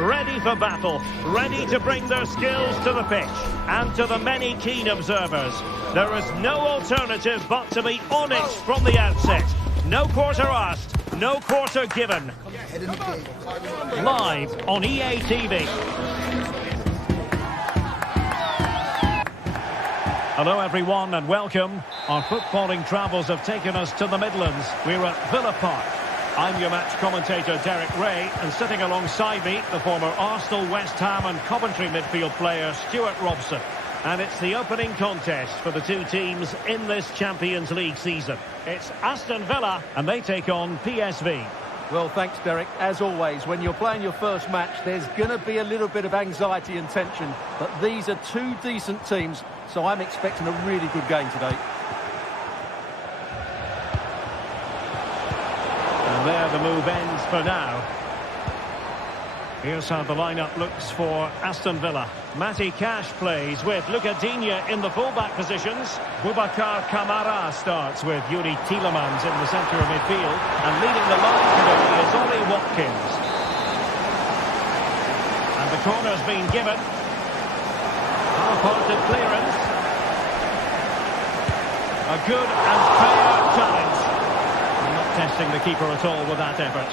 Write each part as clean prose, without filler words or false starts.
ready for battle, ready to bring their skills to the pitch. And to the many keen observers, there is no alternative but to be on it from the outset. No quarter asked, no quarter given. Live on EA TV. Hello everyone and welcome. Our footballing travels have taken us to the Midlands. We're at Villa Park. I'm your match commentator Derek Ray, and sitting alongside me, the former Arsenal, West Ham and Coventry midfield player Stuart Robson. And it's the opening contest for the two teams in this Champions League season. It's Aston Villa and they take on PSV. Well, thanks, Derek. As always, when you're playing your first match, there's going to be a little bit of anxiety and tension. But these are two decent teams, so I'm expecting a really good game today. And there the move ends for now. Here's how the lineup looks for Aston Villa. Matty Cash plays with Luca Digne in the fullback positions. Boubacar Kamara starts with Yuri Tielemans in the centre of midfield. And leading the line today is Ollie Watkins. And the corner's been given. Half-hearted clearance. A good and fair challenge. Not testing the keeper at all with that effort.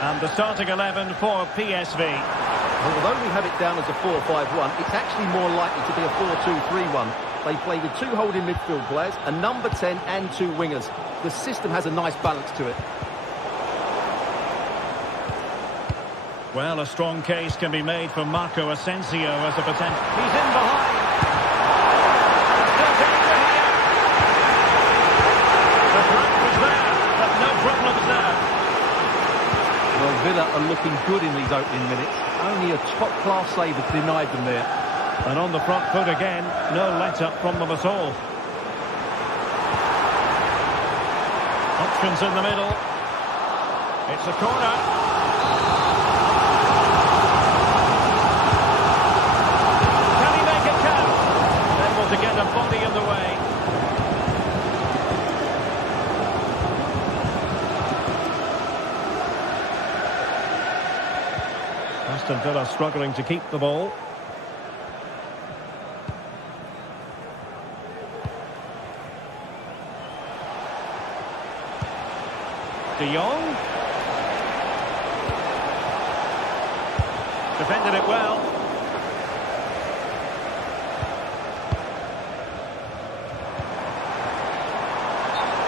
And the starting 11 for PSV. Well, although we have it down as a 4-5-1, it's actually more likely to be a 4-2-3-1. They play with two holding midfield players, a number 10 and two wingers. The system has a nice balance to it. Well, a strong case can be made for Marco Asensio as a potential. He's in behind. Still danger here. The threat was there, but no problems there. Well, Villa are looking good in these opening minutes. Only a top-class save has denied them there. And on the front foot again, no let-up from them at all. Options in the middle. It's a corner. Can he make it count? Able to get a body in the way. Aston Villa struggling to keep the ball. De Jong. Defended it well.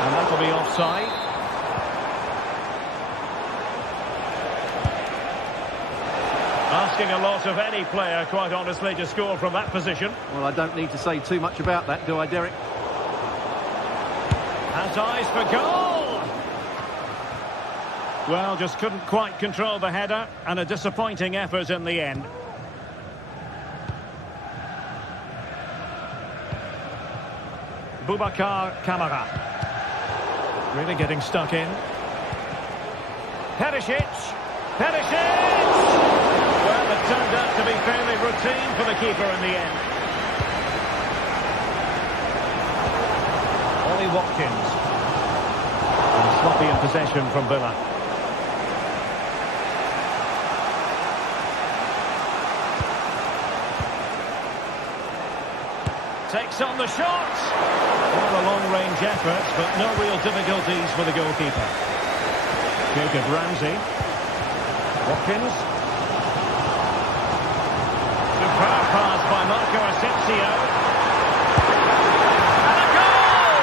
And that'll be offside. Asking a lot of any player, quite honestly, to score from that position. Well, I don't need to say too much about that, do I, Derek? Has eyes for goal! Well, just couldn't quite control the header, and a disappointing effort in the end. Boubacar Kamara. Really getting stuck in. Perisic! Perisic! Well, it turned out to be fairly routine for the keeper in the end. Ollie Watkins. And sloppy in possession from Villa. Takes on the shot. Well, a long-range effort, but no real difficulties for the goalkeeper. Jacob Ramsey. Watkins. Superb pass by Marco Asensio. And a goal!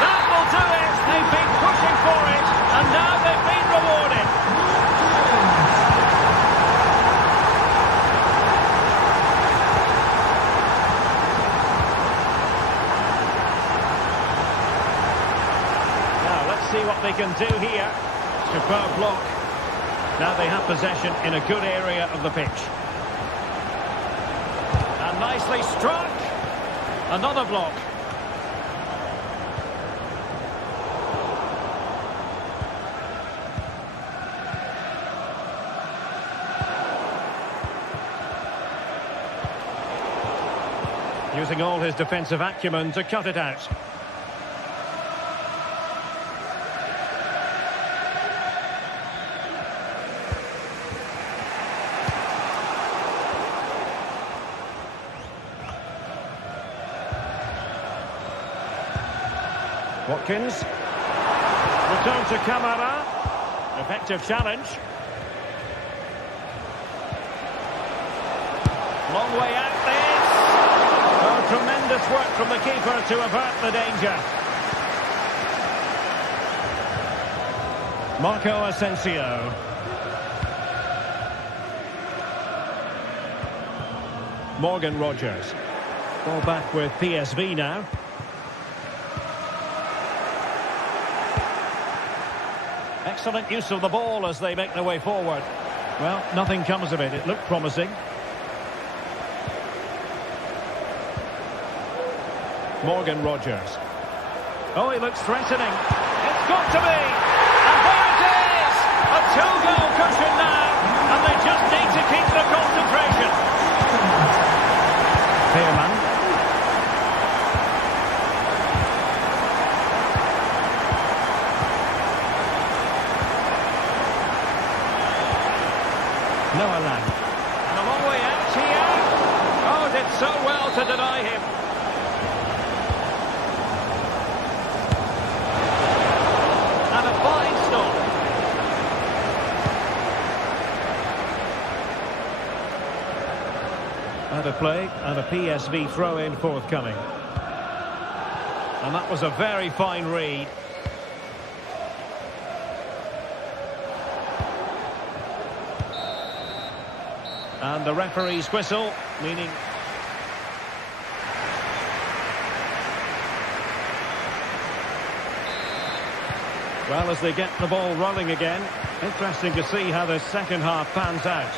That will do it! They've been pushing for it, and now they've been rewarded. Now, let's see what they can do here. Superb block. Now they have possession in a good area of the pitch. Nicely struck. Another block. Using all his defensive acumen to cut it out. Watkins. Return to Camara. Effective challenge. Long way out this. Oh, tremendous work from the keeper to avert the danger. Marco Asensio. Morgan Rogers. Ball back with PSV now. Excellent use of the ball as they make their way forward. Well, nothing comes of it. It looked promising. Morgan Rogers. Oh, he looks threatening. It's got to be! And there it is! A two-goal cushion now, and they just need to keep the concentration. Pearman. Noah Lang. And a long way out here. Oh, did so well to deny him. And a fine stop. Out of play and a PSV throw-in forthcoming. And that was a very fine read. And the referee's whistle, meaning... Well, as they get the ball rolling again, interesting to see how the second half pans out.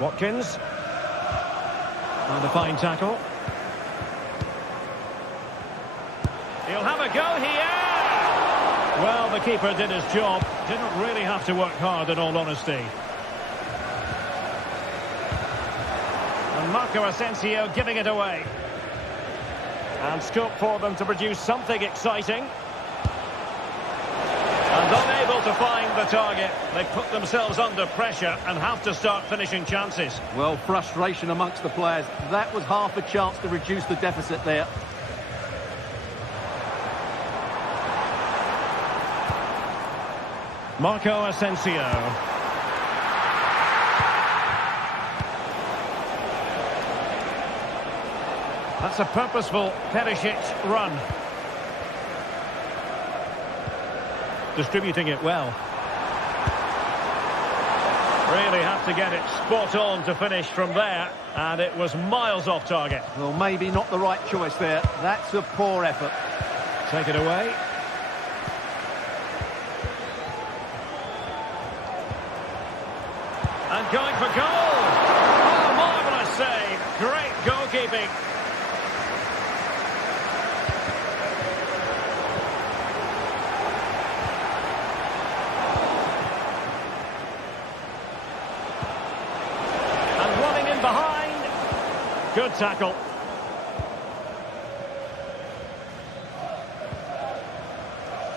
Watkins. And a fine tackle. He'll have a go here. Well, the keeper did his job. Didn't really have to work hard, in all honesty. And Marco Asensio giving it away. And scope for them to produce something exciting. And unable to find the target. They put themselves under pressure and have to start finishing chances. Well, frustration amongst the players. That was half a chance to reduce the deficit there. Marco Asensio. That's a purposeful Perisic run. Distributing it well. Really have to get it spot on to finish from there, and it was miles off target. Well, maybe not the right choice there. That's a poor effort. Take it away. And going for goal. Oh, marvellous save. Great goalkeeping. And running in behind. Good tackle.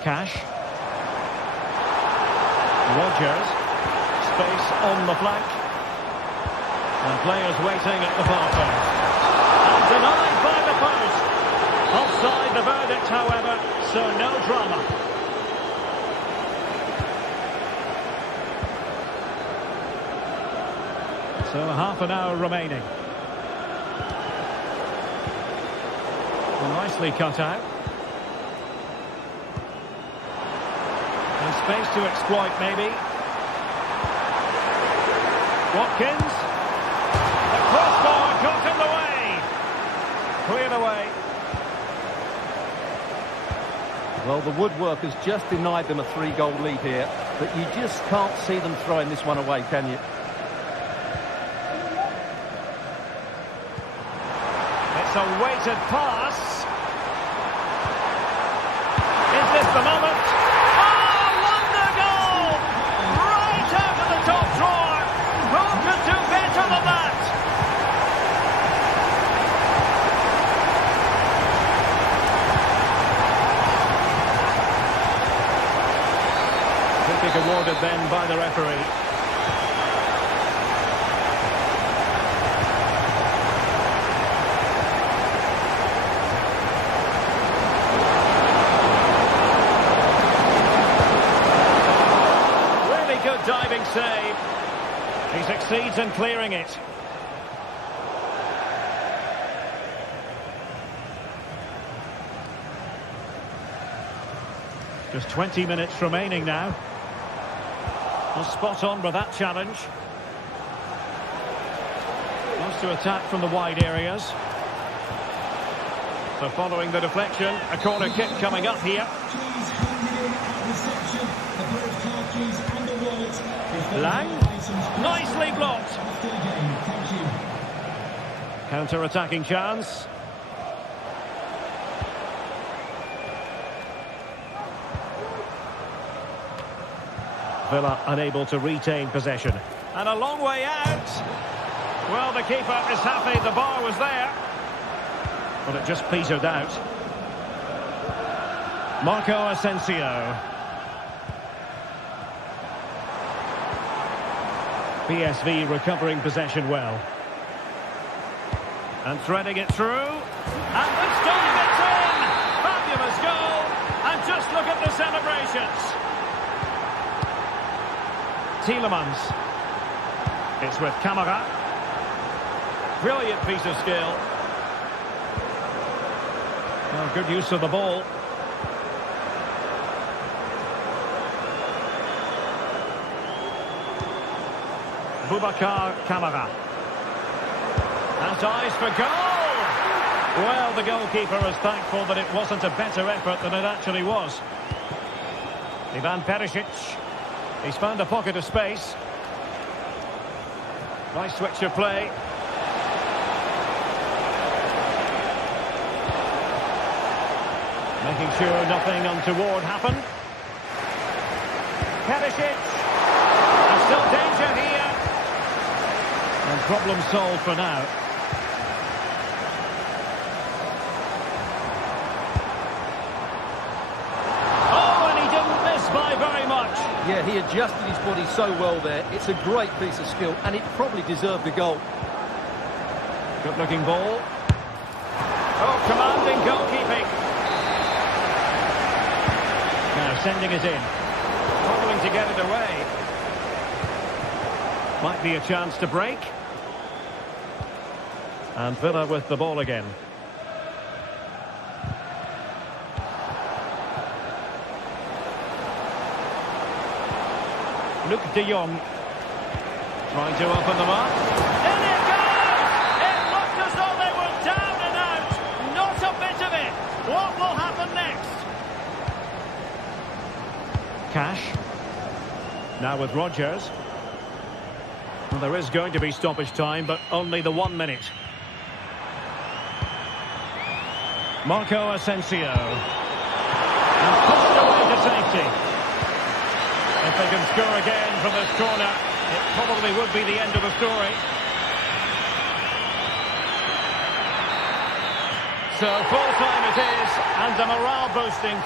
Cash. Rogers. Space on the flank. And players waiting at the far post. And denied by the post. Offside the verdict, however, so no drama. So half an hour remaining. Well, nicely cut out. And space to exploit, maybe. Watkins. The crossbar got in the way. Cleared away. Well, the woodwork has just denied them a 3-goal lead here, but you just can't see them throwing this one away, can you? It's a weighted pass. Is this the moment? Oh, wonder goal! Right out of the top drawer. Who could do better than that? I think he awarded awarded then by the referee. Really good diving save. He succeeds in clearing it. Just 20 minutes remaining now. Well, spot on with that challenge. Wants to attack from the wide areas. So following the deflection, a corner kick coming up here. Lang, nicely blocked. Counter-attacking chance. Villa unable to retain possession. And a long way out. Well, the keeper is happy the bar was there. But it just petered out. Marco Asensio. PSV recovering possession well. And threading it through. And this time it's in! Fabulous goal! And just look at the celebrations. Tielemans. It's with Camara. Brilliant piece of skill. Well, good use of the ball. Boubacar Camara. And eyes for goal! Well, the goalkeeper is thankful that it wasn't a better effort than it actually was. Ivan Perisic. He's found a pocket of space. Nice switch of play. Making sure nothing untoward happened. Perisic. There's still danger here. And problem solved for now. Yeah, he adjusted his body so well there. It's a great piece of skill, and it probably deserved the goal. Good-looking ball. Oh, commanding goalkeeping. Now sending it in. Struggling to get it away. Might be a chance to break. And Villa with the ball again. Luke de Jong trying to open them up. In it goes! It looked as though they were down and out. Not a bit of it. What will happen next? Cash. Now with Rodgers. Well, there is going to be stoppage time, but only the 1 minute. Marco Asensio. And pushed away to safety. If they can score again from this corner, it probably would be the end of the story. So full time it is, and a morale-boosting.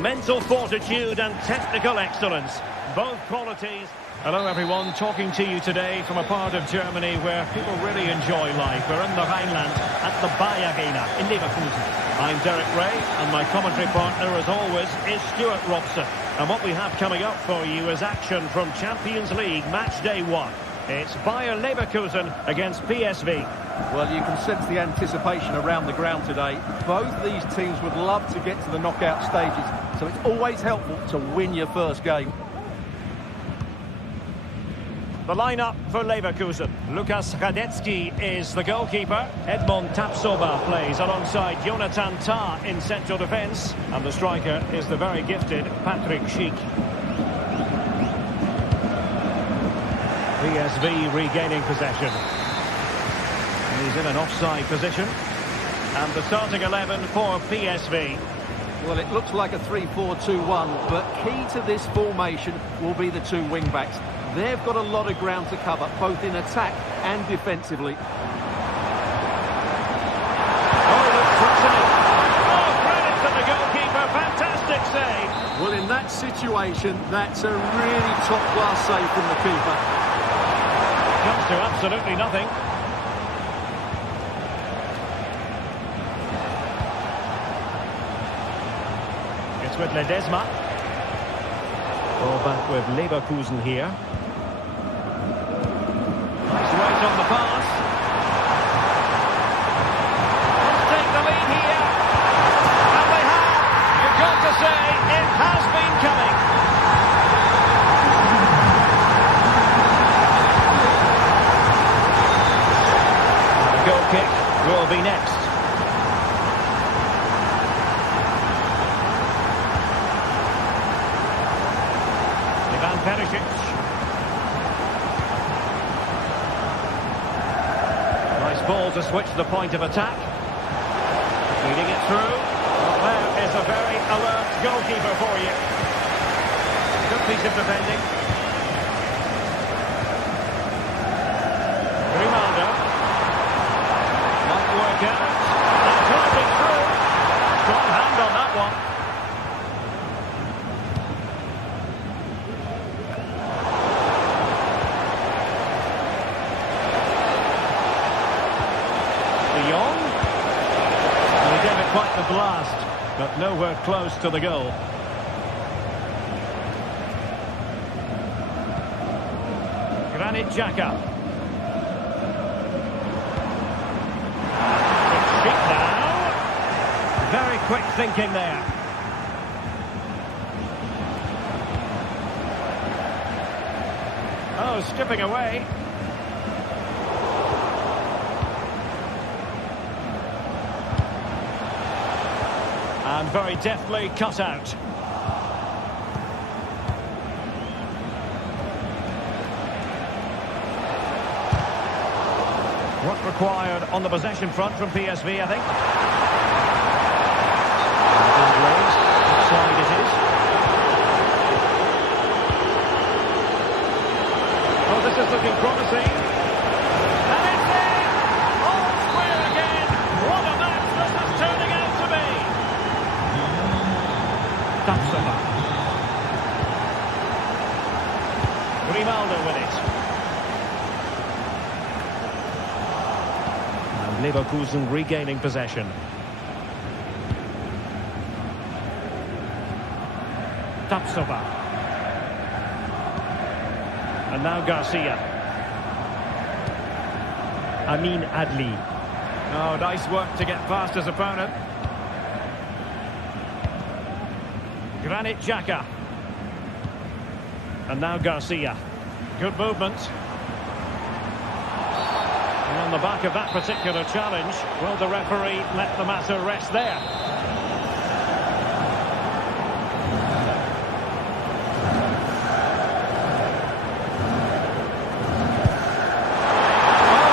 Mental fortitude and technical excellence. Both qualities. Hello everyone, talking to you today from a part of Germany where people really enjoy life. We're in the Rhineland at the Bayer Arena in Leverkusen. I'm Derek Ray and my commentary partner as always is Stuart Robson. And what we have coming up for you is action from Champions League match day 1. It's Bayer Leverkusen against PSV. Well, you can sense the anticipation around the ground today. Both these teams would love to get to the knockout stages, so it's always helpful to win your first game. The lineup for Leverkusen. Lukas Radetzky is the goalkeeper. Edmond Tapsoba plays alongside Jonathan Tah in central defence. And the striker is the very gifted Patrick Schick. PSV regaining possession. And he's in an offside position. And the starting 11 for PSV. Well, it looks like a 3-4-2-1, but key to this formation will be the two wing-backs. They've got a lot of ground to cover, both in attack and defensively. Oh, credit to the goalkeeper. Fantastic save. Well, in that situation, that's a really top-class save from the keeper. Comes to absolutely nothing. It's with Ledesma. Ball back with Leverkusen here. Nice weight on the pass. Let's take the lead here. And they have. You've got to say, it has been coming. The goal kick will be next. Ivan Perisic. Ball to switch the point of attack. Feeding it through. Well, there is a very alert goalkeeper for you. Good piece of defending. Grimaldo. Might work out. And driving through. Strong hand on that one. Quite the blast, but nowhere close to the goal. Granit Xhaka. It's Schick now. Very quick thinking there. Oh, skipping away. And very deftly cut out. Work required on the possession front from PSV, I think. Offside it is. Oh, this is looking promising. And it's in! All square again. What a match this is turning out to be. Tapsoba. Grimaldo with it. And Leverkusen regaining possession. Tapsoba. And now Garcia. Amin Adli. Oh, nice work to get past his opponent. Granit Xhaka. And now Garcia. Good movement. And on the back of that particular challenge, will the referee let the matter rest there?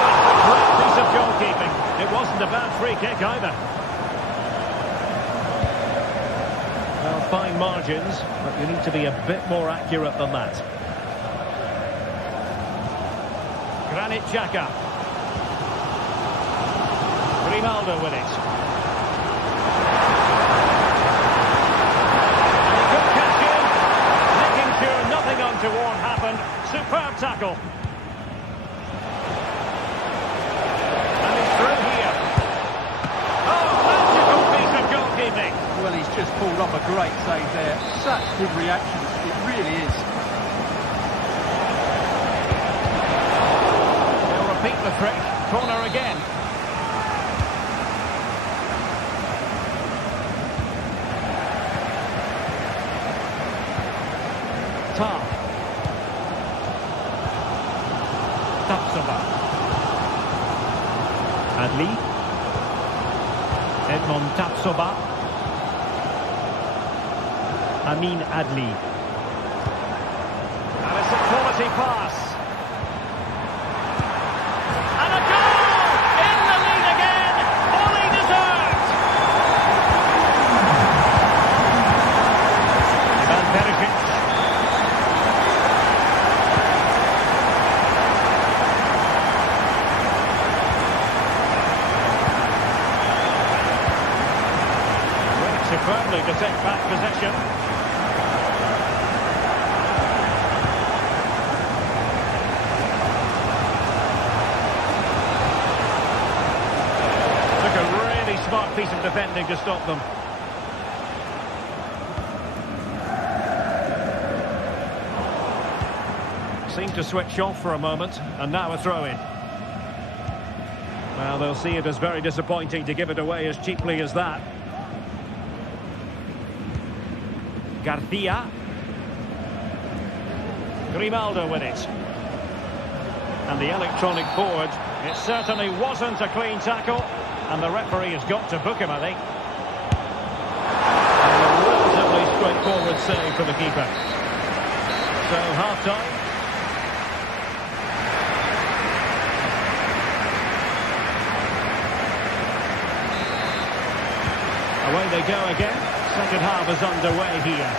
Oh, great piece of goalkeeping. It wasn't a bad free kick either. Well, fine margins, but you need to be a bit more accurate than that. Granit Xhaka. Grimaldo with it. just pulled off a great save there. Such good reactions, it really is. They'll repeat the trick. Corner again. Tapsoba. Adli. Edmond Tapsoba. Amin Adli. And it's a quality pass. And a goal! In the lead again! Fully deserved! Ivan Perisic. Firmly to take back possession. Took a really smart piece of defending to stop them. Seemed to switch off for a moment, and now a throw-in. Well, they'll see it as very disappointing to give it away as cheaply as that. Garcia. Grimaldo with it. And the electronic board. It certainly wasn't a clean tackle. And the referee has got to book him, I think. And a relatively straightforward save for the keeper. So, half-time. Away they go again. Second half is underway here.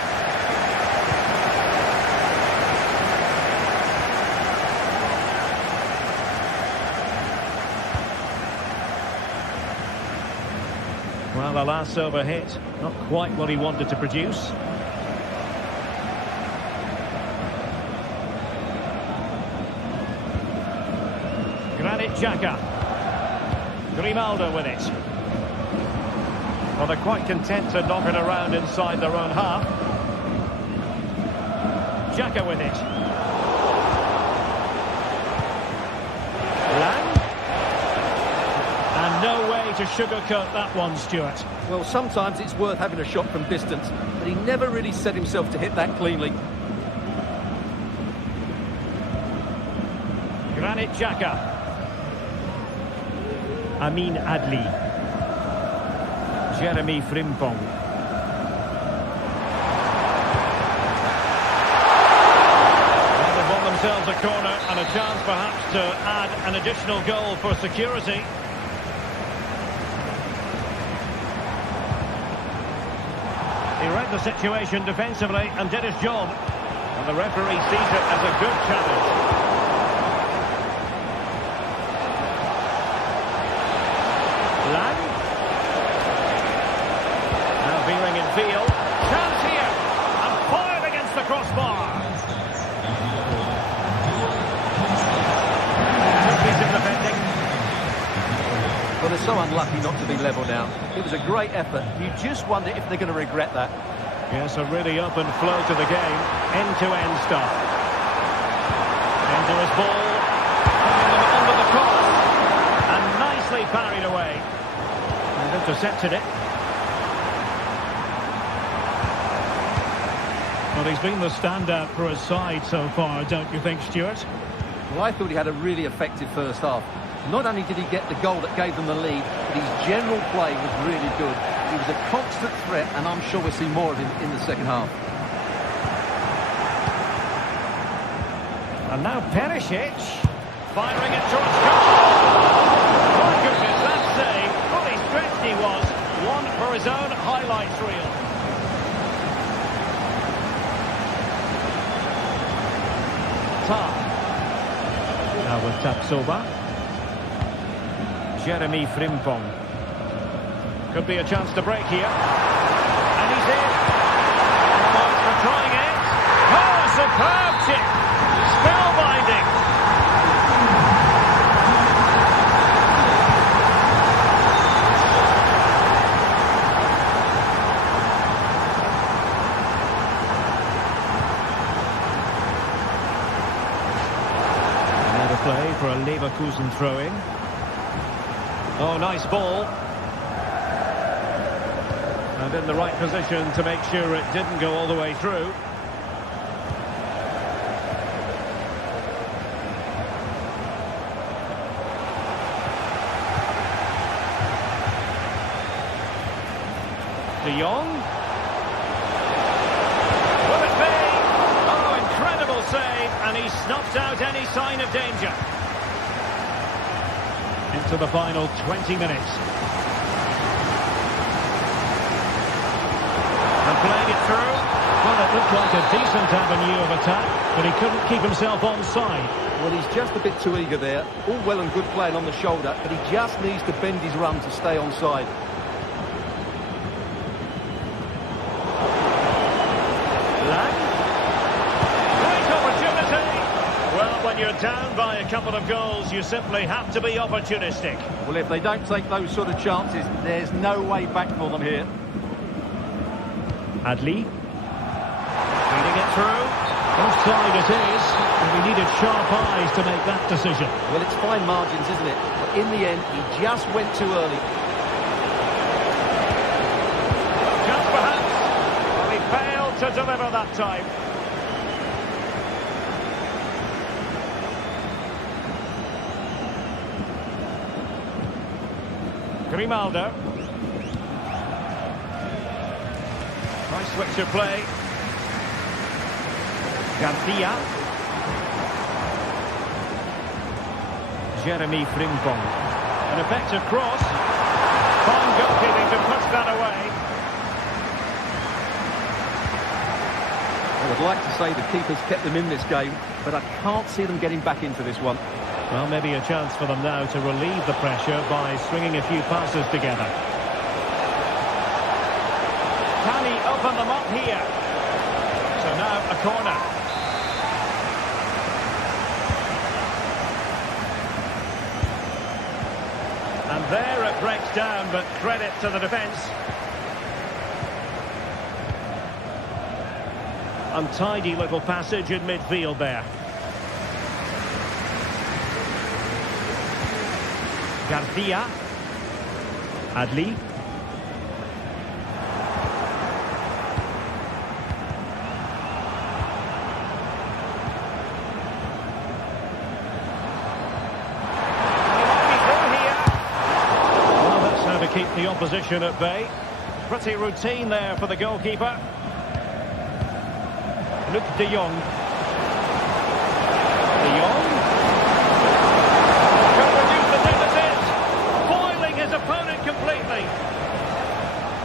Well, the last over hit, not quite what he wanted to produce. Granit Xhaka. Grimaldo with it. Well, they're quite content to knock it around inside their own half. Xhaka with it. Lang. And no way to sugarcoat that one, Stuart. Well, sometimes it's worth having a shot from distance, but he never really set himself to hit that cleanly. Granit Xhaka. Amin Adli. Jeremy Frimpong. Well, they've won themselves a corner and a chance perhaps to add an additional goal for security. He read the situation defensively and did his job. And the referee sees it as a good challenge. Lang. Veering in field. Chance here. And fired against the crossbar. Good piece of defending. Well, they're so unlucky not to be level now. It was a great effort. You just wonder if they're going to regret that. Yes, a really open flow to the game. End-to-end stuff. Into his ball. Putting them under the cross. And nicely parried away. And intercepted it. Well, he's been the standout for his side so far, don't you think, Stuart? Well, I thought he had a really effective first half. Not only did he get the goal that gave them the lead, but his general play was really good. He was a constant threat, and I'm sure we'll see more of him in the second half. And now Perisic, firing it towards goal. My goodness, that save, fully stretched he was. One for his own highlights reel. Now with Tapsoba. Jeremy Frimpong. Could be a chance to break here. And he's in. Points for trying it. Oh, a superb chip. Spellbinding. for a Leverkusen throw-in. Oh, nice ball. And in the right position to make sure it didn't go all the way through. De Jong. Will it be? Oh, incredible save, and he snuffs out any sign of danger. Into the final 20 minutes. And playing it through. Well, it looked like a decent avenue of attack, but he couldn't keep himself onside. Well, he's just a bit too eager there. All well and good playing on the shoulder, but he just needs to bend his run to stay onside. When you're down by a couple of goals, you simply have to be opportunistic. Well, if they don't take those sort of chances, there's no way back for them here. Adli. Feeding it through. Offside it is. And he needed sharp eyes to make that decision. Well, it's fine margins, isn't it? But in the end, he just went too early. Just perhaps. Well, he failed to deliver that time. Grimaldo. Nice switch of play. Garcia. Jeremy Frimpong. An effective cross. Fine goalkeeping to push that away. I would like to say the keeper's kept them in this game, but I can't see them getting back into this one. Well, maybe a chance for them now to relieve the pressure by stringing a few passes together. Can he open them up here? So now a corner. And there it breaks down, but credit to the defence. Untidy little passage in midfield there. Garcia. Adli. Well, that's how to keep the opposition at bay. Pretty routine there for the goalkeeper. Luc de Jong. De Jong. Opponent completely.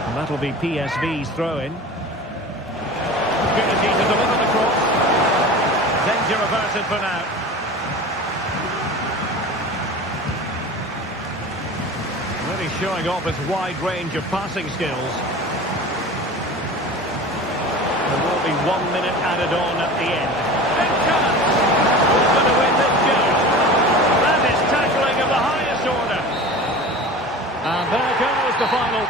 And that'll be PSV's throw-in. Opportunity to deliver the cross. Danger averted for now. Really showing off his wide range of passing skills. There will be 1 minute added on at the end. Big chance! Who's going to win this game? That is tackling of the highest order. And there goes the final.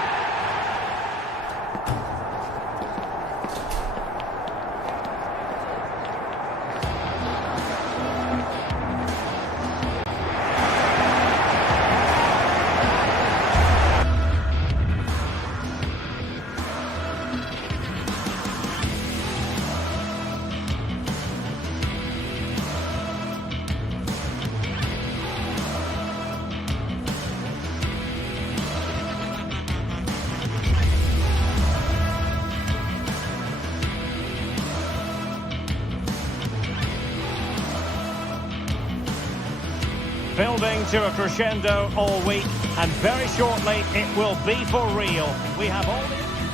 Building to a crescendo all week, and very shortly it will be for real. We have all...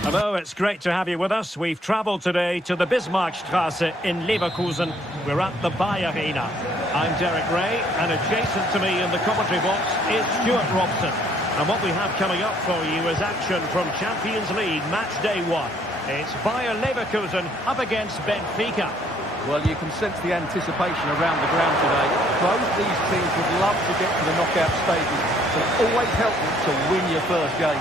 Hello, it's great to have you with us. We've travelled today to the Bismarckstraße in Leverkusen. We're at the Bayer Arena. I'm Derek Ray, and adjacent to me in the commentary box is Stuart Robson. And what we have coming up for you is action from Champions League match day 1. It's Bayer Leverkusen up against Benfica. Well, you can sense the anticipation around the ground today. Both these teams would love to get to the knockout stages, so it's always helpful to win your first game.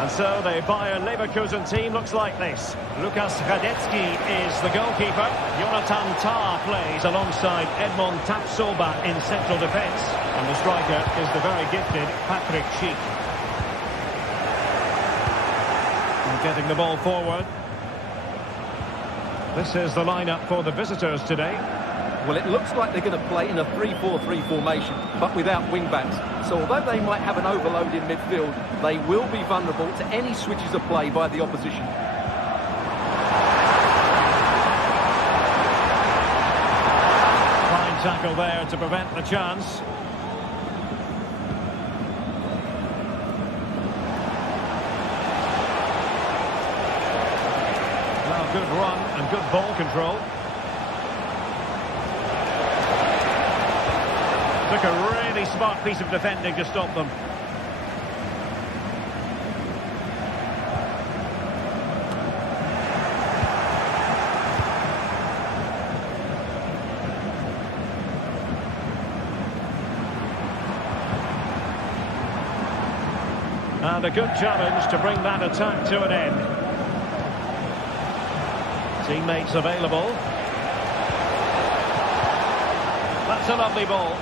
And so the Bayer Leverkusen team looks like this. Lukas Radetzky is the goalkeeper. Jonathan Tah plays alongside Edmond Tapsoba in central defence. And the striker is the very gifted Patrick Schick. And getting the ball forward. This is the lineup for the visitors today. Well, it looks like they're going to play in a 3-4-3 formation, but without wing-backs. So although they might have an overload in midfield, they will be vulnerable to any switches of play by the opposition. Fine tackle there to prevent the chance. Well, good run and good ball control. Took a really smart piece of defending to stop them. And a good challenge to bring that attack to an end. Teammates available. That's a lovely ball.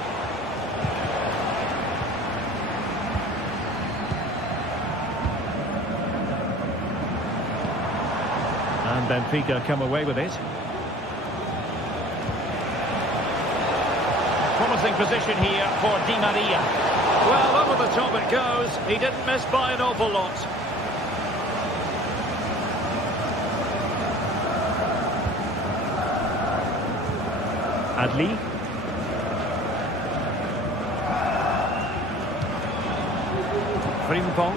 And Benfica come away with it. Promising position here for Di Maria. Well, over the top it goes. He didn't miss by an awful lot. Adli. Frimpong.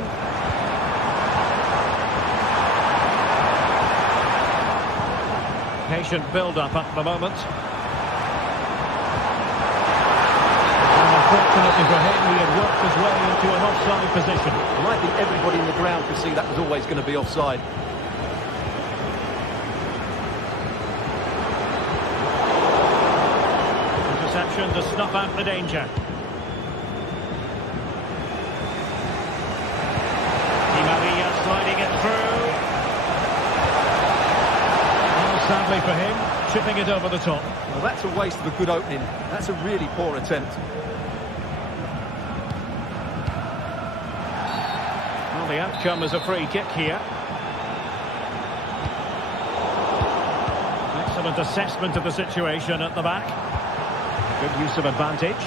Patient build-up at the moment. And unfortunately for him, he had worked his way into an offside position. And I think everybody in the ground could see that was always going to be offside. Interception to snuff out the danger. Di Maria sliding it through. Sadly for him, chipping it over the top. Well, that's a waste of a good opening. That's a really poor attempt. Well, the outcome is a free kick here. Excellent assessment of the situation at the back. Good use of advantage.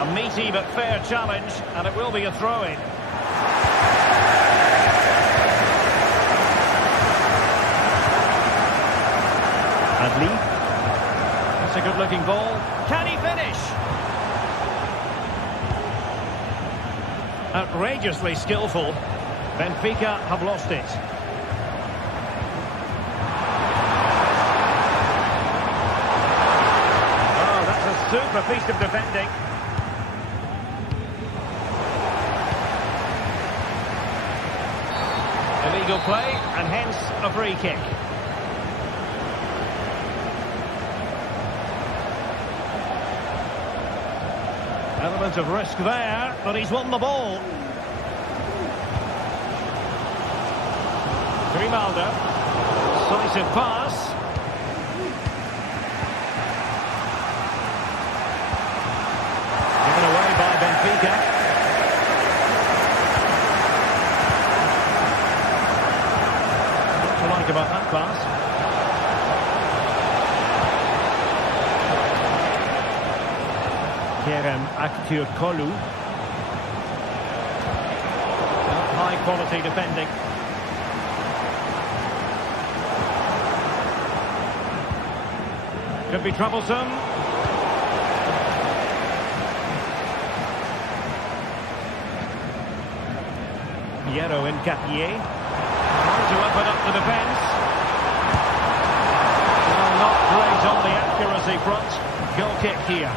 A meaty but fair challenge, and it will be a throw-in. Adli. That's a good-looking ball. Can he finish? Outrageously skillful. Benfica have lost it. Oh, that's a super piece of defending. Illegal play, and hence a free kick. Element of risk there, but he's won the ball. Grimaldo. Decisive pass. Given away by Benfica. What do you like about that pass? Kerem Aktürkoğlu. High quality defending. Could be troublesome. Piero Nketiah. Trying to open up the defence. Well, not great on the accuracy front. Goal kick here.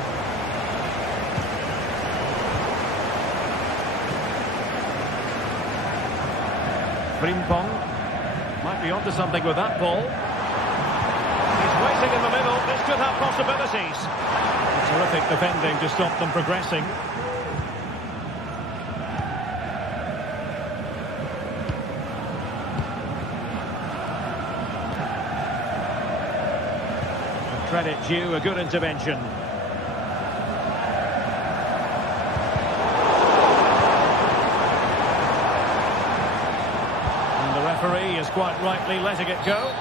Frimpong might be onto something with that ball. He's waiting in the middle. This could have possibilities. Terrific defending to stop them progressing. Credit due, a good intervention. And the referee is quite rightly letting it go.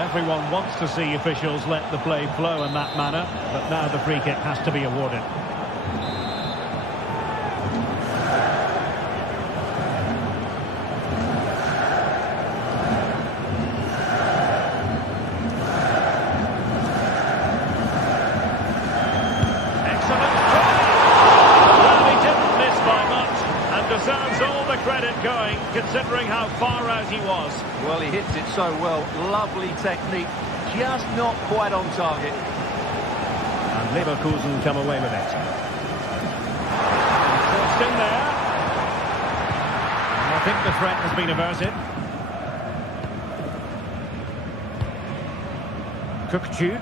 Everyone wants to see officials let the play flow in that manner, but now the free kick has to be awarded. Deserves all the credit going, considering how far out he was. Well, he hits it so well. Lovely technique, just not quite on target. And Leverkusen come away with it. It's in there. And I think the threat has been averted. Kukçu.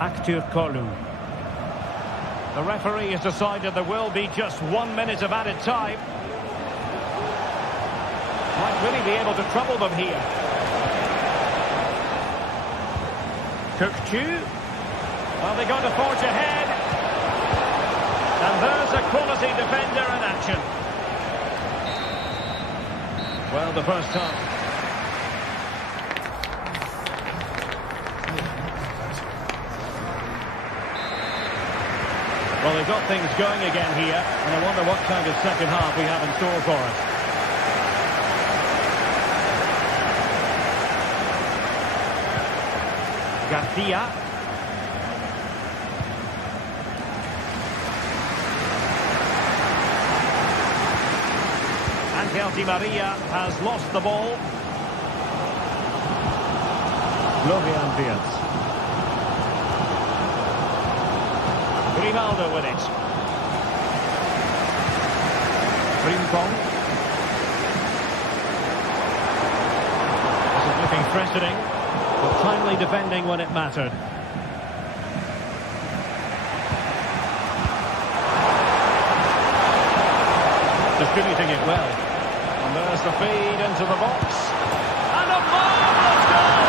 Aktürkoğlu. The referee has decided there will be just 1 minute of added time. Might really be able to trouble them here. Kukçu. Well, they're going to forge ahead. And there's a quality defender in action. Well, the first half. Well, they've got things going again here, and I wonder what kind of second half we have in store for us. Garcia. Angel Di Maria has lost the ball. Florian Wirtz. Grimaldo with it. Frimpong. This is looking threatening, but timely defending when it mattered. Distributing it well. And there's the feed into the box. And a marvellous goal!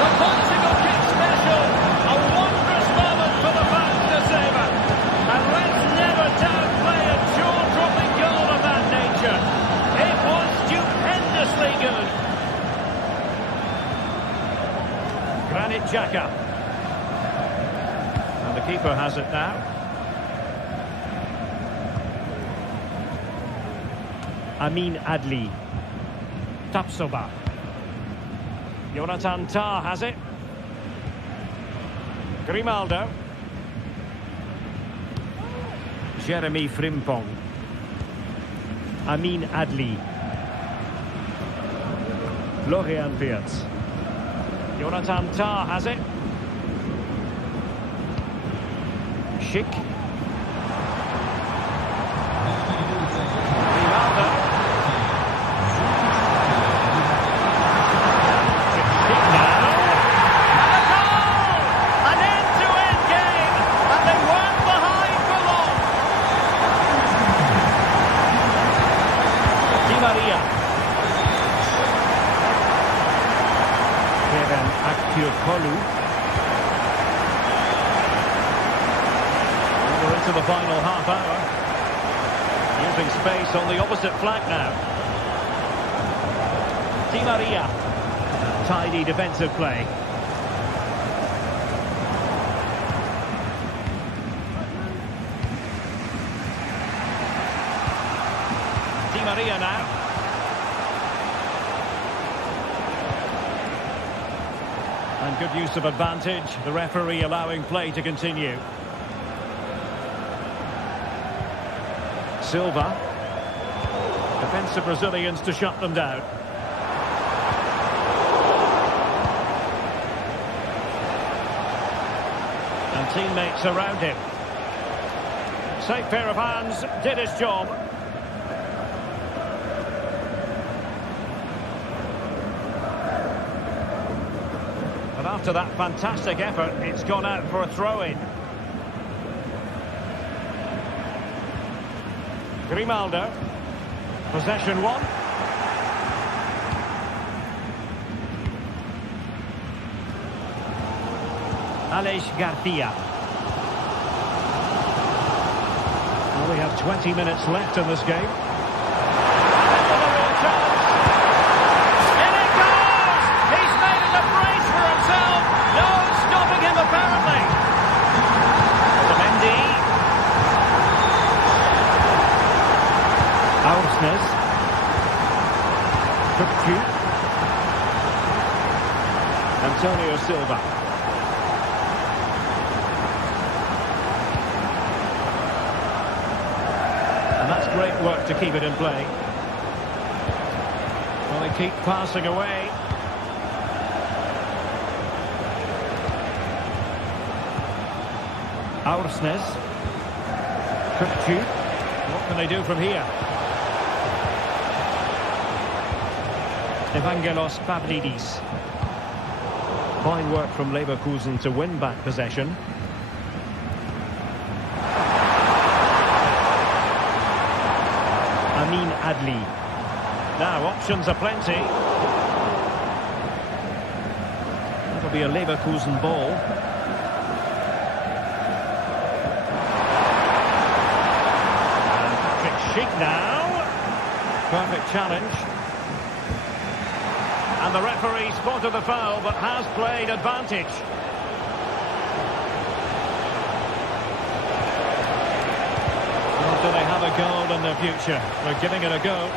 The Portugal kick special. A wondrous moment for the fans to savour. And let's never downplay a jaw-dropping goal of that nature. It was stupendously good. Granit Xhaka. And the keeper has it now. Amin Adli. Tapsoba. Jonathan Tah has it. Grimaldo. Jeremy Frimpong. Amin Adli. Florian Wirtz. Jonathan Tah has it. Schick. Grimaldo. It's Schick now. And a goal! An end-to-end game, and they weren't behind for long. Di Maria. Kevin Aktürkoğlu. We're into the final half hour. Using space on the opposite flank now. Di Maria. Tidy defensive play. Di Maria now. And good use of advantage. The referee allowing play to continue. Silva. Defensive Brazilians to shut them down. And teammates around him. Safe pair of hands, did his job. But after that fantastic effort, it's gone out for a throw-in. Grimaldo. Possession one. Aleix Garcia. Well, we have 20 minutes left in this game. In it goes! He's made it a brace for himself. No stopping him, apparently. Mendy. Aursnes. Antonio Silva. And that's great work to keep it in play. Well, they keep passing away. Aursnes. What can they do from here? Evangelos Pavlidis. Fine work from Leverkusen to win back possession. Amin Adli. Now, options are plenty. That'll be a Leverkusen ball. And Patrick Schick now. Perfect challenge. And the referee spotted the foul, but has played advantage. Well, do they have a goal in their future? They're giving it a go.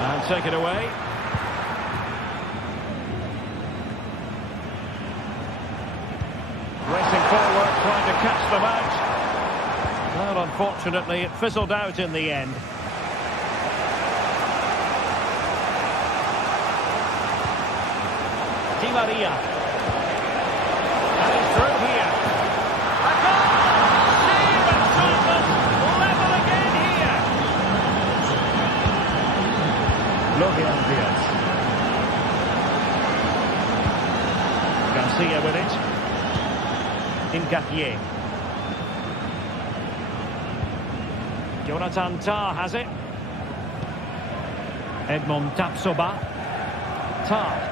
And take it away. Racing forward, trying to catch them out. Well, unfortunately, it fizzled out in the end. Di Maria. And he's through here. A goal! Save and Scotland level again here. Logan Diaz. Garcia with it. Ngapié. Jonathan Tah has it. Edmond Tapsoba. Tah.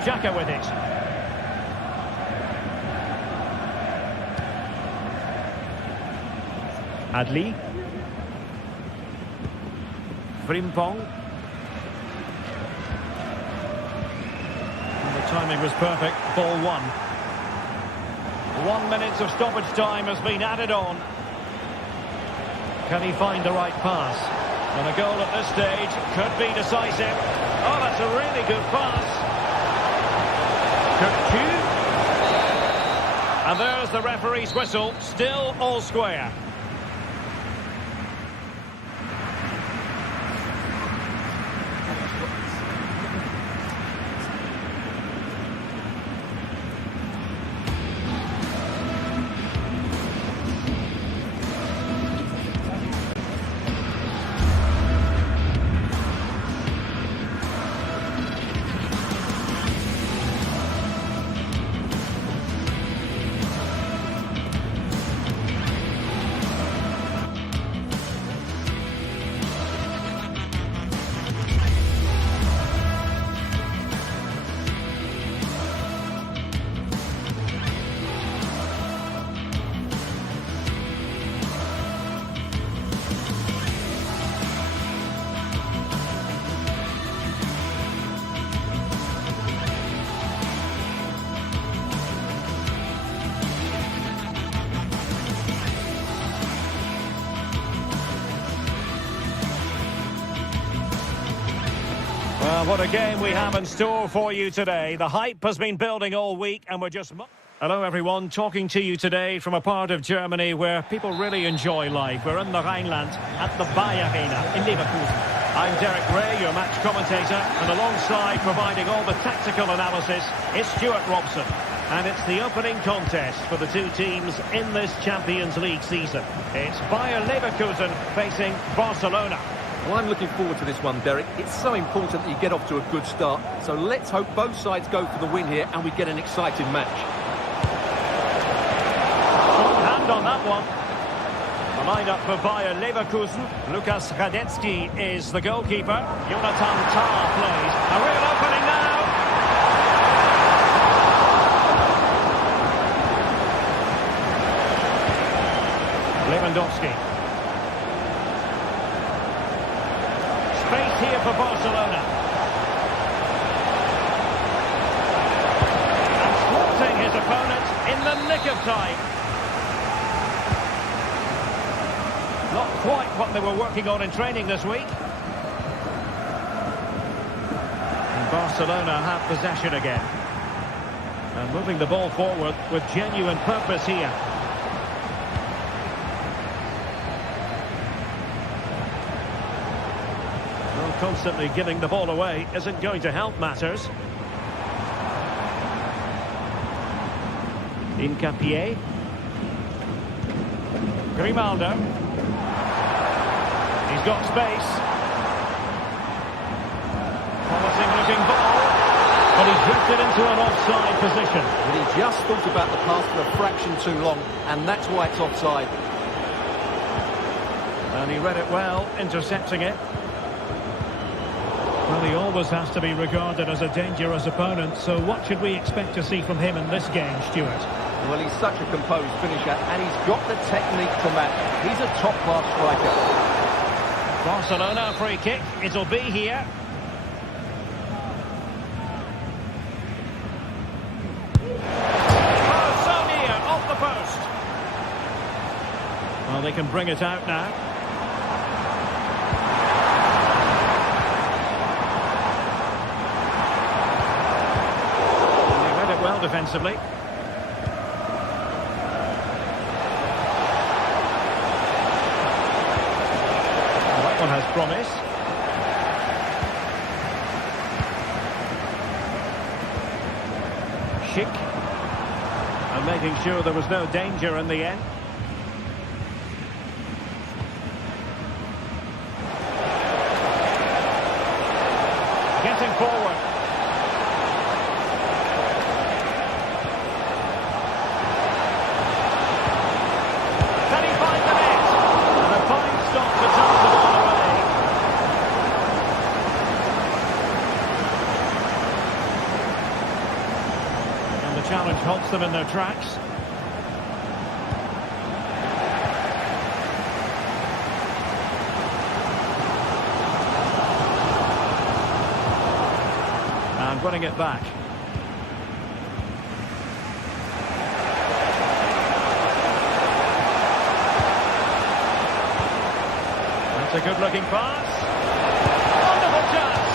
Xhaka with it. Adli. Frimpong. And the timing was perfect. Ball one. 1 minute of stoppage time has been added on. Can he find the right pass? And a goal at this stage could be decisive. Oh, that's a really good pass. And there's the referee's whistle, still all square. Well, what a game we have in store for you today. The hype has been building all week and we're just... Hello everyone, talking to you today from a part of Germany where people really enjoy life. We're in the Rhineland at the Bayer Arena in Leverkusen. I'm Derek Ray, your match commentator, and alongside providing all the tactical analysis is Stuart Robson. And it's the opening contest for the two teams in this Champions League season. It's Bayer Leverkusen facing Barcelona. Well, I'm looking forward to this one, Derek. It's so important that you get off to a good start. So let's hope both sides go for the win here and we get an exciting match. Hand on that one. The lineup for Bayer Leverkusen. Lukas Radetzky is the goalkeeper. Jonathan Tah plays. A real opening now. Lewandowski. Space here for Barcelona. And thwarting his opponent in the nick of time. Not quite what they were working on in training this week. And Barcelona have possession again. And moving the ball forward with genuine purpose here. Well, constantly giving the ball away isn't going to help matters. Incapié. Grimaldo. He's got space. Promising looking ball. But he drifted into an offside position. But he just thought about the pass for a fraction too long, and that's why it's offside. And he read it well, intercepting it. Well, he always has to be regarded as a dangerous opponent, so what should we expect to see from him in this game, Stuart? Well, he's such a composed finisher, and he's got the technique to match. He's a top-class striker. Barcelona free kick. It'll be here. Oh, so near, off the post. Well, they can bring it out now. And they read it well defensively. One has promise. Schick. And making sure there was no danger in the end. Getting forward. Can he find the net? And a fine stop to turn the ball away. The challenge halts them in their tracks. And winning it back. That's a good-looking pass. Wonderful chance.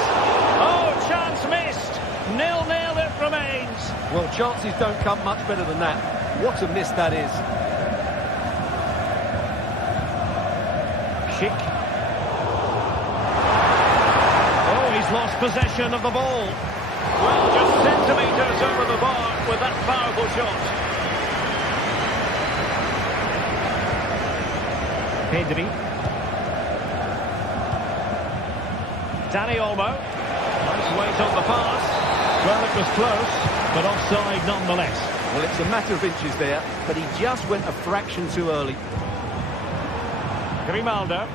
Oh, chance missed. 0-0 it remains. Well, chances don't come much better than that. What a miss that is. Schick. Oh, he's lost possession of the ball. Well, just centimetres over the bar with that powerful shot. Pedri. Dani Olmo. Nice weight on the pass. Well, it was close, but offside nonetheless. Well, it's a matter of inches there, but he just went a fraction too early. Grimaldo.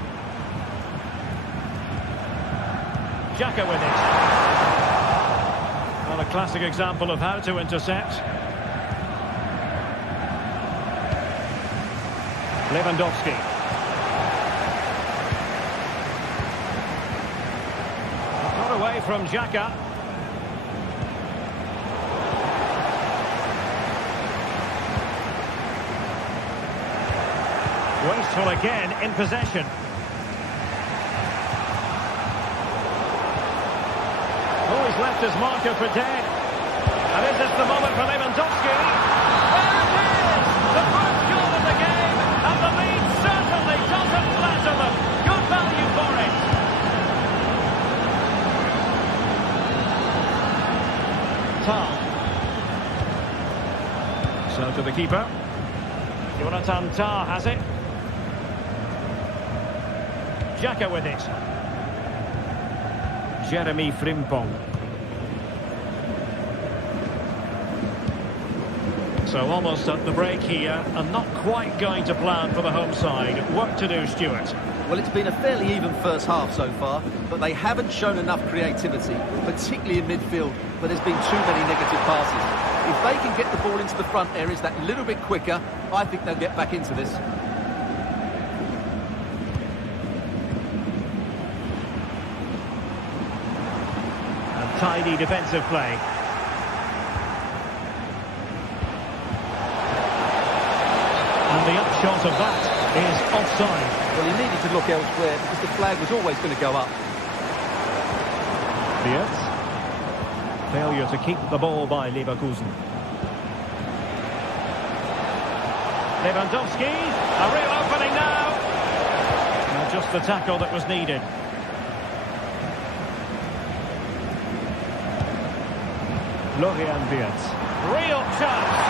Xhaka with it. Well, a classic example of how to intercept. Lewandowski. Got away from Xhaka. Wasteful again in possession. Oh, he's left his marker for dead. And is this the moment for Lewandowski? There it is! The first goal of the game, and the lead certainly doesn't flatter them. Good value for it. Tah. So to the keeper. Jonathan Tah has it. Xhaka with it. Jeremy Frimpong. So almost at the break here, and not quite going to plan for the home side. Work to do, Stuart. Well, it's been a fairly even first half so far, but they haven't shown enough creativity, particularly in midfield, but there's been too many negative passes. If they can get the ball into the front areas that little bit quicker, I think they'll get back into this. And tidy defensive play. And the upshot of that is offside. Well, he needed to look elsewhere because the flag was always going to go up. Diaz. Failure to keep the ball by Leverkusen. Lewandowski, a real opening now. And just the tackle that was needed. Florian Diaz. Real chance.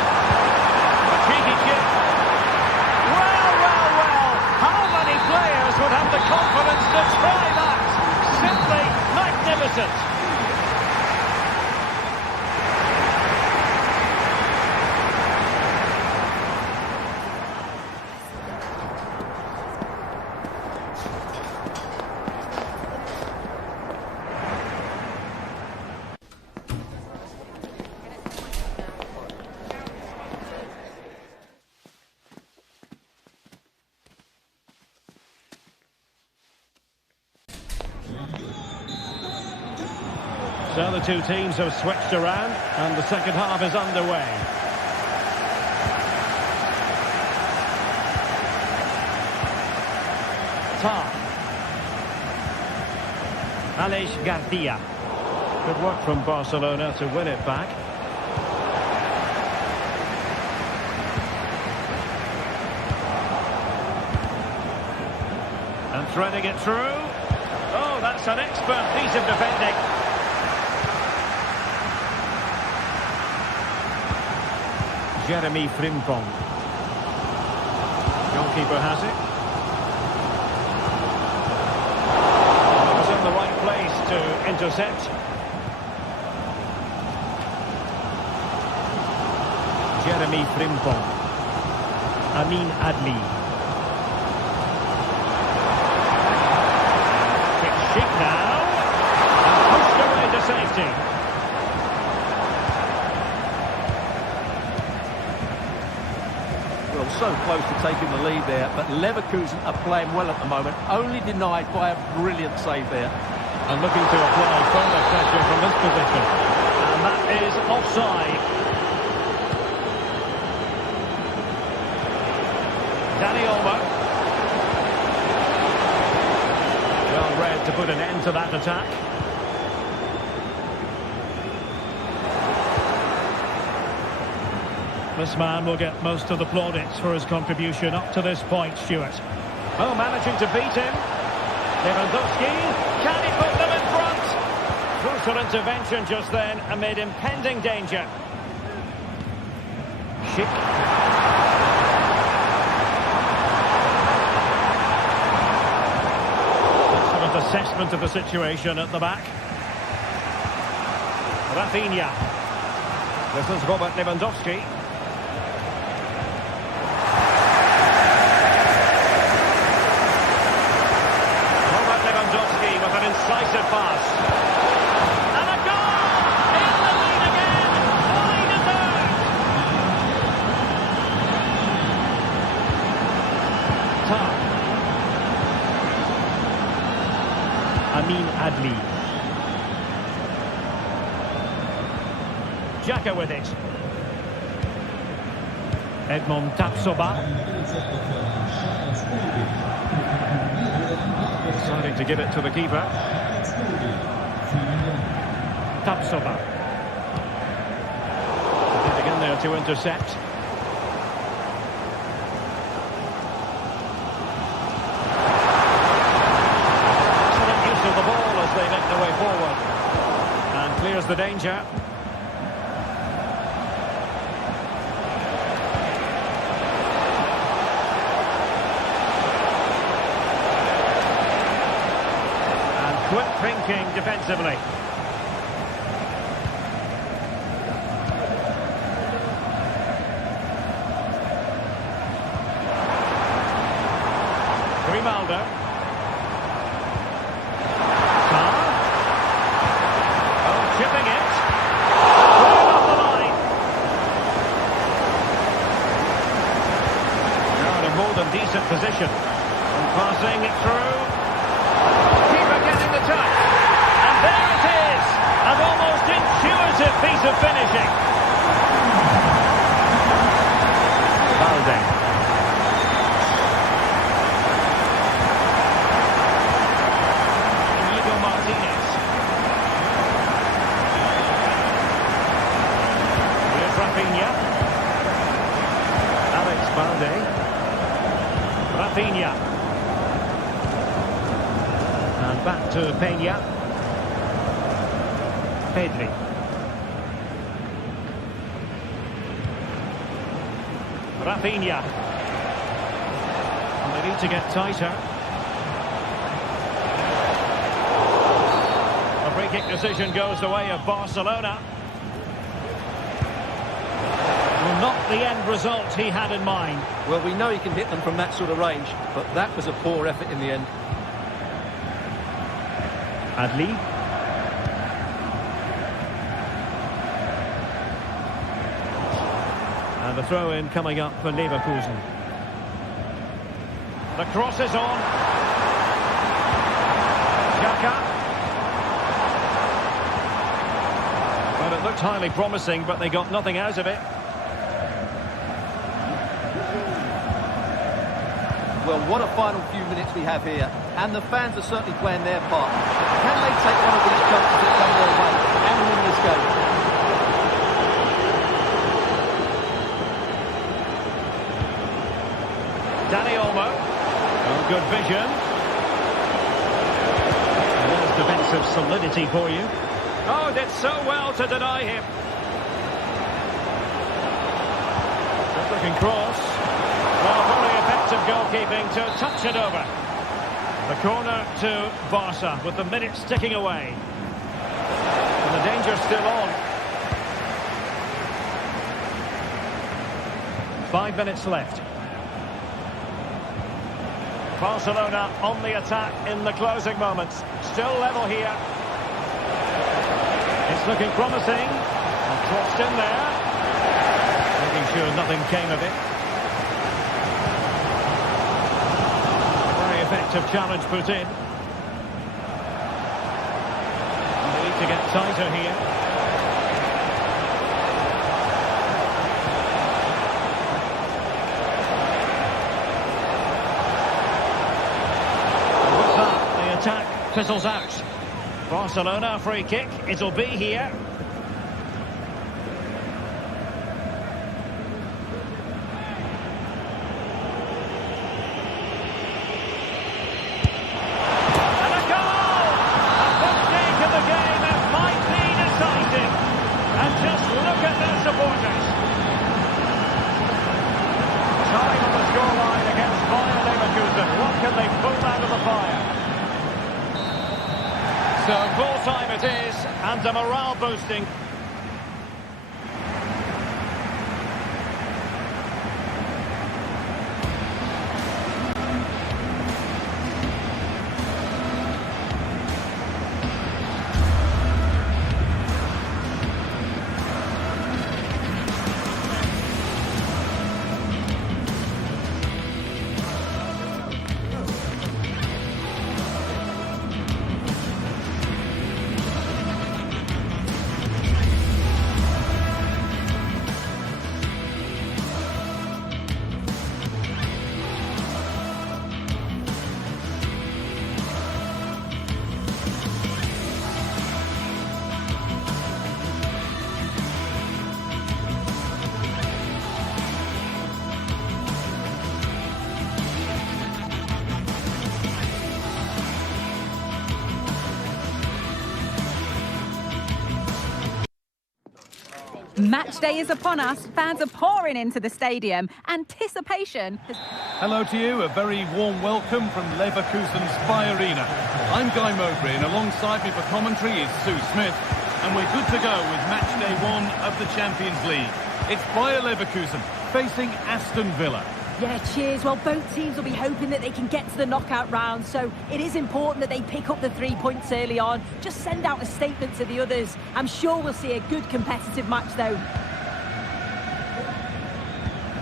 A cheeky kick. Well. How many players would have the confidence to try that? Simply magnificent. So the two teams have switched around and the second half is underway. Aleix Garcia. Good work from Barcelona to win it back. And threading it through. Oh, that's an expert piece of defending. Jeremy Frimpong. Goalkeeper has it. Was in the right place to intercept. Jeremy Frimpong. Amin Adli. It's Schick now. And pushed away to safety. So close to taking the lead there, but Leverkusen are playing well at the moment, only denied by a brilliant save there. And looking to apply further pressure from this position. And that is offside. Danny Olmo. Well read to put an end to that attack. This man will get most of the plaudits for his contribution up to this point, Stuart. Oh, managing to beat him. Lewandowski, can he put them in front? Crucial intervention just then amid impending danger. Schick. Excellent assessment of the situation at the back. Rafinha. This is Robert Lewandowski. Incisive pass. And a goal! In the lead again! Fully deserved! Amin Adli. Xhaka with it. Edmond Tapsoba. Deciding to give it to the keeper. Tapsoba. Getting in there to intercept. Excellent use of the ball as they make their way forward. And clears the danger. Quick thinking defensively. Grimaldo. Chipping it. Putting off the line. Now in a more than decent position. And passing it through. Keeper getting the touch. And there it is. An almost intuitive piece of finishing. Valde. Rafinha. And back to Peña. Pedri. Rafinha. And they need to get tighter. A free kick decision goes the way of Barcelona. Not the end result he had in mind. Well, we know he can hit them from that sort of range, but that was a poor effort in the end. Adli. And the throw-in coming up for Leverkusen. The cross is on. Xhaka. Well, it looked highly promising, but they got nothing out of it. Well, what a final few minutes we have here, and the fans are certainly playing their part. Can they take one of these chances that come their way and win this game? Dani Olmo. Oh, good vision. And there's defensive solidity for you. Oh, did so well to deny him. Good looking cross. Well, very effective goalkeeping to touch it over. The corner to Barca with the minutes ticking away. And the danger's still on. 5 minutes left. Barcelona on the attack in the closing moments. Still level here. It's looking promising. And crossed in there. Making sure nothing came of it. Effective challenge put in. They need to get tighter here. And with that, the attack fizzles out. Barcelona free kick. It'll be here. So full time it is, and a morale boosting. Match day is upon us. Fans are pouring into the stadium. Anticipation has... Hello to you, a very warm welcome from Leverkusen's Spy Arena. I'm Guy Mowbray, and alongside me for commentary is Sue Smith, and we're good to go with match day 1 of the Champions League. It's Bayer Leverkusen facing Aston Villa. Yeah, cheers. Well, both teams will be hoping that they can get to the knockout round, so it is important that they pick up the 3 points early on. Just send out a statement to the others. I'm sure we'll see a good competitive match, though.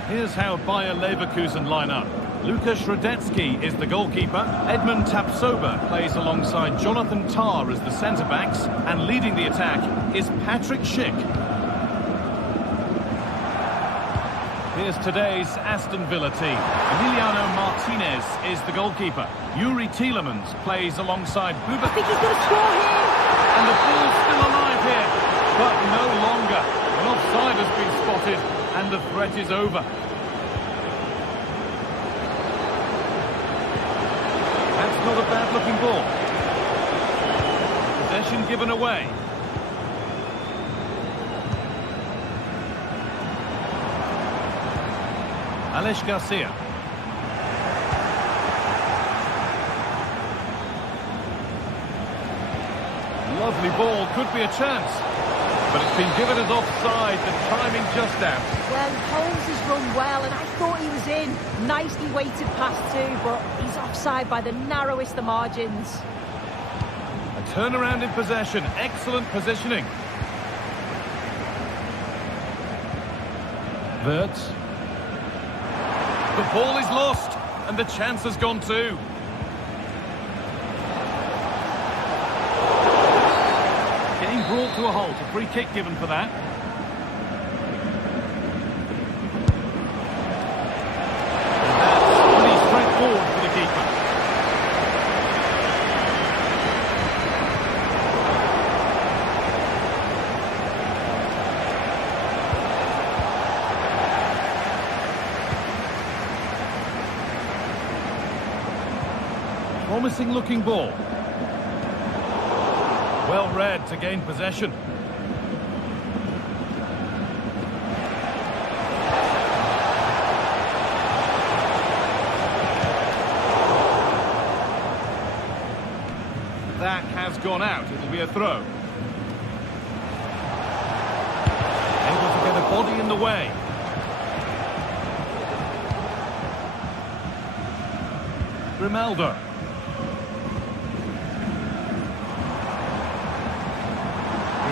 Here's how Bayer Leverkusen line up. Lukas Radetzky is the goalkeeper. Edmund Tapsoba plays alongside Jonathan Tah as the centre-backs. And leading the attack is Patrick Schick. Here's today's Aston Villa team. Emiliano Martinez is the goalkeeper. Yuri Tielemans plays alongside Buba. I think he's going to score here. And the ball's still alive here, but no longer. An offside has been spotted, and the threat is over. That's not a bad-looking ball. Possession given away. Alex Garcia. Lovely ball, could be a chance. But it's been given as offside, the timing just out. Well, Holmes has run well, and I thought he was in. Nicely weighted pass too, but he's offside by the narrowest of margins. A turnaround in possession, excellent positioning. Wirtz. The ball is lost, and the chance has gone too. Game brought to a halt, a free kick given for that. And that's pretty straightforward for the keeper. Promising looking ball. Well read to gain possession. That has gone out. It'll be a throw. Able to get a body in the way. Grimaldo.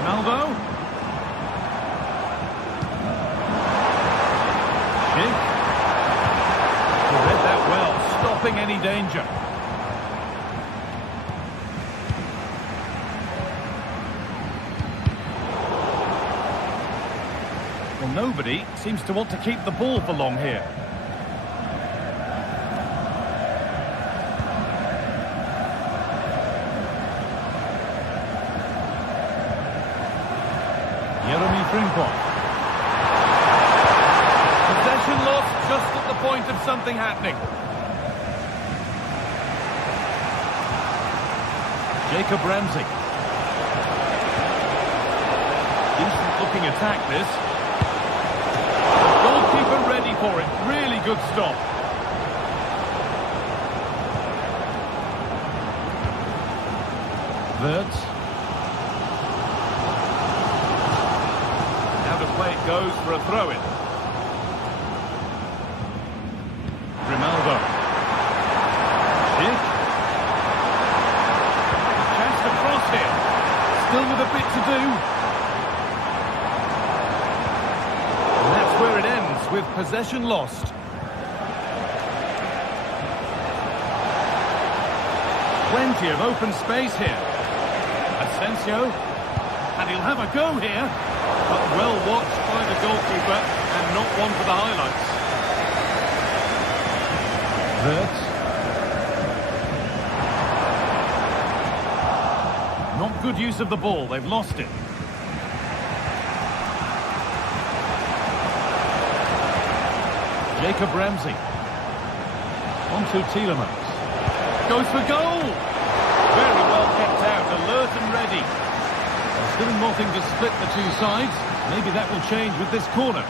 Ronaldo. Schick. He read that well, stopping any danger. Well, nobody seems to want to keep the ball for long here. Possession lost just at the point of something happening. Jacob Ramsey. Decent looking attack this. The goalkeeper ready for it. Really good stop. Wirtz. Play it goes for a throw-in. Grimaldo. Schick. Chance to cross here. Still with a bit to do. And that's where it ends, with possession lost. Plenty of open space here. Asensio. And he'll have a go here. But well watched by the goalkeeper and not one for the highlights. Wirtz. Not good use of the ball, they've lost it. Jacob Ramsey. On to Tielemans. Goes for goal! Very well kept out, alert and ready. Still nothing to split the two sides. Maybe that will change with this corner.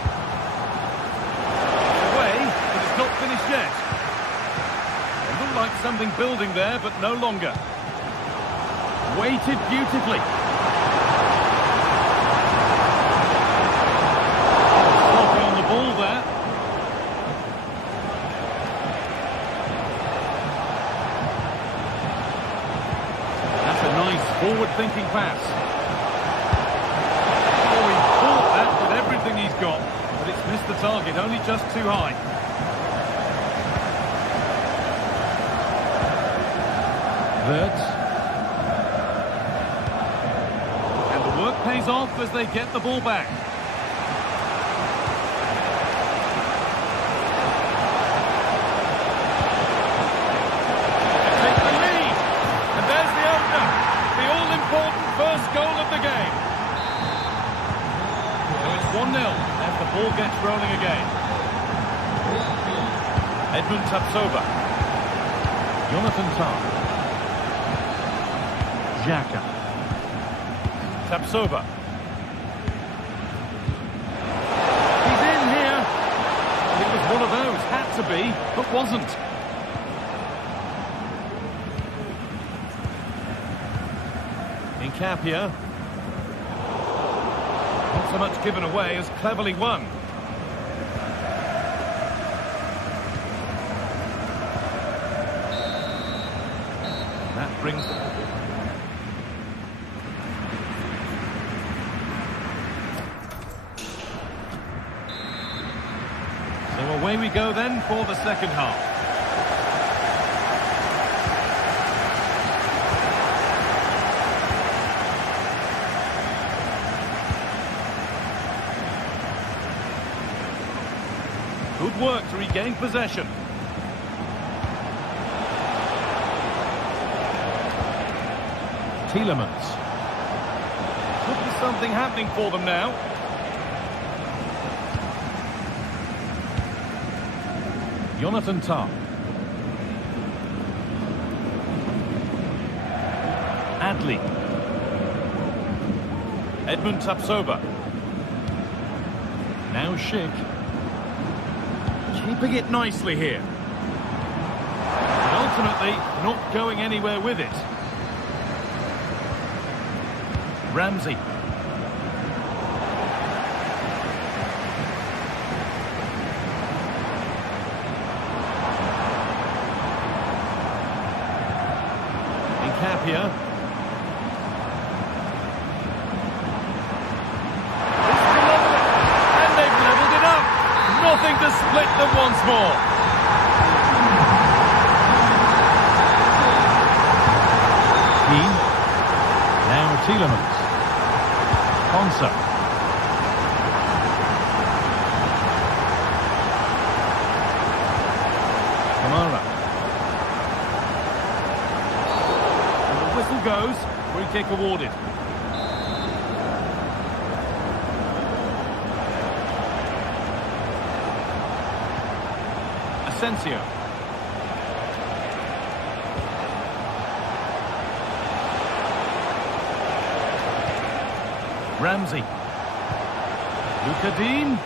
Away, but it's not finished yet. It looked like something building there, but no longer. Weighted beautifully. Sloppy on the ball there. forward-thinking pass. Oh, he caught that with everything he's got, but it's missed the target, only just too high. Wirtz. And the work pays off as they get the ball back. They take the lead. And there's the opener. The all-important first goal of the game. So it's 1-0 as the ball gets rolling again. Edmund Tapsoba. Jonathan Tah. Xhaka. Tapsoba. He's in here. It was one of those. Had to be, but wasn't. Incapia. Not so much given away as cleverly won. That brings... So away we go then for the second half. Good work to regain possession. Tielemans. Could be something happening for them now. Jonathan Tah. Adli. Edmund Tapsoba. Now Schick. Keeping it nicely here. But ultimately, not going anywhere with it. Ramsey. Incapia. And they've levelled it up. Nothing to split them once more. Keane. Now Tielemans. Konsa. Kamara. And the whistle goes. Free kick awarded. Asensio. Ramsey. Luka Dean.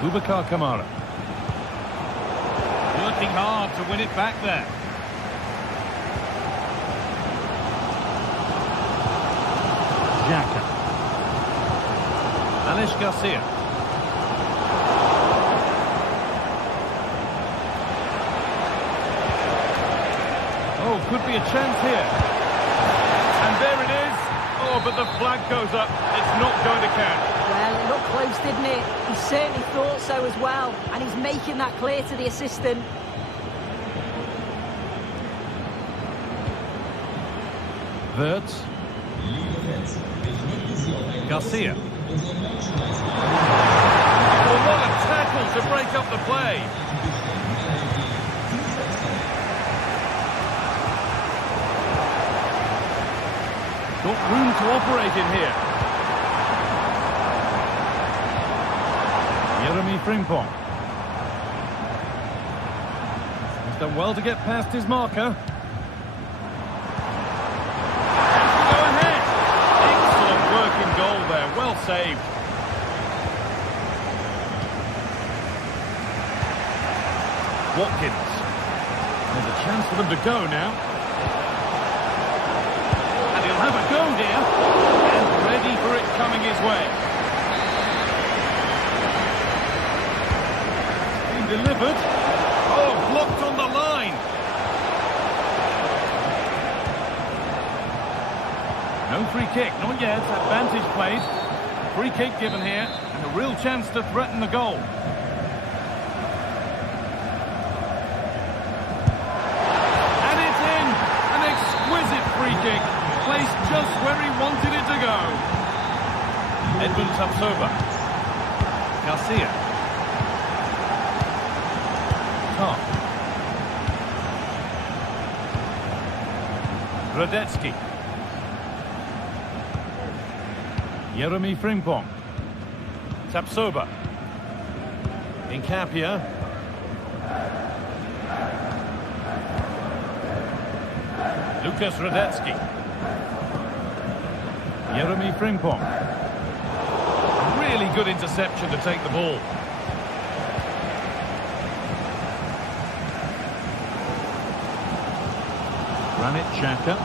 Boubacar Kamara. Working hard to win it back there. Xhaka. Alex Garcia. Oh, could be a chance here. And there it is. Oh, but the flag goes up. It's not going to count. Well, it looked close, didn't it? He certainly thought so as well. And he's making that clear to the assistant. Wirtz. Garcia. Oh, what a tackle to break up the play. Got room to operate in here. Jeremy Frimpong. He's done well to get past his marker. Go ahead. Excellent working goal there. Well saved. Watkins. There's a chance for them to go now. Have a go here, and ready for it coming his way. Being delivered. Oh, blocked on the line. No free kick, not yet. Advantage played. Free kick given here, and a real chance to threaten the goal. And it's in! An exquisite free kick, placed just where he wanted it to go. Edmund Tapsoba. Garcia. Top. Radetzky. Jeremy Frimpong. Tapsoba. Incapia. Lucas Radetzky. Jeremy Frimpong. Really good interception to take the ball. Granit Xhaka.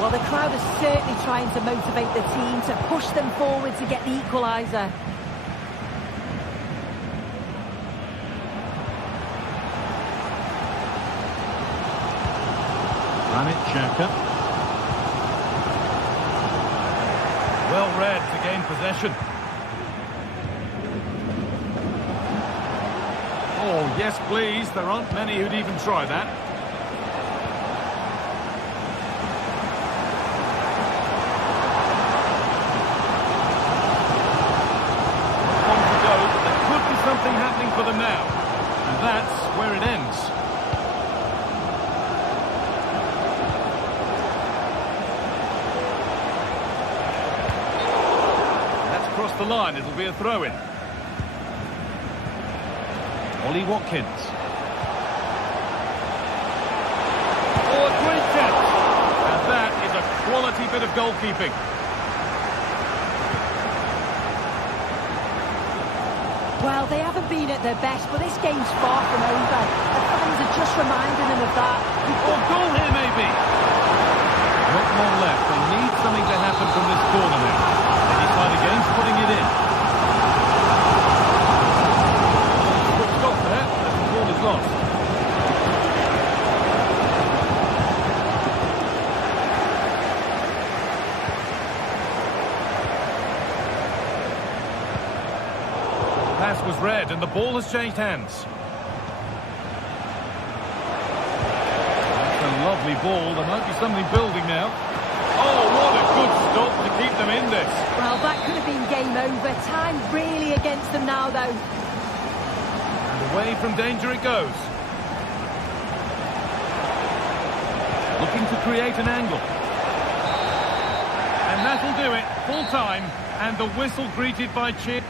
Well, the crowd is certainly trying to motivate the team to push them forward to get the equaliser. Granit Xhaka. Well read to gain possession. Oh, yes, please. There aren't many who'd even try that. Something happening for them now, and that's where it ends. That's crossed the line. It'll be a throw-in. Ollie Watkins. Oh, a great chance, and that is a quality bit of goalkeeping. Well, they haven't been at their best, but this game's far from over. The fans are just reminding them of that. Oh, goal here, maybe. Not more left. They need something to happen from this corner now. They decide against putting it in. Switched off there, as the ball is lost. Pass was read and the ball has changed hands. That's a lovely ball. There might be something building now. Oh, what a good stop to keep them in this. Well, that could have been game over. Time really against them now, though. And away from danger it goes. Looking to create an angle. And that'll do it. Full time. And the whistle greeted by cheer.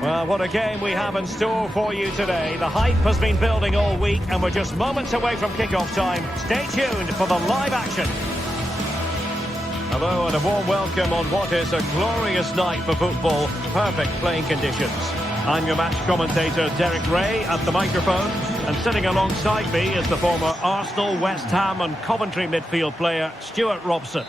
Well, what a game we have in store for you today. The hype has been building all week and we're just moments away from kick-off time. Stay tuned for the live action. Hello and a warm welcome on what is a glorious night for football. Perfect playing conditions. I'm your match commentator, Derek Ray, at the microphone. And sitting alongside me is the former Arsenal, West Ham and Coventry midfield player, Stuart Robson.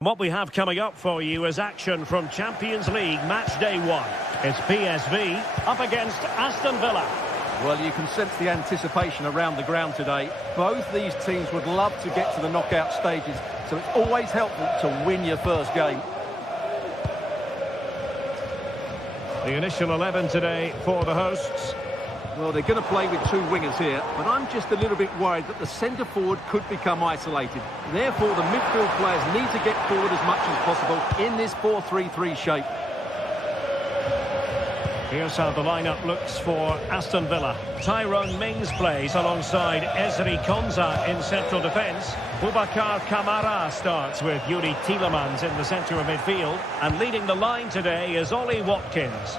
What we have coming up for you is action from Champions League match day 1. It's PSV up against Aston Villa. Well, you can sense the anticipation around the ground today. Both these teams would love to get to the knockout stages, so it's always helpful to win your first game. The initial 11 today for the hosts. Well, they're going to play with two wingers here, but I'm just a little bit worried that the centre-forward could become isolated. Therefore, the midfield players need to get forward as much as possible in this 4-3-3 shape. Here's how the lineup looks for Aston Villa. Tyrone Mings plays alongside Ezri Konsa in central defence. Boubacar Kamara starts with Yuri Tielemans in the centre of midfield. And leading the line today is Ollie Watkins.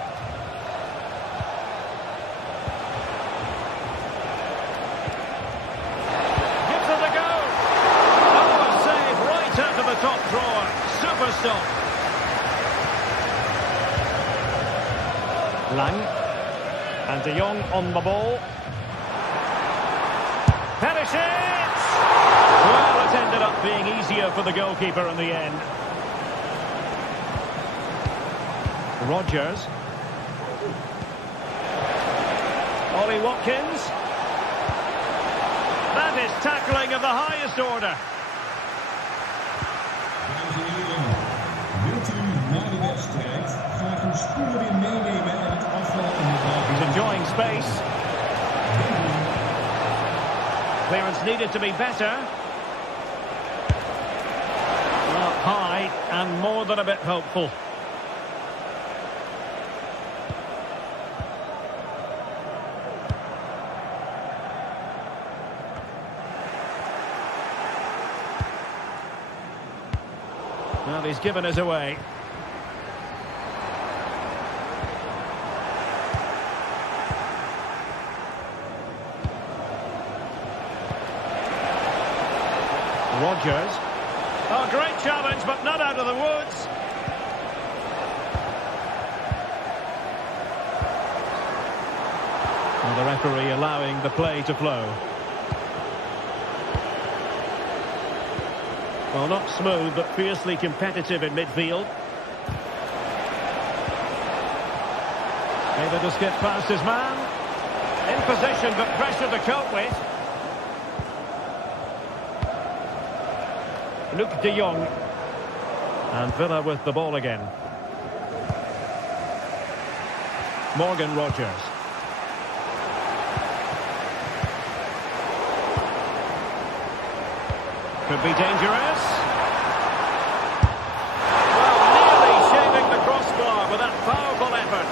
Gives it a go. Oh, a save right out of the top drawer. Super stop. Lang, and De Jong on the ball. Perisic! Well, it ended up being easier for the goalkeeper in the end. Rodgers. Ollie Watkins. That is tackling of the highest order. He's enjoying space. Clearance needed to be better. Up high and more than a bit hopeful. Well, he's given us away. Rodgers. Oh, great challenge, but not out of the woods. Well, the referee allowing the play to flow. Well, not smooth, but fiercely competitive in midfield. Able to skip past his man. In position, but pressure to cope with. Luke de Jong. And Villa with the ball again. Morgan Rodgers. Could be dangerous. Well, nearly shaving the crossbar with that powerful effort.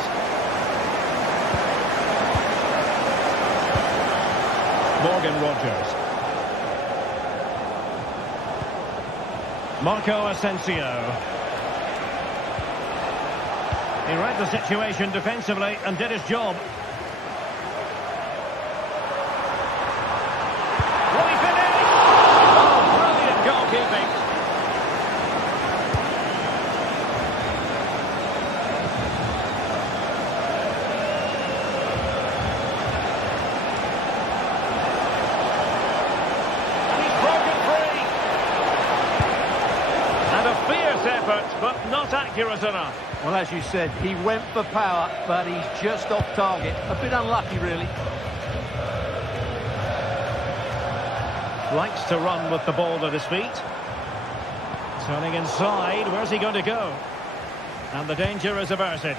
Morgan Rodgers. Marco Asensio. He read the situation defensively and did his job. Will he finish? Oh, brilliant goalkeeping. And he's broken free. And a fierce effort, but not accurate enough. Well, as you said, he went for power, but he's just off target. A bit unlucky, really. Likes to run with the ball at his feet. Turning inside, where's he going to go? And the danger is averted.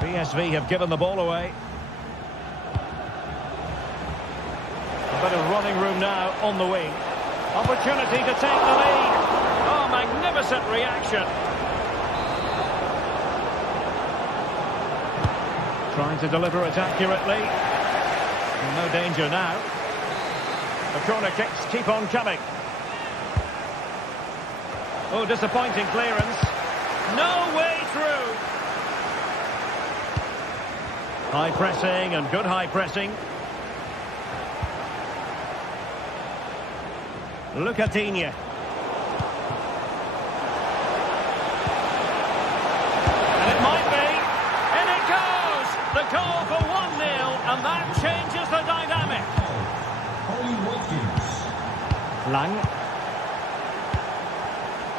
PSV have given the ball away. A bit of running room now on the wing. Opportunity to take the lead. Oh, magnificent reaction. Trying to deliver it accurately. No danger now. The corner kicks keep on coming. Oh, disappointing clearance. No way through. High pressing and good high pressing. Look at Digne. And it might be. In it goes! The goal for 1-0, and that changes the dynamic. Lang.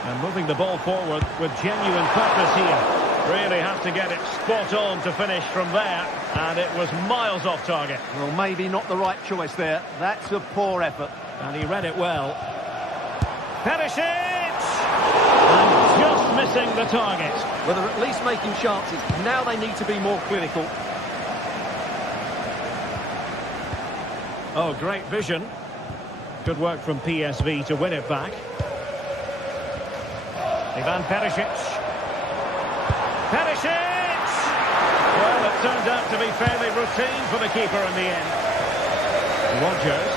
And moving the ball forward with genuine purpose here. Really have to get it spot on to finish from there, and it was miles off target. Well, maybe not the right choice there. That's a poor effort. And he read it well. Perisic! And just missing the target. Well, they're at least making chances. Now they need to be more clinical. Oh, great vision. Good work from PSV to win it back. Ivan Perisic. Perisic! Well, it turned out to be fairly routine for the keeper in the end. Rodgers.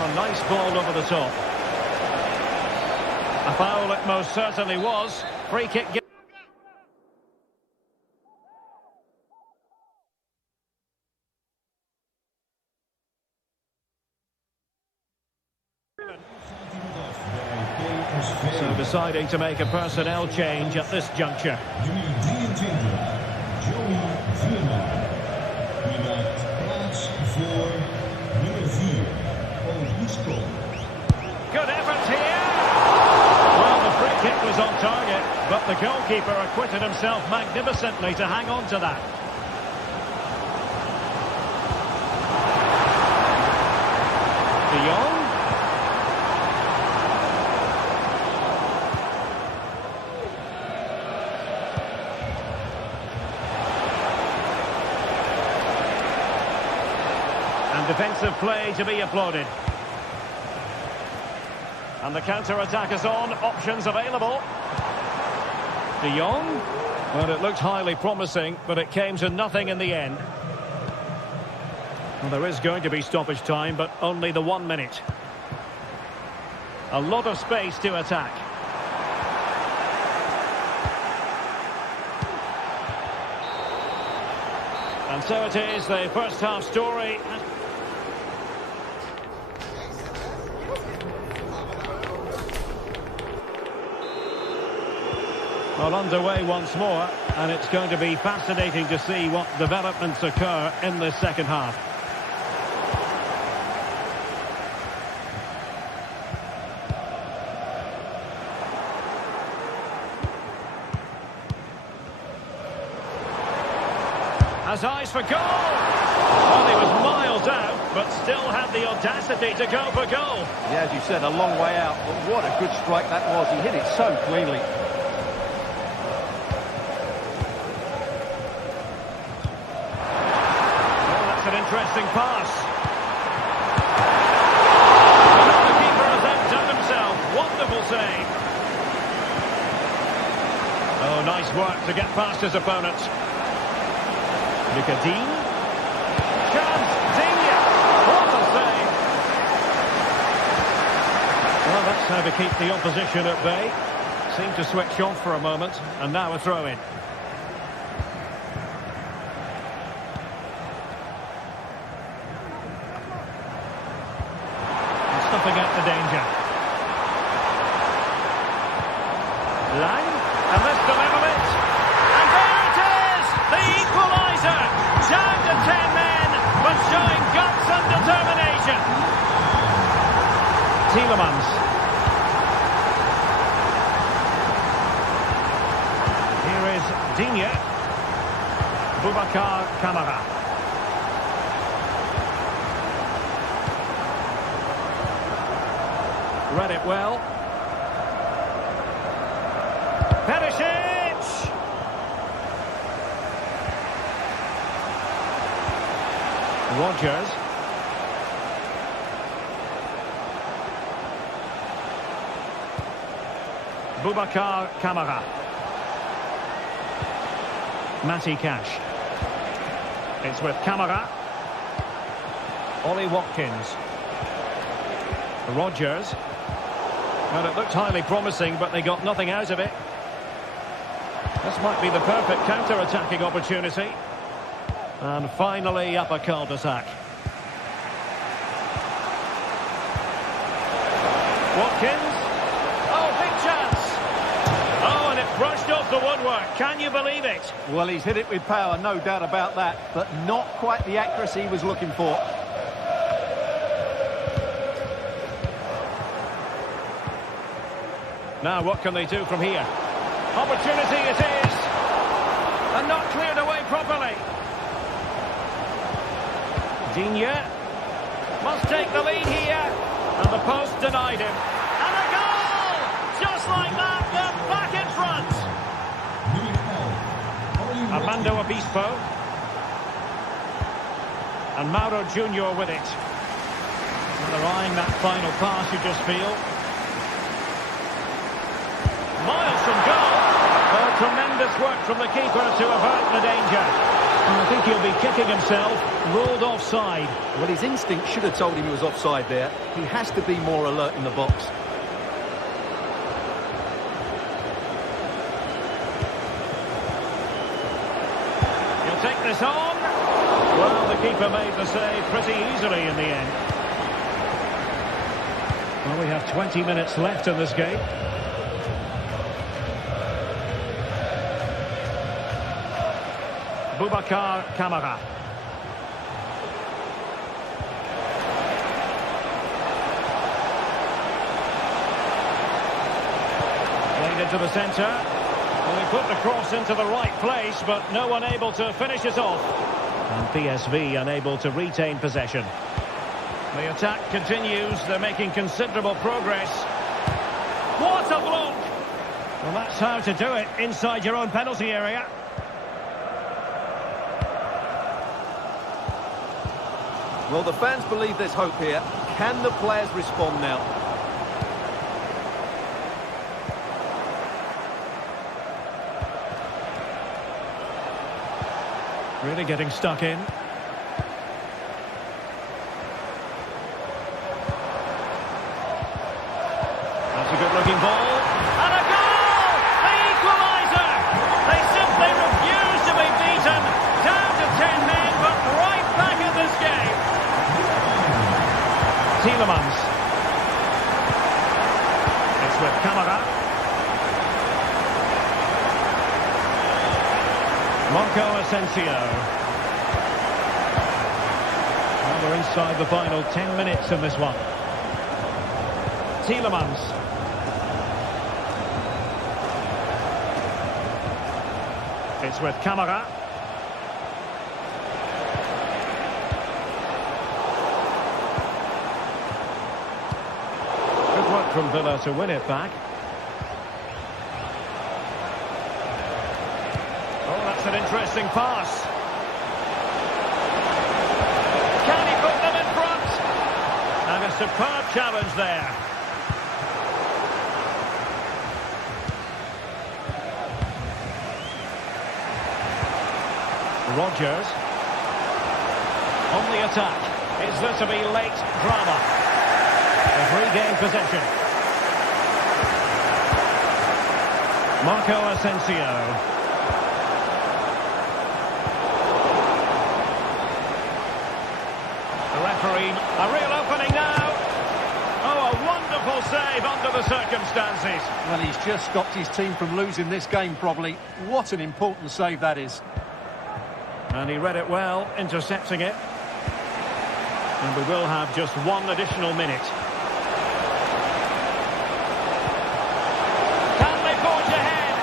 Oh, nice ball over the top. A foul it most certainly was. Free kick. So deciding to make a personnel change at this juncture. Good effort here. Well, the free kick was on target, but the goalkeeper acquitted himself magnificently to hang on to that. De Jong. Defensive play to be applauded. And the counter-attack is on. Options available. De Jong. Well, it looked highly promising, but it came to nothing in the end. Well, there is going to be stoppage time, but only the 1 minute. A lot of space to attack. And so it is, the first half story. Well, underway once more, and it's going to be fascinating to see what developments occur in this second half. Has eyes for goal! Well, he was miles out, but still had the audacity to go for goal. Yeah, as you said, a long way out, but what a good strike that was. He hit it so cleanly. Interesting pass. The keeper has outdone himself. Wonderful save. Oh, nice work to get past his opponent. Luca Digne. Chance. Digne. What a save. Well, that's how to keep the opposition at bay. Seemed to switch off for a moment, and now a throw-in. Stopping out the danger. Lang, and this to level it. And there it is! The equaliser! Down to 10 men, but showing guts and determination. Tielemans. Here is Digne. Boubacar Kamara. Read it well. Perisic! Rodgers. Boubacar Kamara. Matty Cash. It's with Kamara. Ollie Watkins. Rodgers. Well, it looked highly promising, but they got nothing out of it. This might be the perfect counter-attacking opportunity. And finally up a cul-de-sac. Watkins. Oh, big chance. Oh, and it brushed off the woodwork. Can you believe it? Well, he's hit it with power, no doubt about that, but not quite the accuracy he was looking for. Now, what can they do from here? Opportunity it is. And not cleared away properly. Digne must take the lead here. And the post denied him. And a goal! Just like that, they're back in front. Armando Obispo. And Mauro Junior with it. And they're eyeing that final pass, you just feel. Miles from goal. Oh, tremendous work from the keeper to avert the danger. And I think he'll be kicking himself, ruled offside. Well, his instinct should have told him he was offside there. He has to be more alert in the box. He'll take this on. Well, the keeper made the save pretty easily in the end. Well, we have 20 minutes left in this game. Boubacar Kamara. Played into the centre. Well, he put the cross into the right place, but no one able to finish it off. And PSV unable to retain possession. The attack continues. They're making considerable progress. What a block! Well, that's how to do it inside your own penalty area. Well, the fans believe there's hope here. Can the players respond now? Really getting stuck in. That's a good-looking ball. And a goal! The equaliser! They simply refuse to be beaten. Down to 10 men, but right back in this game. Tielemans. It's with Kamara. Marco Asensio. Well, we're inside the final 10 minutes in this one. Tielemans. It's with Kamara. Good work from Villa to win it back. Oh, that's an interesting pass. Can he put them in front? And a superb challenge there. Rodgers. On the attack. Is there to be late drama? They've regained possession. Marco Asensio. The referee, a real opening now. Oh, a wonderful save under the circumstances. Well, he's just stopped his team from losing this game, probably. What an important save that is. And he read it well, intercepting it. And we will have just one additional minute. Can they forge ahead?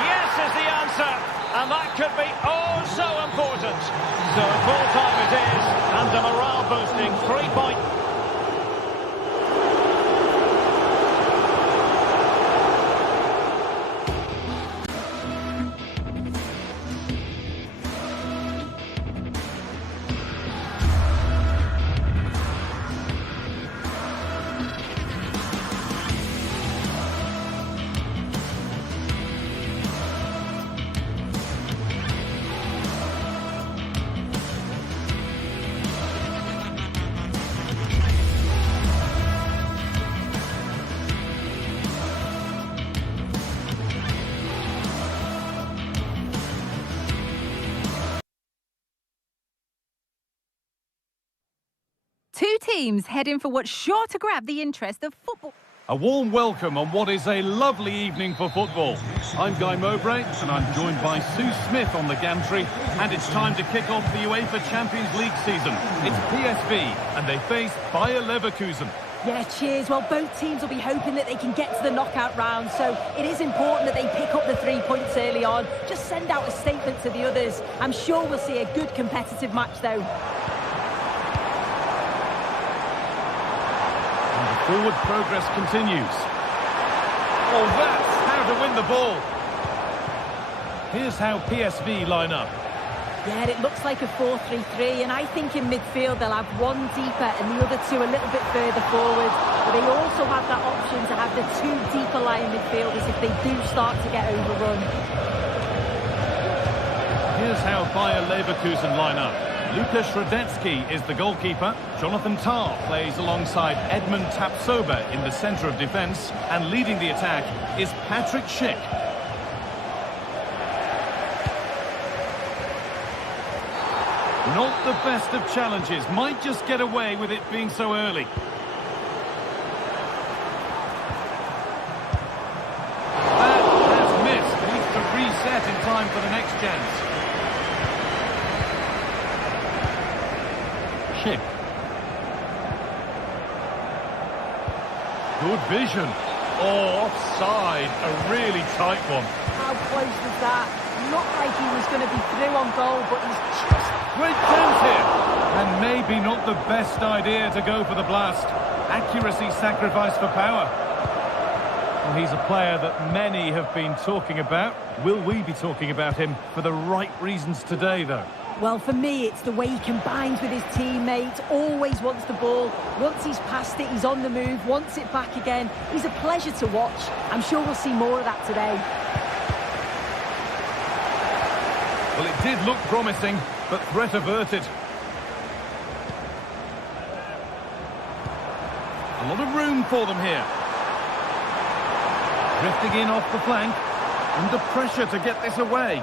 Yes is the answer. And that could be oh so important. So full time it is. And a morale boosting 3-point. teams head in for what's sure to grab the interest of football. A warm welcome on what is a lovely evening for football. I'm Guy Mowbray and I'm joined by Sue Smith on the gantry, and it's time to kick off the UEFA Champions League season. It's PSV and they face Bayer Leverkusen. Yeah, cheers. Well, both teams will be hoping that they can get to the knockout round, so it is important that they pick up the 3 points early on. Just send out a statement to the others. I'm sure we'll see a good competitive match, though. Forward progress continues. Oh, that's how to win the ball. Here's how PSV line up. Yeah, it looks like a 4-3-3, and I think in midfield they'll have one deeper and the other two a little bit further forward. But they also have that option to have the 2 deeper lying midfielders if they do start to get overrun. Here's how Bayer Leverkusen line up. Lukas Radetsky is the goalkeeper. Jonathan Tah plays alongside Edmund Tapsoba in the centre of defence, and leading the attack is Patrick Schick. Not the best of challenges, might just get away with it being so early. That has missed, needs to reset in time for the next chance. Schick. Good vision. Oh, offside. A really tight one. How close was that? Looked like he was going to be through on goal, but he's just... Great chance here. And maybe not the best idea to go for the blast. Accuracy sacrificed for power. Well, he's a player that many have been talking about. Will we be talking about him for the right reasons today, though? Well, for me, it's the way he combines with his teammates, always wants the ball. Once he's passed it, he's on the move, wants it back again. He's a pleasure to watch. I'm sure we'll see more of that today. Well, it did look promising, but threat averted. A lot of room for them here. Drifting in off the flank. Under pressure to get this away.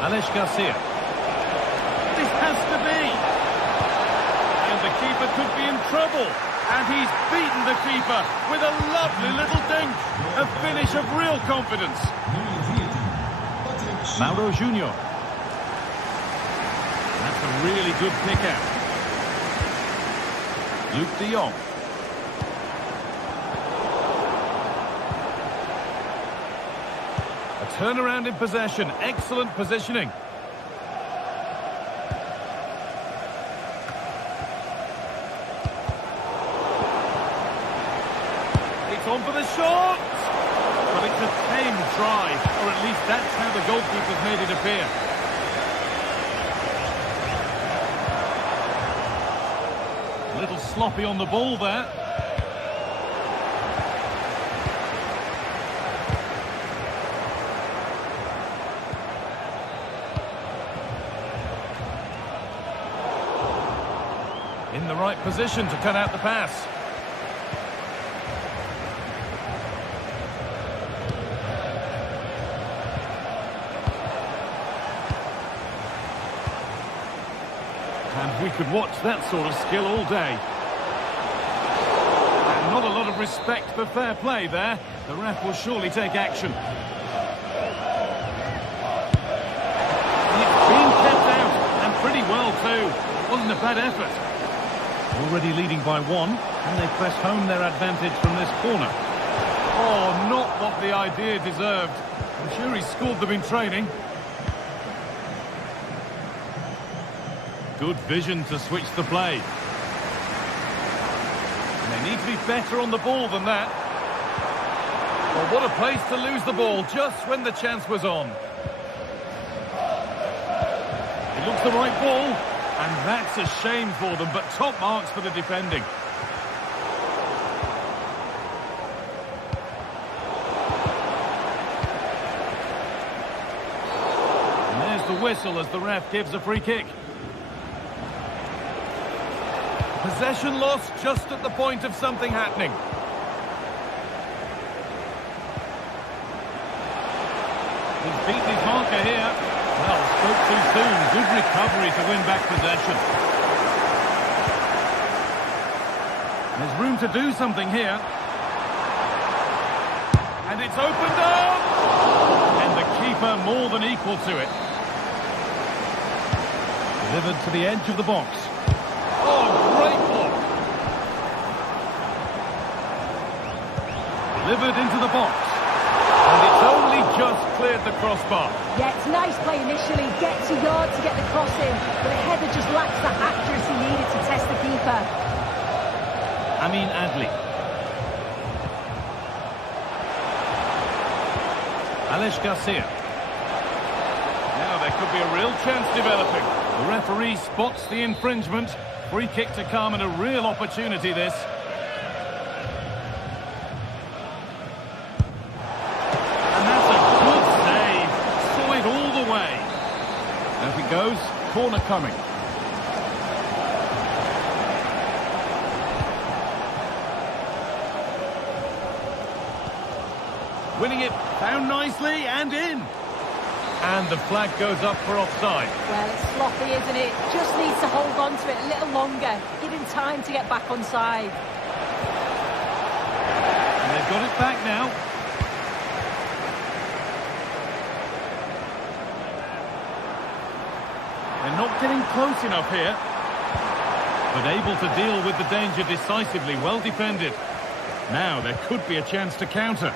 Alex Garcia. This has to be. And the keeper could be in trouble. And he's beaten the keeper with a lovely little dink. A finish of real confidence. Mauro Junior. That's a really good pick out. Luke de Jong. Turnaround in possession, excellent positioning. It's on for the shot! But it's a tame try, or at least that's how the goalkeeper's made it appear. A little sloppy on the ball there. In the right position to cut out the pass. And we could watch that sort of skill all day. And not a lot of respect for fair play there. The ref will surely take action. It's been kept out, and pretty well too. Wasn't a bad effort. Already leading by 1, and they press home their advantage from this corner. Oh, not what the idea deserved. I'm sure he scored them in training. Good vision to switch the play. And they need to be better on the ball than that. Well, what a place to lose the ball just when the chance was on. It looks the right ball. And that's a shame for them, but top marks for the defending. And there's the whistle as the ref gives a free kick. Possession lost just at the point of something happening. He's beaten his marker here. Well, spoke too soon. Good recovery to win back possession. There's room to do something here. And it's opened up! And the keeper more than equal to it. Delivered to the edge of the box. Oh, great block! Delivered into the box. And it's only just cleared the crossbar. Yeah, it's nice play initially. Gets a yard to get the cross in, but the header just lacks that accuracy needed to test the keeper. Amin Adli. Alex Garcia. Now there could be a real chance developing. The referee spots the infringement. Free kick to come and a real opportunity this. And that's a good save. Saw it all the way. As it goes, corner coming. Winning it, found nicely and in. And the flag goes up for offside. Well, it's sloppy, isn't it? Just needs to hold on to it a little longer. Give him time to get back onside. And they've got it back now. They're not getting close enough here. But able to deal with the danger decisively, well defended. Now there could be a chance to counter.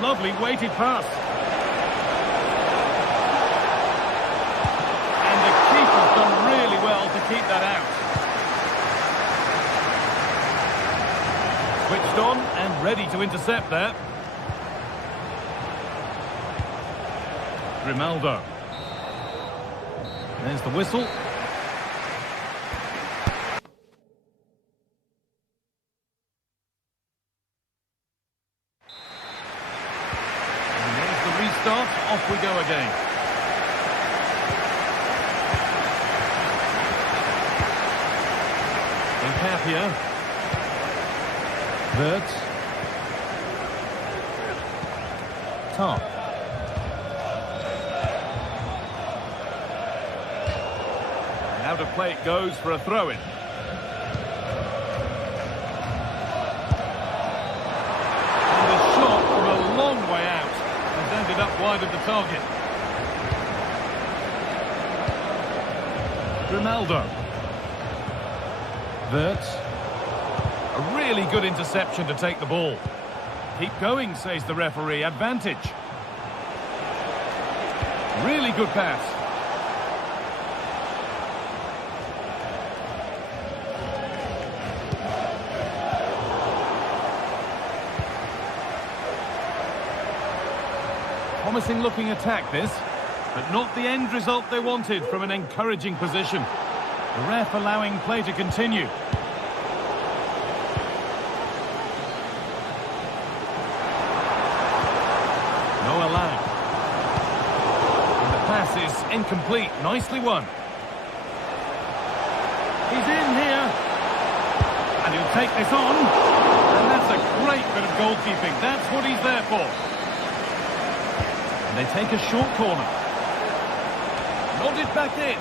Lovely weighted pass. And the keeper's done really well to keep that out. Switched on and ready to intercept there. Grimaldo. There's the whistle. Restart, off we go again. Encapia. Wirtz. Top. Out of play it goes for a throw-in. And a shot from a long way out. Ended up wide of the target. Ronaldo. Wirtz. A really good interception to take the ball. Keep going, says the referee. Advantage. Really good pass. Promising looking attack this, but not the end result they wanted from an encouraging position. The ref allowing play to continue. No allowed. And the pass is incomplete. Nicely won. He's in here. And he'll take this on. And that's a great bit of goalkeeping. That's what he's there for. They take a short corner. Nodded back in.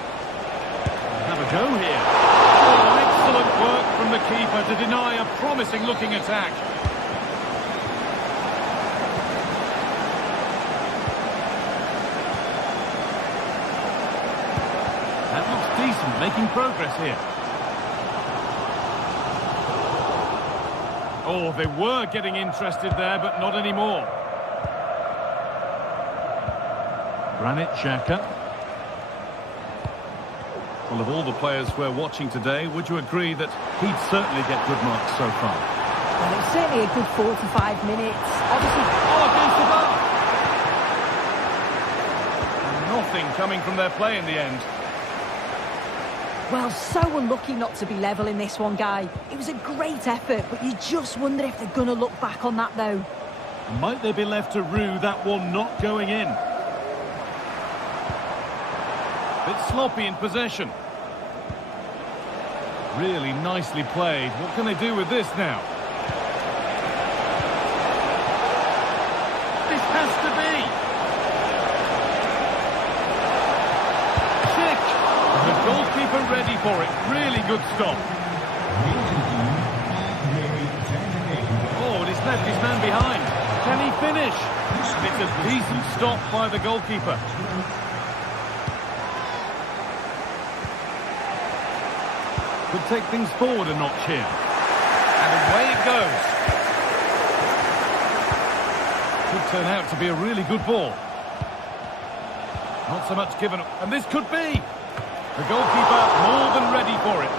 Have a go here. Oh, excellent work from the keeper to deny a promising looking attack. That looks decent, making progress here. Oh, they were getting interested there, but not anymore. Granit Xhaka. Well, of all the players we're watching today, would you agree that he'd certainly get good marks so far? Well, it's certainly a good 45 minutes. Obviously, against the bar! Nothing coming from their play in the end. well, so unlucky not to be level in this one, Guy. It was a great effort, but you just wonder if they're going to look back on that, though. Might they be left to rue that one not going in? Bit sloppy in possession. Really nicely played. What can they do with this now? ready for it. Really good stop. Oh, and he's left his man behind. Can he finish? It's a decent stop by the goalkeeper. Could take things forward a notch here. And away it goes. Could turn out to be a really good ball. Not so much given up. And this could be. The goalkeeper more than ready for it.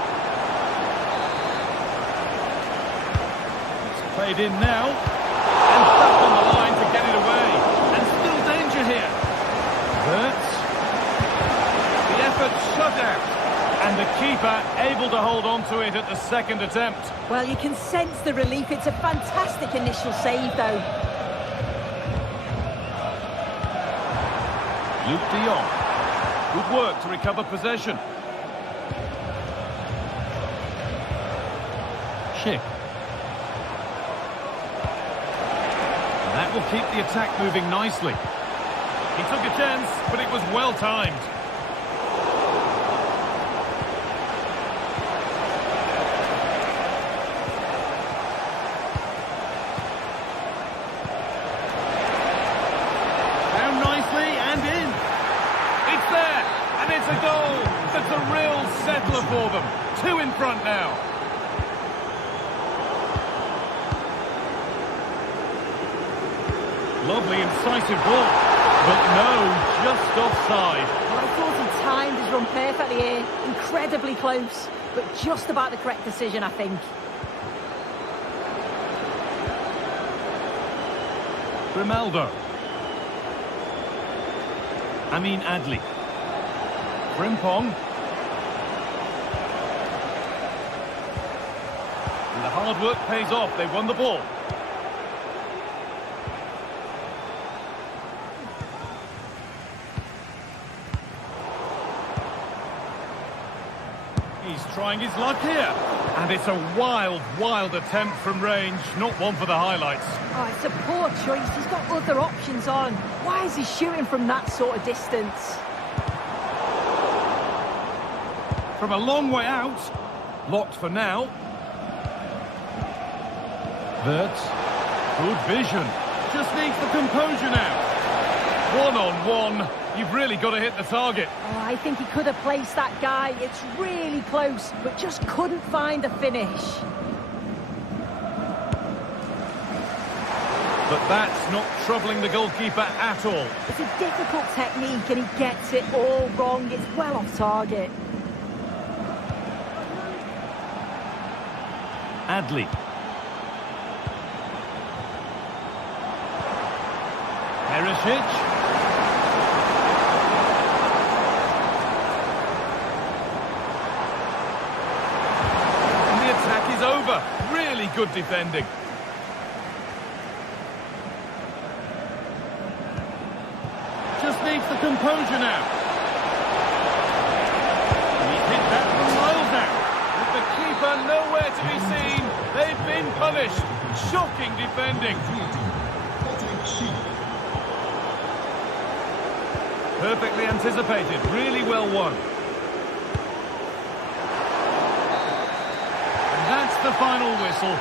It's played in now. And stuck on the line to get it away. And still danger here. Hurts. The effort shut out. And the keeper able to hold on to it at the second attempt. Well, you can sense the relief. It's a fantastic initial save, though. Luke de Jong. Good work to recover possession. Schick. And that will keep the attack moving nicely. He took a chance, but it was well timed. A goal that's a real settler for them. 2 in front now. Lovely incisive ball, but no, just offside. Well, I thought he timed his run perfectly here. Incredibly close, but just about the correct decision, I think. Grimaldo. Amin Adli. Frimpong. And the hard work pays off. They won the ball. He's trying his luck here. And it's a wild, wild attempt from range. Not one for the highlights. Oh, it's a poor choice. He's got other options on. Why is he shooting from that sort of distance? From a long way out. Locked for now. Wirtz. Good vision. Just needs the composure now. One-on-one. You've really got to hit the target. Oh, I think he could have placed that guy. It's really close, but just couldn't find the finish. But that's not troubling the goalkeeper at all. It's a difficult technique and he gets it all wrong. It's well off target. Adli. Perisic. And the attack is over. Really good defending. Just needs the composure now. He hit that from miles out. With the keeper nowhere to be seen. They've been punished. Shocking defending. Perfectly anticipated. Really well won. And that's the final whistle.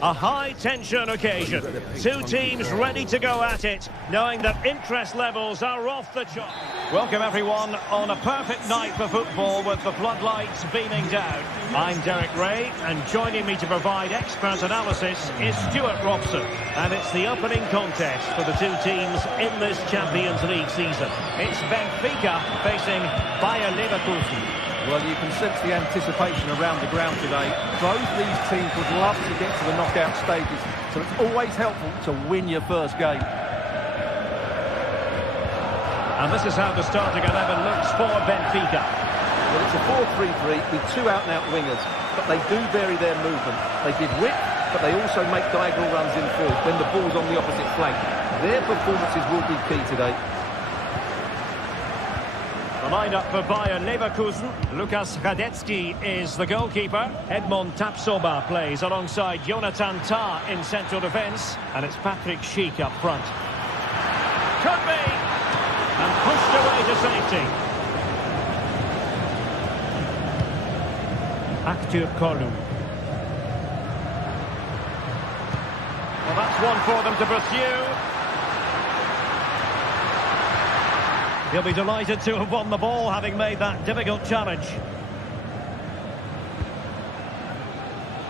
A high-tension occasion. Two teams ready to go at it, knowing that interest levels are off the chart. Welcome, everyone, on a perfect night for football with the floodlights beaming down. I'm Derek Ray, and joining me to provide expert analysis is Stuart Robson. And it's the opening contest for the two teams in this Champions League season. It's Benfica facing Bayer Leverkusen. Well, you can sense the anticipation around the ground today. Both these teams would love to get to the knockout stages, so it's always helpful to win your first game. And this is how the starting 11 looks for Benfica. Well, it's a 4-3-3 with two out-and-out wingers, but they do vary their movement. They give width, but they also make diagonal runs in field when the ball's on the opposite flank. Their performances will be key today. The line-up for Bayer Leverkusen. Lukas Radecki is the goalkeeper. Edmond Tapsoba plays alongside Jonathan Tah in central defence. And it's Patrick Schick up front. Could be! And pushed away to safety. Aktür Kolu. Well, that's one for them to pursue. He'll be delighted to have won the ball, having made that difficult challenge.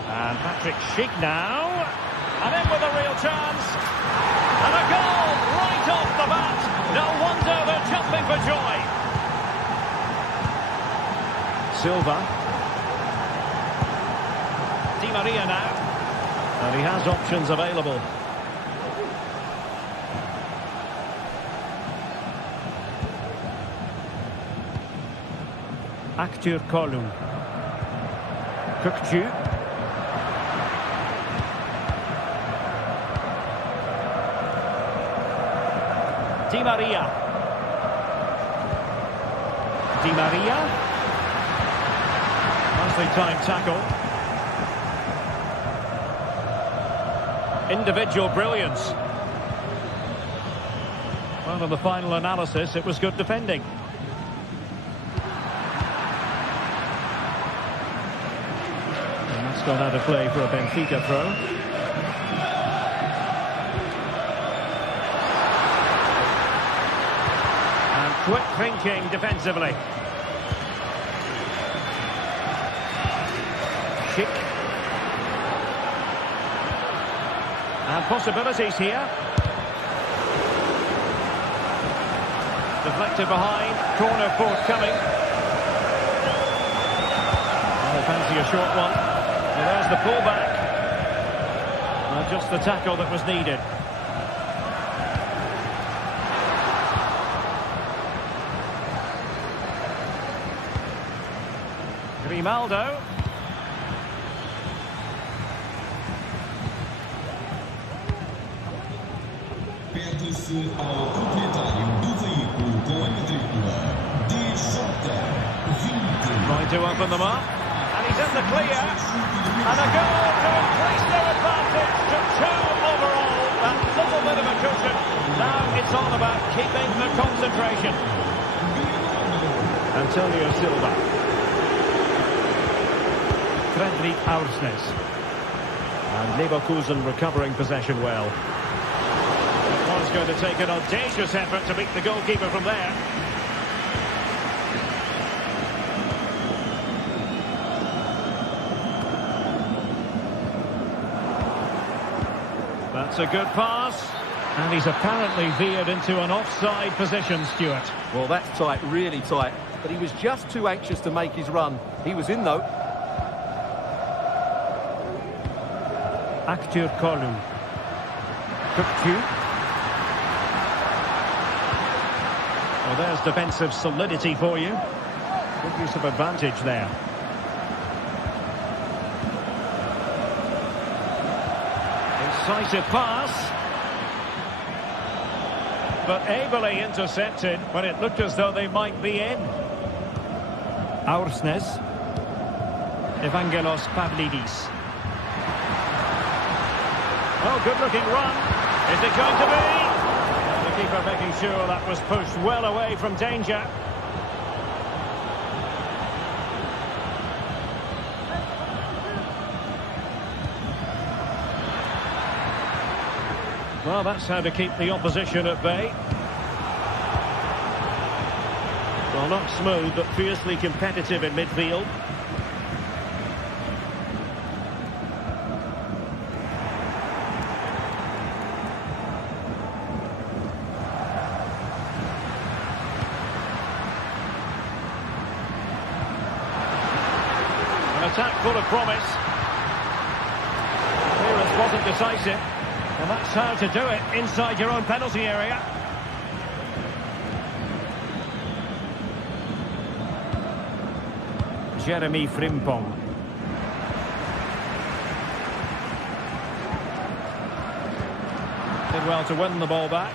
And Patrick Schick now. And in with a real chance. And a goal right off the bat. No wonder they're jumping for joy. Silva. Di Maria now. And he has options available. Aktür Kolu. Kökçü. Di Maria. Di Maria. Nicely timed tackle. Individual brilliance. Well, in the final analysis, it was good defending. Gone out of play for a Benfica throw. And quick thinking defensively. Schick. And possibilities here. Deflected behind. Corner forthcoming. Oh, fancy a short one. Well, there's the pullback. Just the tackle that was needed. Grimaldo. Pertence ao proprietário do veículo com a matrícula DJ23. Trying to open them up. And he's in the clear. And a goal to increase their advantage to 2 overall. That little bit of a cushion. Now it's all about keeping the concentration. Antonio Silva. Fredrik Aursnes. And Leverkusen recovering possession well. It was going to take an audacious effort to beat the goalkeeper from there. That's a good pass. And he's apparently veered into an offside position, Stuart. Well, that's tight, really tight. But he was just too anxious to make his run. He was in, though. Aktür Kolu. Kökçü. Well, there's defensive solidity for you. Good use of advantage there. Incisive pass. But ably intercepted when it looked as though they might be in. Aursnes. Evangelos Pavlidis. Oh, good-looking run. Is it going to be? The keeper making sure that was pushed well away from danger. Well, that's how to keep the opposition at bay. Well, not smooth, but fiercely competitive in midfield. attack full of promise. Clearance wasn't decisive. And that's how to do it inside your own penalty area. Jeremy Frimpong. Did well to win the ball back.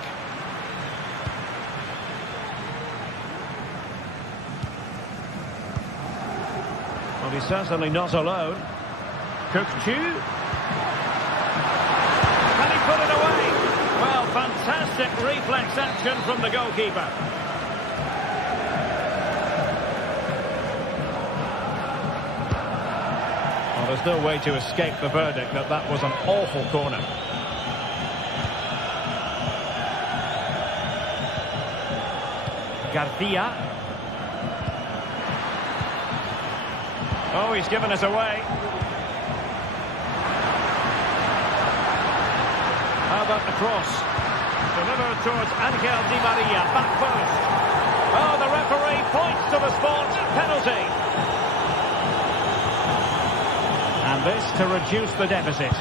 Well, he's certainly not alone. Cook-Chu. Can he put it away? Well, fantastic reflex action from the goalkeeper. Well, there's no way to escape the verdict that that was an awful corner. Garcia. Oh, he's given us away. How about the cross? Delivered towards Angel Di Maria, back post. Oh, the referee points to the spot. Penalty. And this to reduce the deficit.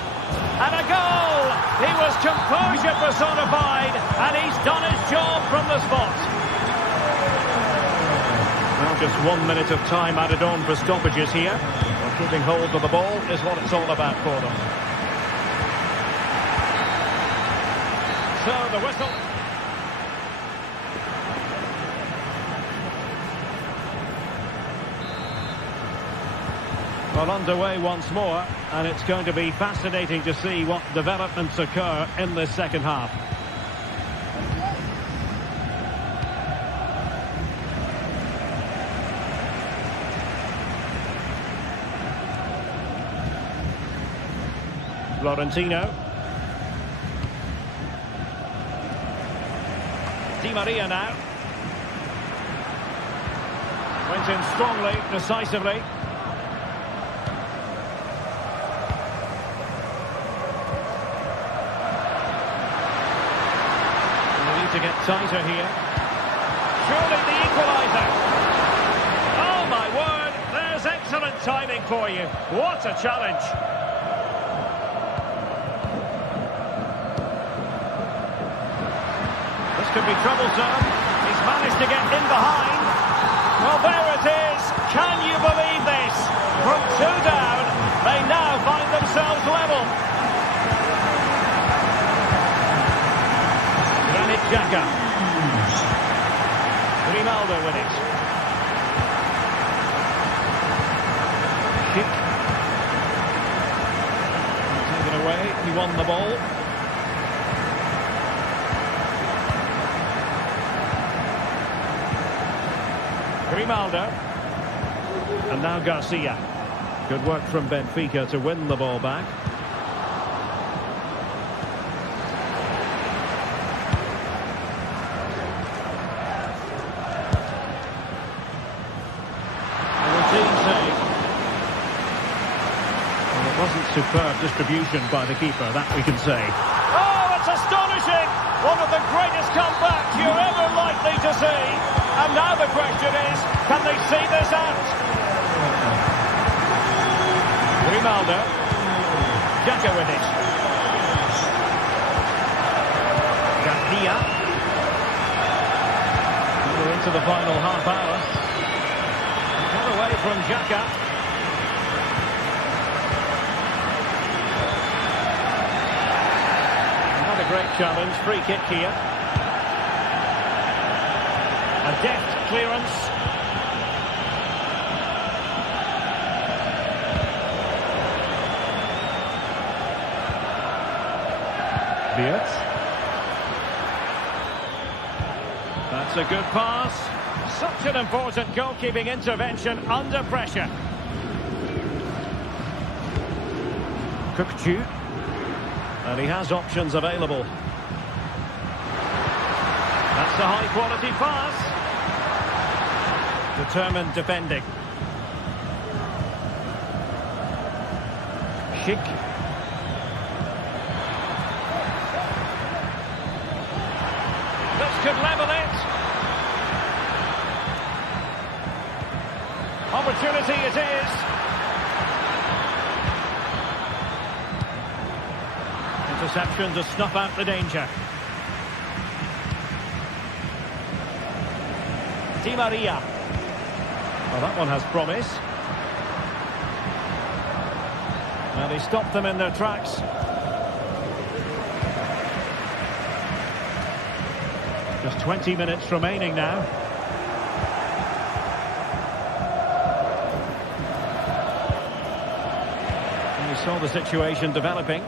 And a goal! He was composure personified, and he's done his job from the spot. Now just 1 minute of time added on for stoppages here. Well, keeping hold of the ball is what it's all about for them. So the whistle. Well, underway once more, and it's going to be fascinating to see what developments occur in this second half. Florentino. Di Maria now. Went in strongly, decisively. We need to get tighter here. Surely the equaliser. Oh my word, there's excellent timing for you. What a challenge. Could be troublesome. He's managed to get in behind. Well, there it is. Can you believe this? From 2 down, they now find themselves level. Granit Xhaka. Grimaldo with it. Kick. Taken away. He won the ball. Grimaldo. And now Garcia. Good work from Benfica to win the ball back. A routine save. Well, it wasn't superb distribution by the keeper, that we can say. Oh, it's astonishing! One of the greatest comebacks you're ever likely to see. And now the question is, can they see this out? Grimaldo. Xhaka with it. Garcia. We're into the final half hour. Cut away from Xhaka. Another great challenge. Free kick here. A deft clearance. Beard. That's a good pass. Such an important goalkeeping intervention under pressure. Cook-Chu. And he has options available. That's a high-quality pass. Determined defending. Schick. This could level it. Opportunity it is. interception to snuff out the danger. Di Maria. Well, that one has promise. And he stopped them in their tracks. Just 20 minutes remaining now. And we saw the situation developing.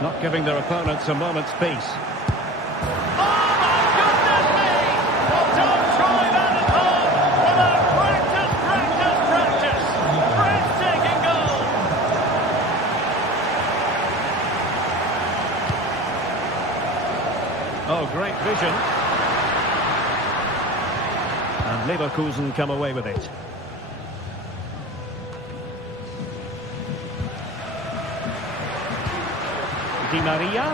Not giving their opponents a moment's peace. Oh, my goodness me! Well, don't try that at home without practice, practice, practice! Breathtaking goal! Oh, great vision. And Leverkusen come away with it. Di Maria.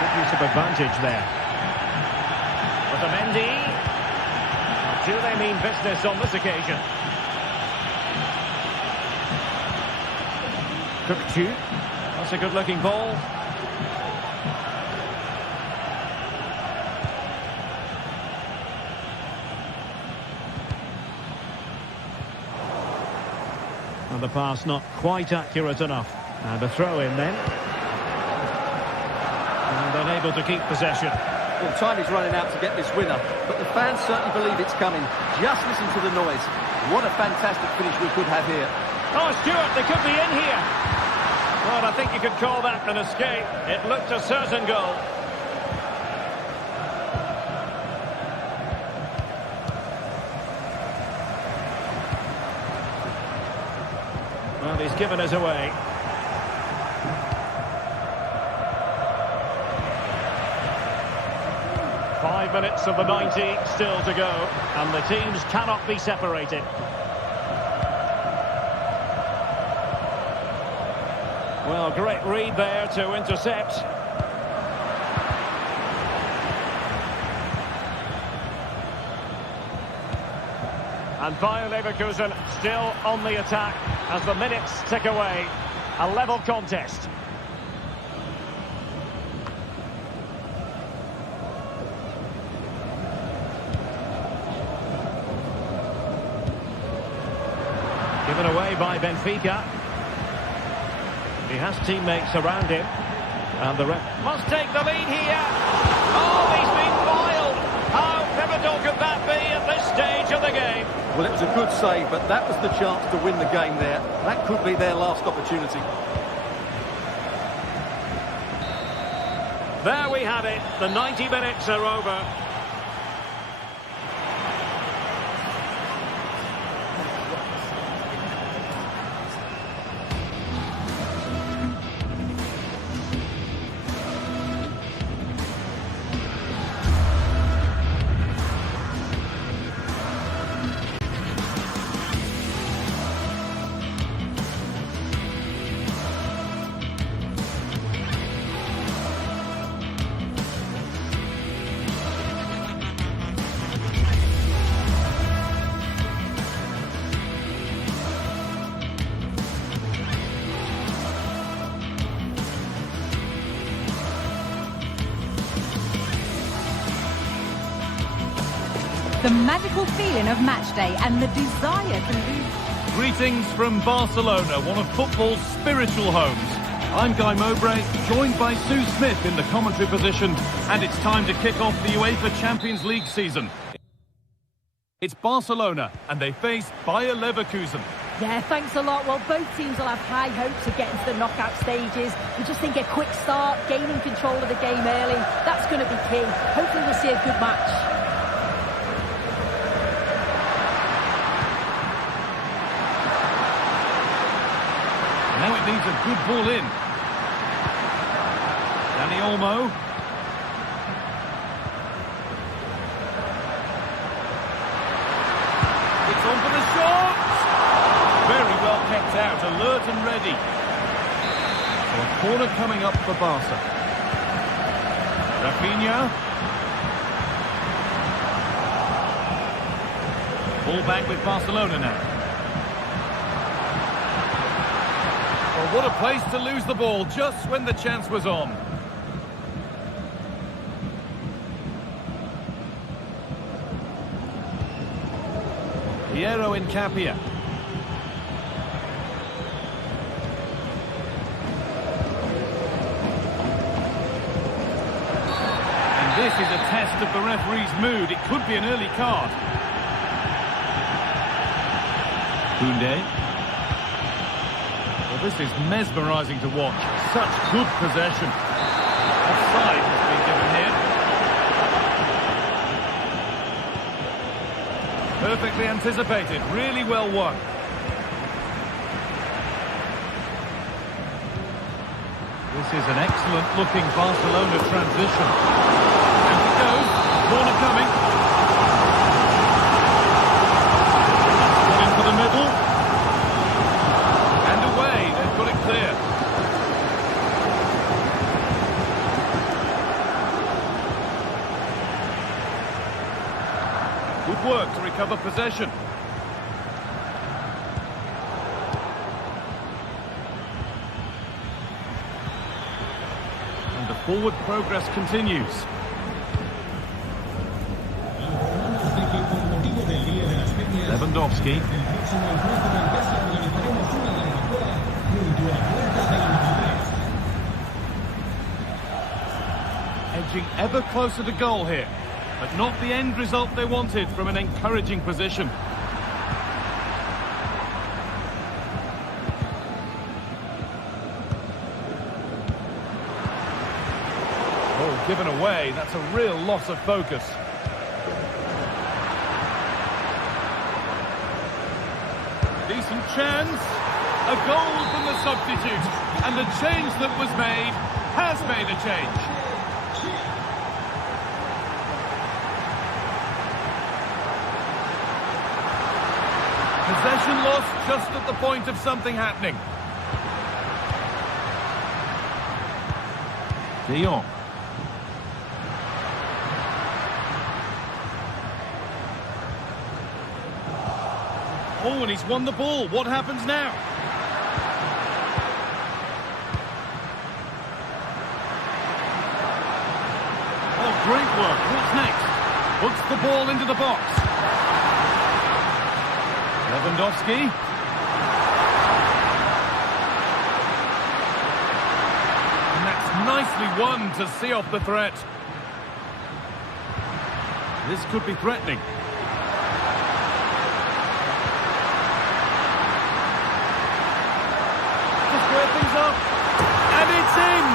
Good use of advantage there. Otamendi. Do they mean business on this occasion? Cookchu. That's a good-looking ball. And the pass not quite accurate enough. And a throw in then. And unable to keep possession. Well, time is running out to get this winner, but the fans certainly believe it's coming. Just listen to the noise. What a fantastic finish we could have here. Oh, Stuart, they could be in here. Well, I think you could call that an escape. It looked a certain goal. Well, he's given us away. Five minutes of the 90 still to go, and the teams cannot be separated. Well, great read there to intercept. And Bayer Leverkusen still on the attack as the minutes tick away. A level contest. Given away by Benfica. He has teammates around him. And the ref must take the lead here. Oh, he's been foiled. How pivotal could that be at this stage of the game? Well, it was a good save, but that was the chance to win the game there. That could be their last opportunity. There we have it. The 90 minutes are over. The magical feeling of match day and the desire to lose. Greetings from Barcelona, one of football's spiritual homes. I'm Guy Mowbray, joined by Sue Smith in the commentary position, and it's time to kick off the UEFA Champions League season. It's Barcelona, and they face Bayer Leverkusen. Yeah, thanks a lot. Well, both teams will have high hopes of getting to the knockout stages. We just think a quick start, gaining control of the game early, that's going to be key. Hopefully we'll see a good match. Now it needs a good ball in. Dani Olmo. It's on for the shot! Very well kept out, alert and ready. So a corner coming up for Barca. Rafinha. Ball back with Barcelona now. Well, what a place to lose the ball just when the chance was on. Piero in Capia. And this is a test of the referee's mood. It could be an early card. Koundé. Well, this is mesmerising to watch. Such good possession. Offside has been given here. Perfectly anticipated. Really well won. This is an excellent-looking Barcelona transition. And it goes. Corner coming. Into the middle. And away. They've got it clear. Good work to recover possession. And the forward progress continues. Lewandowski. Edging ever closer to goal here, but not the end result they wanted from an encouraging position. Oh, given away, that's a real loss of focus. Decent chance. A goal from the substitute. And the change that was made has made a change. Possession lost just at the point of something happening. De Jong. Oh, and he's won the ball. What happens now? Oh, great work. What's next? Puts the ball into the box. Lewandowski. And that's nicely won to see off the threat. This could be threatening. Things up, and it's in!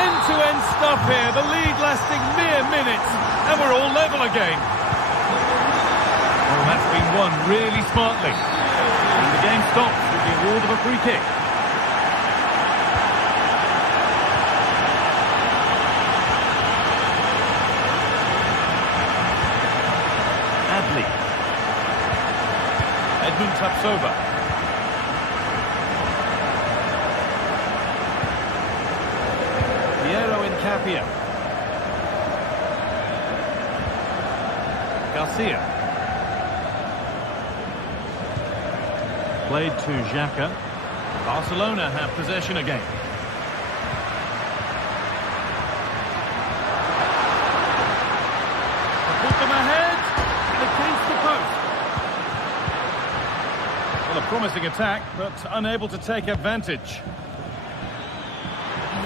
End-to-end stuff here, the lead lasting mere minutes, and we're all level again. Oh, that's been won really smartly. And the game stops with the award of a free kick. Adli. Edmund taps over. Capia. Garcia. Played to Xhaka. Barcelona have possession again. Put them ahead and against the post. Well, a promising attack, but unable to take advantage.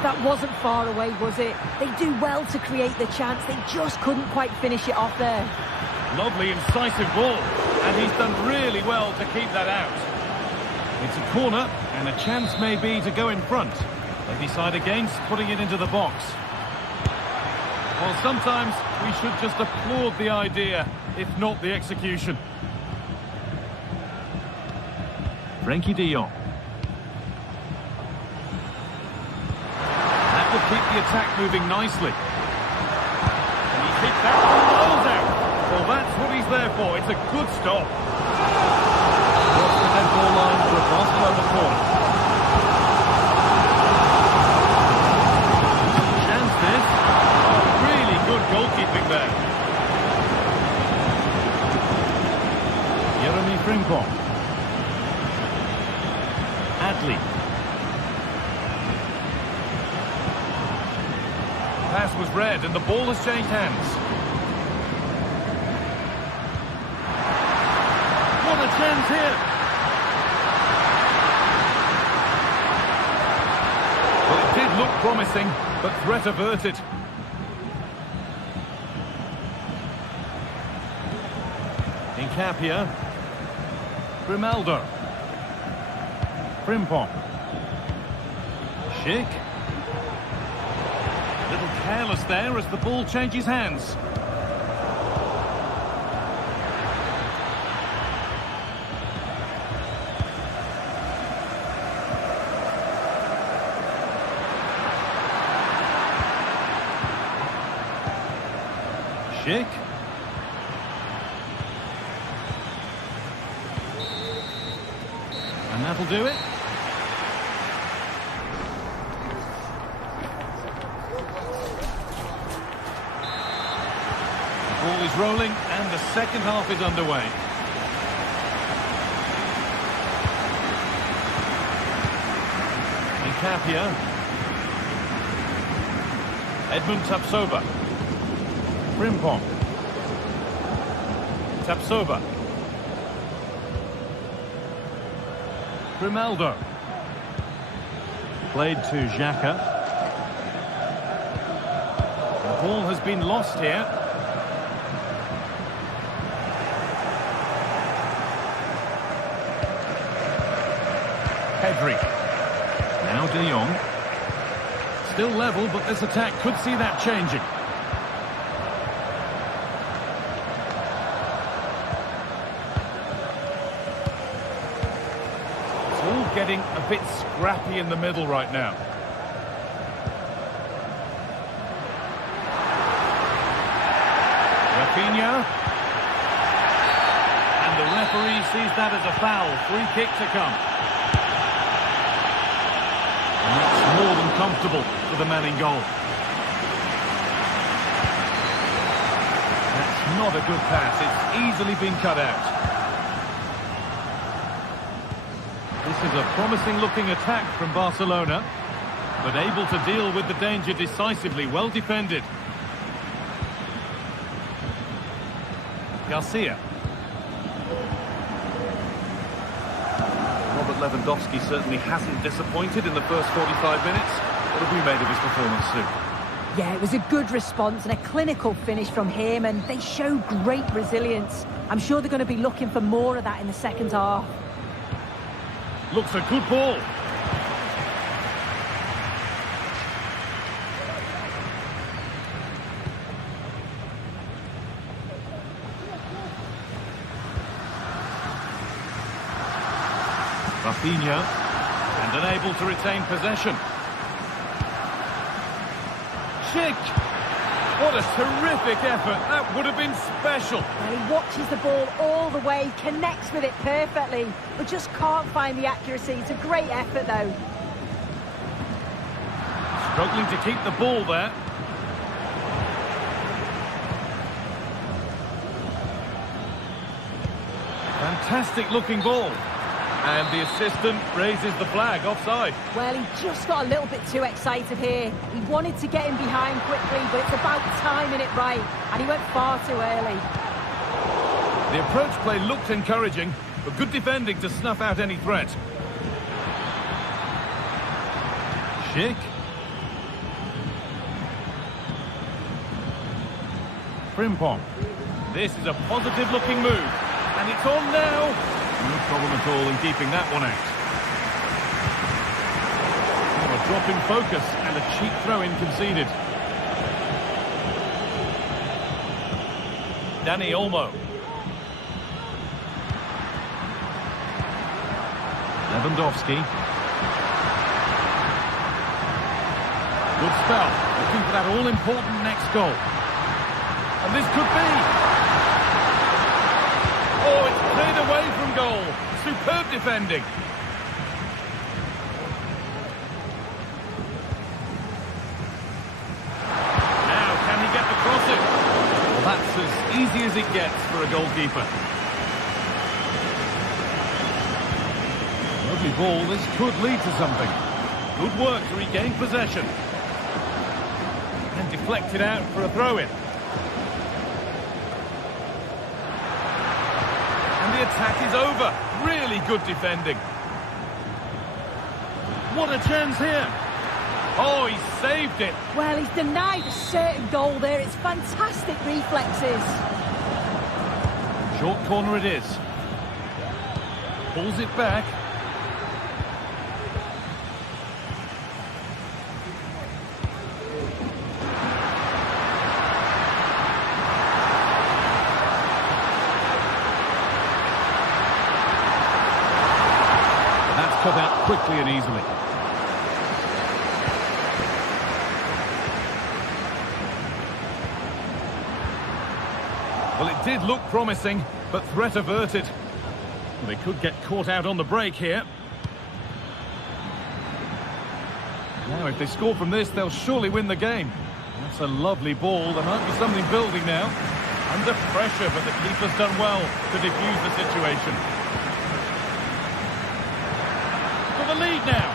That wasn't far away, was it? They do well to create the chance. They just couldn't quite finish it off there. Lovely, incisive ball. And he's done really well to keep that out. It's a corner, and a chance may be to go in front. They decide against putting it into the box. Well, sometimes we should just applaud the idea, if not the execution. Frenkie de Jong. Will keep the attack moving nicely. And he hit that one miles out. Well, that's what he's there for. It's a good stop. Across the dead ball line for a Barcelona corner. Chance this. Oh, really good goalkeeping there. was read and the ball has changed hands. What a chance here! Well, it did look promising, but threat averted. Incapia. Grimaldo. Frimpong. Schick. A little careless there as the ball changes hands. Schick. And that'll do it. The ball is rolling and the second half is underway. Incapia. Edmund Tapsoba. Frimpong. Tapsoba. Grimaldo. Played to Xhaka. The ball has been lost here. Pedri. Now De Jong. Still level, but this attack could see that changing. Getting a bit scrappy in the middle right now. Rafinha. And the referee sees that as a foul. Free kick to come. And that's more than comfortable for the man in goal. That's not a good pass. It's easily been cut out. This is a promising-looking attack from Barcelona, but able to deal with the danger decisively. Well defended. Garcia. Robert Lewandowski certainly hasn't disappointed in the first 45 minutes. What have we made of his performance, Sue? Yeah, it was a good response and a clinical finish from him, and they show great resilience. I'm sure they're going to be looking for more of that in the second half. Looks a good ball. Rafinha, and unable to retain possession. Schick! What a terrific effort. That would have been special. Well, he watches the ball all the way, connects with it perfectly, but just can't find the accuracy. It's a great effort, though. Struggling to keep the ball there. Fantastic looking ball. And the assistant raises the flag, offside. Well, he just got a little bit too excited here. He wanted to get in behind quickly, but it's about timing it right, and he went far too early. The approach play looked encouraging, but good defending to snuff out any threat. Schick. Frimpong. This is a positive-looking move, and it's on now. No problem at all in keeping that one out. Oh, a drop in focus and a cheap throw-in conceded. Dani Olmo. Lewandowski. Good spell. Looking for that all-important next goal. And this could be... Oh, it's cleared away from goal. Superb defending. Now, can he get the crossing? Well, that's as easy as it gets for a goalkeeper. Lovely ball. This could lead to something. Good work to regain possession. And deflected out for a throw-in. And the attack is over. Really good defending. What a chance here. Oh, he saved it. Well, he's denied a certain goal there. It's fantastic reflexes. Short corner it is. Pulls it back. That's cut out quickly and easily. Well, it did look promising, but threat averted. They could get caught out on the break here. Now, if they score from this, they'll surely win the game. That's a lovely ball. There might be something building now. Under pressure, but the keeper's done well to defuse the situation. For the lead now.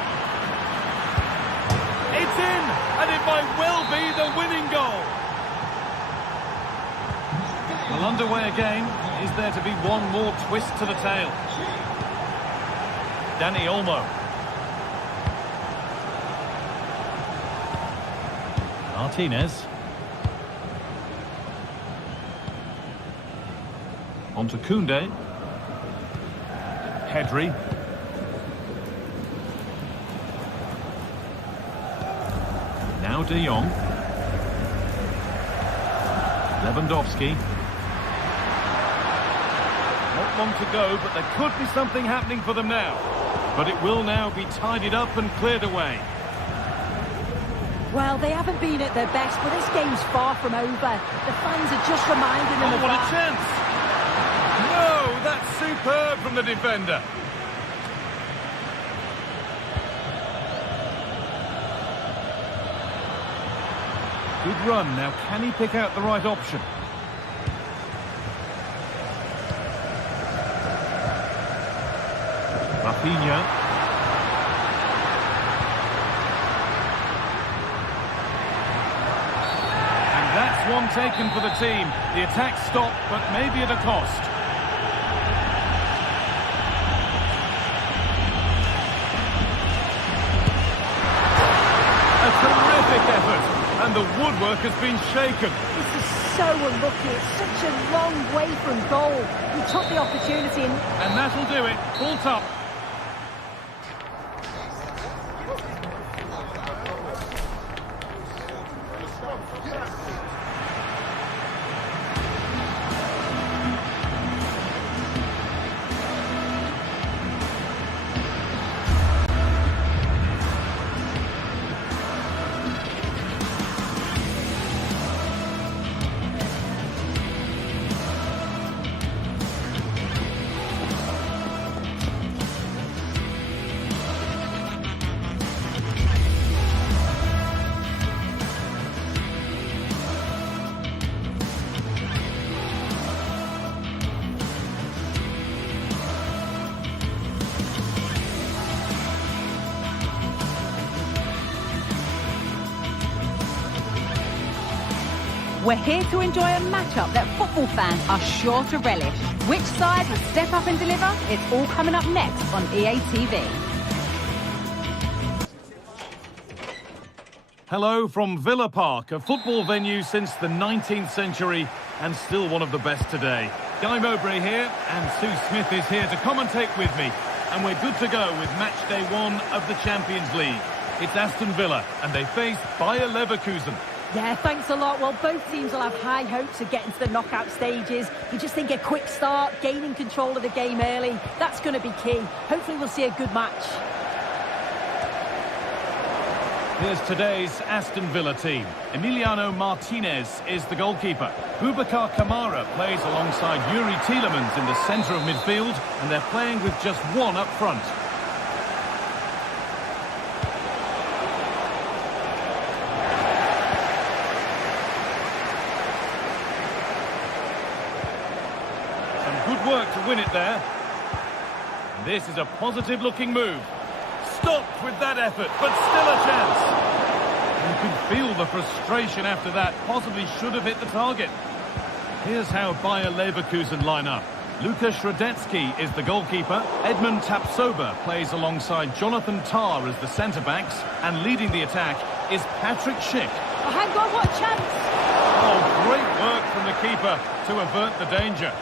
It's in, and it might well be the winning goal. Well, underway again. Is there to be one more twist to the tale? Danny Olmo. Martinez. On to Koundé. Pedri. Now De Jong. Lewandowski. Not long to go, but there could be something happening for them now. But it will now be tidied up and cleared away. Well, they haven't been at their best, but this game's far from over. The fans are just reminding them of what that. A chance! No, that's superb from the defender. Good run. Now, can he pick out the right option? Rafinha. That's one taken for the team. The attack stopped, but maybe at a cost. A terrific effort, and the woodwork has been shaken. This is so unlucky. It's such a long way from goal. He took the opportunity and that'll do it. Full top. We're here to enjoy a matchup that football fans are sure to relish. Which side will step up and deliver? It's all coming up next on EA TV. Hello from Villa Park, a football venue since the 19th century and still one of the best today. Guy Mowbray here, and Sue Smith is here to commentate with me. And we're good to go with match day 1 of the Champions League. It's Aston Villa, and they face Bayer Leverkusen. Yeah, thanks a lot. Well, both teams will have high hopes of getting to the knockout stages. You just think a quick start, gaining control of the game early, that's going to be key. Hopefully we'll see a good match. Here's today's Aston Villa team. Emiliano Martinez is the goalkeeper. Boubacar Kamara plays alongside Yuri Tielemans in the centre of midfield, and they're playing with just one up front. Good work to win it there. And this is a positive-looking move. Stopped with that effort, but still a chance. And could feel the frustration after that. Possibly should have hit the target. Here's how Bayer Leverkusen line up. Lukas Radetzky is the goalkeeper. Edmund Tapsoba plays alongside Jonathan Tah as the centre-backs. And leading the attack is Patrick Schick. Oh, hang on, what a chance! Oh, great work from the keeper to avert the danger.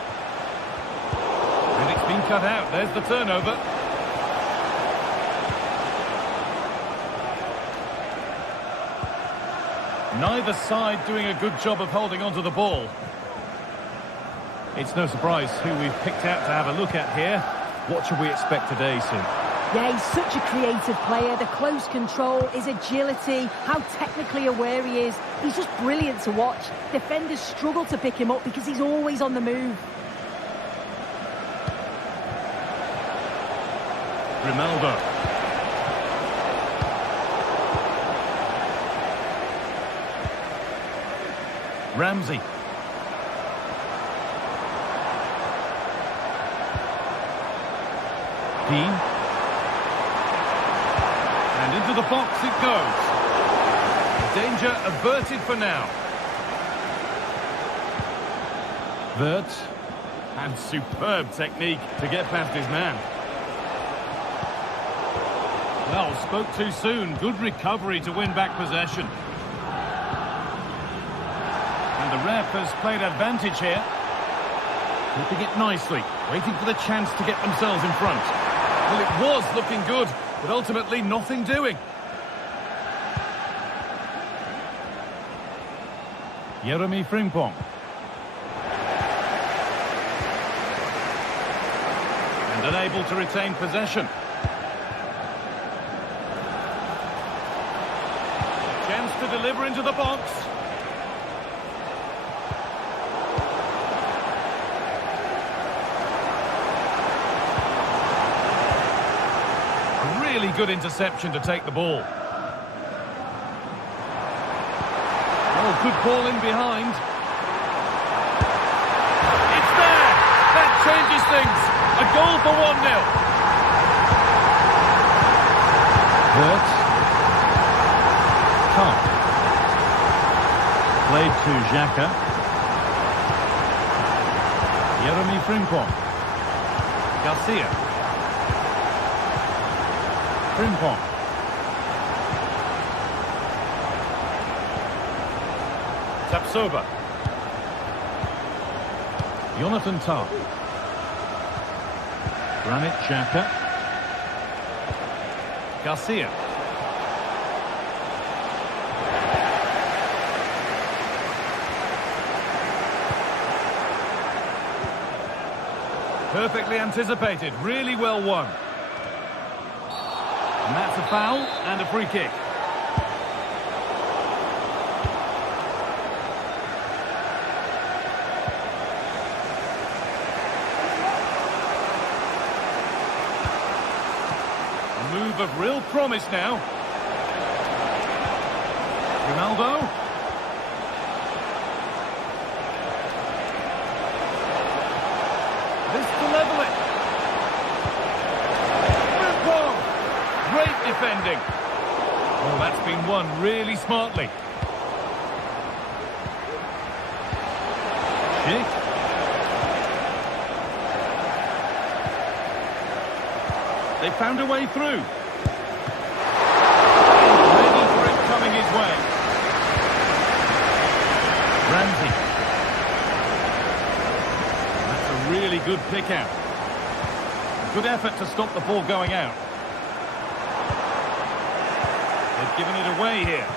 And it's been cut out. There's the turnover. Neither side doing a good job of holding onto the ball. It's no surprise who we've picked out to have a look at here. What should we expect today, Sue? Yeah, he's such a creative player. The close control, his agility, how technically aware he is. He's just brilliant to watch. Defenders struggle to pick him up because he's always on the move. Ronaldo. Ramsey. Dean. And into the box it goes. Danger averted for now. Vert. And superb technique to get past his man. Well, spoke too soon. Good recovery to win back possession. And the ref has played advantage here. Keeping it nicely, waiting for the chance to get themselves in front. Well, it was looking good, but ultimately nothing doing. Jeremy Frimpong. And unable to retain possession. Chance to deliver into the box. Really good interception to take the ball. Oh, good ball in behind. It's there! That changes things. A goal for 1-0. Hurt. Tom. Played to Xhaka. Jeremy Frimpong. Garcia. Frimpong. Tapsoba. Jonathan Tah. Granit Xhaka. Garcia. Perfectly anticipated, really well won. And that's a foul and a free kick. A move of real promise now. Ronaldo. This to level it. Great defending. Oh, that's been won really smartly. Schick. They found a way through. Ready for it coming his way. Ramsey. That's a really good pick out. Good effort to stop the ball going out. They've given it away here.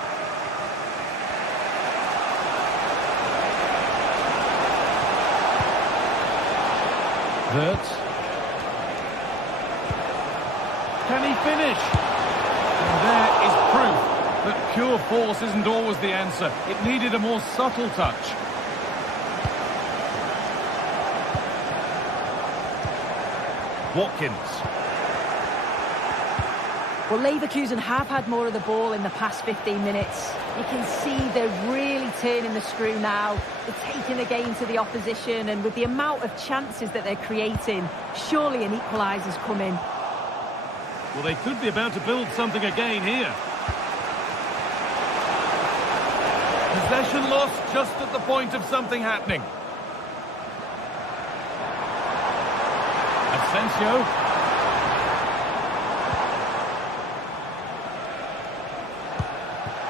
Vert. Can he finish? And there is proof that pure force isn't always the answer. It needed a more subtle touch. Watkins. Well, Leverkusen have had more of the ball in the past 15 minutes. You can see they're really turning the screw now. They're taking the game to the opposition, and with the amount of chances that they're creating, surely an equaliser's coming. Well, they could be about to build something again here. Possession lost just at the point of something happening. Asensio.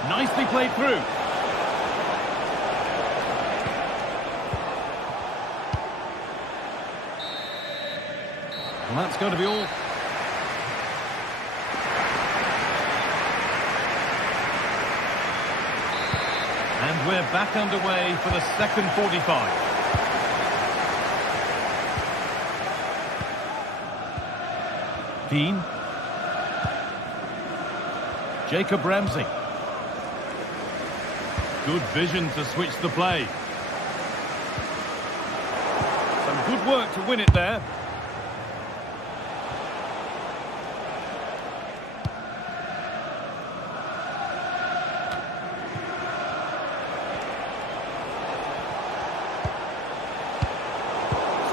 Nicely played through. Well, that's going to be all. And we're back underway for the second 45. Dean. Jacob Ramsey. Good vision to switch the play. Some good work to win it there.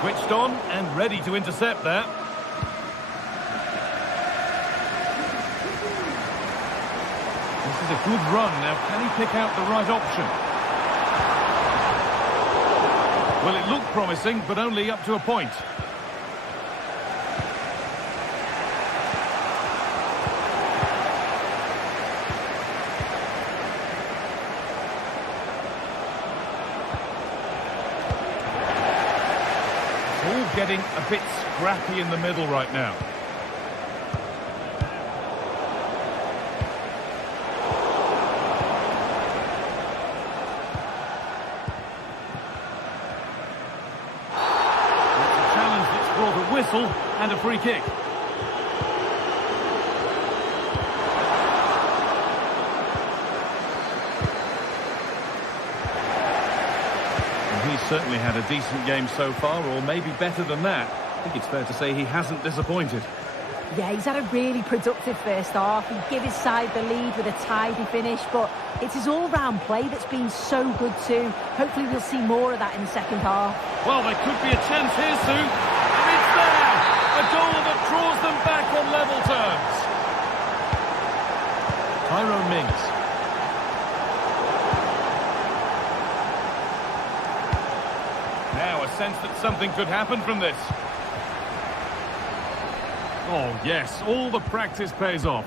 Switched on and ready to intercept that. This is a good run. Now, can he pick out the right option? Well, it looked promising, but only up to a point. Getting a bit scrappy in the middle right now. It's a challenge that's brought a whistle and a free kick. He's certainly had a decent game so far, or maybe better than that. I think it's fair to say he hasn't disappointed. Yeah, he's had a really productive first half. He gave his side the lead with a tidy finish, but it's his all-round play that's been so good too. Hopefully we'll see more of that in the second half. Well, there could be a chance here soon. And it's there! A goal that draws them back on level terms. Tyrone Mings. Now a sense that something could happen from this. Oh, yes, all the practice pays off.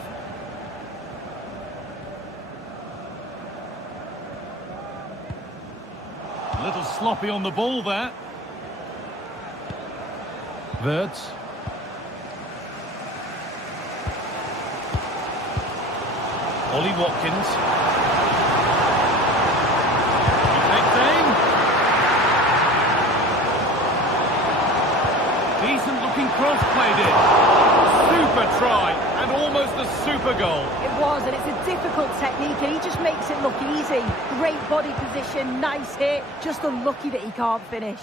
A little sloppy on the ball there. Wirtz. Ollie Watkins. Big aim. Decent looking cross played in. Super try, and almost a super goal. It was, and it's a difficult technique, and he just makes it look easy. Great body position, nice hit, just unlucky that he can't finish.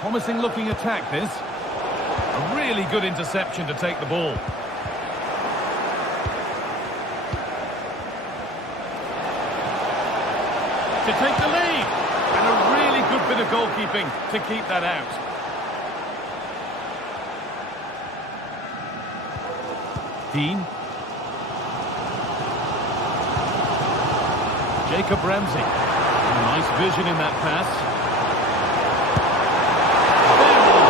Promising looking attack, this. A really good interception to take the ball. To take the lead. And a really good bit of goalkeeping to keep that out. Dean. Jacob Ramsey. Nice vision in that pass.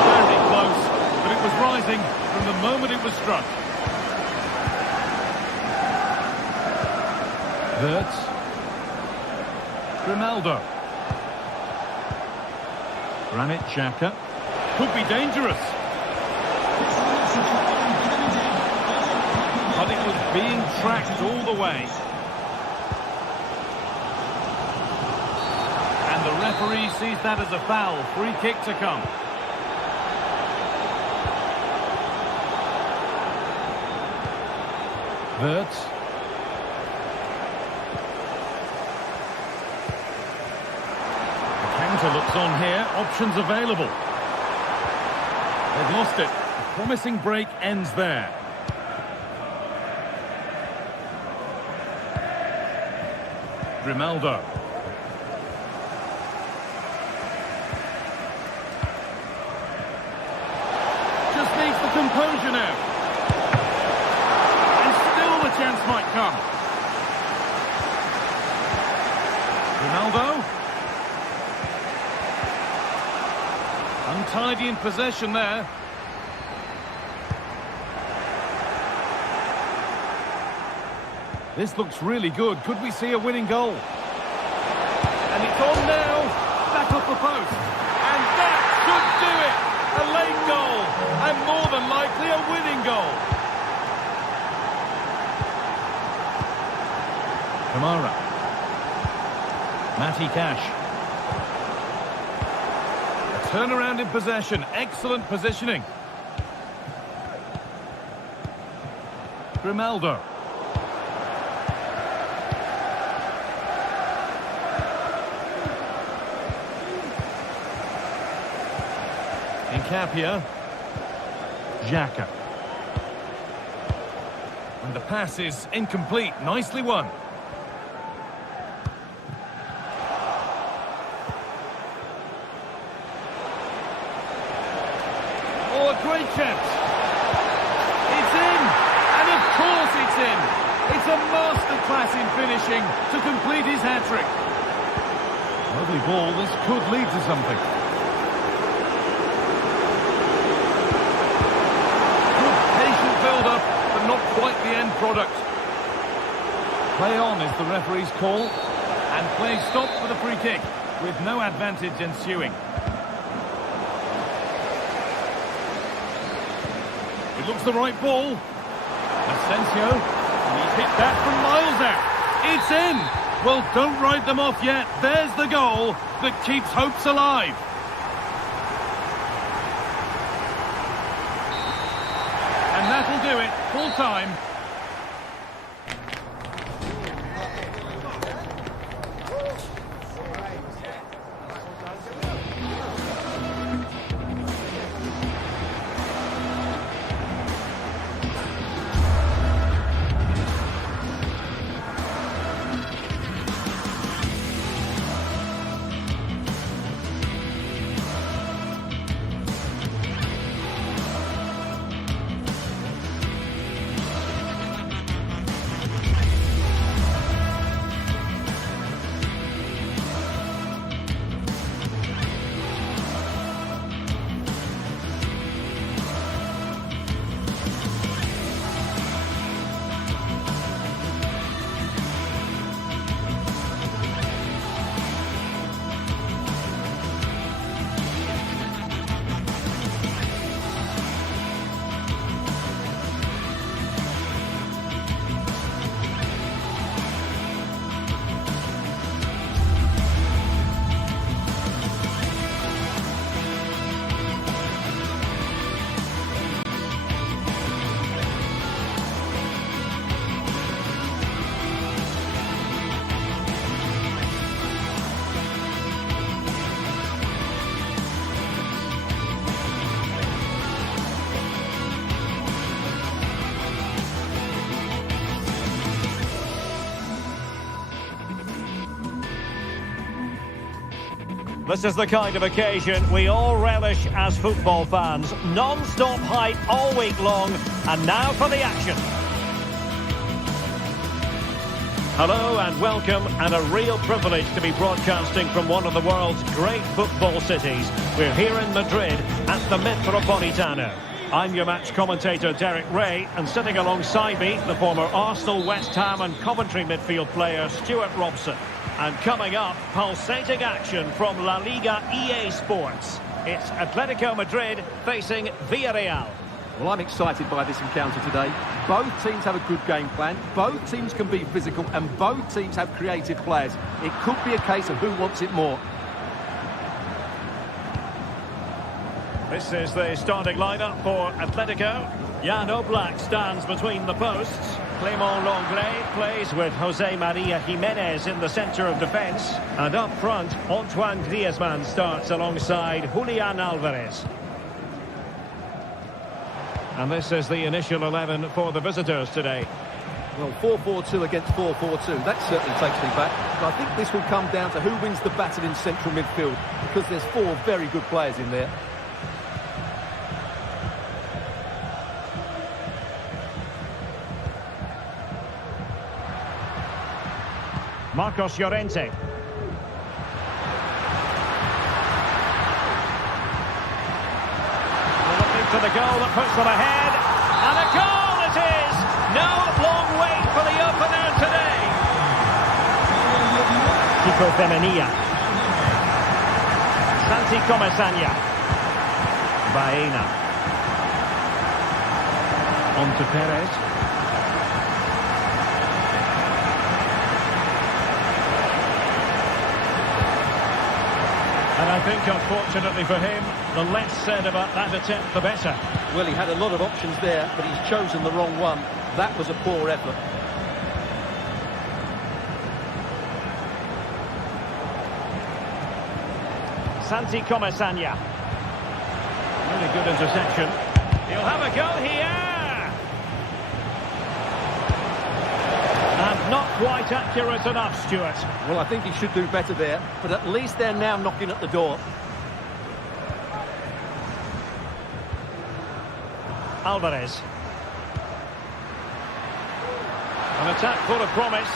Very close, but it was rising from the moment it was struck. Wirtz. Ronaldo. Granit Xhaka. Could be dangerous. But it was being tracked all the way. And the referee sees that as a foul. Free kick to come. Wirtz. Looks on here, options available. They've lost it. A promising break ends there. Grimaldo. Just needs the composure now. come. Ronaldo. Untidy in possession there. This looks really good. Could we see a winning goal? And it's on now. Back off the post. And that should do it. A late goal. And more than likely a winning goal. Kamara. Matty Cash. A turnaround in possession. Excellent positioning. Grimaldo. Capia. Xhaka. And the pass is incomplete. Nicely won. Oh, a great chance. It's in. And of course it's in. It's a masterclass in finishing to complete his hat-trick. Lovely ball. This could lead to something. Build-up, but not quite the end product. Play on is the referee's call, and play stopped for the free kick, with no advantage ensuing. It looks the right ball. Asensio, and he hit that from miles out. It's in! Well, don't write them off yet. There's the goal that keeps hopes alive. And that'll do it. Full time. This is the kind of occasion we all relish as football fans. Non-stop hype all week long, and now for the action. Hello and welcome, and a real privilege to be broadcasting from one of the world's great football cities. We're here in Madrid at the Metropolitano. I'm your match commentator Derek Ray, and sitting alongside me, the former Arsenal, West Ham and Coventry midfield player Stuart Robson. And coming up, pulsating action from La Liga EA Sports. It's Atletico Madrid facing Villarreal. Well, I'm excited by this encounter today. Both teams have a good game plan, both teams can be physical, and both teams have creative players. It could be a case of who wants it more. This is the starting lineup for Atletico. Jan Oblak stands between the posts. Clément Lenglet plays with Jose Maria Jimenez in the centre of defence. And up front, Antoine Griezmann starts alongside Julian Alvarez. And this is the initial 11 for the visitors today. Well, 4-4-2 against 4-4-2, that certainly takes me back. But I think this will come down to who wins the battle in central midfield, because there's four very good players in there. Marcos Llorente. Looking for the goal that puts them ahead. And a goal it is! No long wait for the opener today. Kiko Femenia. Santi Comesaña. Baena. On to Perez. And I think, unfortunately for him, the less said about that attempt, the better. Well, he had a lot of options there, but he's chosen the wrong one. That was a poor effort. Santi Comesaña. Really good interception. He'll have a go here. And not quite accurate enough, Stuart. Well, I think he should do better there, but at least they're now knocking at the door. Alvarez. An attack full of promise.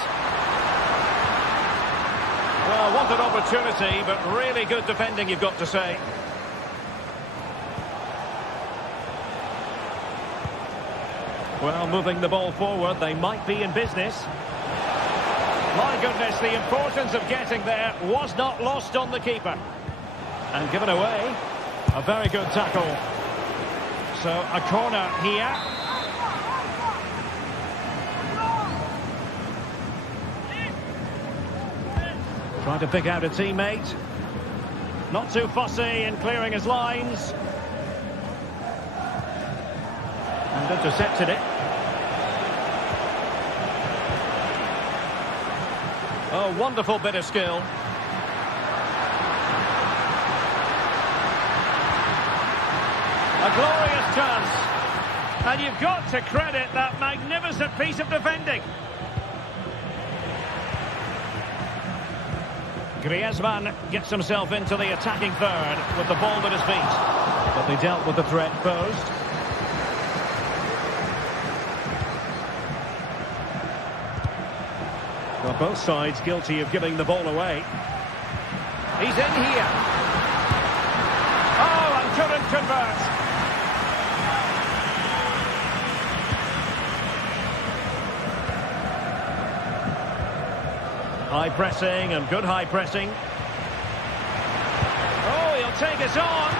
Well, what an opportunity, but really good defending, you've got to say. Well, moving the ball forward, they might be in business. My goodness, the importance of getting there was not lost on the keeper. And given away, a very good tackle. So, a corner here. Trying to pick out a teammate. Not too fussy in clearing his lines. And intercepted it. Oh, wonderful bit of skill. A glorious chance. And you've got to credit that magnificent piece of defending. Griezmann gets himself into the attacking third with the ball at his feet. But they dealt with the threat posed. Well, both sides guilty of giving the ball away. He's in here. Oh, and couldn't convert. High pressing and good high pressing. Oh, he'll take us on.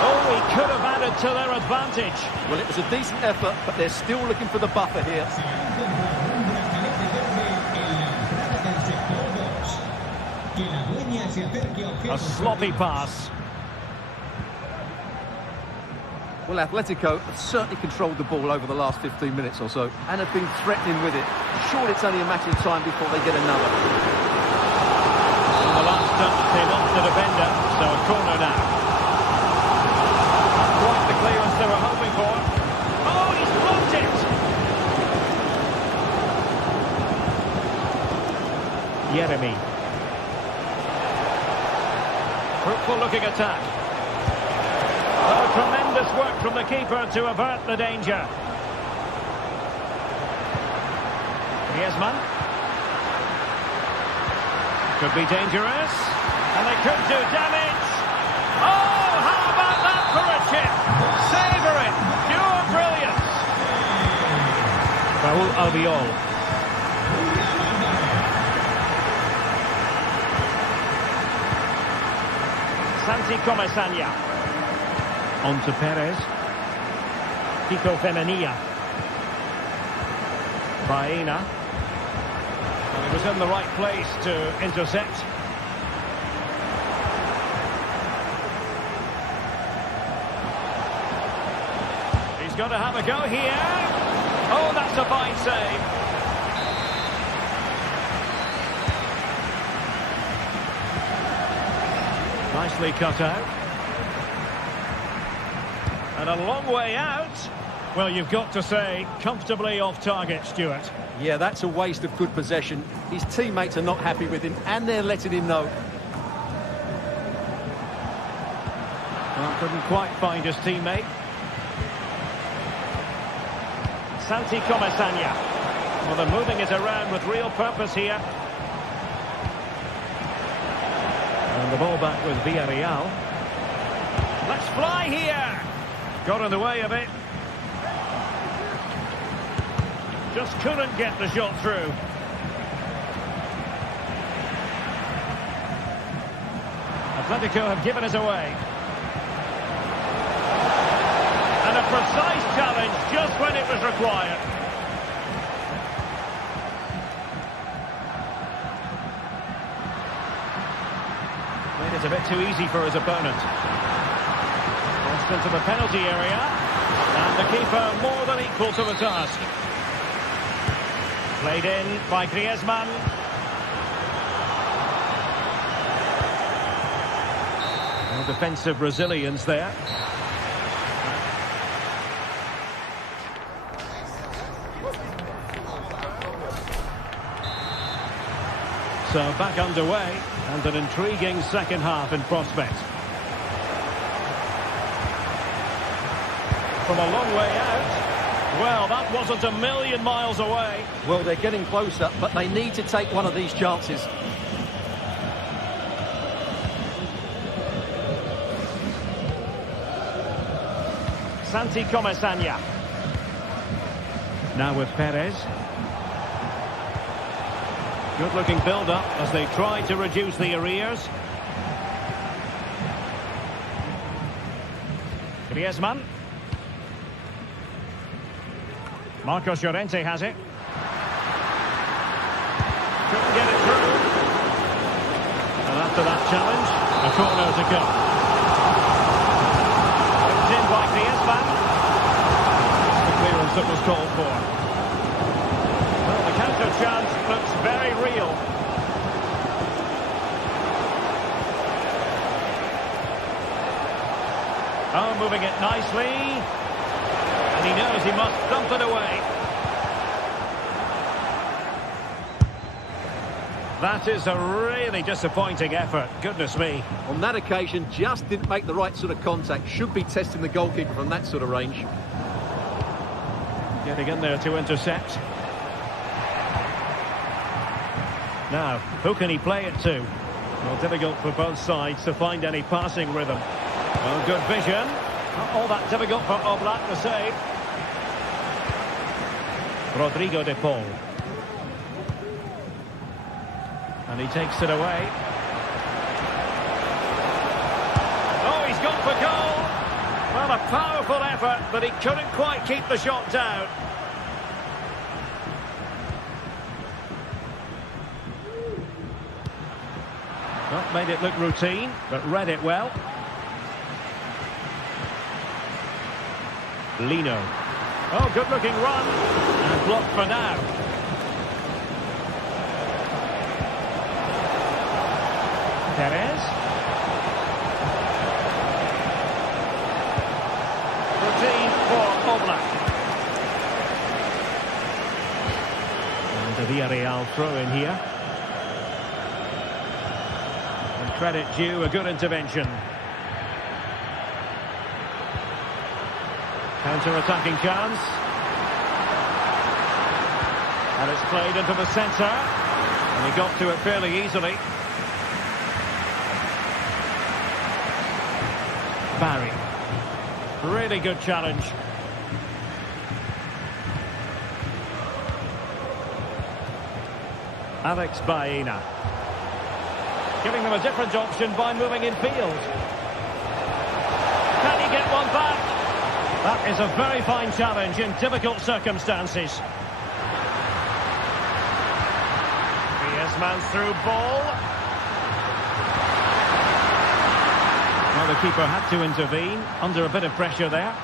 Oh, he could have added to their advantage. Well, it was a decent effort, but they're still looking for the buffer here. A sloppy pass. Well, Atletico have certainly controlled the ball over the last 15 minutes or so and have been threatening with it. Surely it's only a matter of time before they get another. And the last touch came off the defender, so a corner now. Not quite the clearance they were hoping for. Oh, he's blocked it! Jeremy. Fruitful looking attack. Oh, tremendous work from the keeper to avert the danger. Griezmann. Could be dangerous. And they could do damage. Oh, how about that for a chip? Savour it. Pure brilliance. Raúl Albiol. Santi Comesaña. On to Perez. Kiko Femenia. Baena. Well, he was in the right place to intercept. He's got to have a go here. Oh, that's a fine save. Nicely cut out. And a long way out. Well, you've got to say, comfortably off target, Stuart. Yeah, that's a waste of good possession. His teammates are not happy with him, and they're letting him know. Well, couldn't quite find his teammate. Santi Comesaña. Well, they're moving it around with real purpose here. And the ball back with Villarreal. Let's fly here! Got in the way of it. Just couldn't get the shot through. Atletico have given us away. And a precise challenge just when it was required. Made it a bit too easy for his opponent. Crossed into the penalty area. And the keeper more than equal to the task. Played in by Griezmann. No defensive resilience there. So back underway, and an intriguing second half in prospect. From a long way out. Well, that wasn't a million miles away. Well, they're getting closer, but they need to take one of these chances. Santi Comesaña. Now with Perez. Good-looking build-up as they try to reduce the arrears. Griezmann. Marcos Llorente has it. Couldn't get it through. And after that challenge, a corner to go. It's in by Griezmann. The clearance that was called for. Well, the counter chance looks very real. Oh, moving it nicely. And he knows he must dump it away. That is a really disappointing effort. Goodness me. On that occasion, just didn't make the right sort of contact. Should be testing the goalkeeper from that sort of range. Getting in there to intercept. Now, who can he play it to? Well, difficult for both sides to find any passing rhythm. Well, good vision. Not all that difficult for Oblak to save. Rodrigo de Paul. And he takes it away. Oh, he's gone for goal. Well, a powerful effort, but he couldn't quite keep the shot down. Not made it look routine, but read it well. Lino. Oh, good-looking run. And blocked for now. Perez. Routine for Oblak. And the Villarreal throw in here. And credit due, a good intervention. Counter-attacking chance. And it's played into the centre. And he got to it fairly easily. Barry. Really good challenge. Alex Baena. Giving them a different option by moving in field. Can he get one back? That is a very fine challenge in difficult circumstances. Griezmann's through ball. Well, the keeper had to intervene under a bit of pressure there.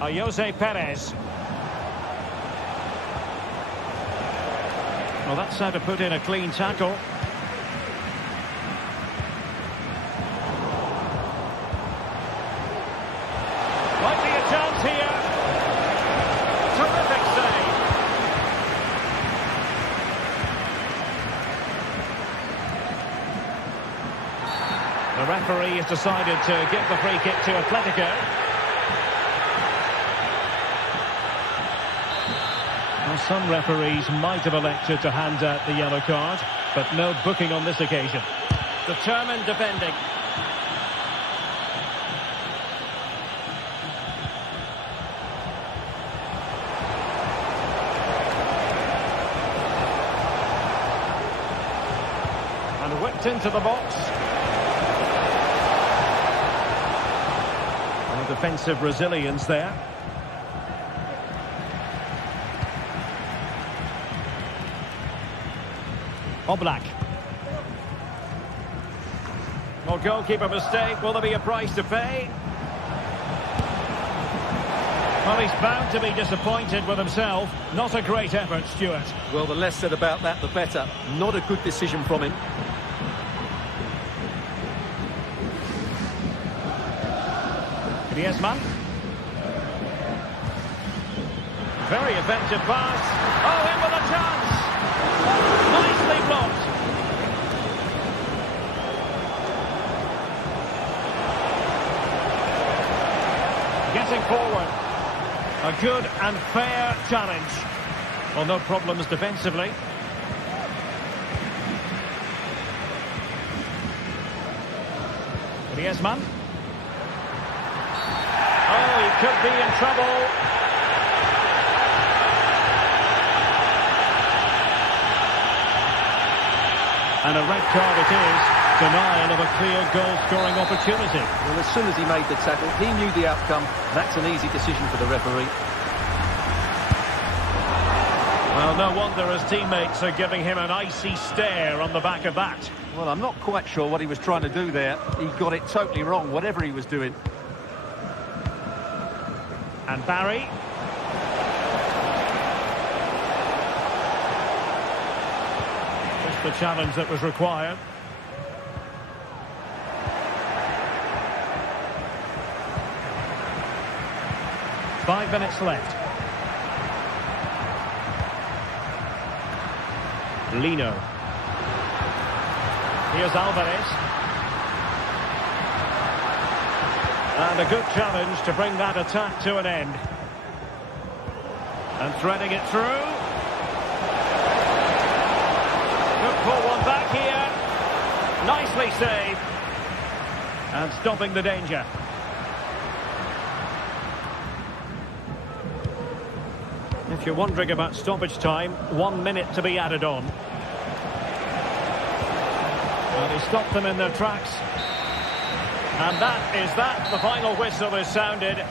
Jose Perez. Well, that's how to put in a clean tackle. Likely a chance here. Terrific save. The referee has decided to give the free kick to Atletico. Well, some referees might have elected to hand out the yellow card. But no booking on this occasion. Determined defending. And whipped into the box. And defensive resilience there. Oblak. Well, goalkeeper mistake. Will there be a price to pay? Well, he's bound to be disappointed with himself. Not a great effort, Stuart. Well, the less said about that, the better. Not a good decision from him. Griezmann. Very effective pass. Oh, in with a chance. Nicely blocked. Getting forward. A good and fair challenge. Well, no problems defensively. Griezmann. Oh, he could be in trouble. And a red card it is. Denial of a clear goal-scoring opportunity. Well, as soon as he made the tackle, he knew the outcome. That's an easy decision for the referee. Well, no wonder his teammates are giving him an icy stare on the back of that. Well, I'm not quite sure what he was trying to do there. He got it totally wrong, whatever he was doing. And Barry. Just the challenge that was required. Five minutes left. Lino. Here's Alvarez. And a good challenge to bring that attack to an end. And threading it through. Could pull one back here. Nicely saved. And stopping the danger. If you're wondering about stoppage time, 1 minute to be added on. And he stopped them in their tracks. And that is that. The final whistle is sounded.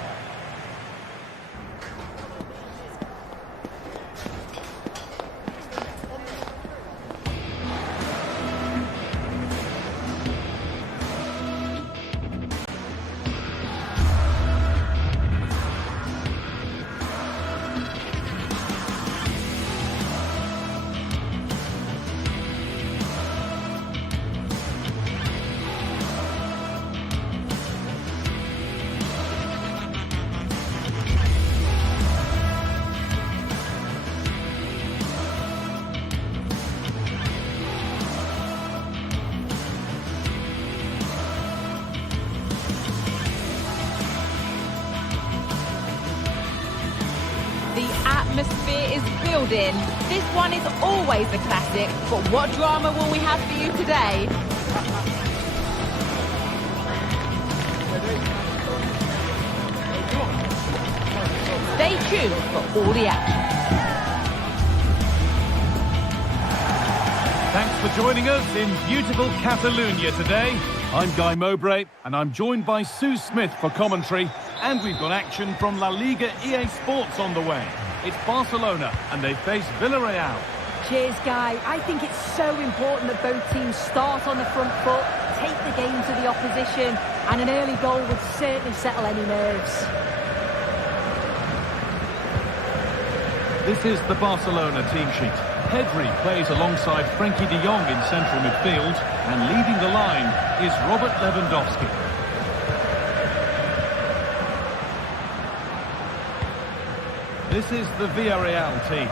Atmosphere is building. This one is always a classic, but what drama will we have for you today? Stay tuned for all the action. Thanks for joining us in beautiful Catalonia today. I'm Guy Mowbray, and I'm joined by Sue Smith for commentary. And we've got action from La Liga EA Sports on the way. It's Barcelona, and they face Villarreal. Cheers, Guy. I think it's so important that both teams start on the front foot, take the game to the opposition, and an early goal would certainly settle any nerves. This is the Barcelona team sheet. Pedri plays alongside Frenkie de Jong in central midfield, and leading the line is Robert Lewandowski. This is the Villarreal team.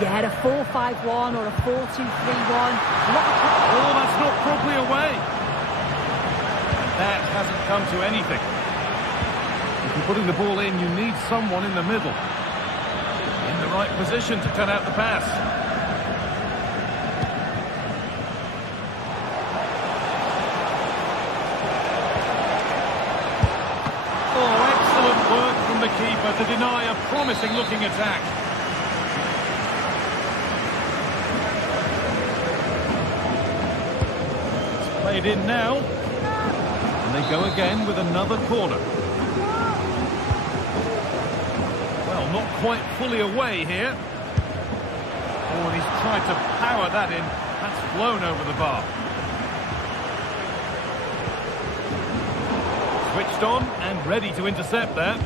Yeah, a 4-5-1 or a 4-2-3-1. Oh, that's not properly away. And that hasn't come to anything. If you're putting the ball in, you need someone in the middle. In the right position to cut out the pass. keeper to deny a promising-looking attack. It's played in now. And they go again with another corner. Well, not quite fully away here. Oh, and he's tried to power that in. That's flown over the bar. Switched on and ready to intercept there.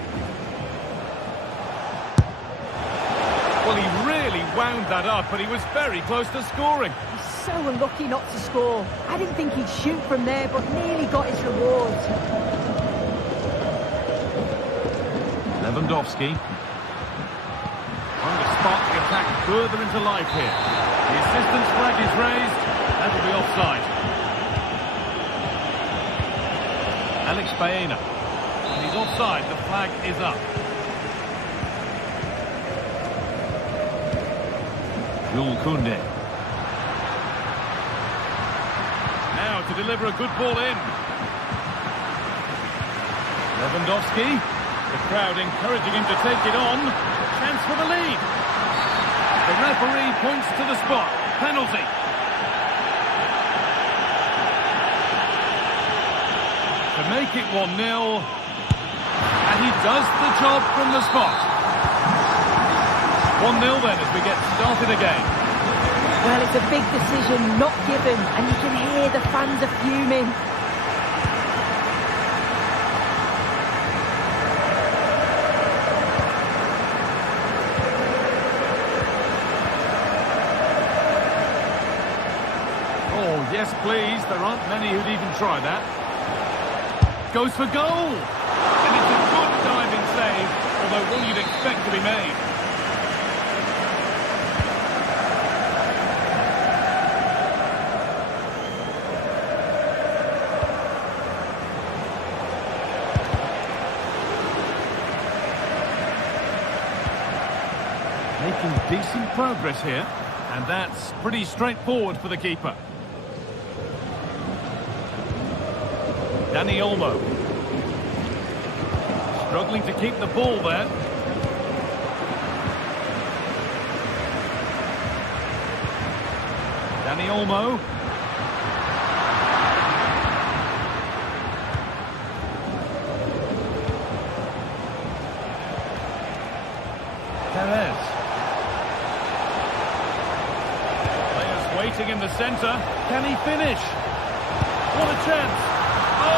Well, he really wound that up, but he was very close to scoring. He's so unlucky not to score. I didn't think he'd shoot from there, but nearly got his reward. Lewandowski. Trying to spark the attack further into life here. The assistance flag is raised. That'll be offside. Alex Baena. And he's offside. The flag is up. Jules Koundé. Now to deliver a good ball in. Lewandowski. The crowd encouraging him to take it on. Chance for the lead. The referee points to the spot. Penalty. To make it 1-0. And he does the job from the spot. 1-0 then as we get started again. Well, it's a big decision, not given, and you can hear the fans are fuming. Oh, yes, please. There aren't many who'd even try that. Goes for goal. And it's a good diving save, although one you'd expect to be made. Making decent progress here, and that's pretty straightforward for the keeper. Dani Olmo. Struggling to keep the ball there. Dani Olmo. Perez. Waiting in the centre. Can he finish? What a chance. Oh,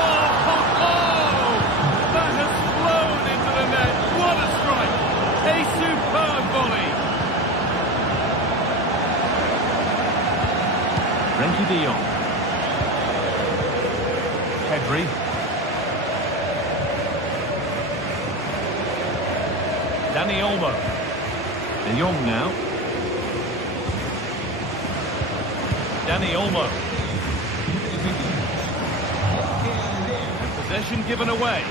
that has flown into the net. What a strike. A superb volley. Frenkie de Jong. Pedri. Dani Olmo. De Jong now. Dani Olmo. And possession given away.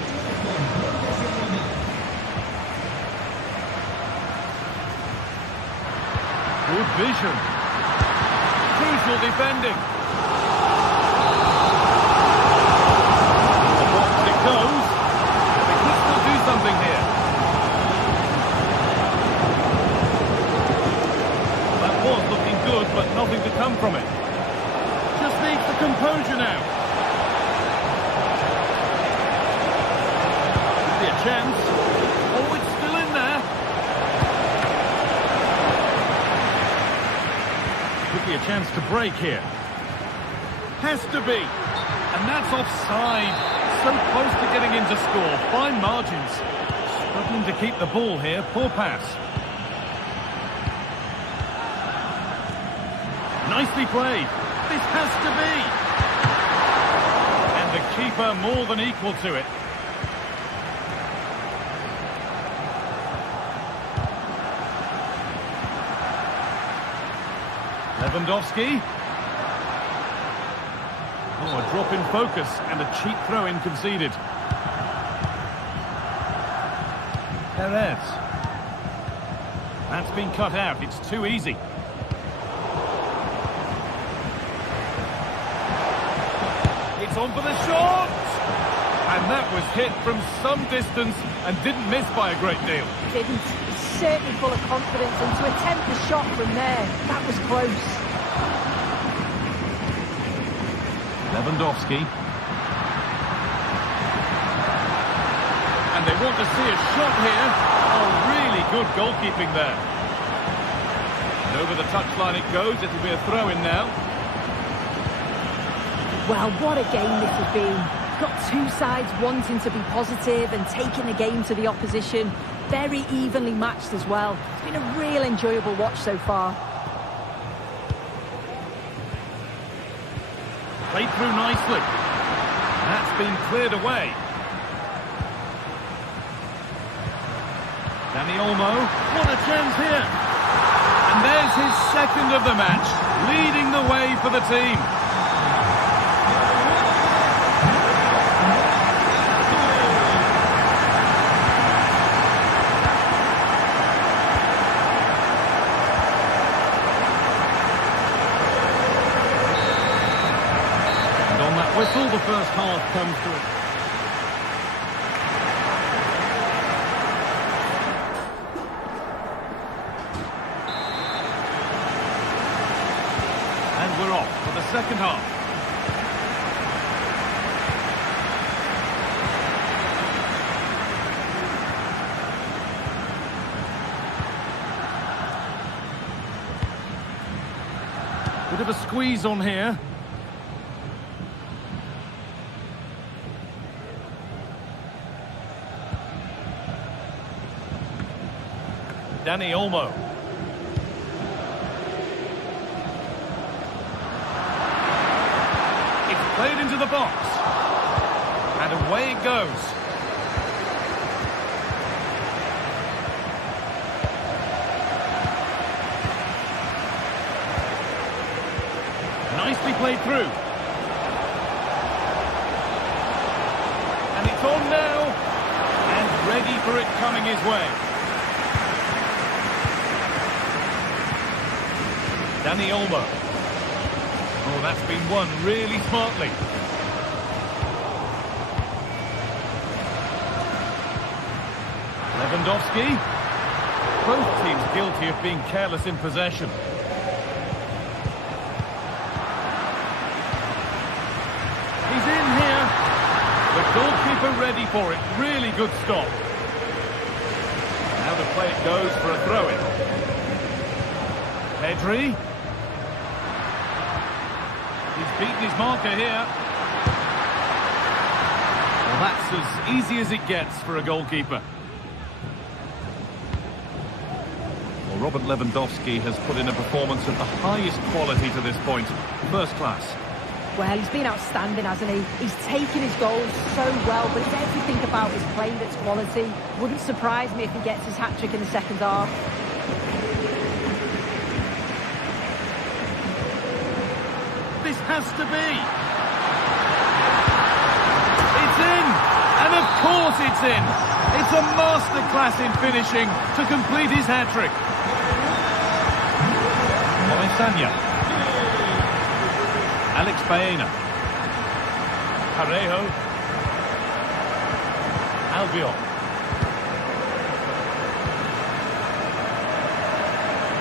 Good vision. Crucial defending. The box it goes. They could still do something here. That was looking good, but nothing to come from it. Just needs the composure now. Could be a chance. Oh, it's still in there. Could be a chance to break here. Has to be. And that's offside. So close to getting in to score. Fine margins. Struggling to keep the ball here. Poor pass. Nicely played. This has to be. And the keeper more than equal to it. Lewandowski. Oh, a drop in focus and a cheap throw-in conceded. Perez. That's been cut out. It's too easy. It's on for the shot! And that was hit from some distance and didn't miss by a great deal. Didn't. He's certainly full of confidence, and to attempt the shot from there, that was close. Lewandowski. And they want to see a shot here. Oh, really good goalkeeping there. And over the touchline it goes. It'll be a throw-in now. Well, what a game this has been. Got two sides wanting to be positive and taking the game to the opposition. Very evenly matched as well. It's been a real enjoyable watch so far. Played through nicely. That's been cleared away. Dani Olmo, what a chance here. And there's his second of the match, leading the way for the team. And on that whistle, the first half comes to it. And we're off for the second half. Bit of a squeeze on here. Dani Olmo. Played into the box. And away it goes. Nicely played through. And it's on now. And ready for it coming his way. Dani Olmo. Oh, that's been won really smartly. Lewandowski. Both teams guilty of being careless in possession. He's in here. The goalkeeper ready for it. Really good stop. Now the play it goes for a throw-in. Pedri. He's beaten his marker here. Well, that's as easy as it gets for a goalkeeper. Well, Robert Lewandowski has put in a performance of the highest quality to this point. First class. Well, he's been outstanding, hasn't he? He's taken his goals so well, but it's everything about his play that's quality. Wouldn't surprise me if he gets his hat-trick in the second half. This has to be. It's in! And of course it's in! It's a masterclass in finishing to complete his hat-trick. Moisania. Alex Baena. Parejo. Albiol.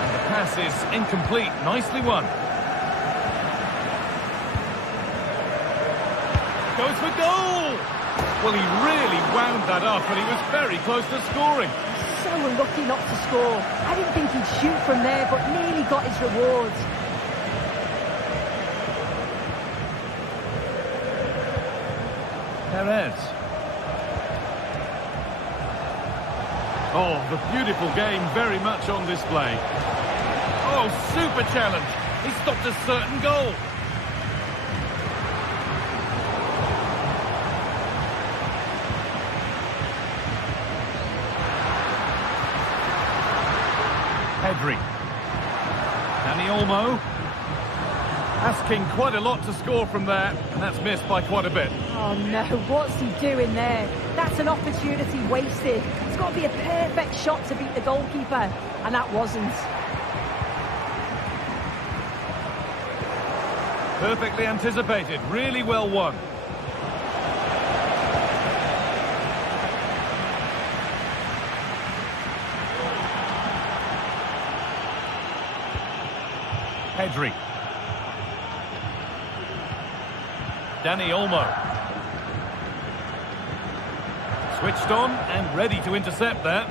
And the pass is incomplete. Nicely won. Goes for goal! Well, he really wound that up, and he was very close to scoring. So unlucky not to score. I didn't think he'd shoot from there, but nearly got his rewards. Perez. Oh, the beautiful game very much on display. Oh, super challenge. He stopped a certain goal. Pedri. Dani Olmo. Asking quite a lot to score from there, and that's missed by quite a bit. Oh no, what's he doing there? That's an opportunity wasted. It's got to be a perfect shot to beat the goalkeeper, and that wasn't. Perfectly anticipated, really well won. Pedri. Dani Olmo. Switched on and ready to intercept there.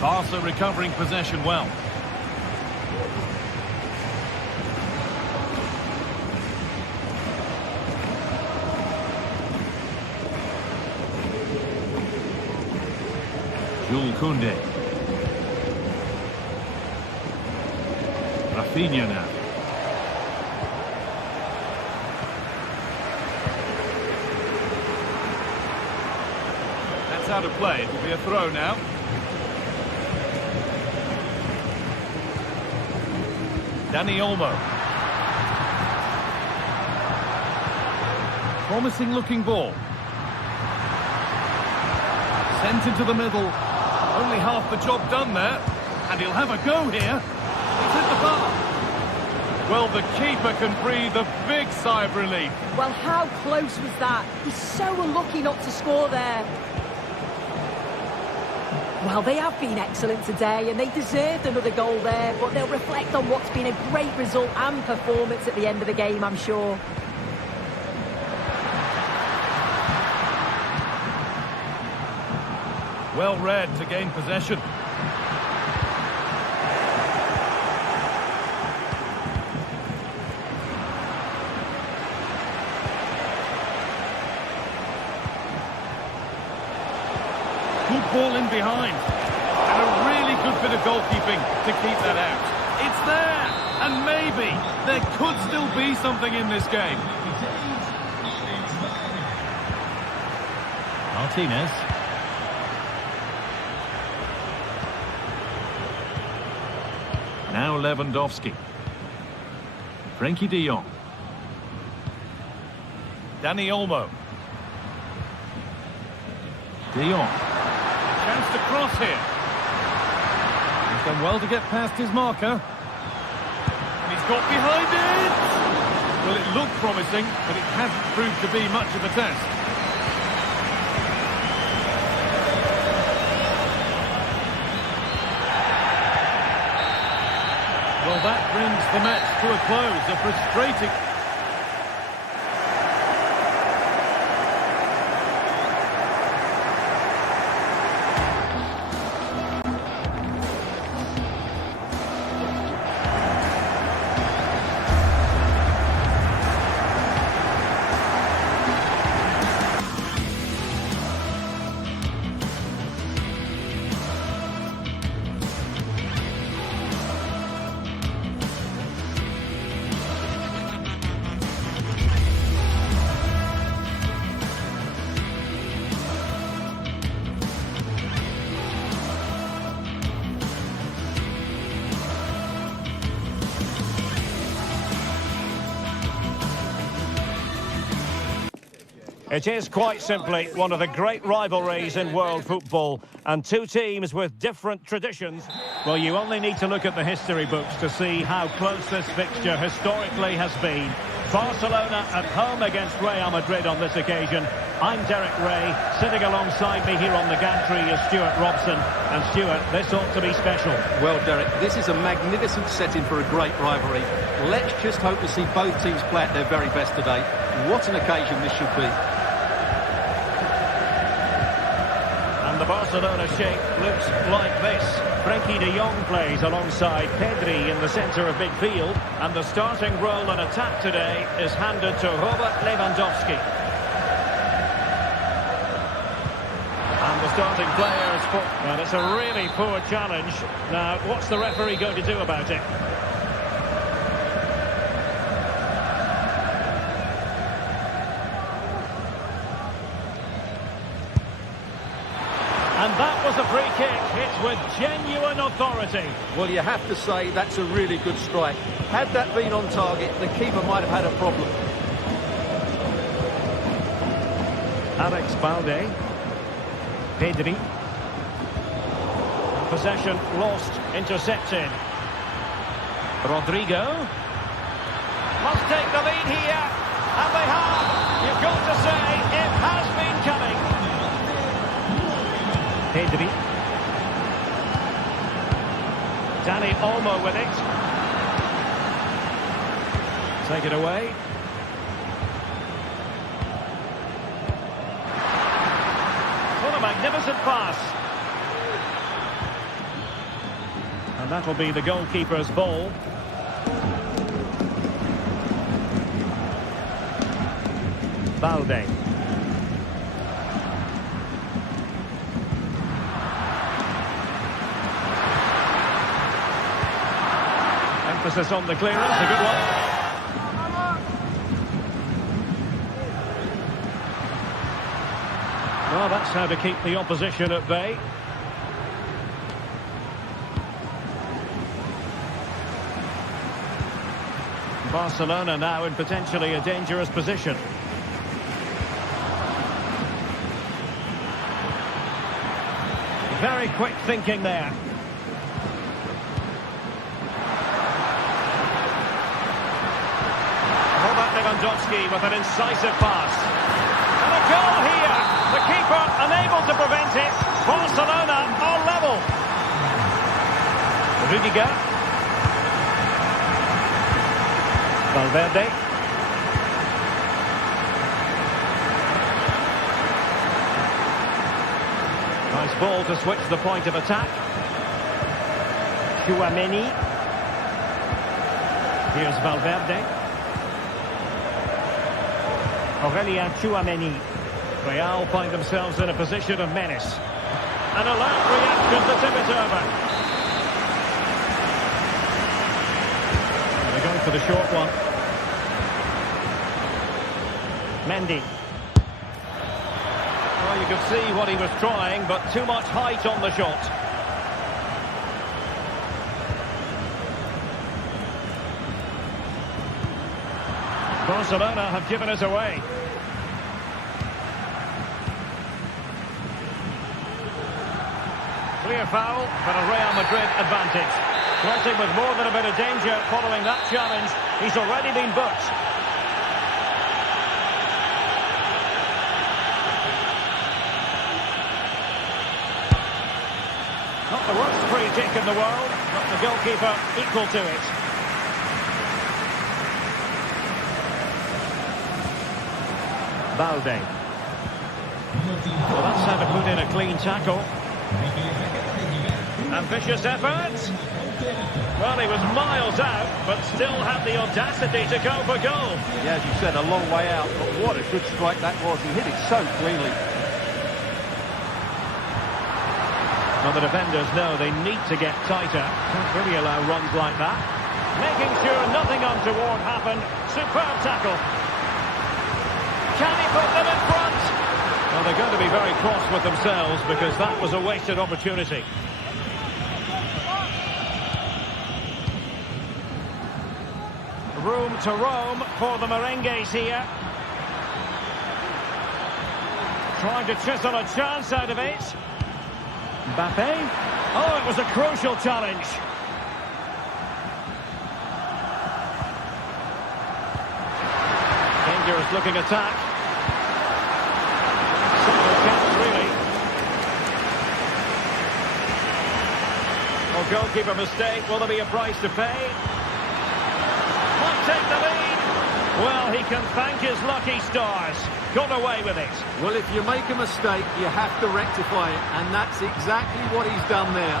Barca recovering possession well. Jules Koundé. Rafinha now. That's out of play. It will be a throw now. Dani Olmo. Promising looking ball. Sent into the middle. Only half the job done there. And he'll have a go here. He's hit the bar. Well, the keeper can breathe a big sigh of relief. Well, how close was that? He's so unlucky not to score there. Well, they have been excellent today and they deserved another goal there, but they'll reflect on what's been a great result and performance at the end of the game, I'm sure. Well read to gain possession. Good ball in behind. And a really good bit of goalkeeping to keep that out. It's there! And maybe there could still be something in this game. Martinez. Now Lewandowski. Frenkie de Jong. Dani Olmo. De Jong. Chance to cross here. He's done well to get past his marker. And he's got behind it! Well, it looked promising, but it hasn't proved to be much of a test. Well, that brings the match to a close. A frustrating... It is quite simply one of the great rivalries in world football, and two teams with different traditions. Well, you only need to look at the history books to see how close this fixture historically has been. Barcelona at home against Real Madrid on this occasion. I'm Derek Ray. Sitting alongside me here on the gantry is Stuart Robson. And Stuart, this ought to be special. Well, Derek, this is a magnificent setting for a great rivalry. Let's just hope to see both teams play at their very best today. What an occasion this should be. And the Barcelona shape looks like this. Frenkie de Jong plays alongside Pedri in the centre of midfield. And the starting role in attack today is handed to Robert Lewandowski. And the starting players for... Well, it's a really poor challenge. Now, what's the referee going to do about it? And that was a free kick, hit with genuine authority. Well, you have to say that's a really good strike. Had that been on target, the keeper might have had a problem. Alex Balde. Pedri. Possession lost, intercepted. Rodrigo. Must take the lead here. And they have. You've got to say, it has been coming. Pedri. Dani Olmo with it. Take it away. What a magnificent pass. And that'll be the goalkeeper's ball. Balde. Emphasis on the clearance, a good one. Well, that's how to keep the opposition at bay. Barcelona now in potentially a dangerous position. Very quick thinking there. Lewandowski with an incisive pass. And a goal here. The keeper unable to prevent it. Barcelona are level. Rudiger. Valverde. Nice ball to switch the point of attack. Tchouaméni. Here's Valverde. Aurelien Tchouaméni. Real find themselves in a position of menace. An alert reaction to tip it over. They're going for the short one. Mendy. Well, you could see what he was trying, but too much height on the shot. Barcelona have given us away. Clear foul, but a Real Madrid advantage. Flirting with more than a bit of danger following that challenge. He's already been booked. Not the worst free kick in the world, but the goalkeeper equal to it. Balde. Well, that's how to put in a clean tackle. Ambitious effort. Well, he was miles out, but still had the audacity to go for goal. Yeah, as you said, a long way out, but what a good strike that was. He hit it so cleanly. Well, the defenders know they need to get tighter. Can't really allow runs like that. Making sure nothing untoward happened. Superb tackle. Can he put them in front? Well, they're going to be very cross with themselves because that was a wasted opportunity. Room to roam for the Merengues here. Trying to chisel a chance out of it. Mbappe. Oh, it was a crucial challenge. Dangerous looking attack. Simple chance, really. Oh, goalkeeper mistake. Will there be a price to pay? Might take the lead. Well, he can thank his lucky stars. Got away with it. Well, if you make a mistake, you have to rectify it, and that's exactly what he's done there.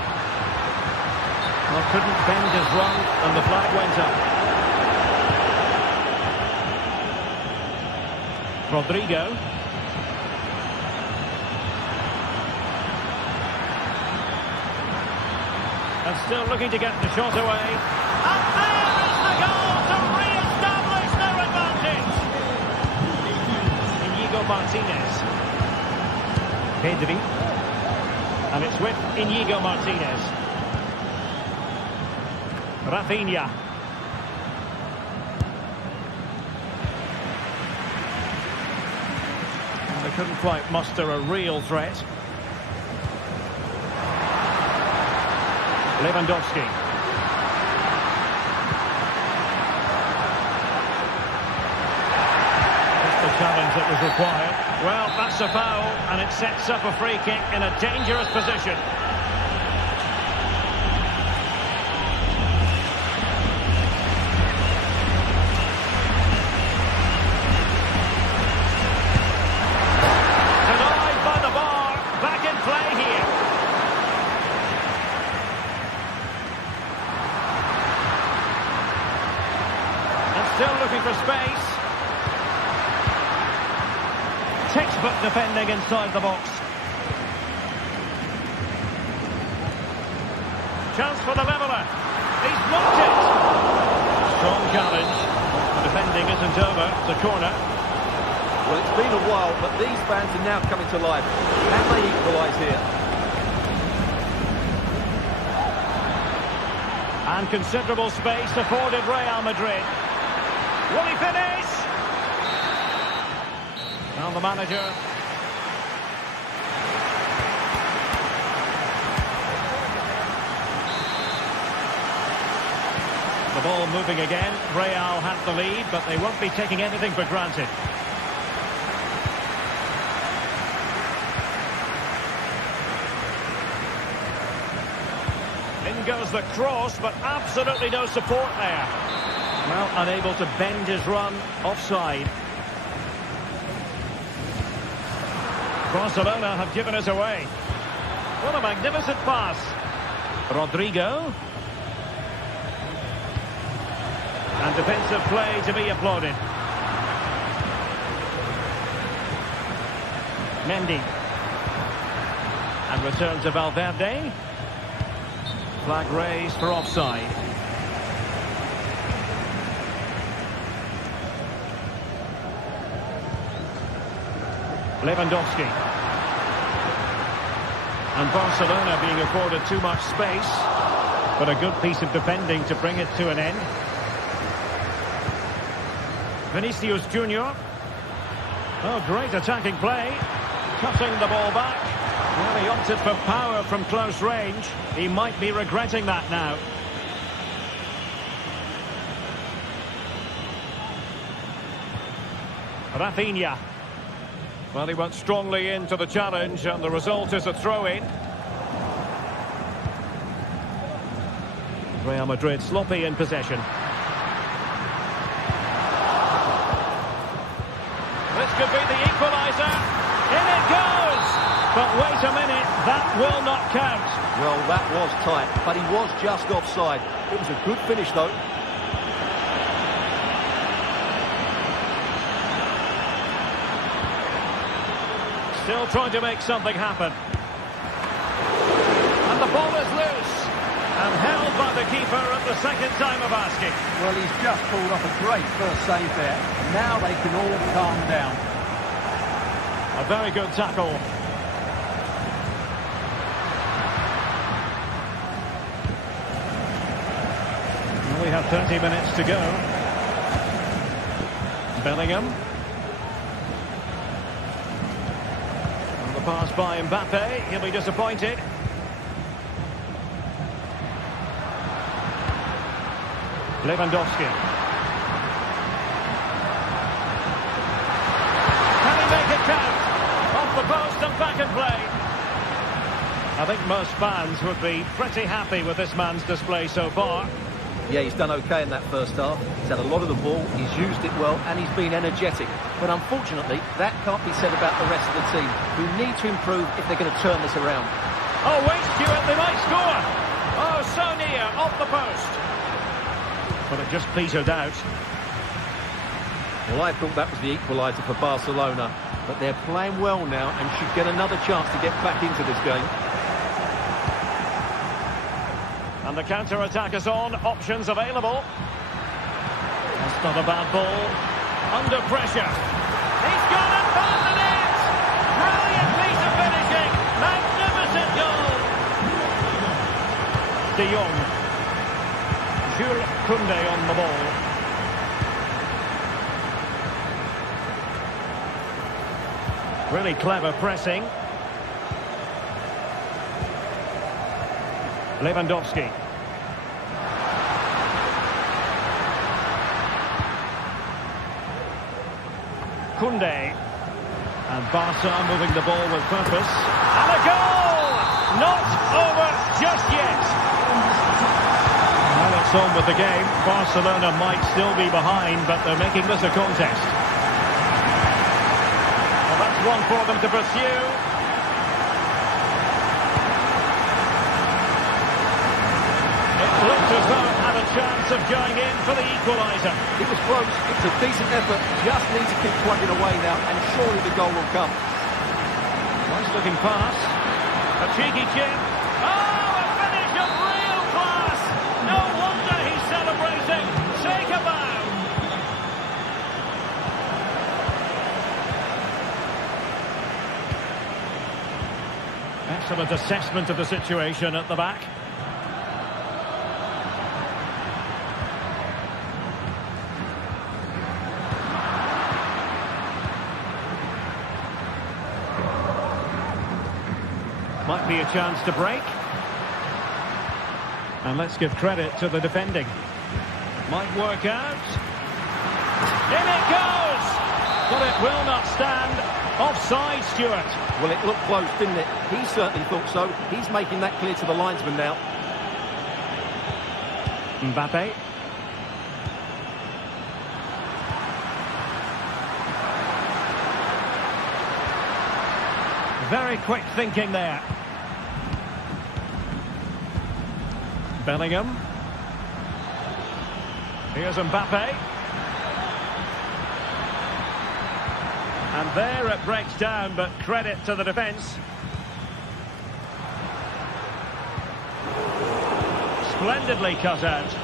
Well, couldn't bend his run, and the flag went up. Rodrigo. And still looking to get the shot away. And there is the goal to re-establish their advantage. Inigo Martinez. Pedri. And it's with Inigo Martinez. Rafinha. And they couldn't quite muster a real threat. Lewandowski. that was required. Well, that's a foul, and it sets up a free kick in a dangerous position. Denied by the bar. Back in play here. And still looking for space. Textbook defending inside the box. Chance for the leveller. He's blocked it. Strong challenge. The defending isn't over. It's a corner. Well, it's been a while, but these fans are now coming to life. Can they equalise here? And considerable space afforded Real Madrid. Will he finish? Now the manager. The ball moving again. Real have the lead, but they won't be taking anything for granted. In goes the cross, but absolutely no support there. Well, unable to bend his run. Offside. Barcelona have given us away. What a magnificent pass. Rodrigo. And defensive play to be applauded. Mendy. And return to Valverde. Flag raised for offside. Lewandowski. And Barcelona being afforded too much space, but a good piece of defending to bring it to an end. Vinicius Junior. Oh, great attacking play. Cutting the ball back. Well, he opted for power from close range. He might be regretting that now. Rafinha. Well, he went strongly into the challenge, and the result is a throw-in. Real Madrid sloppy in possession. This could be the equaliser. In it goes! But wait a minute, that will not count. Well, that was tight, but he was just offside. It was a good finish, though. Still trying to make something happen. And the ball is loose. And held by the keeper at the second time of asking. Well, he's just pulled off a great first save there. And now they can all calm down. A very good tackle. Well, we have 30 minutes to go. Bellingham. Pass by Mbappe, he'll be disappointed. Lewandowski. Can he make it count? Off the post and back in play. I think most fans would be pretty happy with this man's display so far. Yeah, he's done okay in that first half. He's had a lot of the ball, he's used it well, and he's been energetic. But unfortunately, that can't be said about the rest of the team, who need to improve if they're going to turn this around. Oh, wait, Stuart, they might score! Oh, so near, off the post. But it just petered out. Well, I thought that was the equaliser for Barcelona, but they're playing well now and should get another chance to get back into this game. And the counter-attack is on, options available. That's not a bad ball. Under pressure. He's gone and found the net! Brilliant piece of finishing! Magnificent goal! De Jong. Jules Koundé on the ball. Really clever pressing. Lewandowski. Koundé. And Barca moving the ball with purpose. And a goal! Not over just yet. Well, it's on with the game. Barcelona might still be behind, but they're making this a contest. Well, that's one for them to pursue. It looked as though it had a chance of going in for the equaliser. It was close. It's a decent effort. Just need to keep plugging away now, and surely the goal will come. Nice looking pass. A cheeky chip. Oh, a finish of real class. No wonder he's celebrating. Take a bow. Excellent assessment of the situation at the back. Might be a chance to break. And let's give credit to the defending. Might work out. In it goes! But it will not stand. Offside, Stuart. Well, it looked close, didn't it? He certainly thought so. He's making that clear to the linesman now. Mbappe. Very quick thinking there. Bellingham. Here's Mbappe. And there it breaks down, but credit to the defence. Splendidly cut out.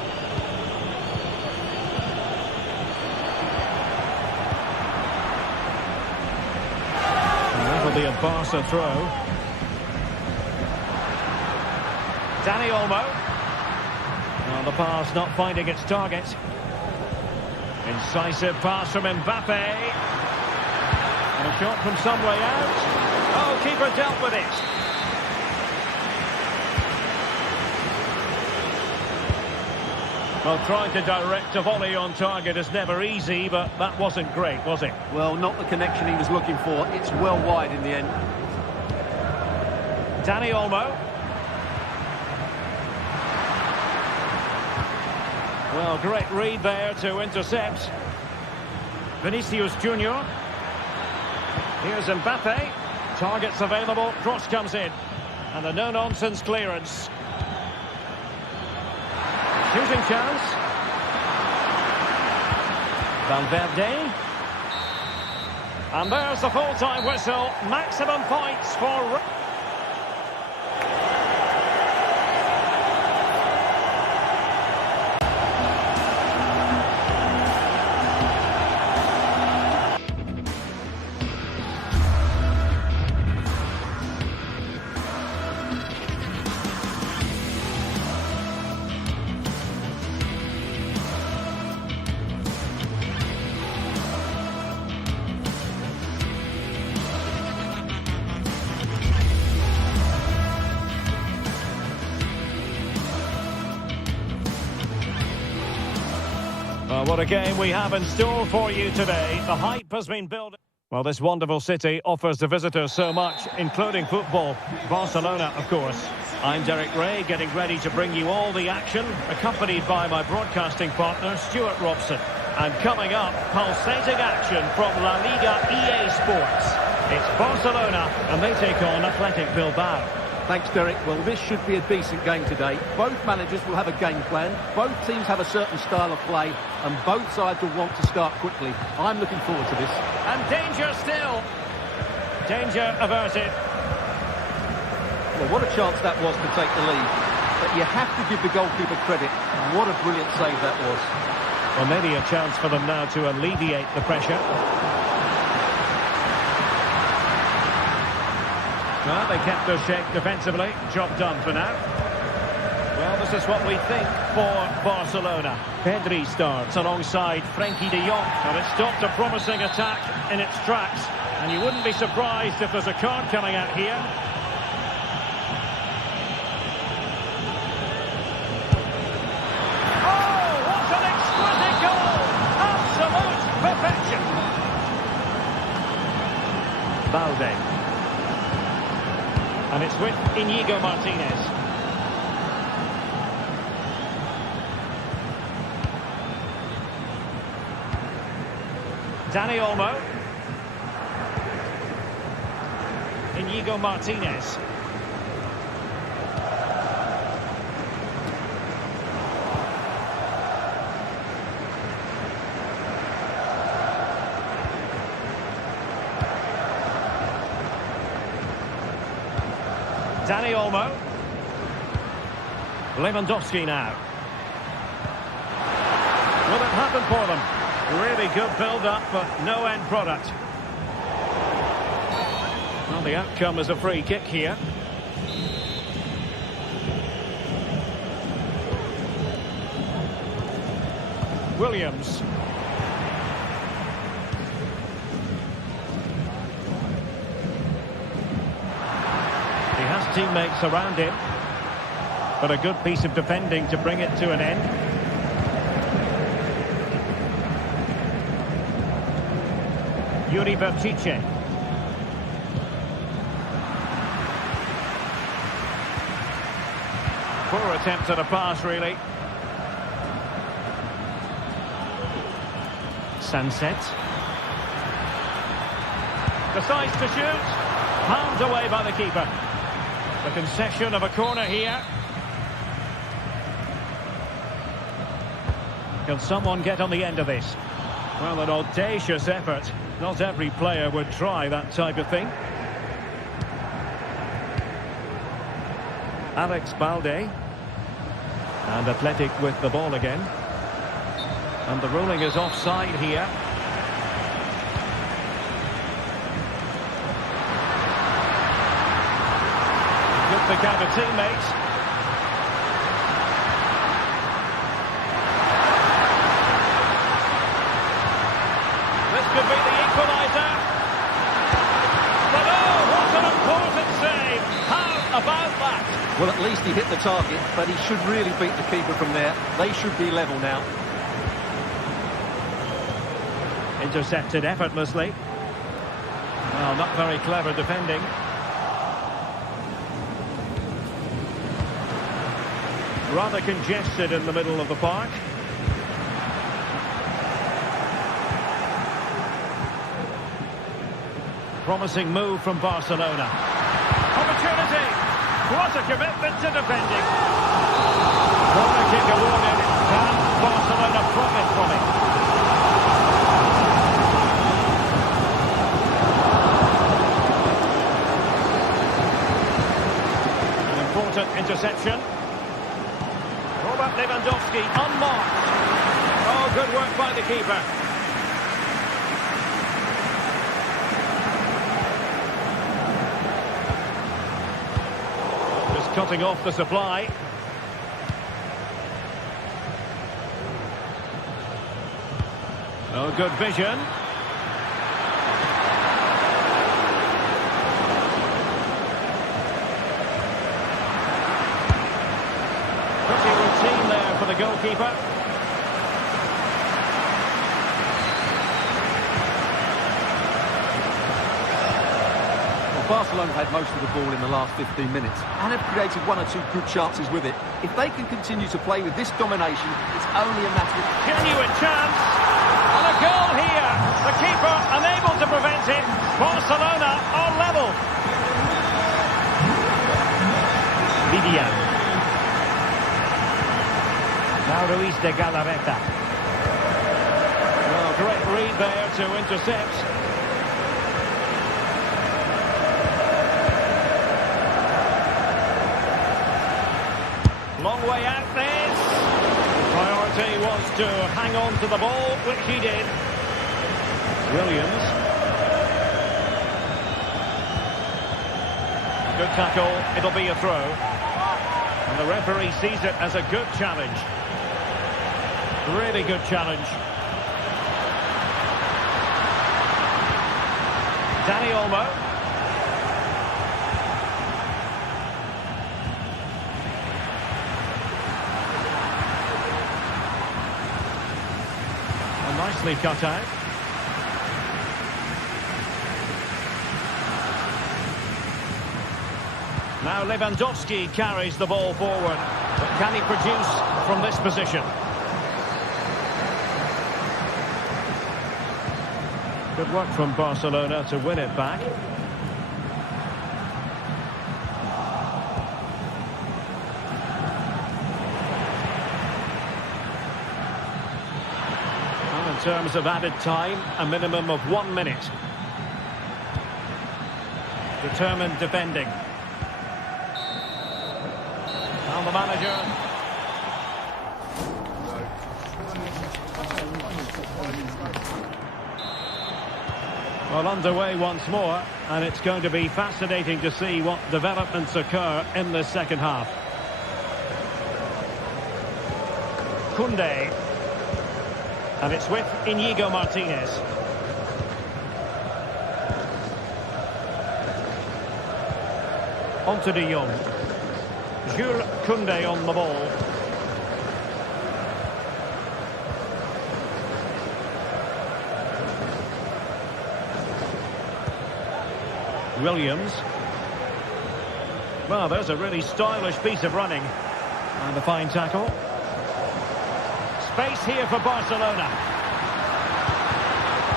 And that'll be a Barca throw. Dani Olmo. Well, the pass not finding its target. Incisive pass from Mbappe. And a shot from some way out. Oh, keeper dealt with it. Well, trying to direct a volley on target is never easy, but that wasn't great, was it? Well, not the connection he was looking for. It's well wide in the end. Dani Olmo. Well, great read there to intercept. Vinicius Junior. Here's Mbappe. Targets available. Cross comes in. And a no-nonsense clearance. Shooting chance. Valverde. And there's the full-time whistle. Maximum points for... What a game we have in store for you today. The hype has been building. Well, this wonderful city offers the visitors so much, including football. Barcelona, of course. I'm Derek Ray, getting ready to bring you all the action, accompanied by my broadcasting partner, Stuart Robson. And coming up, pulsating action from La Liga EA Sports. It's Barcelona, and they take on Athletic Bilbao. Thanks, Derek. Well, this should be a decent game today. Both managers will have a game plan. Both teams have a certain style of play, and both sides will want to start quickly. I'm looking forward to this. And danger still. Danger averted. Well, what a chance that was to take the lead. But you have to give the goalkeeper credit. What a brilliant save that was. Well, maybe a chance for them now to alleviate the pressure. Well, they kept their shape defensively. Job done for now. Well, this is what we think for Barcelona. Pedri starts alongside Frenkie de Jong. And it stopped a promising attack in its tracks. And you wouldn't be surprised if there's a card coming out here. Oh, what an exquisite goal! Absolute perfection. And it's with Inigo Martinez. Dani Olmo. Inigo Martinez. Dani Olmo. Lewandowski now. Will it happen for them? Really good build-up, but no end product. Well, the outcome is a free kick here. Williams. He has teammates around him, but a good piece of defending to bring it to an end. Yuri Bertice. Poor attempt at a pass, really. Sunset. Decides to shoot. Palmed away by the keeper. The concession of a corner here. Can someone get on the end of this? Well, an audacious effort. Not every player would try that type of thing. Alex Balde. And Athletic with the ball again. And the ruling is offside here. Good pick out of teammates. This could be the equaliser. But oh, what an important save. How about that? Well, at least he hit the target, but he should really beat the keeper from there. They should be level now. Intercepted effortlessly. Well, not very clever defending. Rather congested in the middle of the park. Promising move from Barcelona. Opportunity! What a commitment to defending. Corner kick awarded. Can Barcelona profit from it? An important interception. Robert Lewandowski unmarked. Oh, good work by the keeper. Just cutting off the supply. Oh, good vision. Pretty routine there for the goalkeeper. Barcelona had most of the ball in the last 15 minutes and have created one or two good chances with it. If they can continue to play with this domination, it's only a matter of... Genuine chance. And a goal here. The keeper unable to prevent it. Barcelona are level. Vivian. Now Ruiz de Galarreta. Well, great read there to intercept. Long way out this. Priority was to hang on to the ball, which he did. Williams. Good tackle, it'll be a throw. And the referee sees it as a good challenge. Really good challenge. Dani Olmo. Nicely cut out. Now Lewandowski carries the ball forward. But can he produce from this position? Good work from Barcelona to win it back. Well, in terms of added time, a minimum of 1 minute. Determined defending. Now the manager. Well, underway once more, and it's going to be fascinating to see what developments occur in the second half. Koundé. And it's with Inigo Martinez. On to De Jong. Jules Koundé on the ball. Williams. Well, there's a really stylish piece of running. And a fine tackle. Space here for Barcelona.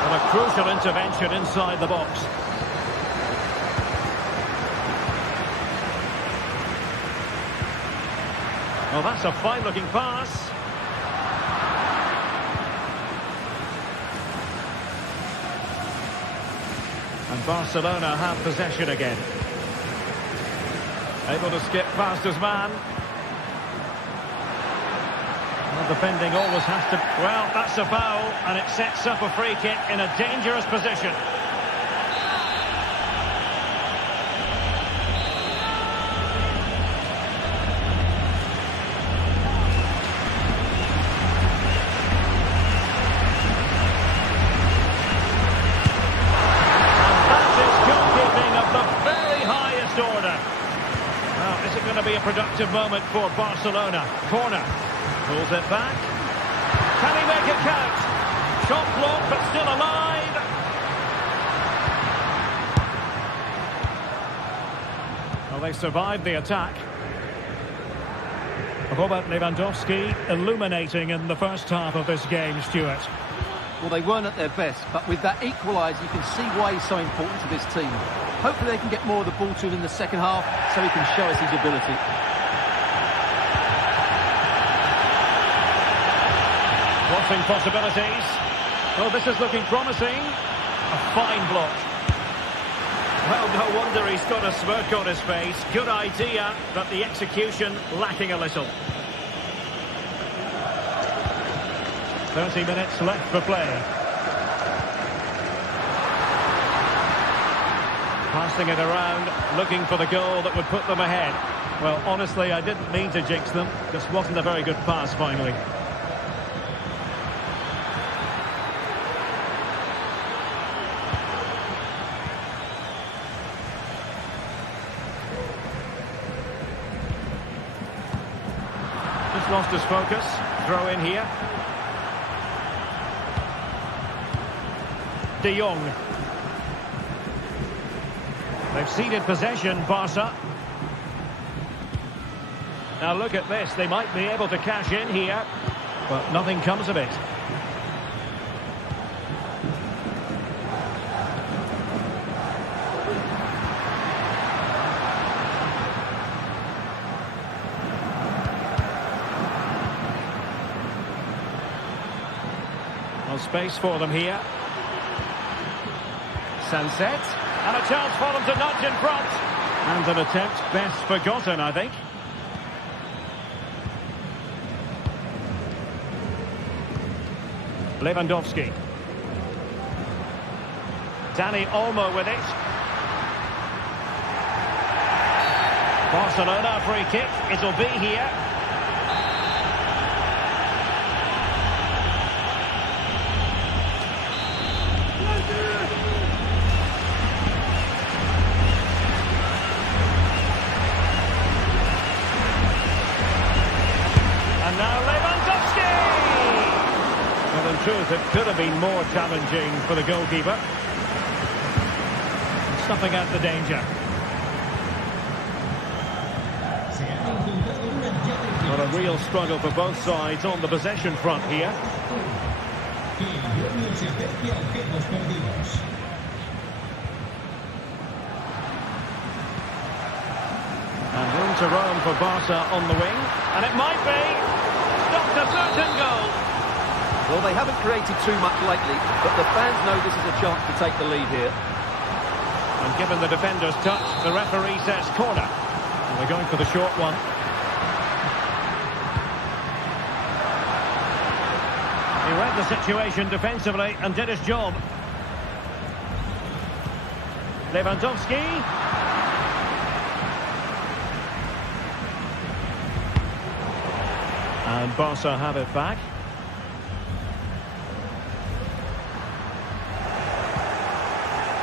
And a crucial intervention inside the box. Well, that's a fine-looking pass. And Barcelona have possession again. Able to skip past his man. Well, defending always has to... Well, that's a foul, and it sets up a free kick in a dangerous position. Be a productive moment for Barcelona. Corner. Pulls it back. Can he make it count? Shot blocked, but still alive. Well, they survived the attack. Robert Lewandowski illuminating in the first half of this game, Stuart. Well, they weren't at their best, but with that equaliser, you can see why he's so important to this team. Hopefully they can get more of the ball to him in the second half so he can show us his ability. Crossing possibilities. Well, this is looking promising. A fine block. Well, no wonder he's got a smirk on his face. Good idea, but the execution lacking a little. 30 minutes left for play. Passing it around, looking for the goal that would put them ahead. Well, honestly, I didn't mean to jinx them. Just wasn't a very good pass, finally. Just lost his focus. Throw in here. De Jong. They've ceded possession, Barca. Now look at this. They might be able to cash in here, but nothing comes of it. No space for them here. Sunset. And a chance for them to nudge in front. And an attempt best forgotten, I think. Lewandowski. Dani Olmo with it. Barcelona free kick. It'll be here. And now Lewandowski! Well, in truth, it could have been more challenging for the goalkeeper. Stuffing out the danger. Real struggle for both sides on the possession front here. Que yo no se acerque a objetos perdidos. And room to roam for Barca on the wing. And it might be. Stopped a certain goal. Well, they haven't created too much lately, but the fans know this is a chance to take the lead here. And given the defender's touch, the referee says corner. And they're going for the short one. He read the situation defensively and did his job. Lewandowski. And Barca have it back.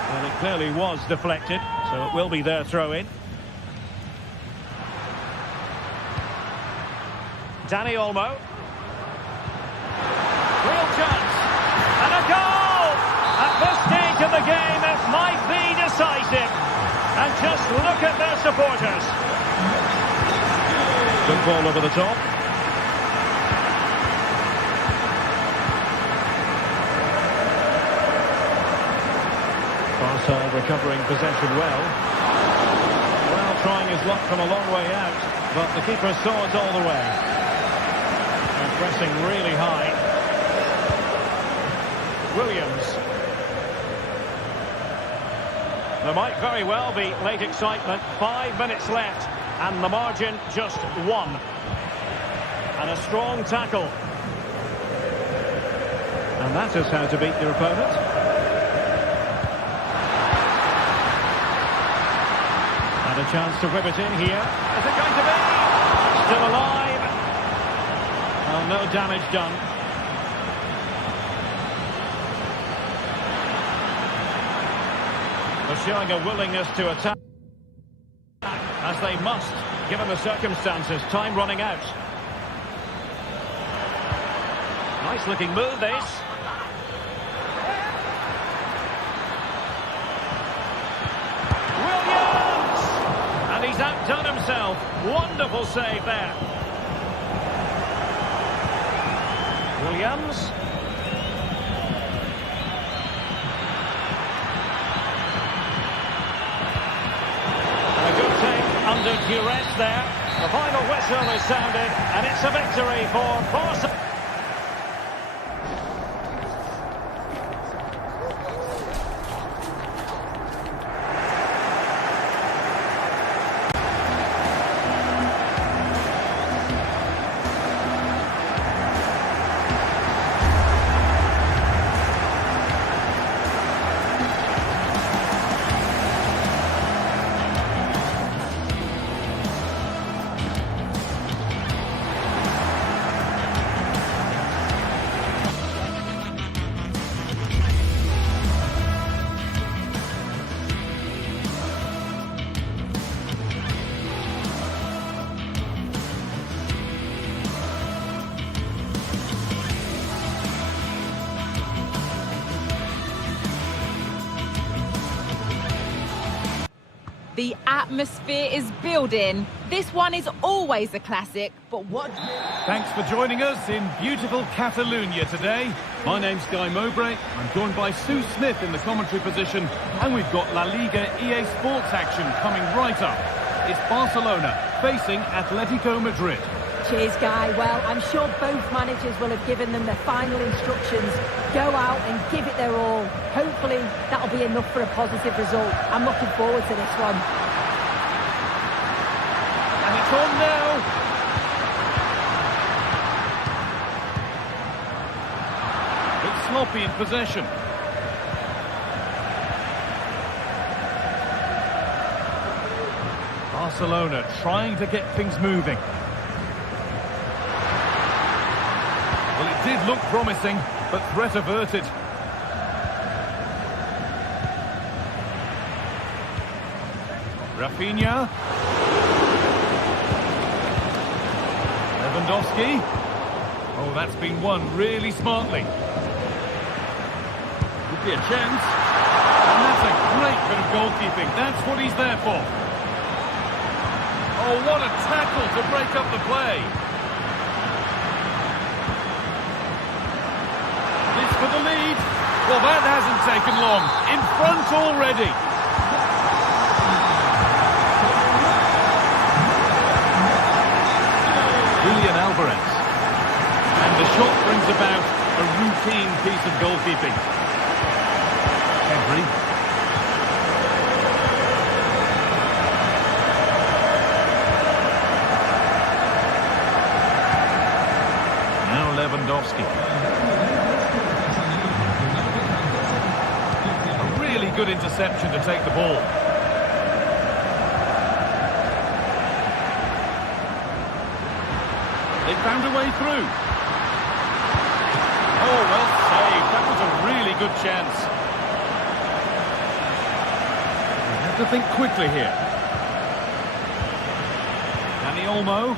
Well, it clearly was deflected, so it will be their throw-in. Dani Olmo. Real chance. And a goal! At this stage of the game, it might be decisive. And just look at their supporters. Good ball over the top. Barca recovering possession well. Well, trying his luck from a long way out, but the keeper saw it all the way. And pressing really high. Williams. There might very well be late excitement. 5 minutes left, and the margin just 1. And a strong tackle. And that is how to beat your opponent. And a chance to whip it in here. Is it going to be? Still alive. Oh, no damage done. They're showing a willingness to attack, as they must, given the circumstances. Time running out. Nice looking move, this. Williams! And he's outdone himself. Wonderful save there. Williams. Under duress there. The final whistle is sounded, and it's a victory for Barca. The atmosphere is building. This one is always a classic, but what... Thanks for joining us in beautiful Catalonia today. My name's Guy Mowbray. I'm joined by Sue Smith in the commentary position, and we've got La Liga EA Sports action coming right up. It's Barcelona facing Atletico Madrid. Cheers, Guy. Well, I'm sure both managers will have given them their final instructions. Go out and give it their all. Hopefully, that'll be enough for a positive result. I'm looking forward to this one. And it's on now. It's sloppy in possession. Barcelona trying to get things moving. Well, it did look promising, but threat averted. Rafinha. Lewandowski. Oh, that's been won really smartly. Could be a chance. And that's a great bit of goalkeeping. That's what he's there for. Oh, what a tackle to break up the play. the lead. Well, that hasn't taken long. In front already. Julian Alvarez. And the shot brings about a routine piece of goalkeeping. Henry. Now Lewandowski. A really good interception to take the ball. They found a way through. Oh, well saved. That was a really good chance. We have to think quickly here. Dani Olmo.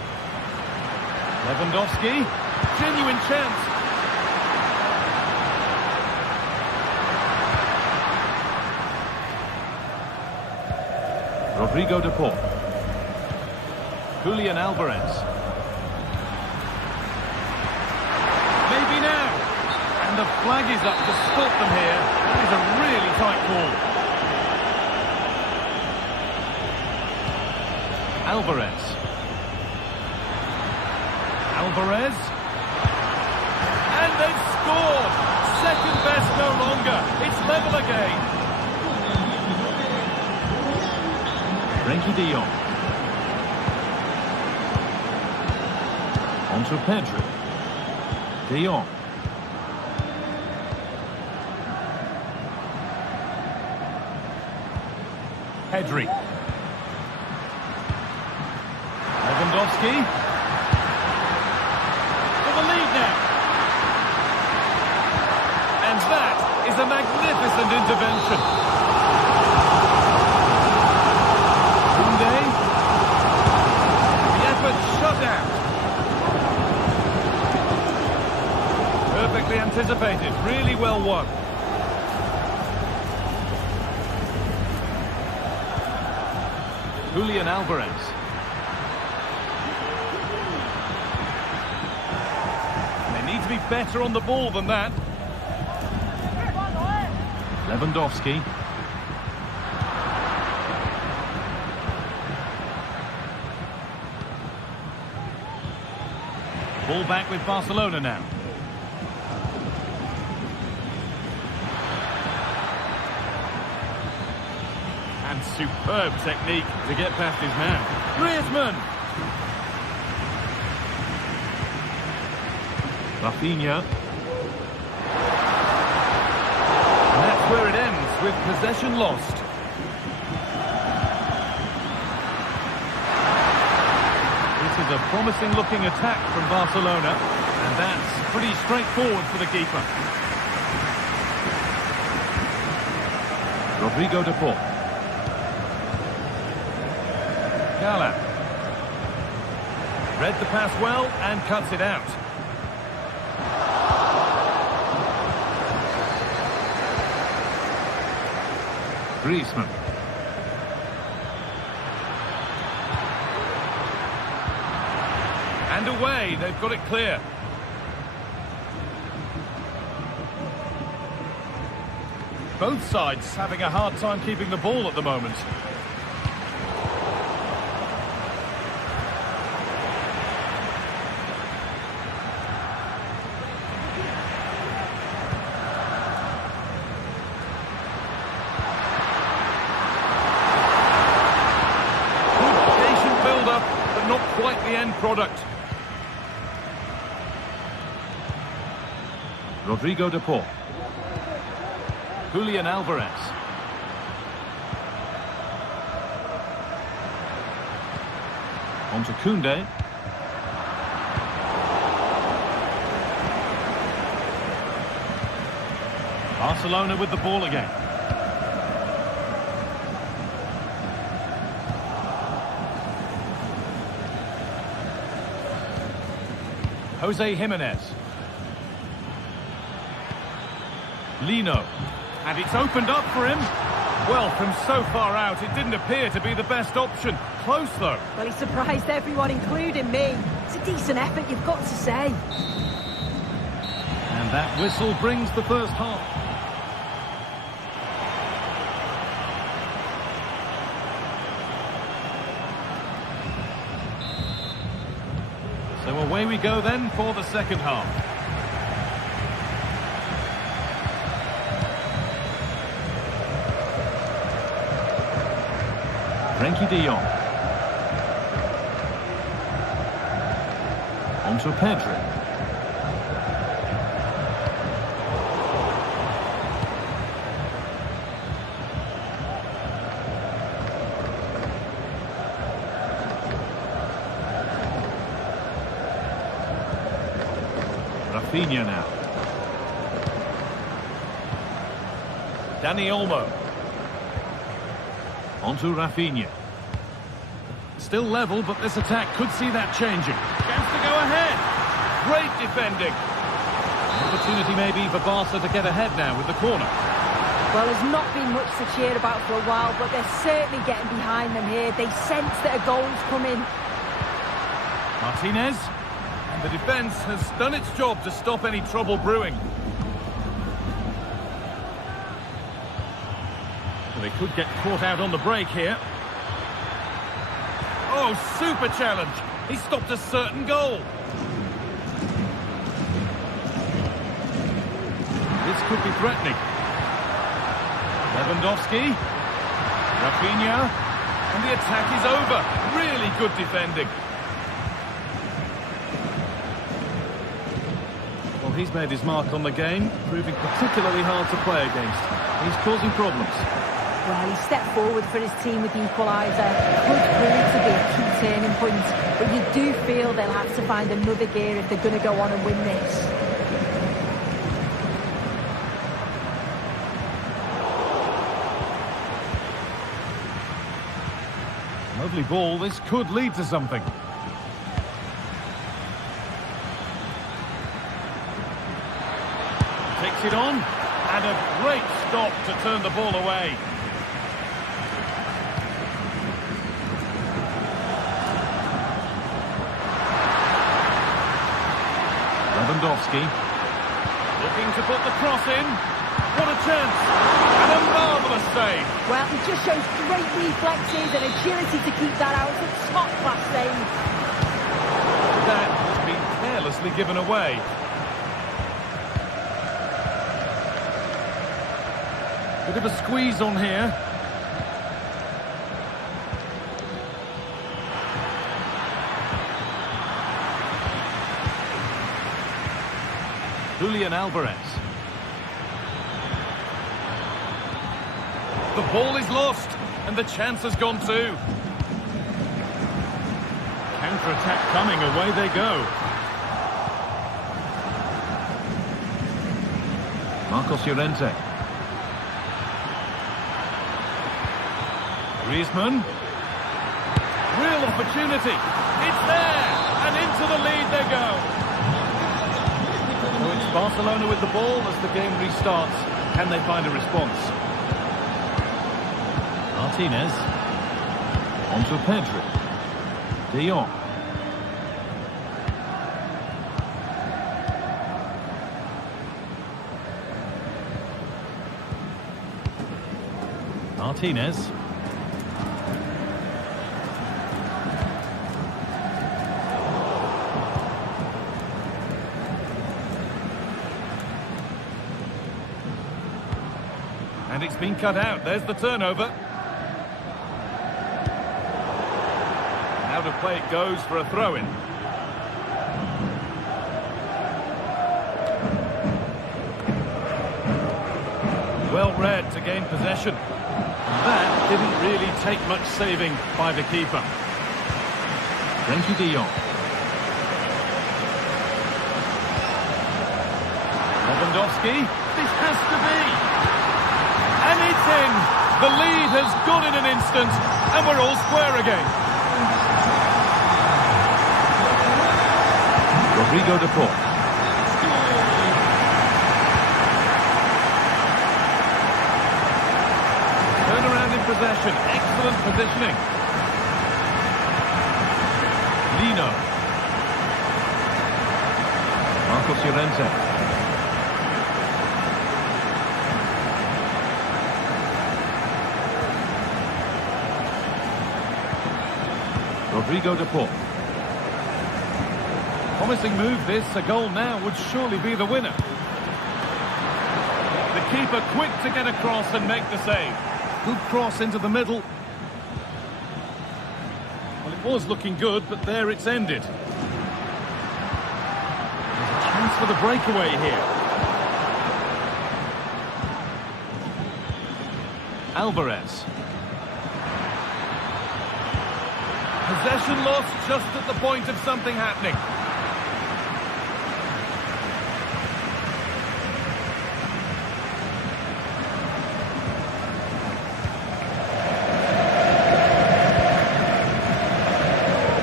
Lewandowski. Genuine chance. Rodrigo de Paul. Julian Alvarez. Maybe now. And the flag is up to stop them here. That is a really tight call. Alvarez. Alvarez. And they've scored. Second best no longer. It's level again. Frenkie de Jong. On to Pedro. De Jong. Pedri. Lewandowski. For the lead now. And that is a magnificent intervention. Koundé. The effort shut out. Perfectly anticipated, really well won. Julian Alvarez. They need to be better on the ball than that. Lewandowski. Ball back with Barcelona now. And superb technique to get past his man. Griezmann. Rafinha. And that's where it ends, with possession lost. This is a promising-looking attack from Barcelona, and that's pretty straightforward for the keeper. Rodrigo de Paul. Gala. Read the pass well and cuts it out. Griezmann. And away, they've got it clear. Both sides having a hard time keeping the ball at the moment. Not quite the end product. Rodrigo de Paul. Julian Alvarez. On to Koundé. Barcelona with the ball again. Jose Jimenez. Lino. And it's opened up for him. Well, from so far out, it didn't appear to be the best option. Close, though. Well, he surprised everyone, including me. It's a decent effort, you've got to say. And That whistle brings the first half. So away we go then for the second half. Frenkie de Jong. On to Pedri. Rafinha now. Dani Olmo. On to Rafinha. Still level, but this attack could see that changing. Chance to go ahead. Great defending. Opportunity maybe for Barca to get ahead now with the corner. Well, there's not been much to cheer about for a while, but they're certainly getting behind them here. They sense that a goal's coming. Martinez. And the defence has done its job to stop any trouble brewing. They could get caught out on the break here. Oh, super challenge. He stopped a certain goal. This could be threatening. Lewandowski. Rafinha. And the attack is over. Really good defending. Well, he's made his mark on the game, proving particularly hard to play against. He's causing problems. Well, he stepped forward for his team with the equaliser. Could prove to be a key turning point, but you do feel they'll have to find another gear if they're going to go on and win this. Lovely ball, this could lead to something. Takes it on, and a great stop to turn the ball away. Lewandowski, looking to put the cross in. What a chance! And a marvellous save. Well, he just shows great reflexes and agility to keep that out. It's a top-class save. That has been carelessly given away. Bit of a squeeze on here. Julian Alvarez. The ball is lost, and the chance has gone too. Counter-attack coming, away they go. Marcos Llorente. Griezmann. Real opportunity. It's there, and into the lead they go. So it's Barcelona with the ball as the game restarts. Can they find a response? Martinez. On to Pedri. De Jong. Martinez. And it's been cut out. There's the turnover. Out of play it goes for a throw-in. Well read to gain possession. And that didn't really take much saving by the keeper. Frenkie de Jong. Lewandowski. This has to be. And it's in. The lead has gone in an instant, and we're all square again. Rodrigo de Paul. Turnaround in possession. Excellent positioning. Lino. Marcos Llorente. Rigo de Paul. Promising move this. A goal now would surely be the winner. The keeper quick to get across and make the save. Good cross into the middle. Well, it was looking good, but there it's ended. There's a chance for the breakaway here. Alvarez. Possession lost just at the point of something happening.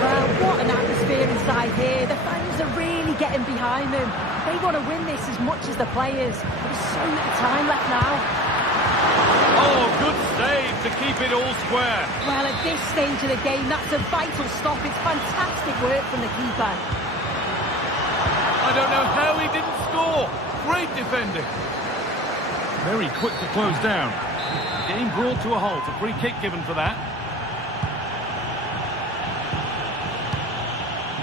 Well, what an atmosphere inside here. The fans are really getting behind them. They want to win this as much as the players. There's so little time left now. Oh, good save to keep it all square. Well, at this stage of the game, that's a vital stop. It's fantastic work from the keeper. I don't know how he didn't score. Great defending. Very quick to close down. Game brought to a halt. A free kick given for that.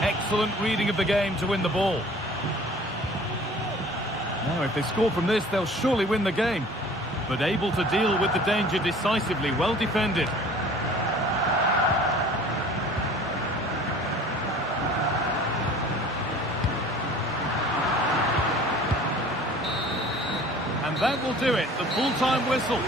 Excellent reading of the game to win the ball. Now, if they score from this, they'll surely win the game. But able to deal with the danger decisively. Well defended. And that will do it. The full-time whistle.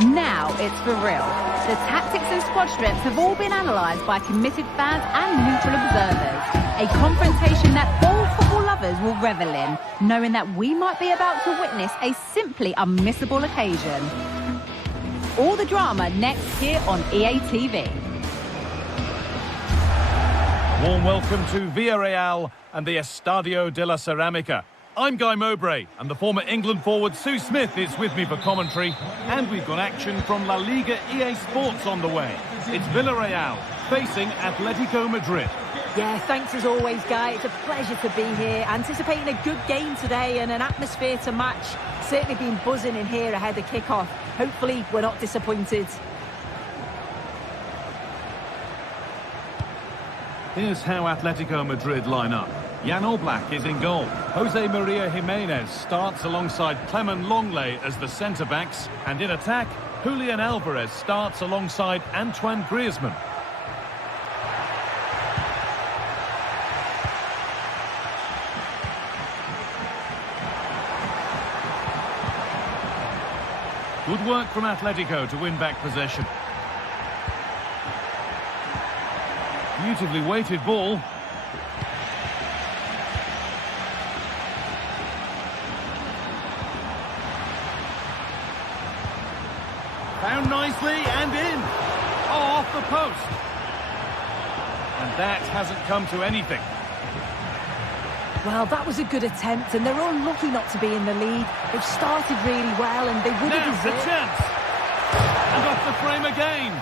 Now it's for real. The tactics and squad strengths have all been analysed by committed fans and neutral observers. A confrontation that all football lovers will revel in, knowing that we might be about to witness a simply unmissable occasion. All the drama next here on EA TV. Warm welcome to Villarreal and the Estadio de la Ceramica. I'm Guy Mowbray, and the former England forward Sue Smith is with me for commentary. And we've got action from La Liga EA Sports on the way. It's Villarreal facing Atletico Madrid. Yeah, thanks as always, Guy. It's a pleasure to be here. Anticipating a good game today and an atmosphere to match. Certainly been buzzing in here ahead of kick-off. Hopefully, we're not disappointed. Here's how Atletico Madrid line up. Jan Oblak is in goal. Jose Maria Jimenez starts alongside Clement Longley as the centre-backs. And in attack, Julian Alvarez starts alongside Antoine Griezmann. Good work from Atletico to win back possession. Beautifully weighted ball. Found nicely and in. Oh, off the post. And that hasn't come to anything. Well, that was a good attempt, and they're unlucky not to be in the lead. They've started really well, and they would have Now's the deserved... chance. And off the frame again.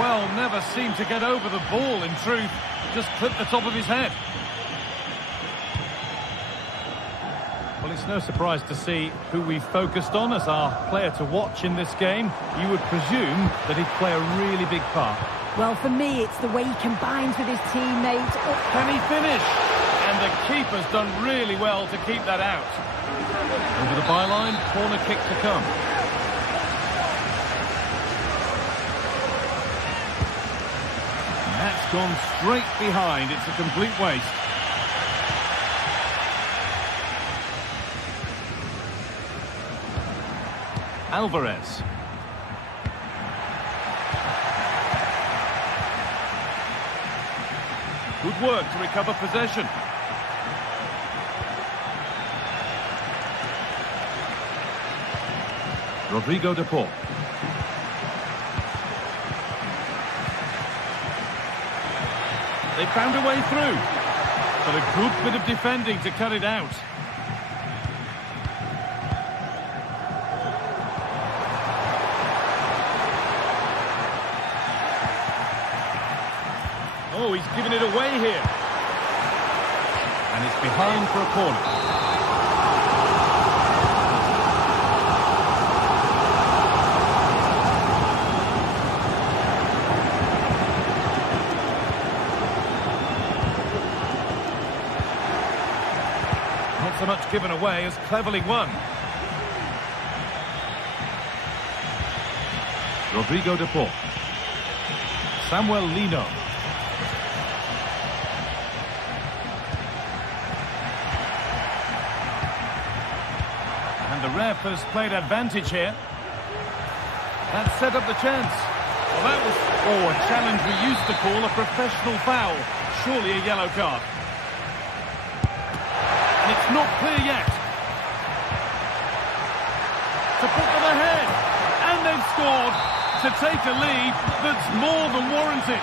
Well, never seemed to get over the ball, in truth. Just clipped the top of his head. Well, it's no surprise to see who we focused on as our player to watch in this game. You would presume that he'd play a really big part. Well, for me, it's the way he combines with his teammates. Oh. Can he finish? And the keeper's done really well to keep that out. Over the byline, corner kick to come. And that's gone straight behind. It's a complete waste. Alvarez. Good work to recover possession. Rodrigo de Paul. They found a way through, but a good bit of defending to cut it out. Oh, he's given it away here. And it's behind for a corner. Not so much given away as cleverly won. Rodrigo de Paul. Samuel Lino. And the ref has played advantage here. That set up the chance. Well, that was a challenge we used to call a professional foul. Surely a yellow card. And it's not clear yet. To put them ahead. And they've scored to take a lead that's more than warranted.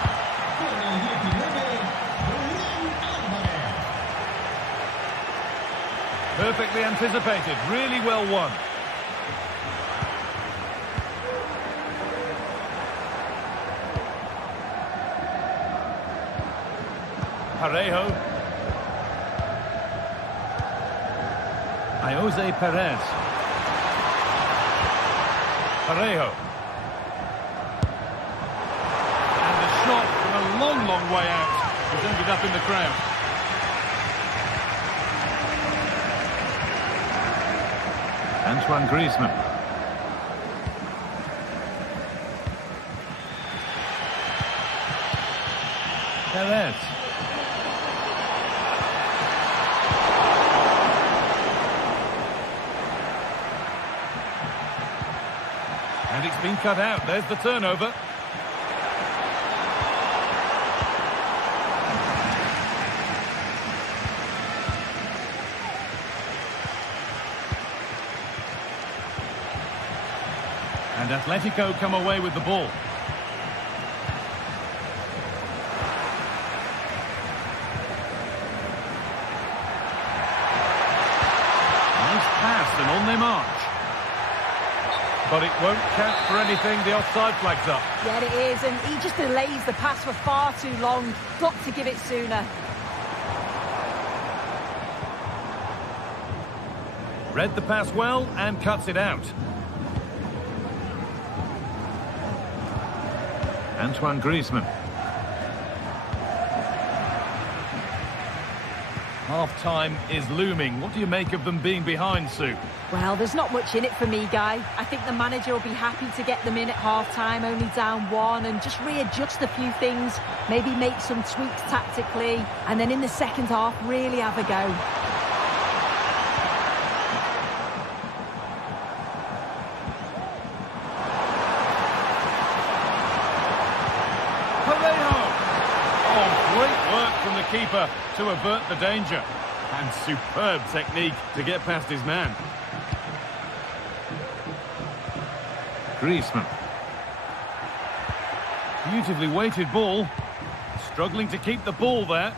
Perfectly anticipated, really well won. Parejo. Jose Perez. Parejo. And the shot from a long, long way out has ended up in the crowd. Antoine Griezmann. Perez. And it's been cut out. There's the turnover. And Atletico come away with the ball. Nice pass and on they march. But it won't count for anything. The offside flag's up. Yeah, it is, and he just delays the pass for far too long. Got to give it sooner. Read the pass well and cuts it out. Antoine Griezmann. Half-time is looming. What do you make of them being behind, Sue? Well, there's not much in it for me, Guy. I think the manager will be happy to get them in at half-time, only down 1, and just readjust a few things, maybe make some tweaks tactically, and then in the second half, really have a go. Keeper to avert the danger, and superb technique to get past his man. Griezmann. Beautifully weighted ball, struggling to keep the ball there.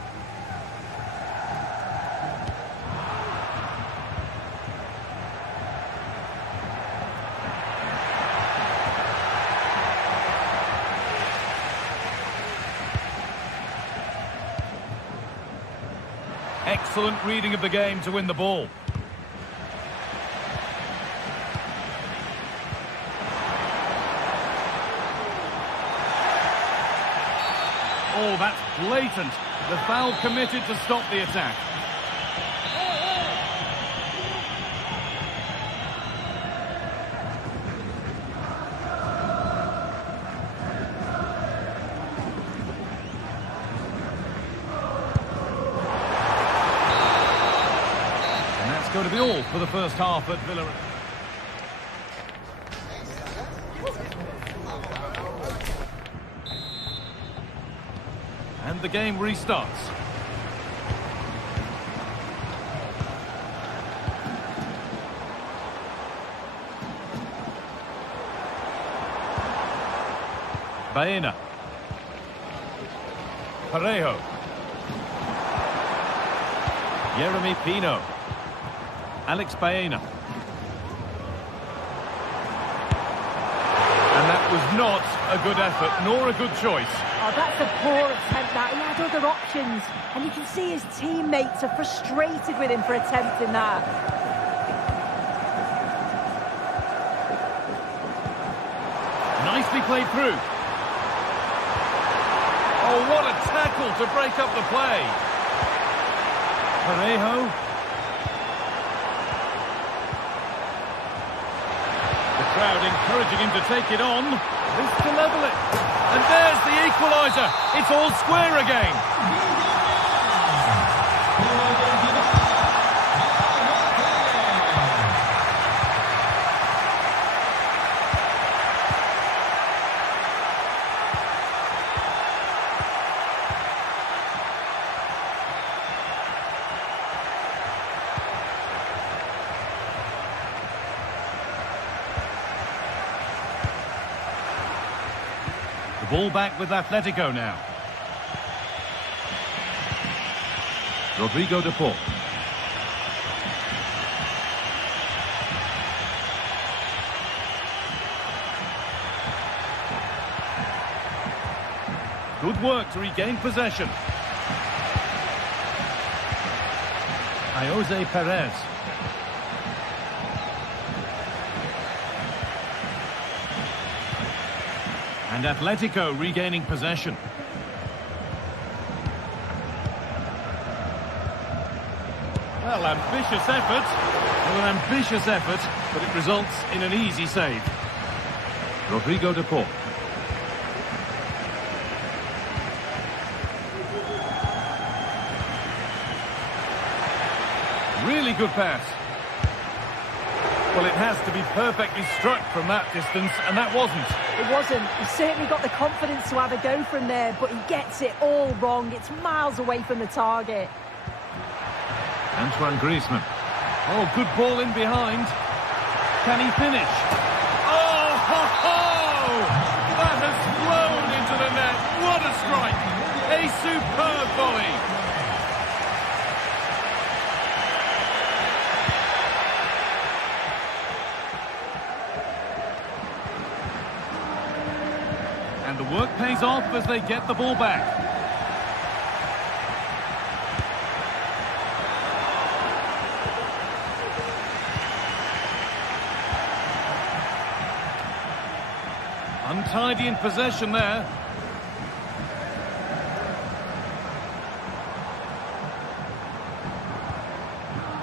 Excellent reading of the game to win the ball. Oh, that's blatant. The foul committed to stop the attack. Going to be all for the first half at Villarreal. And the game restarts. Baena. Parejo. Jeremy Pino. Alex Baena. And that was not a good effort, nor a good choice. Oh, that's a poor attempt, that. He had other options. And you can see his teammates are frustrated with him for attempting that. Nicely played through. Oh, what a tackle to break up the play. Parejo. Crowd encouraging him to take it on. This to level it. And there's the equaliser. It's all square again. Ball back with Atletico now. Rodrigo de Paul. Good work to regain possession. Jose Perez. And Atletico regaining possession. Well, ambitious effort. Well, an ambitious effort, but it results in an easy save. Rodrigo de Paul. Really good pass. Well, it has to be perfectly struck from that distance, and that wasn't. It wasn't. He certainly got the confidence to have a go from there, but he gets it all wrong. It's miles away from the target. Antoine Griezmann. Oh, good ball in behind. Can he finish? Oh, ho, ho! That has flown into the net. What a strike! A superb volley. And the work pays off as they get the ball back. Untidy in possession there.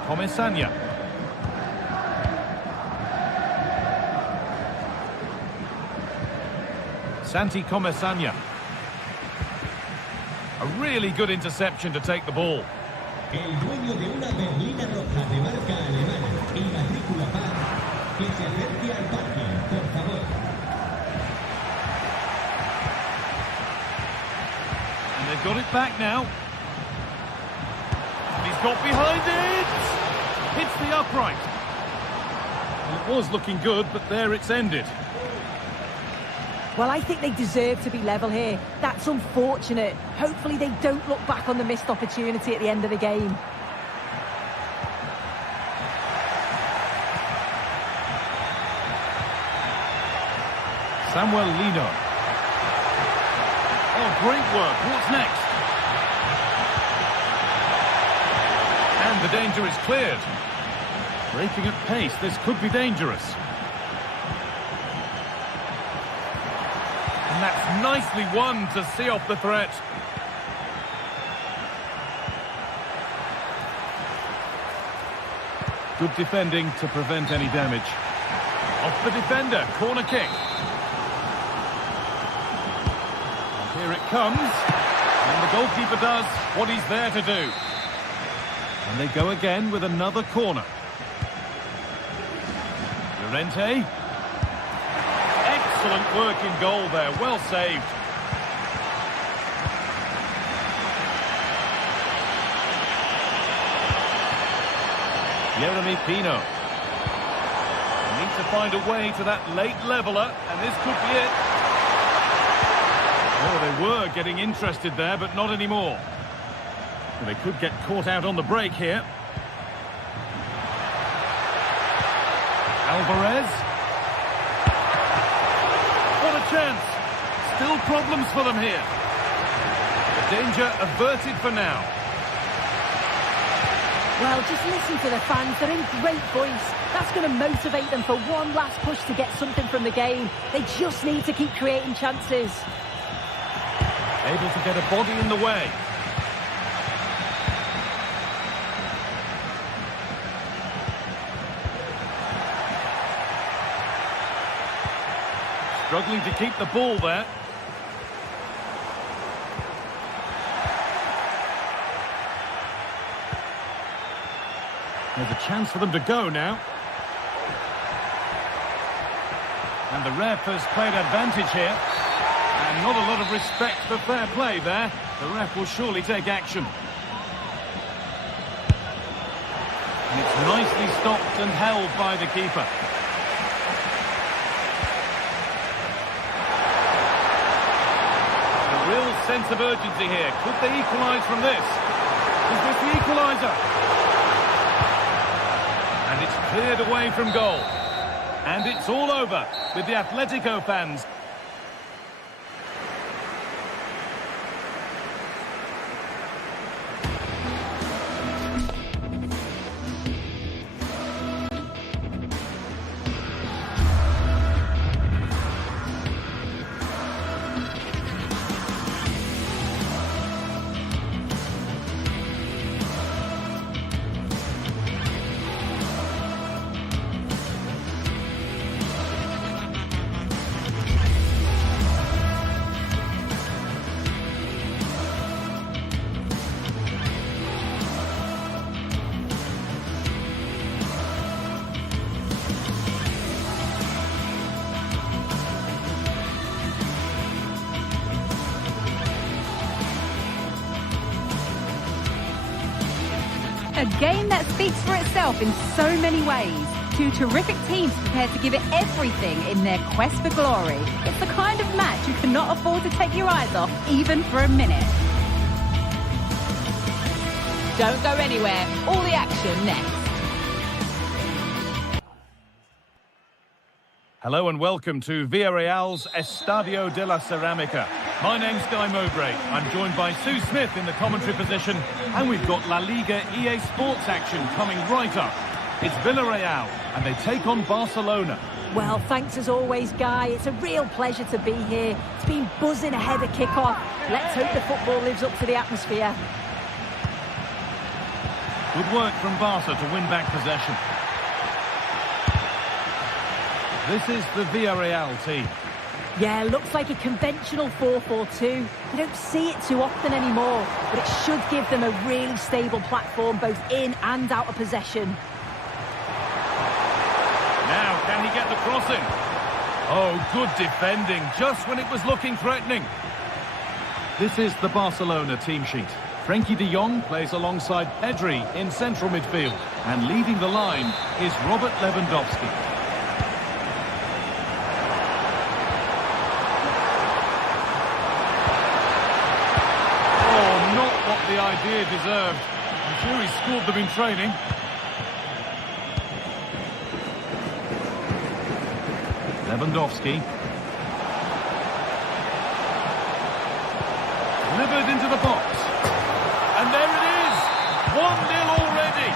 Comesaña. Santi Comesaña. A really good interception to take the ball. El dueño de una berlina roja de marca alemana y matrícula par, que se acerque al parking, por favor. And they've got it back now. And he's got behind it! Hits the upright. Well, it was looking good, but there it's ended. Well, I think they deserve to be level here. That's unfortunate. Hopefully they don't look back on the missed opportunity at the end of the game. Samuel Lino. Oh, great work. What's next? And the danger is cleared. Breaking at pace, this could be dangerous. And that's nicely won to see off the threat. Good defending to prevent any damage. Off the defender, corner kick. Here it comes. And the goalkeeper does what he's there to do. And they go again with another corner. Llorente. Excellent work in goal there, well saved. Jeremy Pino. Need to find a way to that late leveller, and this could be it. Oh, they were getting interested there, but not anymore. Well, they could get caught out on the break here. Alvarez. What a chance. Still problems for them here. The danger averted for now. Well, just listen to the fans. They're in great voice. That's going to motivate them for one last push to get something from the game. They just need to keep creating chances. Able to get a body in the way. Struggling to keep the ball there. There's a chance for them to go now. And the ref has played advantage here. And not a lot of respect for fair play there. The ref will surely take action. And it's nicely stopped and held by the keeper. A real sense of urgency here. Could they equalise from this? Is this the equaliser? And it's cleared away from goal. And it's all over with the Atletico fans. A game that speaks for itself in so many ways. Two terrific teams prepared to give it everything in their quest for glory. It's the kind of match you cannot afford to take your eyes off, even for a minute. Don't go anywhere. All the action next. Hello and welcome to Villarreal's Estadio de la Ceramica. My name's Guy Mowbray. I'm joined by Sue Smith in the commentary position, and we've got La Liga EA Sports action coming right up. It's Villarreal, and they take on Barcelona. Well, thanks as always, Guy. It's a real pleasure to be here. It's been buzzing ahead of kick-off. Let's hope the football lives up to the atmosphere. Good work from Barca to win back possession. This is the Villarreal team. Yeah, looks like a conventional 4-4-2. You don't see it too often anymore, but it should give them a really stable platform both in and out of possession. Now, can he get the crossing? Oh, good defending, just when it was looking threatening. This is the Barcelona team sheet. Frenkie de Jong plays alongside Pedri in central midfield. And leading the line is Robert Lewandowski. Oh, not what the idea deserved. I'm sure he scored them in training. Lewandowski. Delivered into the box. And there it is! 1-0 already!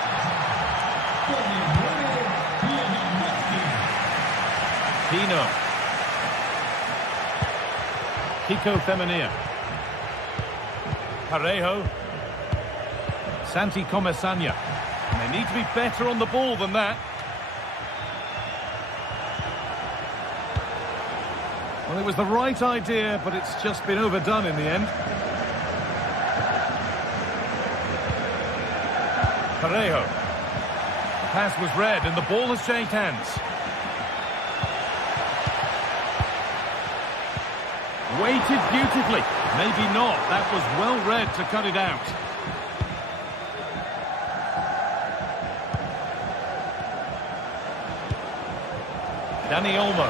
Pino. Kiko Femenia. Parejo. Santi Comesaña. And they need to be better on the ball than that. Well, it was the right idea, but it's just been overdone in the end. Parejo. The pass was read and the ball has changed hands. Waited beautifully. Maybe not. That was well read to cut it out. Dani Olmo.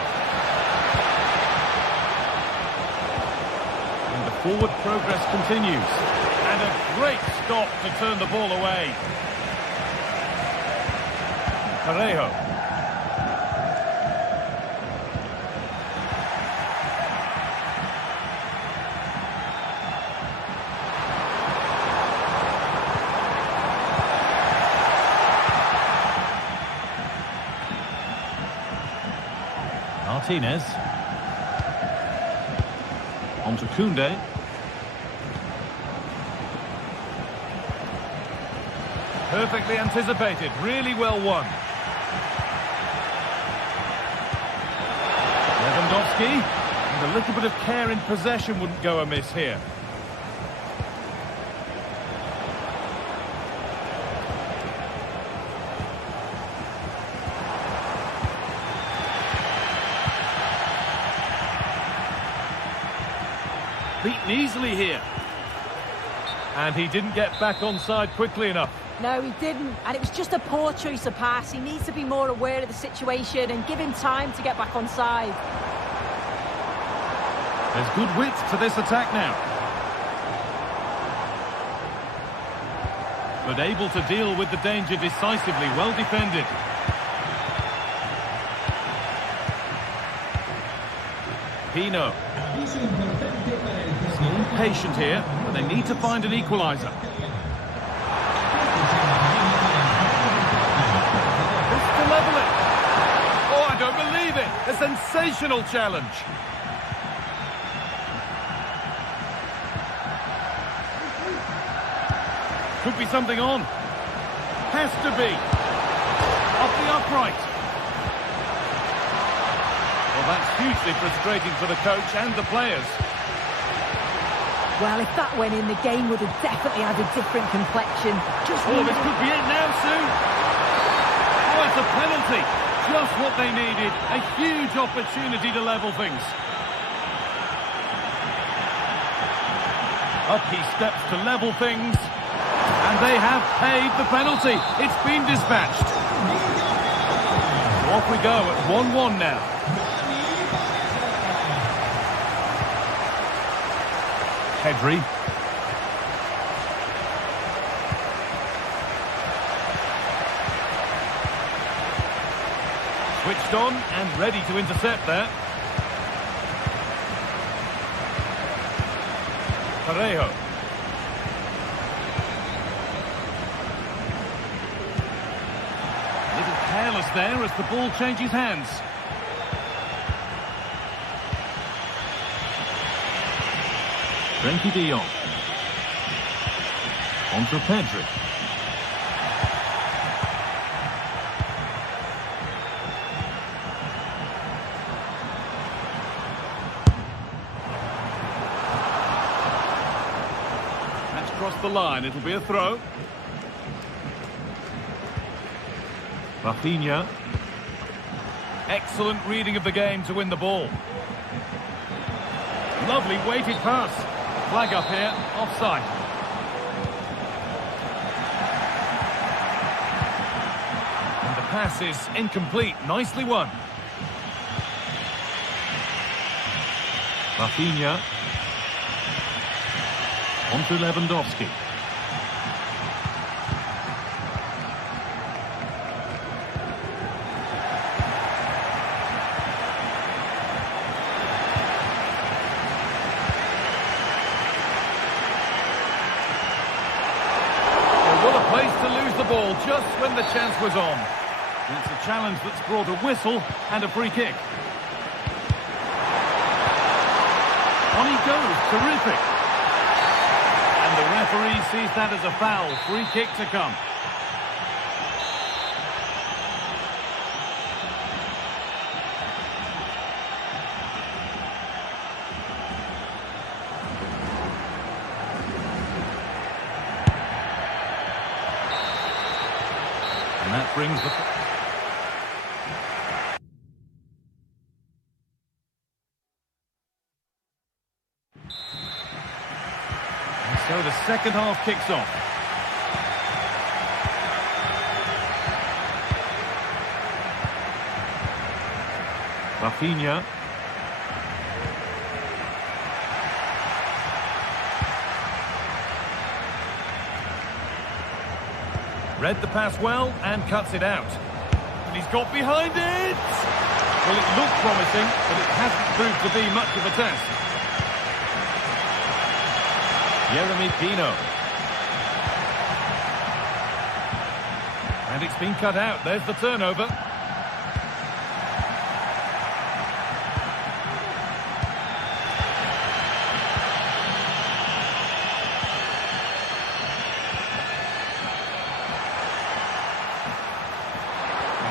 And the forward progress continues. And a great stop to turn the ball away. Parejo. Martinez. On to Koundé. Perfectly anticipated, really well won. Lewandowski, and a little bit of care in possession wouldn't go amiss here. Beaten easily here. And he didn't get back on side quickly enough. No, he didn't, and it was just a poor choice of pass. He needs to be more aware of the situation and give him time to get back on side. There's good width to this attack now. But able to deal with the danger decisively, well defended. Pino. Patient here, but they need to find an equaliser. Level it. Oh, I don't believe it. A sensational challenge. Could be something on. Has to be. Off the upright. Well, that's hugely frustrating for the coach and the players. Well, if that went in, the game would have definitely had a different complexion. Just oh, this could be it now, Sue. Oh, it's a penalty. Just what they needed. A huge opportunity to level things. Up he steps to level things. And they have paid the penalty. It's been dispatched. So off we go at 1-1 now. Pedri. Switched on and ready to intercept there. Parejo. A little careless there as the ball changes hands. Frenkie de Jong. On to Pedri. That's crossed the line. It'll be a throw. Rafinha. Excellent reading of the game to win the ball. Lovely weighted pass. Flag up here, offside. And the pass is incomplete, nicely won. Rafinha. On to Lewandowski. Just when the chance was on. It's a challenge that's brought a whistle and a free kick. On he goes, terrific. And the referee sees that as a foul. Free kick to come. And that brings the... And so the second half kicks off. Rafinha. Read the pass well and cuts it out. And he's got behind it! Well, it looked promising, but it hasn't proved to be much of a test. Yeremy Pino. And it's been cut out. There's the turnover.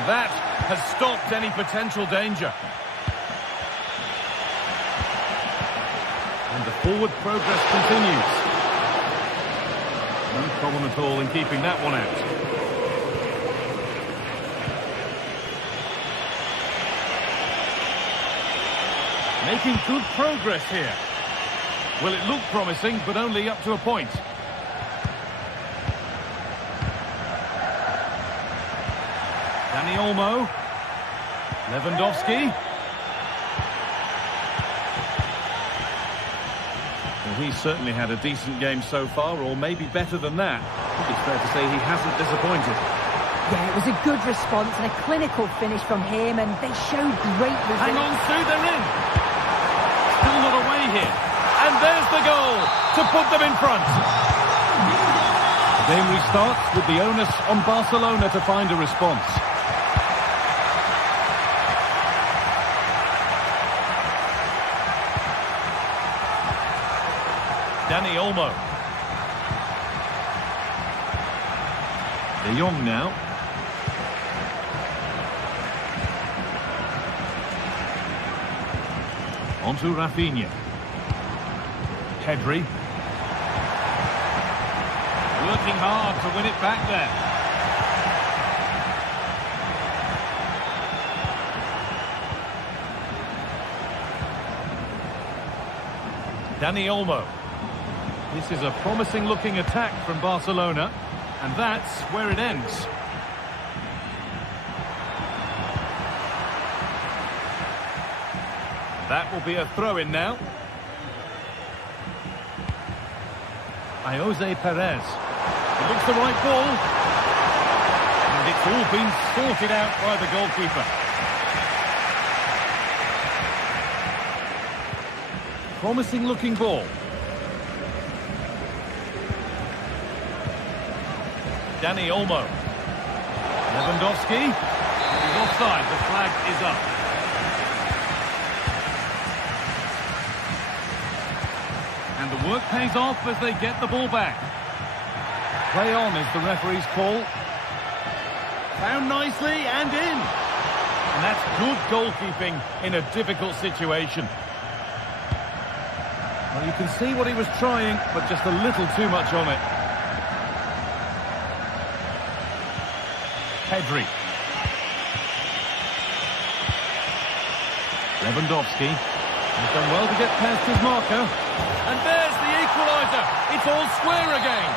That has stopped any potential danger. And the forward progress continues. No problem at all in keeping that one out. Making good progress here. Well, it looked promising, but only up to a point. Dani Olmo. Lewandowski. Well, he's certainly had a decent game so far, or maybe better than that. I think it's fair to say he hasn't disappointed. Yeah, it was a good response and a clinical finish from him, and they showed great resilience. Hang on, Sue, they're in. Still not away here. And there's the goal to put them in front. The game restarts with the onus on Barcelona to find a response. Dani Olmo. De Jong now. On to Rafinha. Pedri. Working hard to win it back there. Dani Olmo. This is a promising looking attack from Barcelona. And that's where it ends. That will be a throw-in now. Jose Perez. It looks the right ball. And it's all been sorted out by the goalkeeper. Promising looking ball. Dani Olmo. Lewandowski. He's offside. The flag is up. And the work pays off as they get the ball back. Play on is the referee's call. Found nicely and in. And that's good goalkeeping in a difficult situation. Well, you can see what he was trying, but just a little too much on it. Pedri. Lewandowski. He's done well to get past his marker. And there's the equaliser. It's all square again.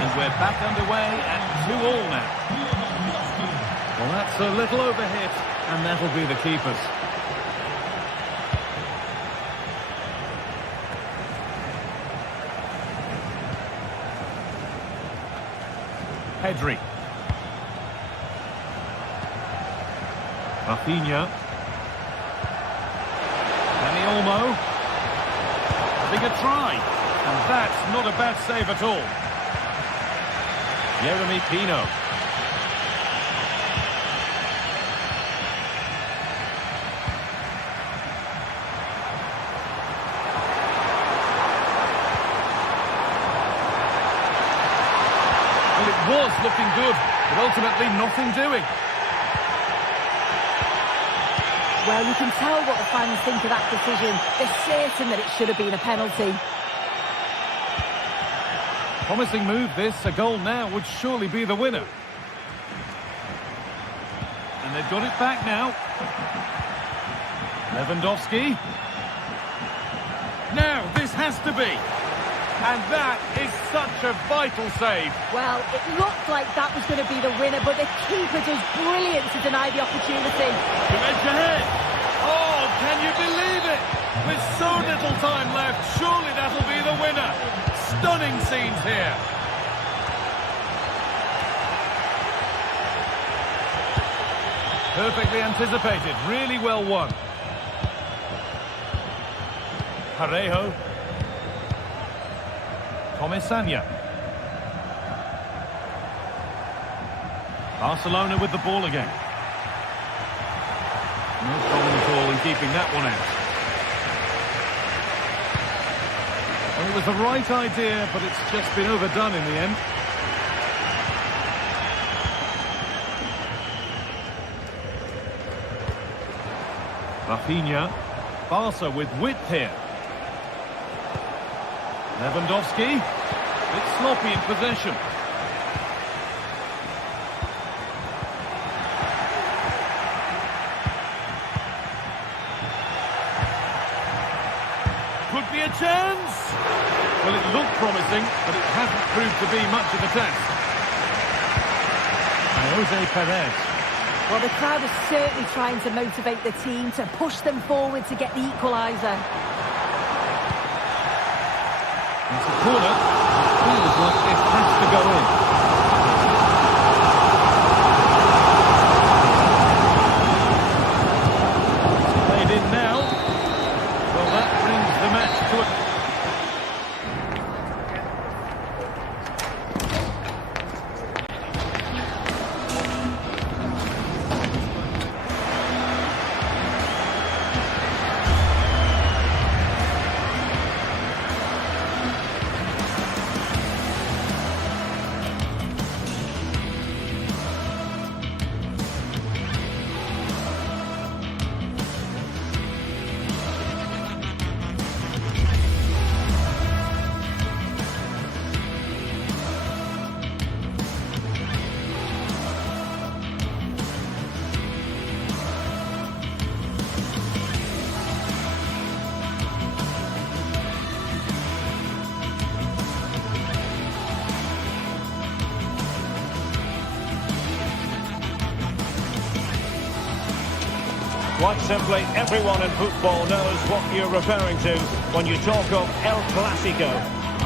And we're back underway and 2-2 now. Well, that's a little overhit, and that'll be the keepers. Pedri. Rafinha. Dani Olmo. Having a try. And that's not a bad save at all. Jeremy Pino. Well, it was looking good, but ultimately nothing doing. Well, you can tell what the fans think of that decision. They're certain that it should have been a penalty. Promising move this. A goal now would surely be the winner. And they've got it back now. Lewandowski. Now, this has to be. And that is such a vital save. Well, it looked like that was going to be the winner, but the keeper does brilliant to deny the opportunity. To edge ahead. Oh, can you believe it? With so little time left, surely that'll be the winner. Stunning scenes here. Perfectly anticipated, really well won. Parejo. Comesaña. Barcelona with the ball again. No problem at all in keeping that one out. Well, it was the right idea, but it's just been overdone in the end. Rafinha. Barca with width here. Lewandowski. It's sloppy in possession. Could be a chance. Well, it looked promising, but it hasn't proved to be much of a test. Jose Perez. Well, the crowd is certainly trying to motivate the team to push them forward to get the equaliser. It's a corner. It feels like it has to go in. It's played in now. Well, that brings the match to a... Quite simply, everyone in football knows what you're referring to when you talk of El Clásico.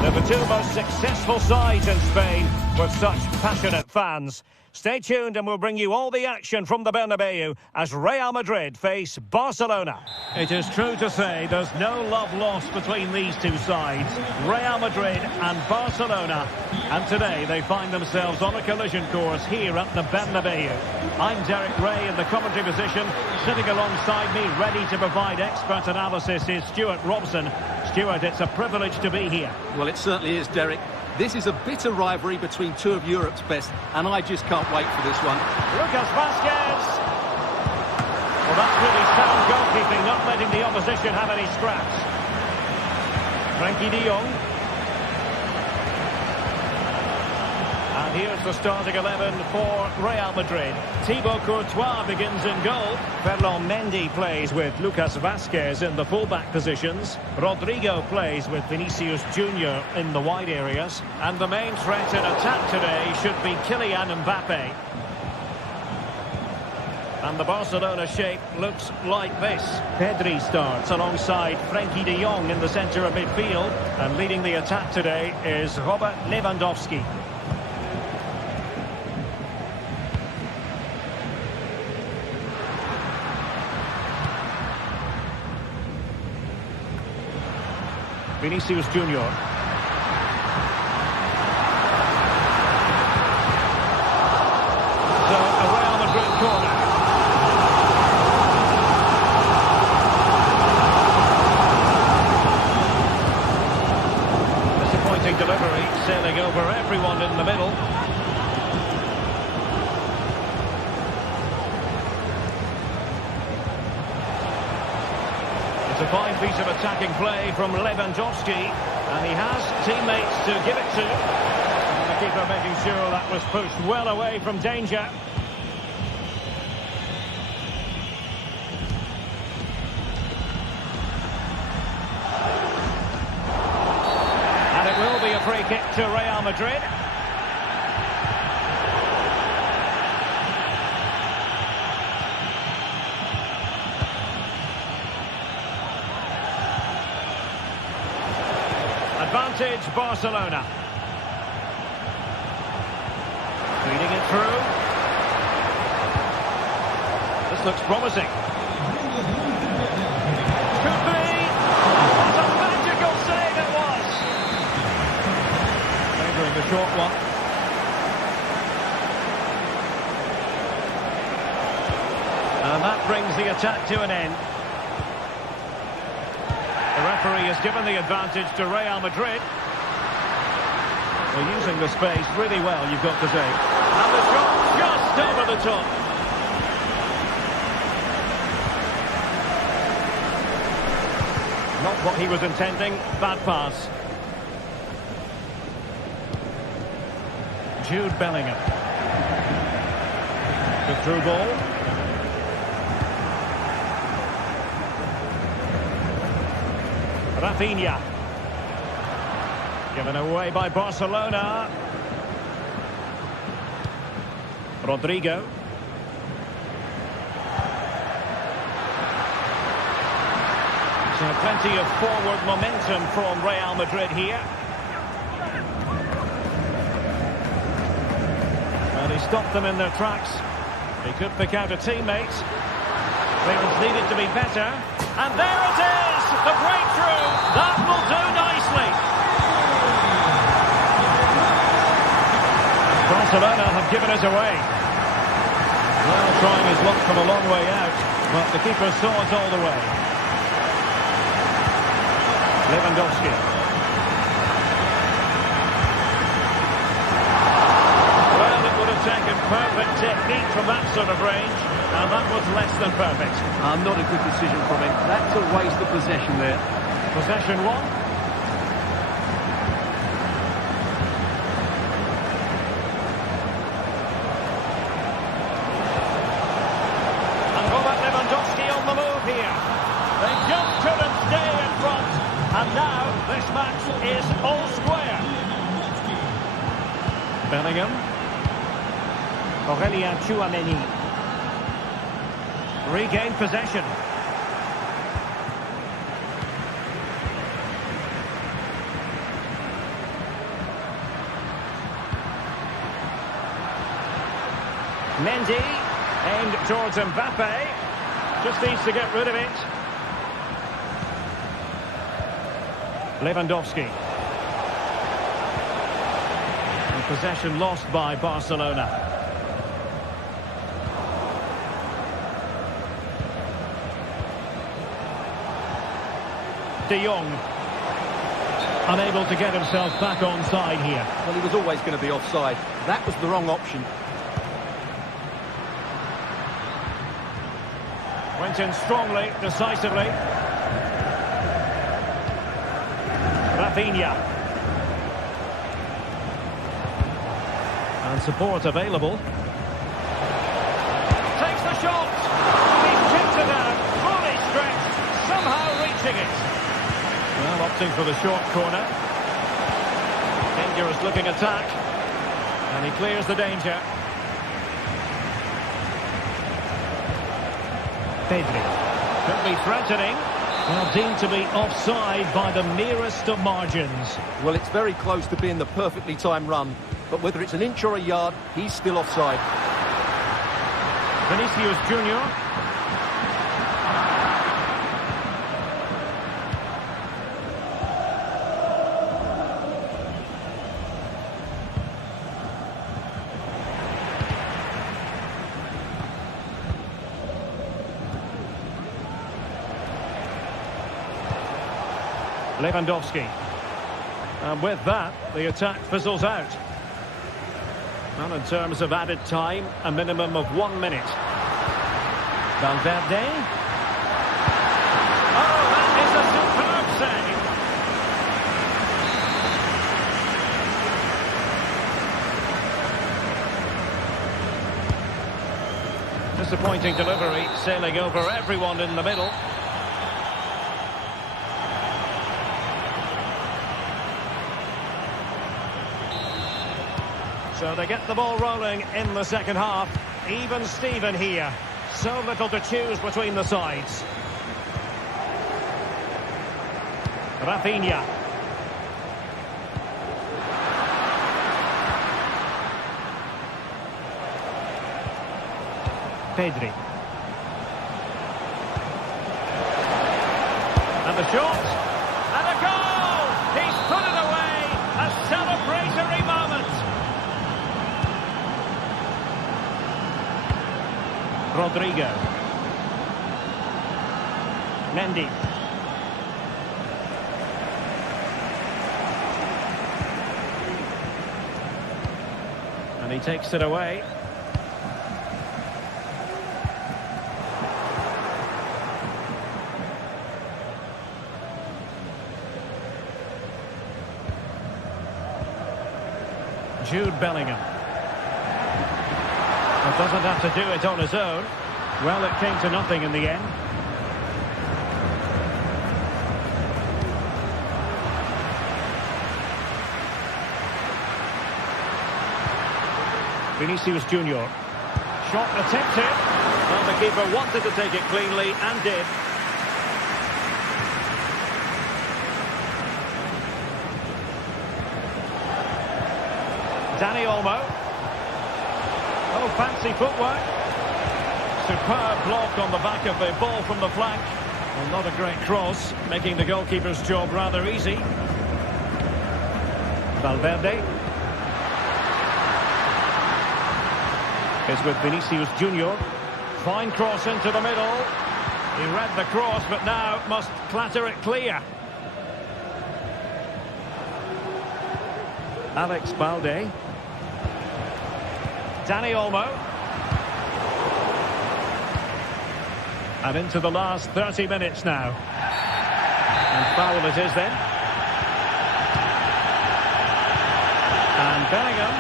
They're the two most successful sides in Spain with such passionate fans. Stay tuned and we'll bring you all the action from the Bernabeu as Real Madrid face Barcelona. It is true to say there's no love lost between these two sides, Real Madrid and Barcelona. And today they find themselves on a collision course here at the Bernabeu. I'm Derek Ray in the commentary position. Sitting alongside me, ready to provide expert analysis, is Stuart Robson. Stuart, it's a privilege to be here. Well, it certainly is, Derek. This is a bitter rivalry between two of Europe's best, and I just can't wait for this one. Lucas Vázquez. Well, that's really sound goalkeeping, not letting the opposition have any scraps. Frenkie de Jong. And here's the starting 11 for Real Madrid. Thibaut Courtois begins in goal. Ferland Mendy plays with Lucas Vázquez in the full-back positions. Rodrigo plays with Vinicius Junior in the wide areas. And the main threat in attack today should be Kylian Mbappe. And the Barcelona shape looks like this. Pedri starts alongside Frenkie de Jong in the centre of midfield. And leading the attack today is Robert Lewandowski. Vinicius Junior. So, a Real Madrid corner. Disappointing delivery, sailing over everyone in the middle. It's a fine piece of attacking play from Lewandowski, and he has teammates to give it to. And the keeper making sure that was pushed well away from danger. And it will be a free kick to Real Madrid. Advantage Barcelona. Feeding it through. This looks promising. Could be. What a magical save it was. Favouring the short one. And that brings the attack to an end. The referee has given the advantage to Real Madrid. They're using the space really well, you've got to say. And the shot just over the top. Not what he was intending. Bad pass. Jude Bellingham. The through ball. Rafinha. Given away by Barcelona. Rodrigo. So plenty of forward momentum from Real Madrid here. Well, he stopped them in their tracks. He could pick out a teammate. Clearance needed to be better. And there it is! The breakthrough! That will do nicely! Barcelona have given it away. Well, trying his luck from a long way out, but the keeper saw it all the way. Lewandowski. Well, it would have taken perfect technique from that sort of range, and that was less than perfect. Not a good decision from him. That's a waste of possession there. Possession one. And Robert Lewandowski on the move here. They just couldn't stay in front. And now this match is all square. Bellingham. Aurélien Tchouameni. Regain possession. Mendy, aimed towards Mbappe. Just needs to get rid of it. Lewandowski. And possession lost by Barcelona. De Jong. Unable to get himself back onside here. Well, he was always going to be offside. That was the wrong option. Went in strongly, decisively. Rafinha. And support available. Takes the shot. He's chipped it out. Fully stretched. Somehow reaching it. Well, opting for the short corner. Dangerous looking attack. And he clears the danger. Pedri. Could be threatening. Well, deemed to be offside by the merest of margins. Well, it's very close to being the perfectly timed run. But whether it's an inch or a yard, he's still offside. Vinicius Junior. Lewandowski. And with that, the attack fizzles out. And in terms of added time, a minimum of 1 minute. Valverde. Oh, that is a superb save. Disappointing delivery, sailing over everyone in the middle. So they get the ball rolling in the second half. Even Steven here. So little to choose between the sides. Rafinha. Pedri. And the shot. And a goal! He's put it away! A celebratory moment! Rodrigo. Mendy. And he takes it away. Jude Bellingham. But doesn't have to do it on his own. Well, it came to nothing in the end. Vinicius Junior. Shot attempted. Well, the keeper wanted to take it cleanly and did. Dani Olmo. Oh, fancy footwork. Superb block on the back of the ball from the flank. Well, not a great cross, making the goalkeeper's job rather easy. Valverde. Is with Vinicius Junior. Fine cross into the middle. He read the cross, but now must clatter it clear. Alex Balde. Dani Olmo. And into the last 30 minutes now. And foul it is then. And Bellingham.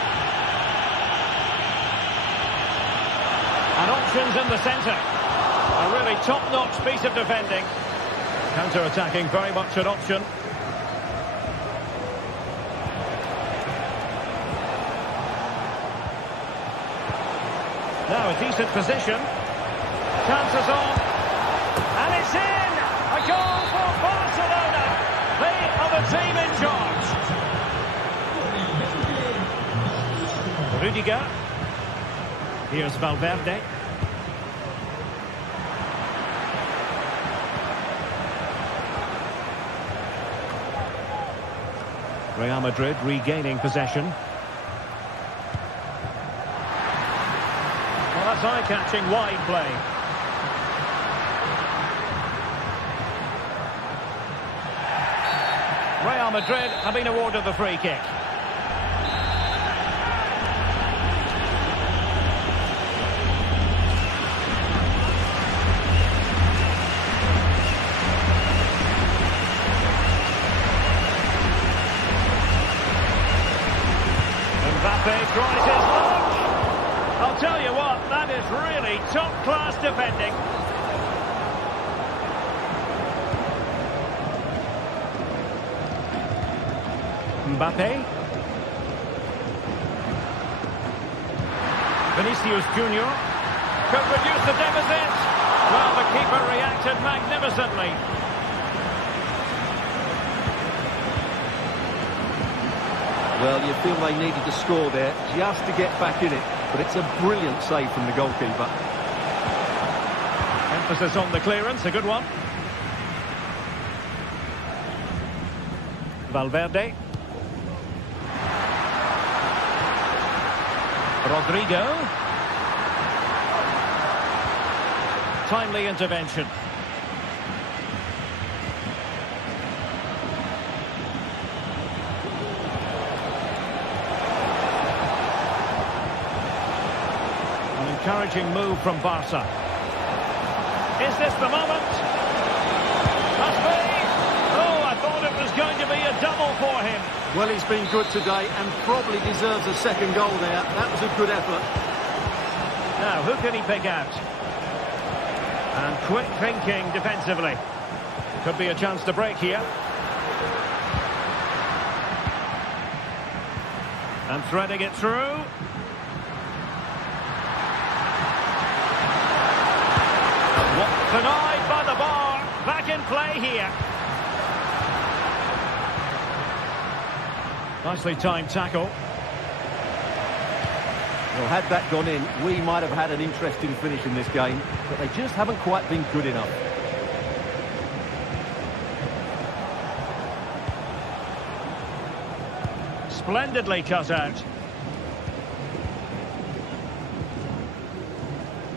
And options in the centre. A really top-notch piece of defending. Counter-attacking, very much an option. Now a decent position. Chances on. And it's in! A goal for Barcelona. They are the team in charge. Rudiger. Here's Valverde. Real Madrid regaining possession. Well, that's eye-catching wide play. Real Madrid have been awarded the free kick. Mbappe tries his luck. I'll tell you what, that is really top-class defending. Mbappe. Vinicius Junior could reduce the deficit. Well, the keeper reacted magnificently. Well, you feel they needed to score there just to get back in it. But it's a brilliant save from the goalkeeper. Emphasis on the clearance, a good one. Valverde. Rodrigo. Timely intervention. An encouraging move from Barca. Is this the moment? Must be. Oh, I thought it was going to be a double for him. Well, he's been good today and probably deserves a second goal there. That was a good effort. Now, who can he pick out? And quick thinking defensively. Could be a chance to break here. And threading it through. Denied by the bar. Back in play here. Nicely timed tackle. Well, had that gone in, we might have had an interesting finish in this game, but they just haven't quite been good enough. Splendidly cut out.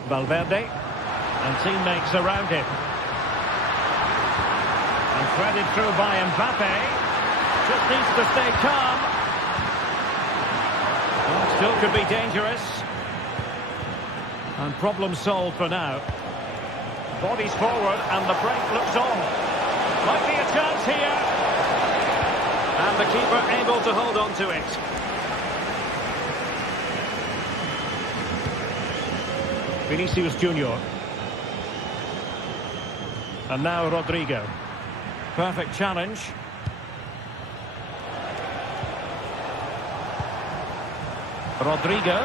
Valverde. And teammates around him. And threaded through by Mbappe. Just needs to stay calm. Well, still could be dangerous. And problem solved for now. Bodies forward and the break looks on. Might be a chance here. And the keeper able to hold on to it. Vinicius Junior. And now Rodrigo. Perfect challenge. Rodrigo.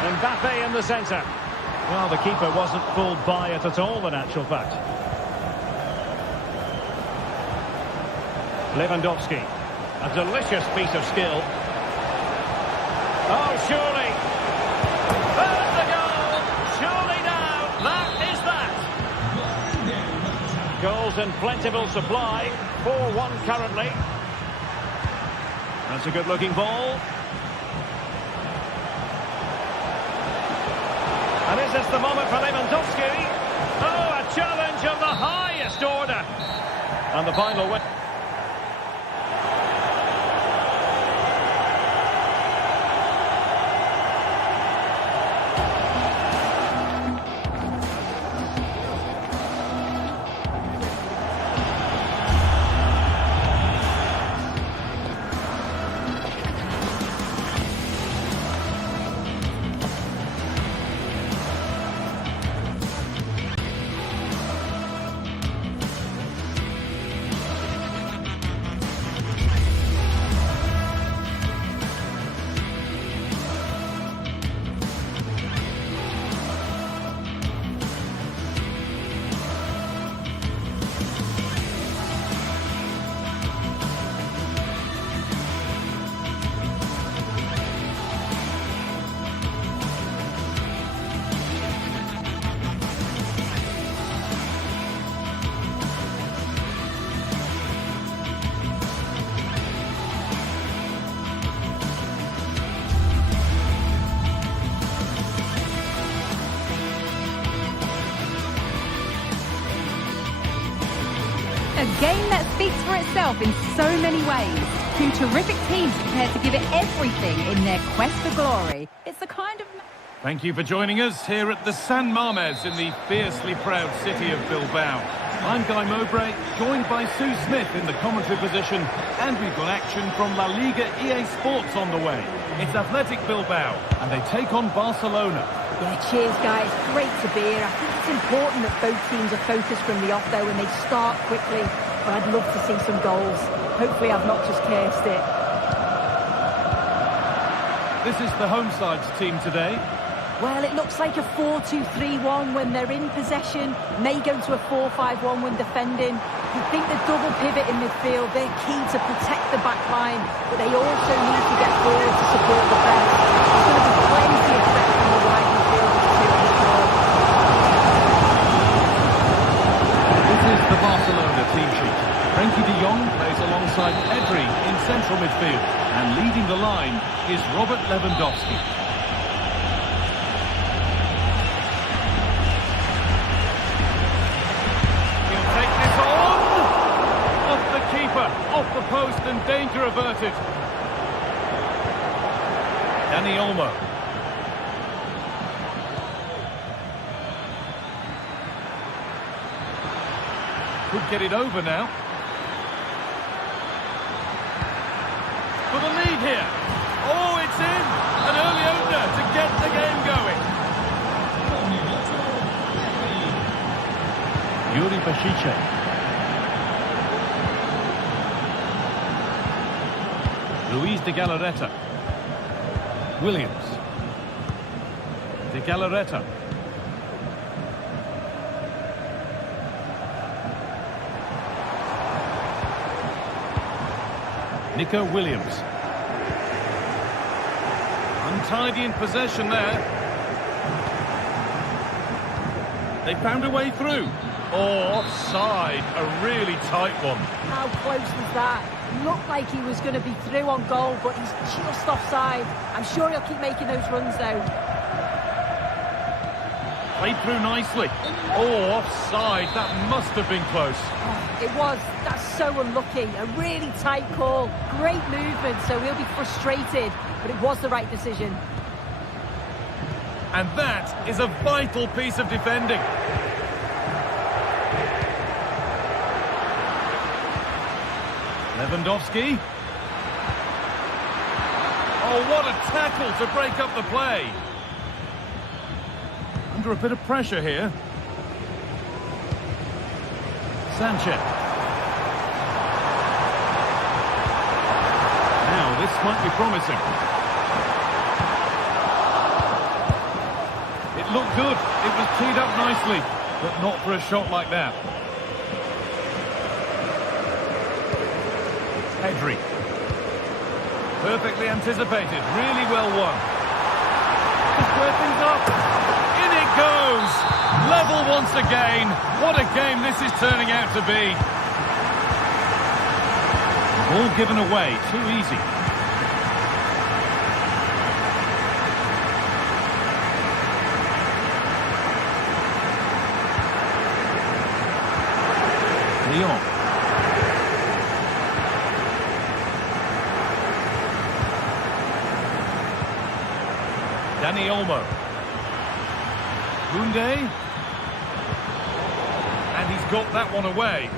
Mbappe in the centre. Well, the keeper wasn't fooled by it at all, in actual fact. Lewandowski. A delicious piece of skill. Oh, surely. There's the goal. Surely now. That is that. Goals in plentiful supply. 4-1 currently. That's a good-looking ball. And is this the moment for Lewandowski? Oh, a challenge of the highest order. And the final win. A game that speaks for itself in so many ways. Two terrific teams prepared to give it everything in their quest for glory. It's the kind of... Thank you for joining us here at the San Mamés in the fiercely proud city of Bilbao. I'm Guy Mowbray, joined by Sue Smith in the commentary position, and we've got action from La Liga GTSports on the way. It's Athletic Bilbao, and they take on Barcelona. Yeah, cheers, guys. Great to be here. I think it's important that both teams are focused from the off, though, and they start quickly. But I'd love to see some goals. Hopefully I've not just cursed it. This is the home side's team today. Well, it looks like a 4-2-3-1 when they're in possession. May go to a 4-5-1 when defending. You think the double pivot in midfield, they're key to protect the back line, but they also need to get forward to support the press. There's going to be plenty of threat from the wide midfield too, I'm sure. This is the Barcelona team sheet. Frenkie de Jong plays alongside Pedri in central midfield, and leading the line is Robert Lewandowski. Off the post and danger averted. Dani Olmo. Could get it over now. For the lead here. Oh, it's in. An early opener to get the game going. Yuri Bashice. Luis de Galarreta. Williams. De Galarreta. Nico Williams. Untidy in possession there. They found a way through. Oh, offside. A really tight one. How close was that? Looked like he was going to be through on goal, but he's just offside. I'm sure he'll keep making those runs, though. Played through nicely. Oh, offside. That must have been close. Oh, it was. That's so unlucky. A really tight call. Great movement, so he'll be frustrated, but it was the right decision. And that is a vital piece of defending. Lewandowski. Oh, what a tackle to break up the play. Under a bit of pressure here. Sanchez. Now, this might be promising. It looked good. It was teed up nicely, but not for a shot like that. Pedri. Perfectly anticipated, really well won. To square things up. In it goes! Level once again. What a game this is turning out to be. Ball given away, too easy. Leon. Dani Olmo. Koundé. And he's got that one away.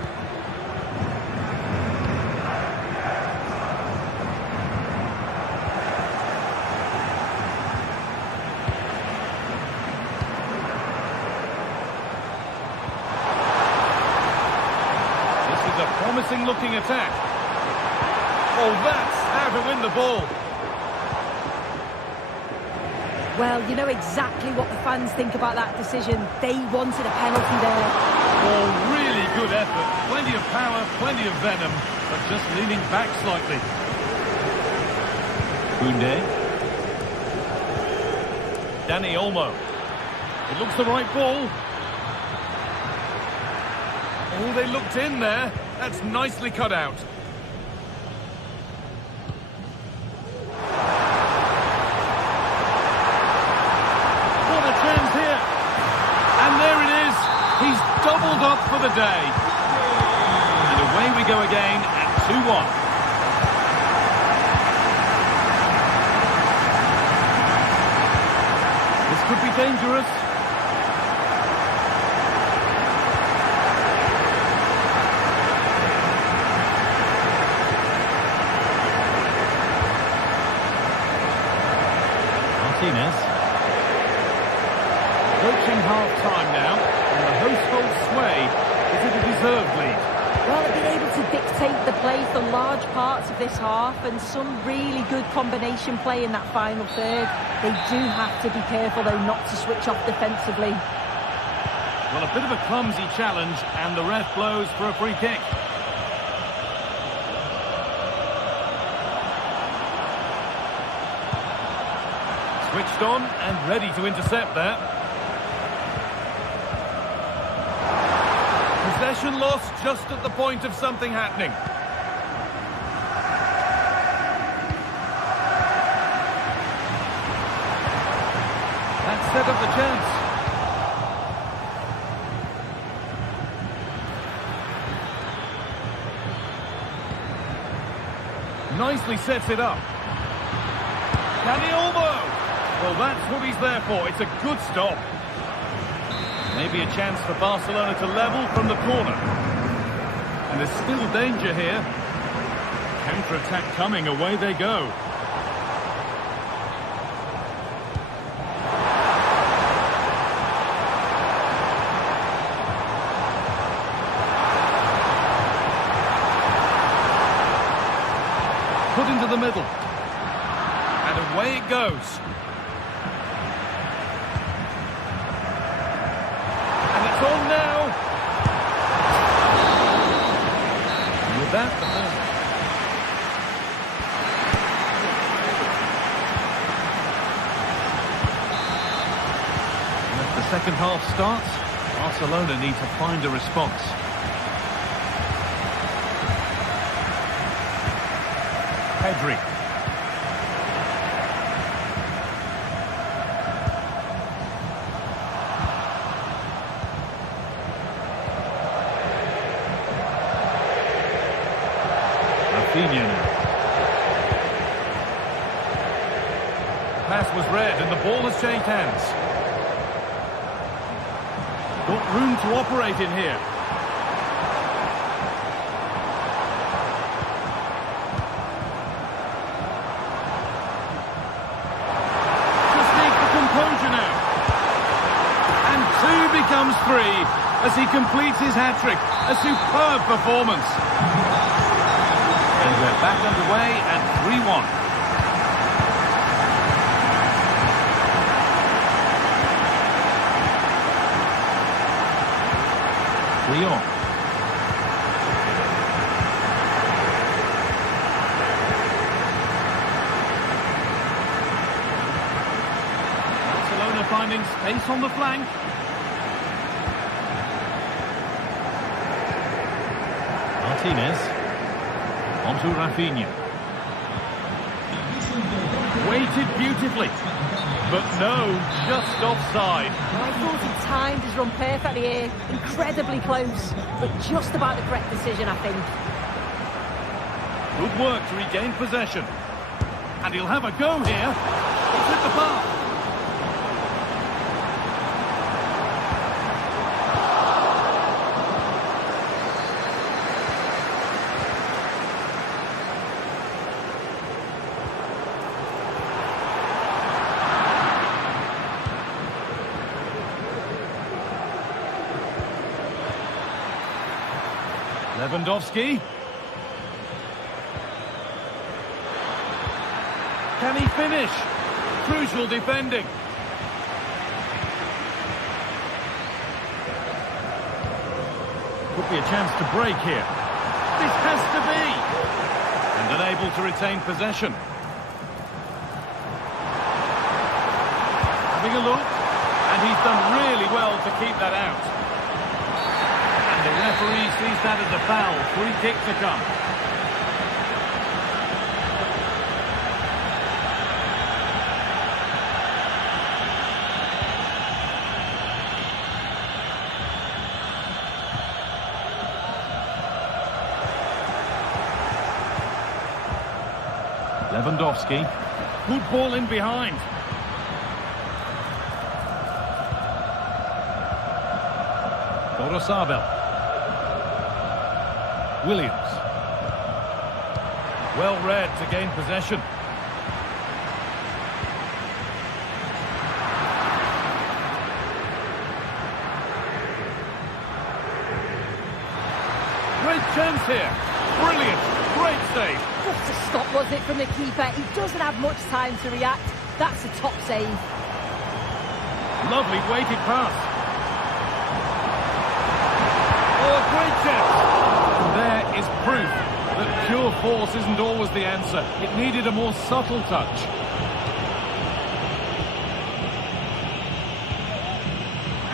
This is a promising looking attack. Oh, that's how to win the ball. Well, you know exactly what the fans think about that decision. They wanted a penalty there. Oh, really good effort. Plenty of power, plenty of venom, but just leaning back slightly. Koundé. Dani Olmo. It looks the right ball. Oh, they looked in there. That's nicely cut out. Doubled up for the day. And a away we go again at 2-1. This could be dangerous. Martinez. Approaching half-time now, and the host holds sway. Is it a deserved lead? Well, they've been able to dictate the play for large parts of this half, and some really good combination play in that final third. They do have to be careful, though, not to switch off defensively. Well, a bit of a clumsy challenge, and the ref blows for a free kick. Switched on and ready to intercept there. Possession lost just at the point of something happening. That set up the chance. Nicely sets it up. Can he elbow? Well, that's what he's there for. It's a good stop. Maybe a chance for Barcelona to level from the corner. And there's still danger here. Counter-attack coming, away they go. Put into the middle. And away it goes. It's on now. And with that, as the second half starts, Barcelona need to find a response. Pedri. Pass was read and the ball has changed hands. Got room to operate in here. Just need the composure now. And 2 becomes 3 as he completes his hat-trick. A superb performance. And we're back underway at 3-1. Leon. Barcelona finding space on the flank. Martinez. On to Rafinha. Weighted beautifully. But no, just offside. I thought he timed his run perfectly here. Incredibly close, but just about the correct decision, I think. Good work to regain possession. And he'll have a go here. It's hit the bar. Lewandowski. Can he finish? Crucial defending. Could be a chance to break here. This has to be. And unable to retain possession. Having a look. And he's done really well to keep that out. The referee sees that as a foul. Free kick to come. Lewandowski. Good ball in behind. Sabel. Williams. Well read to gain possession. Great chance here. Brilliant. Great save. Just a stop, was it, from the keeper? He doesn't have much time to react. That's a top save. Lovely weighted pass. Oh, a great chance. And there is proof that pure force isn't always the answer. It needed a more subtle touch.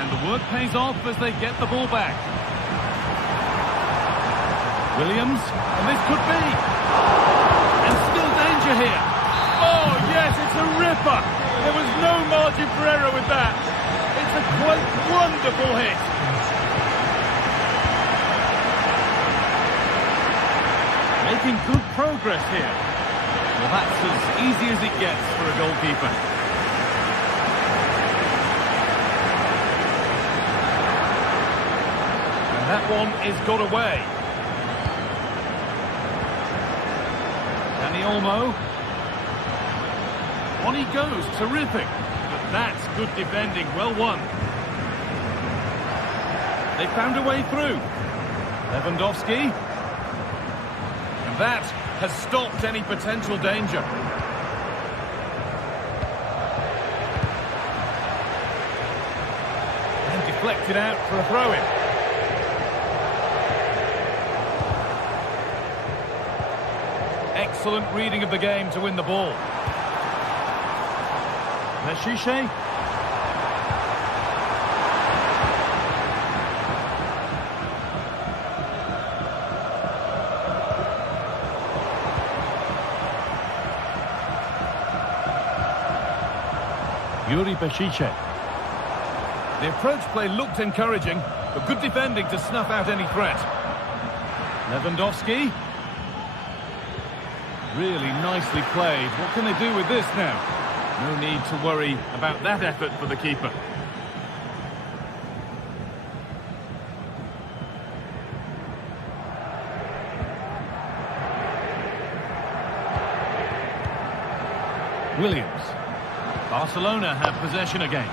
And the work pays off as they get the ball back. Williams, and this could be. And still danger here. Oh, yes, it's a ripper. There was no margin for error with that. It's a quite wonderful hit. Making good progress here. Well, that's as easy as it gets for a goalkeeper. And that one is got away. Dani Olmo. On he goes, terrific. But that's good defending, well won. They found a way through. Lewandowski. And that has stopped any potential danger. And deflected out for a throw-in. Excellent reading of the game to win the ball. Meshiche. Yuri Peshice. The approach play looked encouraging, but good defending to snuff out any threat. Lewandowski. Really nicely played. What can they do with this now? No need to worry about that effort for the keeper. Williams. Barcelona have possession again.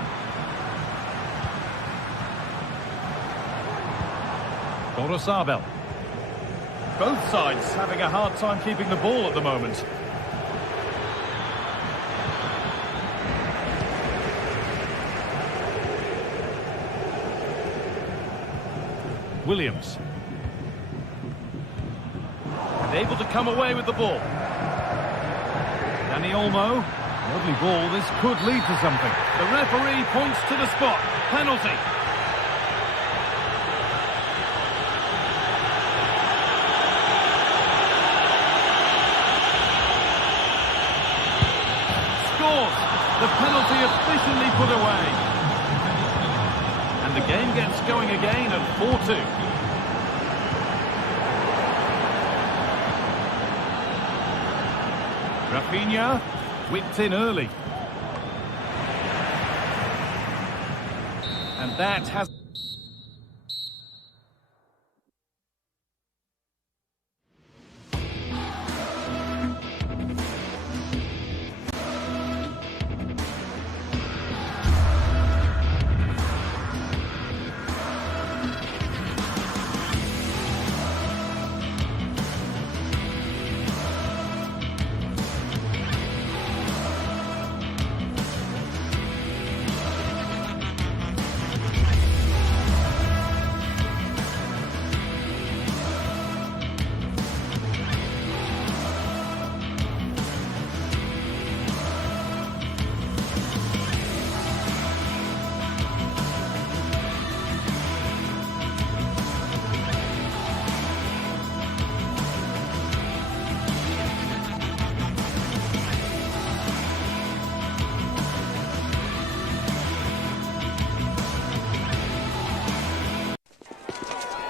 Sabel. Both sides having a hard time keeping the ball at the moment. Williams. And able to come away with the ball. Dani Olmo. Lovely ball, this could lead to something. The referee points to the spot. Penalty. Scores. The penalty officially put away. And the game gets going again at 4-2. Rafinha. Whipped in early. And that has...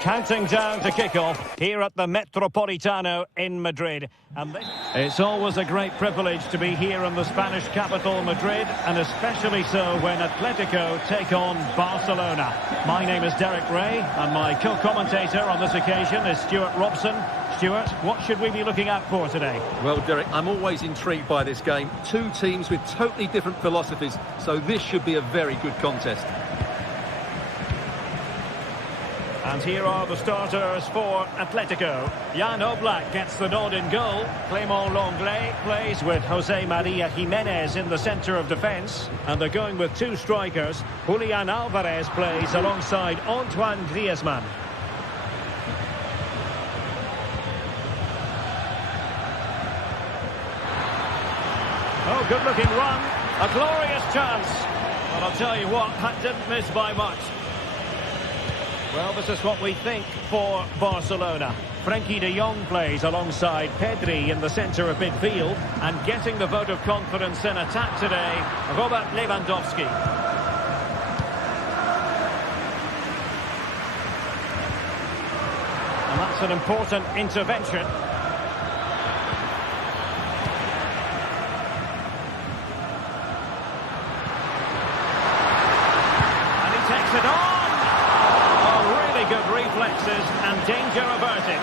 Counting down to kick-off here at the Metropolitano in Madrid. And it's always a great privilege to be here in the Spanish capital, Madrid, and especially so when Atletico take on Barcelona. My name is Derek Ray, and my co-commentator on this occasion is Stuart Robson. Stuart, what should we be looking out for today? Well, Derek, I'm always intrigued by this game. Two teams with totally different philosophies, so this should be a very good contest. And here are the starters for Atletico. Jan Oblak gets the nod in goal. Clément Lenglet plays with Jose Maria Jimenez in the centre of defence. And they're going with two strikers. Julian Alvarez plays alongside Antoine Griezmann. Oh, good-looking run. A glorious chance. Well, I'll tell you what, that didn't miss by much. Well, this is what we think for Barcelona. Frenkie de Jong plays alongside Pedri in the centre of midfield. And getting the vote of confidence in attack today, Robert Lewandowski. And that's an important intervention. And he takes it on. Good reflexes and danger averted.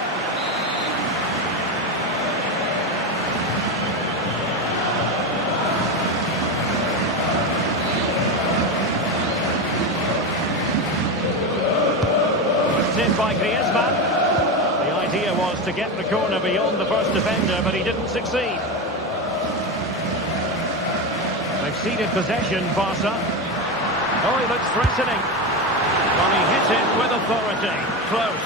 Pushed in by Griezmann. The idea was to get the corner beyond the first defender, but he didn't succeed. They've ceded possession, Barca. Oh, he looks threatening. Well, he hit it with authority. Close.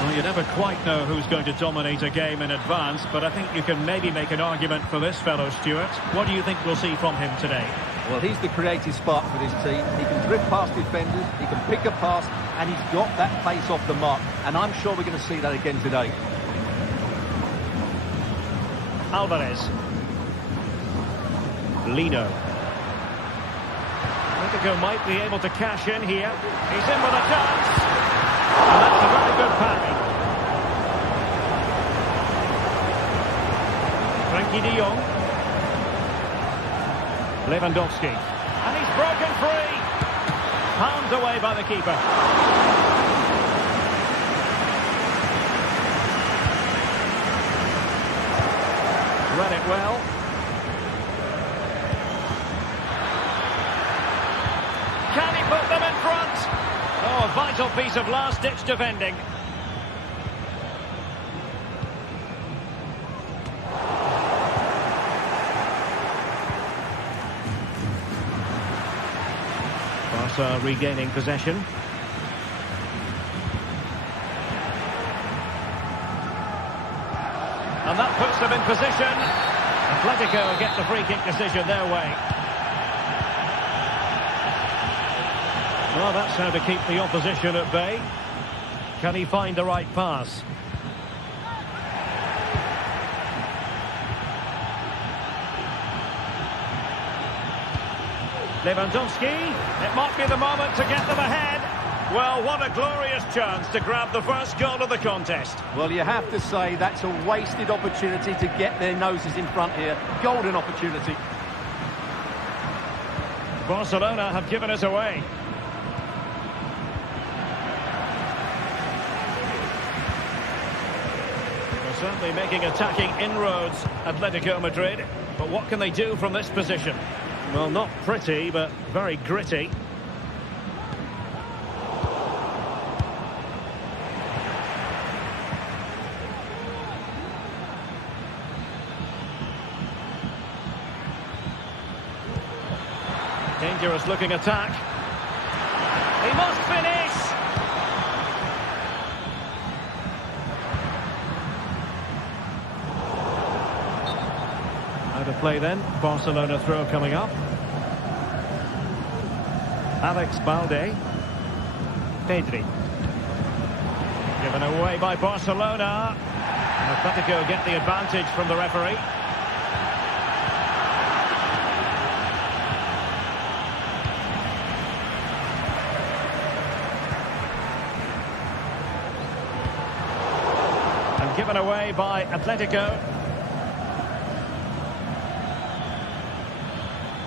Well, you never quite know who's going to dominate a game in advance, but I think you can maybe make an argument for this fellow, Stuart. What do you think we'll see from him today? Well, he's the creative spark for this team. He can drift past defenders, he can pick a pass, and he's got that pace off the mark. And I'm sure we're going to see that again today. Alvarez. Lino. Atletico might be able to cash in here. He's in with a chance. And that's a very good parry. Frenkie de Jong. Lewandowski. And he's broken free. Palmed away by the keeper. Read it well. Can he put them in front? Oh, a vital piece of last-ditch defending. Barca regaining possession. And that puts them in position. Atletico get the free-kick decision their way. Well, that's how to keep the opposition at bay. Can he find the right pass? Lewandowski. It might be the moment to get them ahead. Well, what a glorious chance to grab the first goal of the contest. Well, you have to say that's a wasted opportunity to get their noses in front here. Golden opportunity. Barcelona have given us away. Certainly making attacking inroads, Atletico Madrid. But what can they do from this position? Well, not pretty, but very gritty. Dangerous looking attack. He must finish! Out of play then. Barcelona throw coming up. Alex Balde. Pedri. Given away by Barcelona. And Atletico get the advantage from the referee. Given away by Atletico.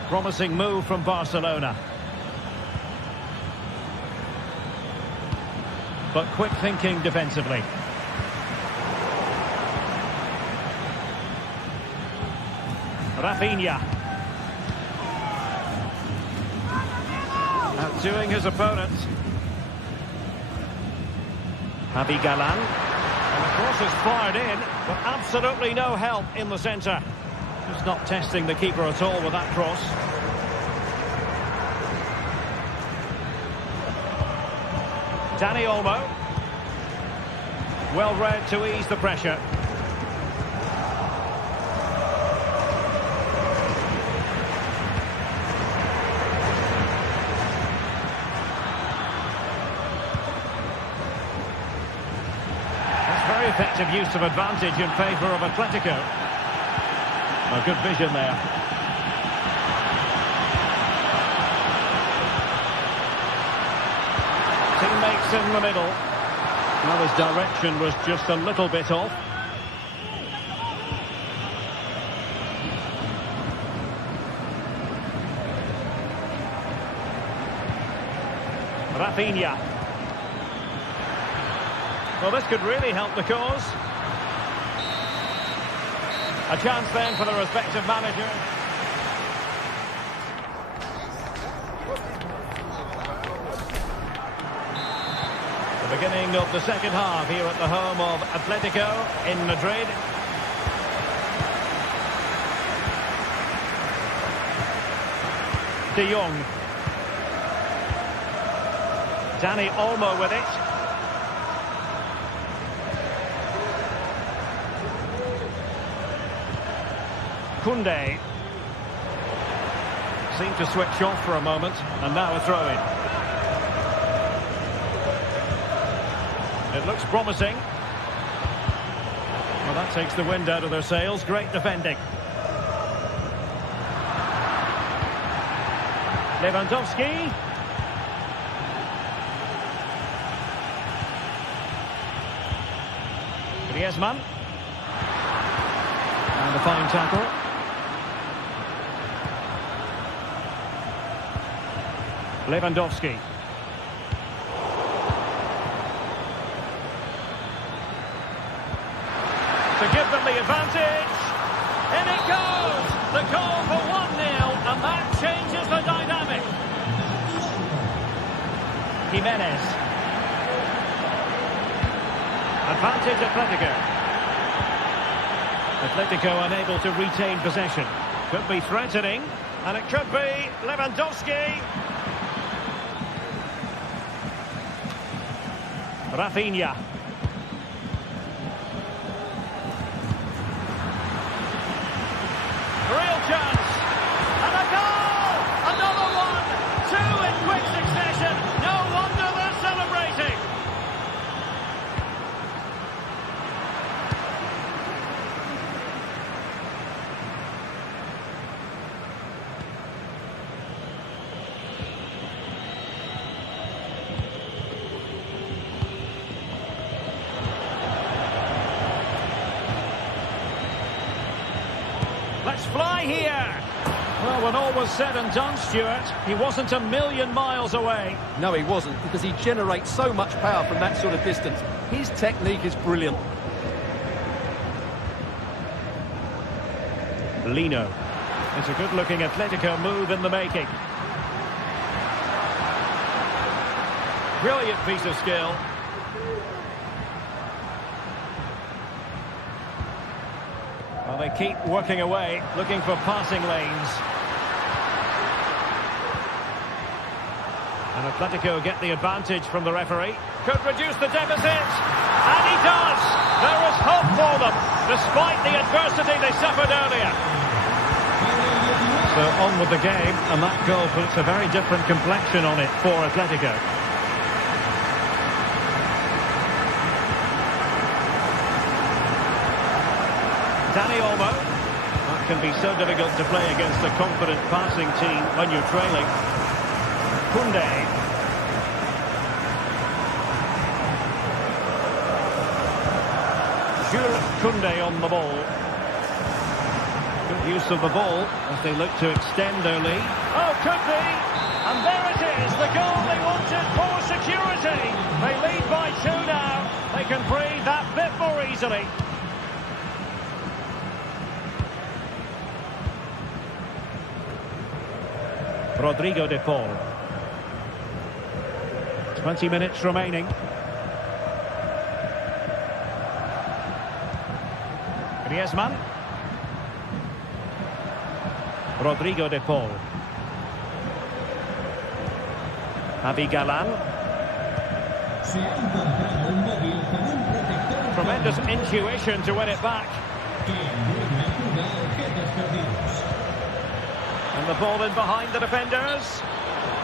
Promising move from Barcelona. But quick thinking defensively. Rafinha. Outdoing his opponent. Javi Galan. And the cross is fired in, but absolutely no help in the centre. Just not testing the keeper at all with that cross. Dani Olmo. Well read to ease the pressure. That's very effective use of advantage in favour of Atletico. A good vision there. Teammates in the middle. Well, his direction was just a little bit off. Rafinha. Well, this could really help the cause. A chance then for the respective manager. The beginning of the second half here at the home of Atletico in Madrid. De Jong. Dani Olmo with it. Koundé. Seemed to switch off for a moment, and now a throw-in. It looks promising. Well, that takes the wind out of their sails. Great defending. Lewandowski. Griezmann. And a fine tackle. Lewandowski. To give them the advantage. In it goes! The goal for 1-0, and that changes the dynamic. Jimenez. Advantage Atletico. Atletico unable to retain possession. Could be threatening, and it could be Lewandowski. Rafinha. Real chance. And a goal! Another one! Two in quick succession. No wonder they're celebrating. Let's fly here. Well, when all was said and done, Stuart, he wasn't a million miles away. No, he wasn't, because he generates so much power from that sort of distance. His technique is brilliant. Lino. It's a good-looking Atletico move in the making. Brilliant piece of skill. Well, they keep working away, looking for passing lanes. And Atletico get the advantage from the referee. Could reduce the deficit. And he does! There is hope for them, despite the adversity they suffered earlier. So on with the game, and that goal puts a very different complexion on it for Atletico. Dani Olmo. That can be so difficult to play against a confident passing team when you're trailing. Koundé. Kunde on the ball. Good use of the ball as they look to extend their lead. Oh, could be. And there it is, the goal they wanted, for security. They lead by 2 now. They can breathe that bit more easily. Rodrigo de Paul. 20 minutes remaining. Griezmann. Rodrigo de Paul. Javi Galán. Se ha encontrado un móvil con un protector. Tremendous intuition to win it back. ¡Qué buena jugada, objetos perdidos! And the ball in behind the defenders.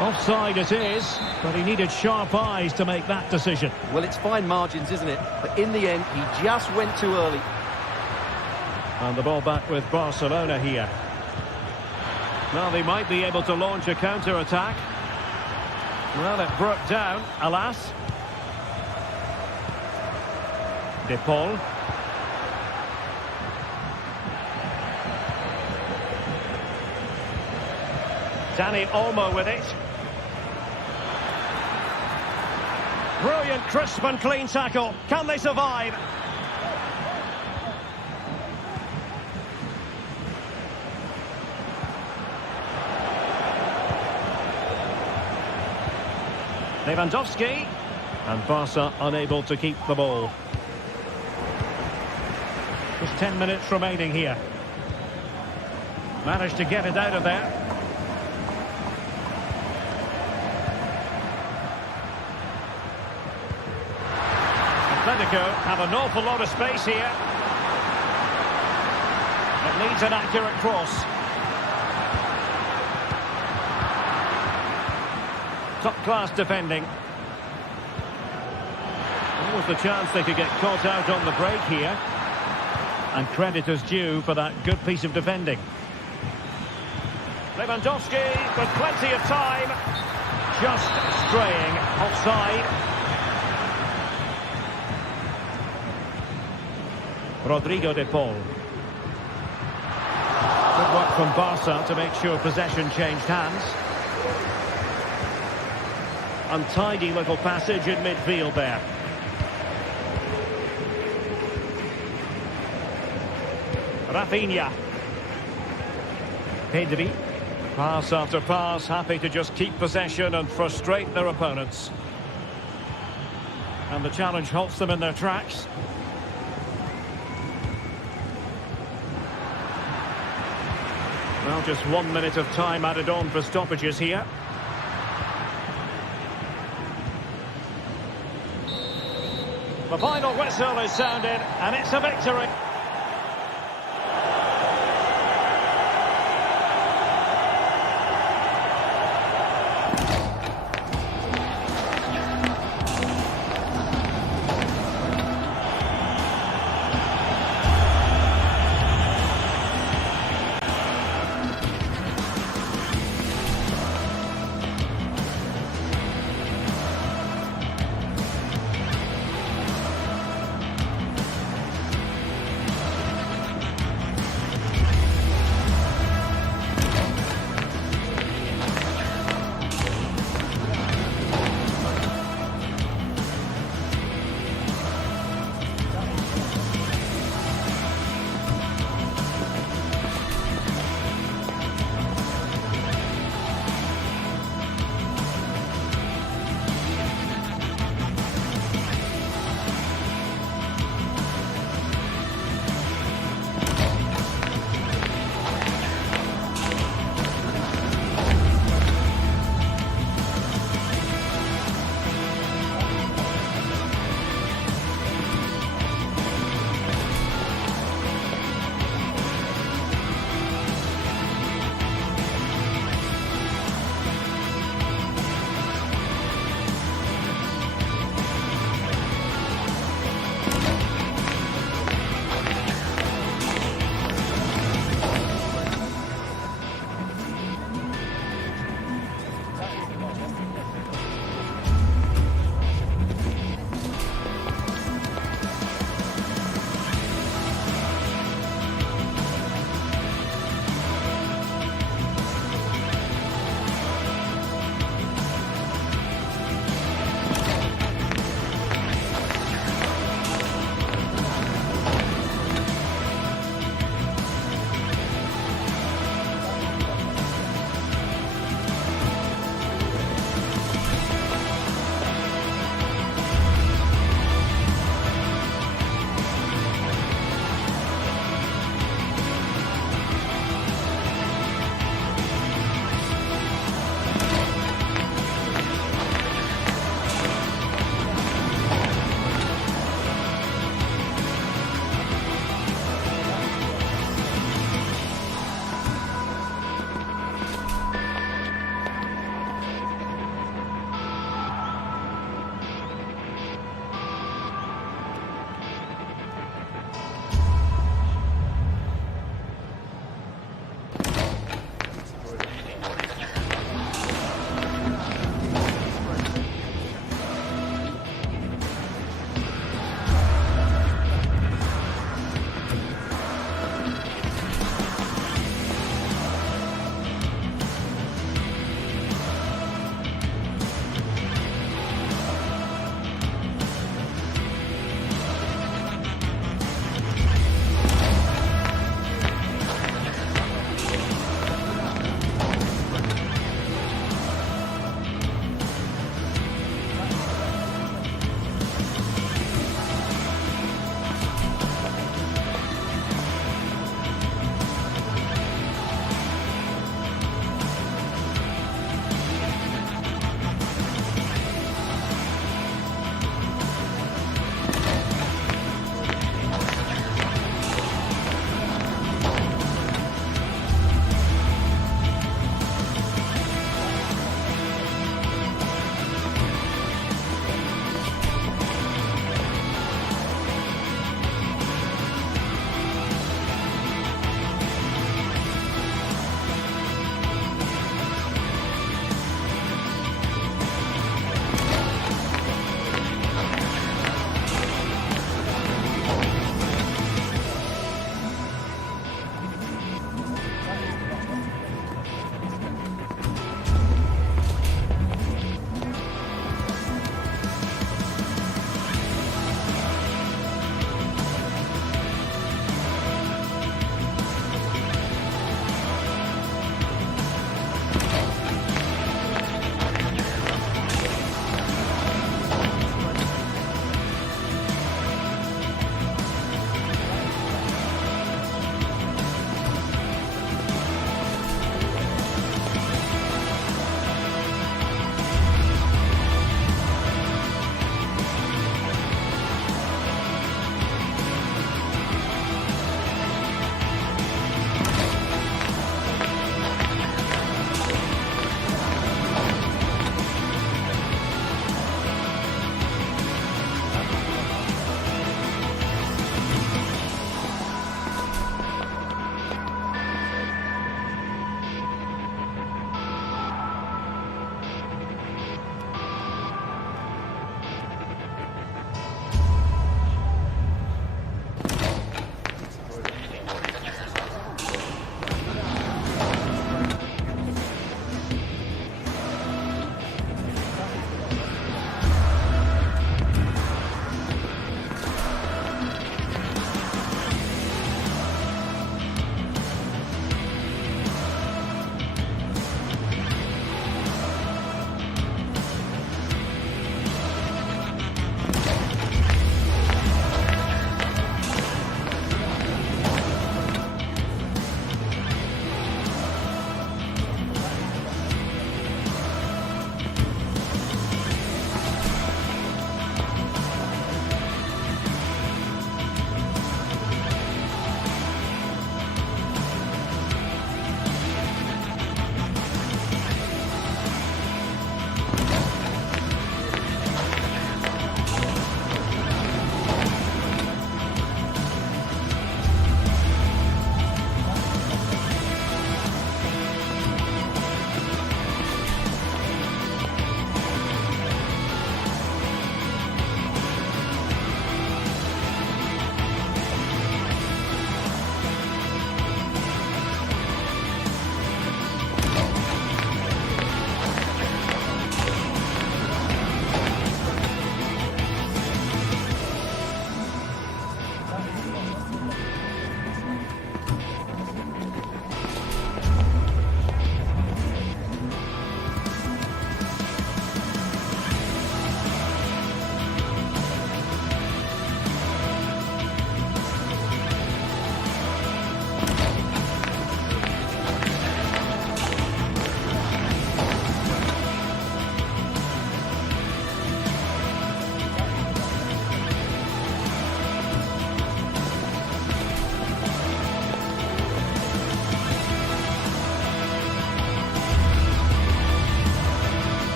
Offside it is, but he needed sharp eyes to make that decision. Well, it's fine margins, isn't it? But in the end, he just went too early. And the ball back with Barcelona here. Well, they might be able to launch a counter-attack. Well, it broke down, alas. De Paul. Dani Olmo with it. Brilliant, crisp and clean tackle. Can they survive? Lewandowski. And Barca unable to keep the ball. Just 10 minutes remaining here. Managed to get it out of there. Atletico have an awful lot of space here. It needs an accurate cross. Top-class defending. There was the chance they could get caught out on the break here. And credit is due for that good piece of defending. Lewandowski with plenty of time. Just straying offside. Rodrigo de Paul. Good work from Barca to make sure possession changed hands. Untidy little passage in midfield there. Rafinha. Pedri. Pass after pass, happy to just keep possession and frustrate their opponents. And the challenge halts them in their tracks. Well, just 1 minute of time added on for stoppages here. The final whistle is sounded, and it's a victory.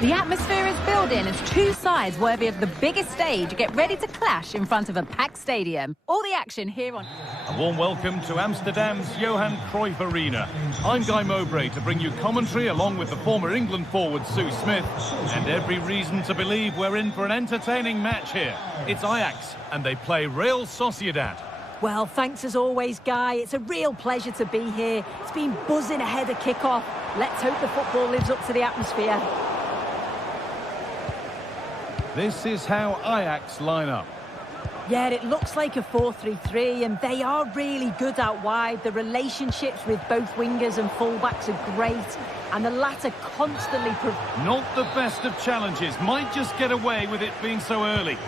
The atmosphere is building as two sides worthy of the biggest stage get ready to clash in front of a packed stadium. All the action here on... A warm welcome to Amsterdam's Johan Cruyff Arena. I'm Guy Mowbray to bring you commentary along with the former England forward Sue Smith. And every reason to believe we're in for an entertaining match here. It's Ajax and they play Real Sociedad. Well, thanks as always, Guy. It's a real pleasure to be here. It's been buzzing ahead of kick-off. Let's hope the football lives up to the atmosphere. This is how Ajax line up. Yeah, it looks like a 4-3-3, and they are really good out wide. The relationships with both wingers and fullbacks are great, and the latter constantly... Not the best of challenges. Might just get away with it being so early.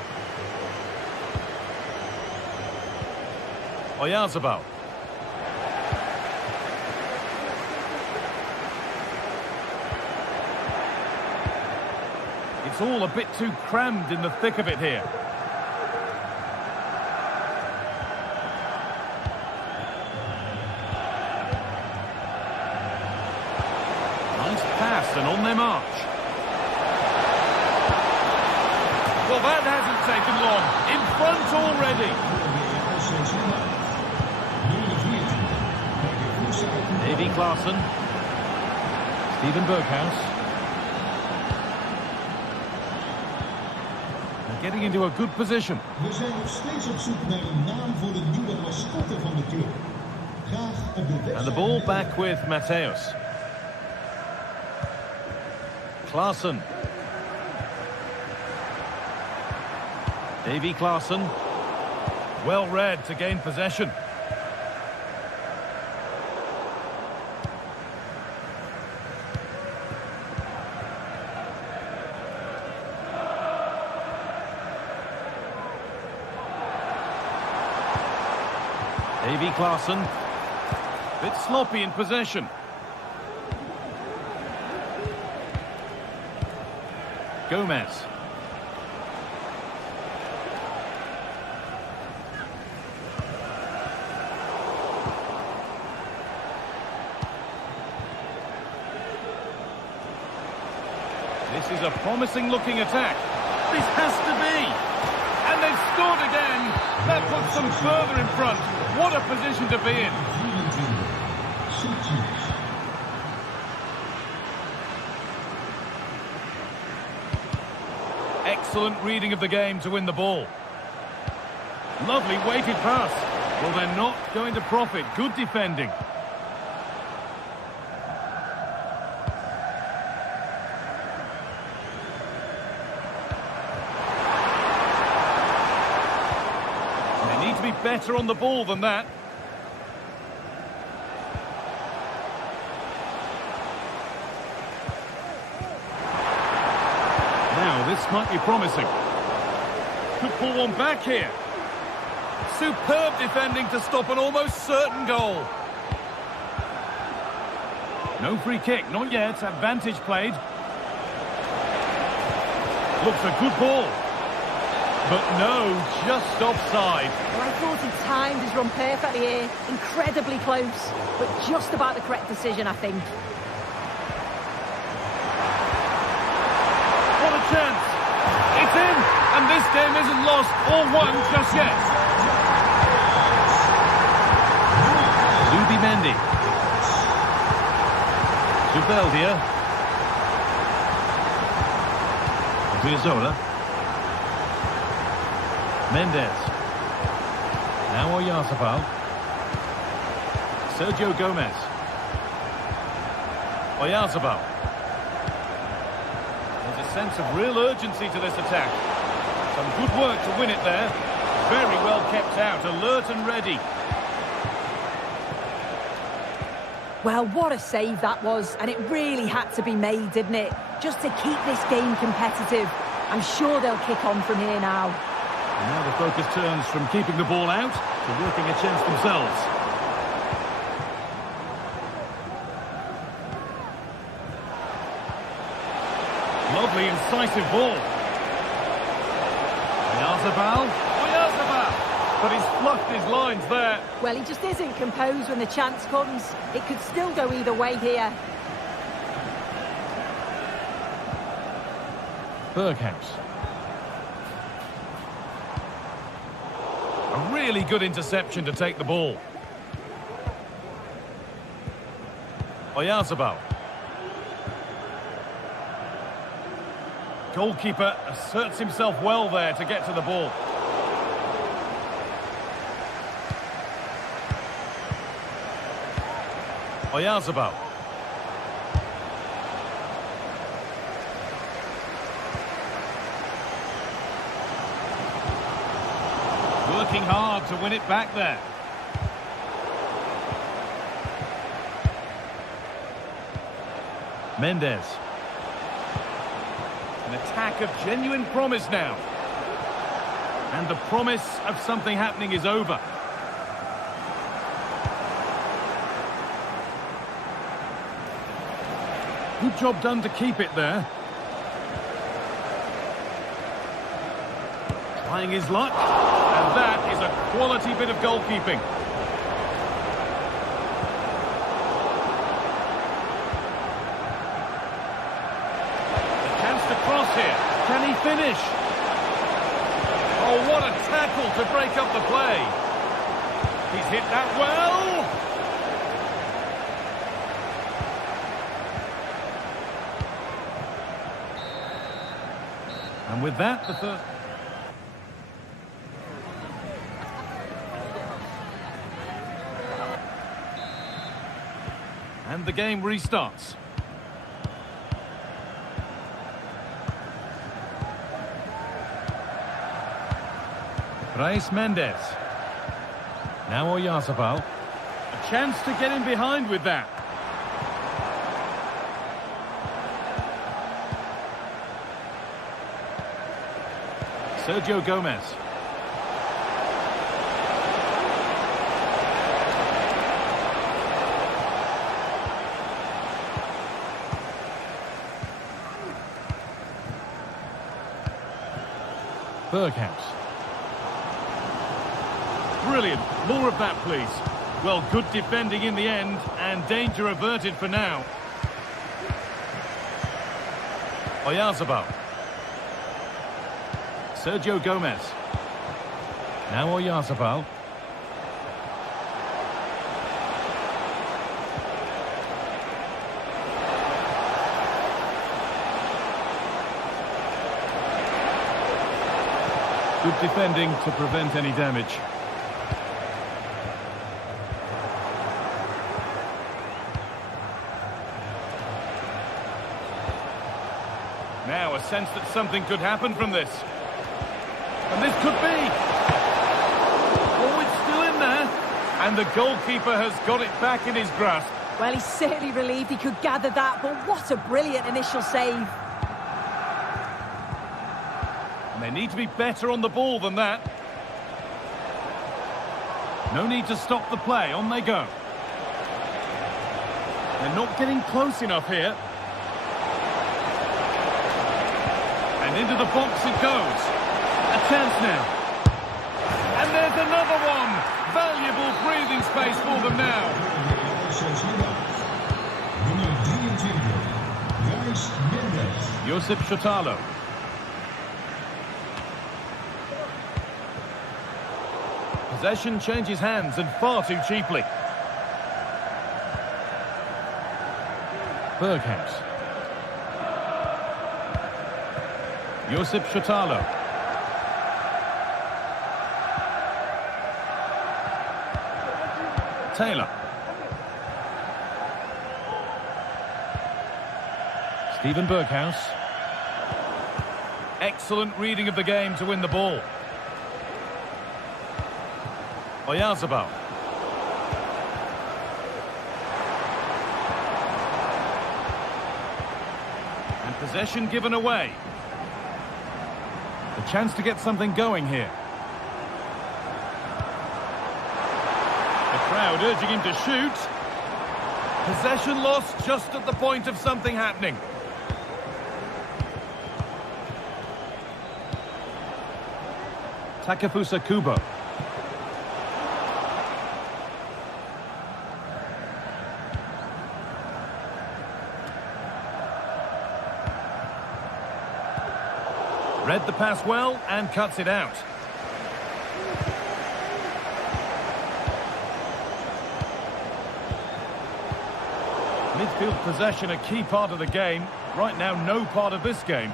Oyarzabal. It's all a bit too crammed in the thick of it here. Nice pass and on their march. Well, that hasn't taken long. In front already. Davy Klaassen. Steven Berghuis. Getting into a good position. We zijn nog steeds op zoek naar een naam voor de nieuwe mascotte van de club. Graag op de website. And the ball back with Matthäus. Klaassen. Davy Klaassen. Well read to gain possession. Davy Klaassen. Bit sloppy in possession. Gomez. This is a promising looking attack. This has to be. And they've scored again. That puts them further in front. What a position to be in. Excellent reading of the game to win the ball. Lovely weighted pass. Well, they're not going to profit. Good defending. Be better on the ball than that. Now this might be promising. Could pull one back here. Superb defending to stop an almost certain goal. No free kick, not yet. Advantage played. Looks a good ball. But no, just offside. Well, I thought he timed his run perfectly here. Incredibly close, but just about the correct decision, I think. What a chance. It's in, and this game isn't lost or won just yet. Zubimendi. Zubeldia. Guizola. Mendes. Now Oyarzabal. Sergio Gomez. Oyarzabal. There's a sense of real urgency to this attack. Some good work to win it there. Very well kept out, alert and ready. Well, what a save that was, and it really had to be made, didn't it? Just to keep this game competitive. I'm sure they'll kick on from here now. And now the focus turns from keeping the ball out to working a chance themselves. Lovely, incisive ball. Oyarzabal. But he's fluffed his lines there. Well, he just isn't composed when the chance comes. It could still go either way here. Berghaus. A really good interception to take the ball. Oyarzabal. Goalkeeper asserts himself well there to get to the ball. Oyarzabal. Working hard to win it back there. Mendes. An attack of genuine promise now. And the promise of something happening is over. Good job done to keep it there. Trying his luck. And that is a quality bit of goalkeeping. A chance to cross here. Can he finish? Oh, what a tackle to break up the play. He's hit that well. And with that, the third... And the game restarts. Brais Mendes. Now Oyarzabal. A chance to get in behind with that. Sergio Gomez. Berghaus. Brilliant. More of that, please. Well, good defending in the end, and danger averted for now. Oyarzabal. Sergio Gomez. Now Oyarzabal. Good defending to prevent any damage. Now a sense that something could happen from this. And this could be. Oh, it's still in there. And the goalkeeper has got it back in his grasp. Well, he's certainly relieved he could gather that, but what a brilliant initial save. They need to be better on the ball than that. No need to stop the play. On they go. They're not getting close enough here. And into the box it goes. A chance now. And there's another one. Valuable breathing space for them now. Josip Shotalo. Possession changes hands, and far too cheaply. Berghaus. Josip Shotalo. Taylor. Steven Berghaus. Excellent reading of the game to win the ball. Oyarzabal. And possession given away. A chance to get something going here. The crowd urging him to shoot. Possession lost just at the point of something happening. Takefusa Kubo. Read the pass well and cuts it out. Midfield possession a key part of the game. Right now, no part of this game.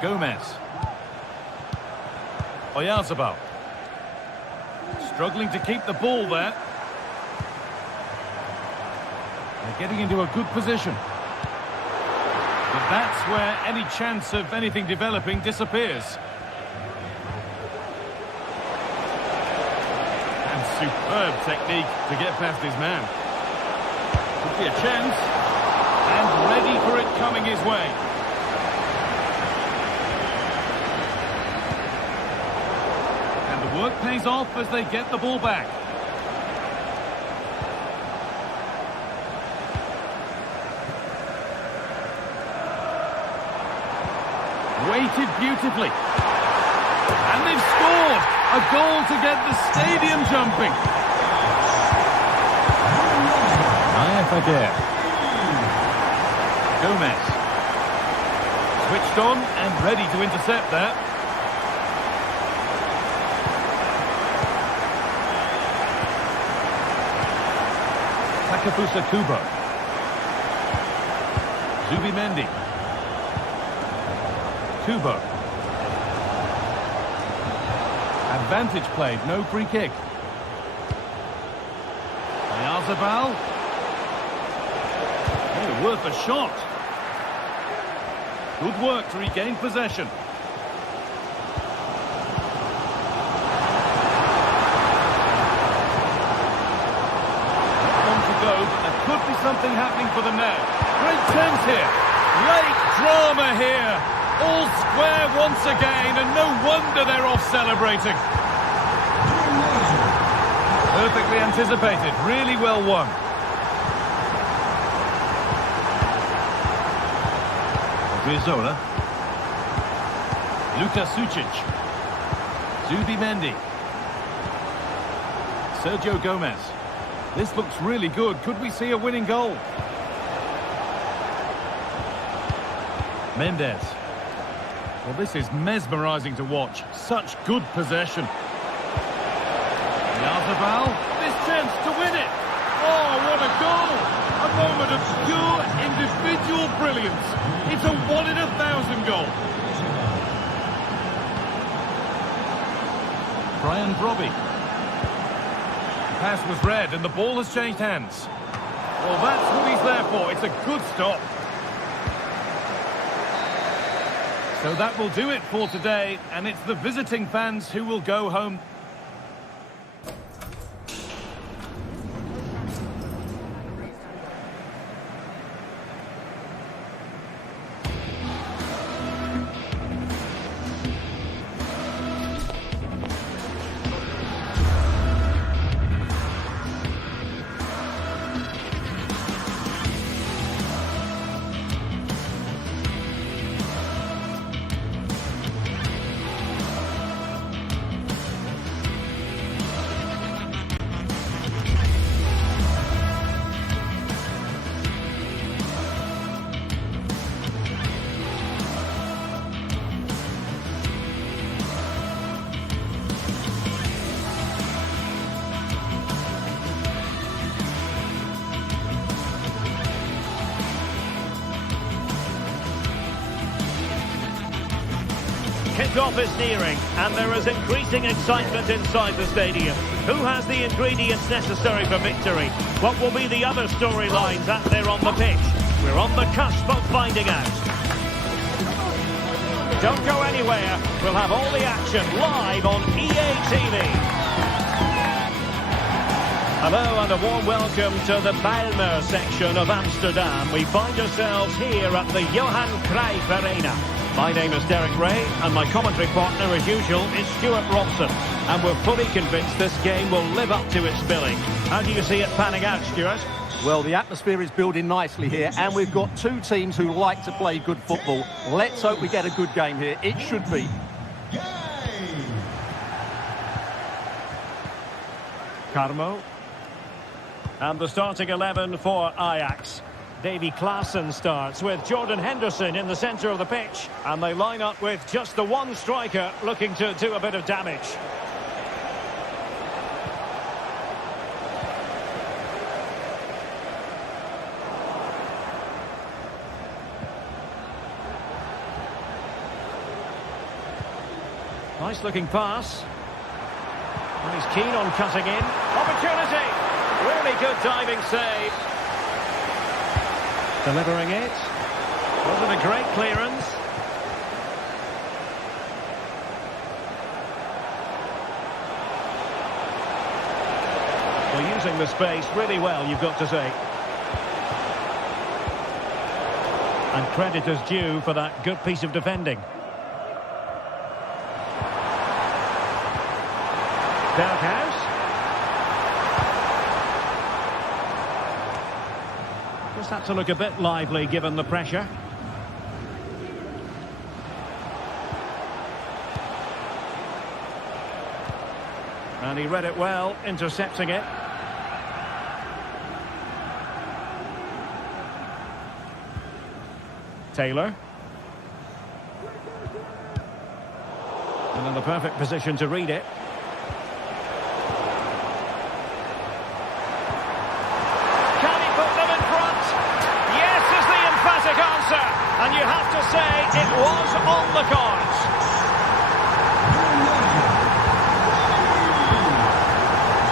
Gomez. Oyarzabal. Struggling to keep the ball there. They're getting into a good position. But that's where any chance of anything developing disappears. And superb technique to get past his man. Could be a chance. And ready for it coming his way. And the work pays off as they get the ball back. Waited beautifully. And they've scored! A goal to get the stadium jumping. Gomez. Switched on and ready to intercept that. Takefusa Kubo. Zubimendi. Kubo. Advantage played, no free kick. Oyarzabal. Oh, worth a shot. Good work to regain possession. Not long to go, but there could be something happening for them now. Great chance here. Great drama here. All square once again, and no wonder they're off celebrating. Perfectly anticipated, really well won. Odriozola. Luka Sucic. Zubimendi. Sergio Gomez. This looks really good. Could we see a winning goal? Mendes. Well, this is mesmerising to watch. Such good possession. Oyarzabal, this chance to win it. Oh, what a goal! A moment of pure individual brilliance. It's a 1 in 1,000 goal. Brian Brobby. The pass was read and the ball has changed hands. Well, that's what he's there for. It's a good stop. So that will do it for today, and it's the visiting fans who will go home. Kick-off is nearing, and there is increasing excitement inside the stadium. Who has the ingredients necessary for victory? What will be the other storylines out there on the pitch? We're on the cusp of finding out. Don't go anywhere. We'll have all the action live on EA TV. Hello and a warm welcome to the Bijlmer section of Amsterdam. We find ourselves here at the Johan Cruijff Arena. My name is Derek Ray, and my commentary partner, as usual, is Stuart Robson. And we're fully convinced this game will live up to its billing. How do you see it panning out, Stuart? Well, the atmosphere is building nicely here, and we've got two teams who like to play good football. Let's hope we get a good game here. It should be. Carmo. And the starting 11 for Ajax. Davy Klaassen starts with Jordan Henderson in the centre of the pitch. And they line up with just the one striker looking to do a bit of damage. Nice looking pass. And he's keen on cutting in. Opportunity! Really good diving save. Delivering it. Wasn't a great clearance. Well, using the space really well, you've got to say. And credit is due for that good piece of defending. Berghuis. Just had to look a bit lively given the pressure. And he read it well, intercepting it. Taylor. And in the perfect position to read it. And you have to say it was on the cards.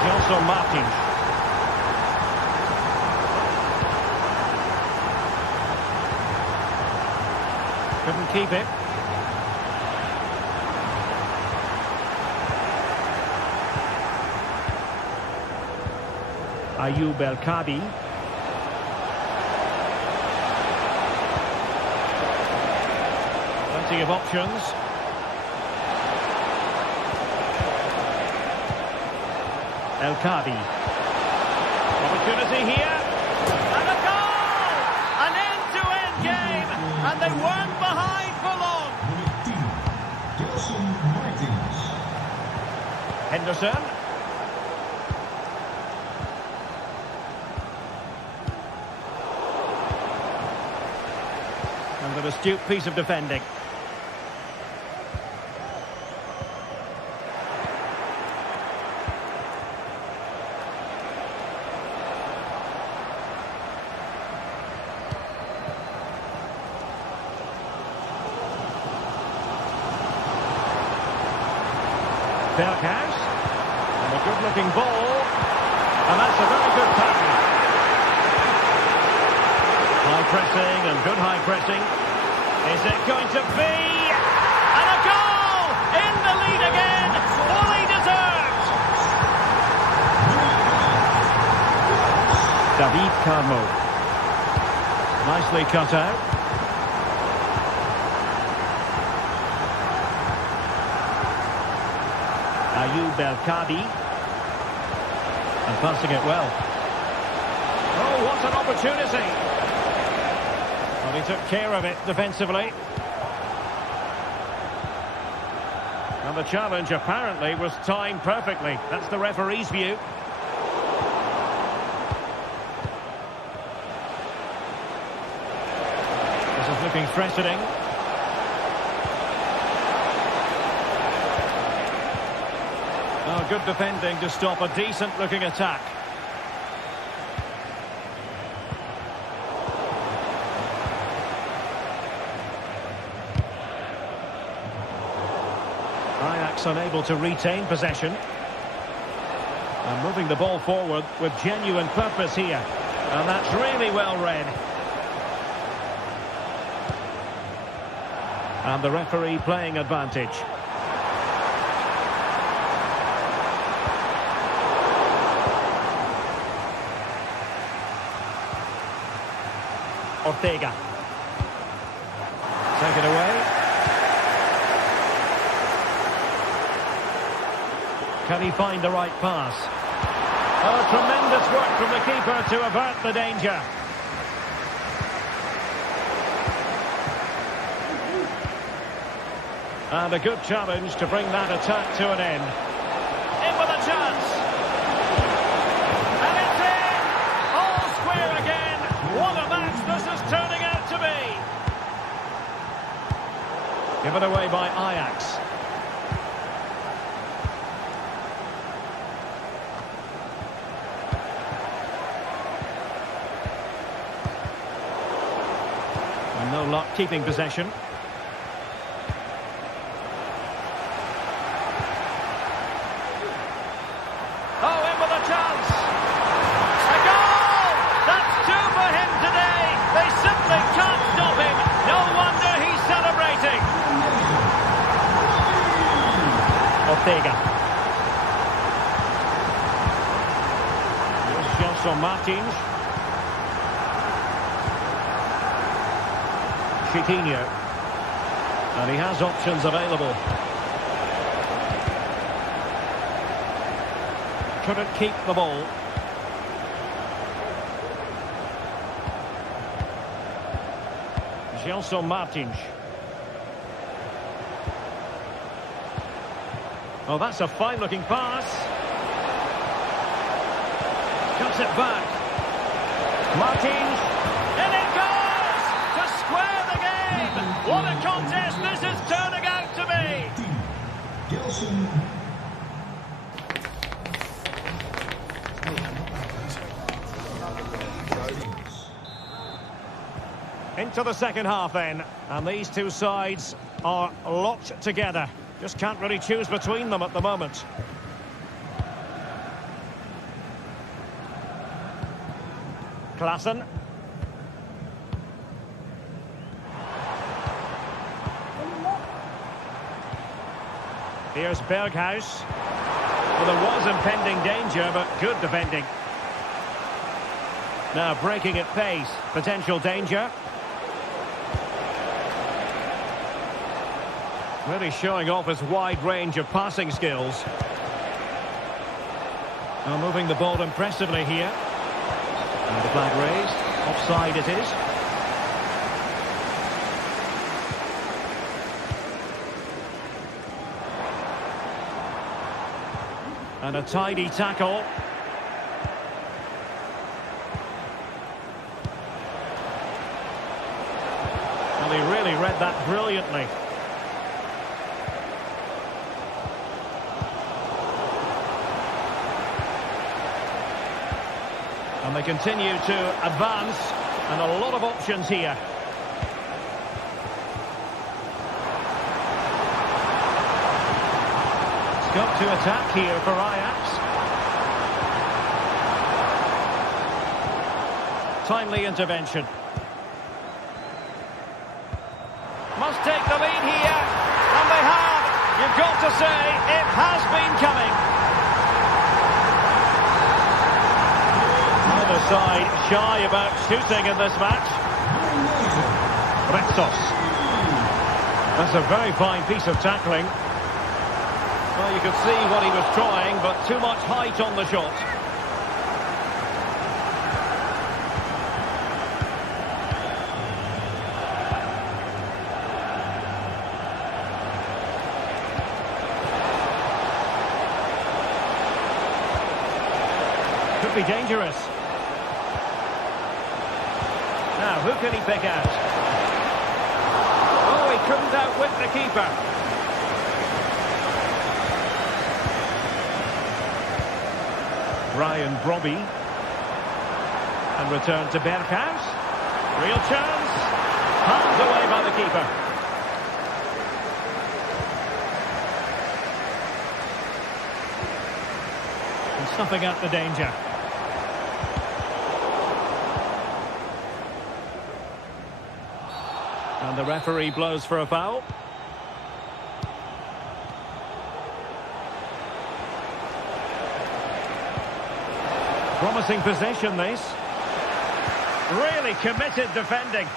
Gelson Martins. Couldn't keep it. Ayoub El-Kadi. Plenty of options. El-Kadi. Opportunity here. And a goal! An end-to-end game. And they weren't behind for long. Henderson. And an astute piece of defending. Berghuis, and a good-looking ball, and that's a very good tackle. High pressing and good high pressing. Is it going to be? And a goal! In the lead again, fully deserved. David Carmo. Nicely cut out. Ayoub El-Kadi, and passing it well. Oh, what an opportunity! Well, he took care of it defensively. And the challenge apparently was timed perfectly. That's the referee's view. This is looking threatening. Oh, good defending to stop a decent-looking attack. Ajax unable to retain possession. And moving the ball forward with genuine purpose here. And that's really well read. And the referee playing advantage. Ortega. Take it away. Can he find the right pass? Oh, tremendous work from the keeper to avert the danger. And a good challenge to bring that attack to an end. In with a chance. And it's in! All square again. What a match Given away by Ajax. And no luck keeping possession. Oh, in with a chance. A goal! That's two for him today. They simply can't stop him. No wonder he's celebrating. Ortega. Here's Gelson Martins. Chiquinho. And he has options available. Couldn't keep the ball. Gelson Martins. Oh, that's a fine-looking pass. Cuts it back. Martins. In it goes! To square the game! What a contest this is turning out to be! Into the second half then, and these two sides are locked together. Just can't really choose between them at the moment. Klaassen. Here's Berghuis. Well, there was impending danger, but good defending. Now breaking at pace, potential danger. Really showing off his wide range of passing skills. Now moving the ball impressively here. And the flag raised. Offside it is. And a tidy tackle. Well, he really read that brilliantly. And they continue to advance, and a lot of options here. Got to attack here for Ajax. Timely intervention. Must take the lead here, and they have. You've got to say, it has been coming. Either side shy about shooting in this match. Restos. That's a very fine piece of tackling. Well, you could see what he was trying, but too much height on the shot. Could be dangerous. Now, who can he pick out? Oh, he couldn't outwit the keeper. Ryan Brobby. And return to Berghuis. Real chance. Hands away by the keeper. And snuffing out the danger. And the referee blows for a foul. Promising possession, this. Really committed defending.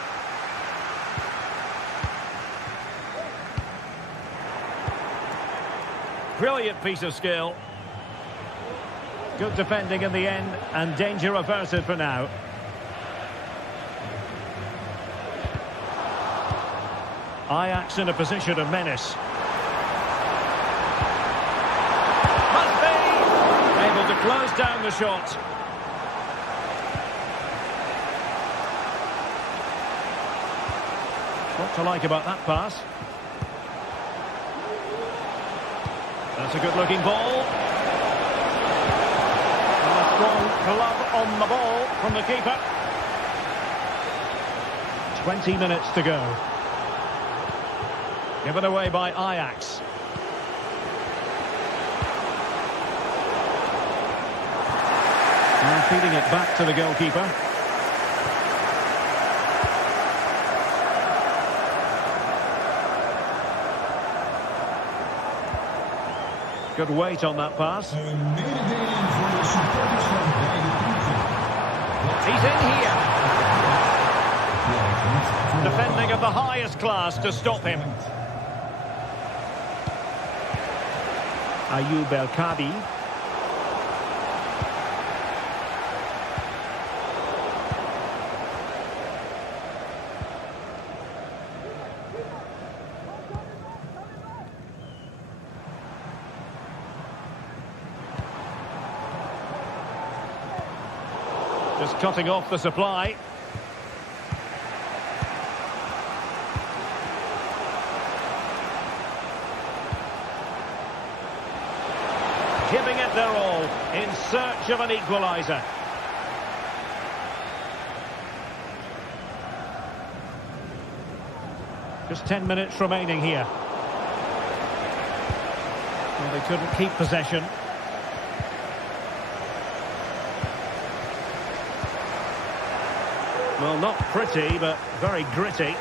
Brilliant piece of skill. Good defending in the end, and danger averted for now. Ajax in a position of menace. Must be able to close down the shot. What to like about that pass? That's a good-looking ball. And a strong glove on the ball from the keeper. 20 minutes to go. Given away by Ajax. Now feeding it back to the goalkeeper. Good weight on that pass. He's in here. Defending of the highest class to stop him. Ayoub El-Kadi. Just cutting off the supply. Giving it their all in search of an equaliser. Just 10 minutes remaining here. Well, they couldn't keep possession. Well, not pretty, but very gritty.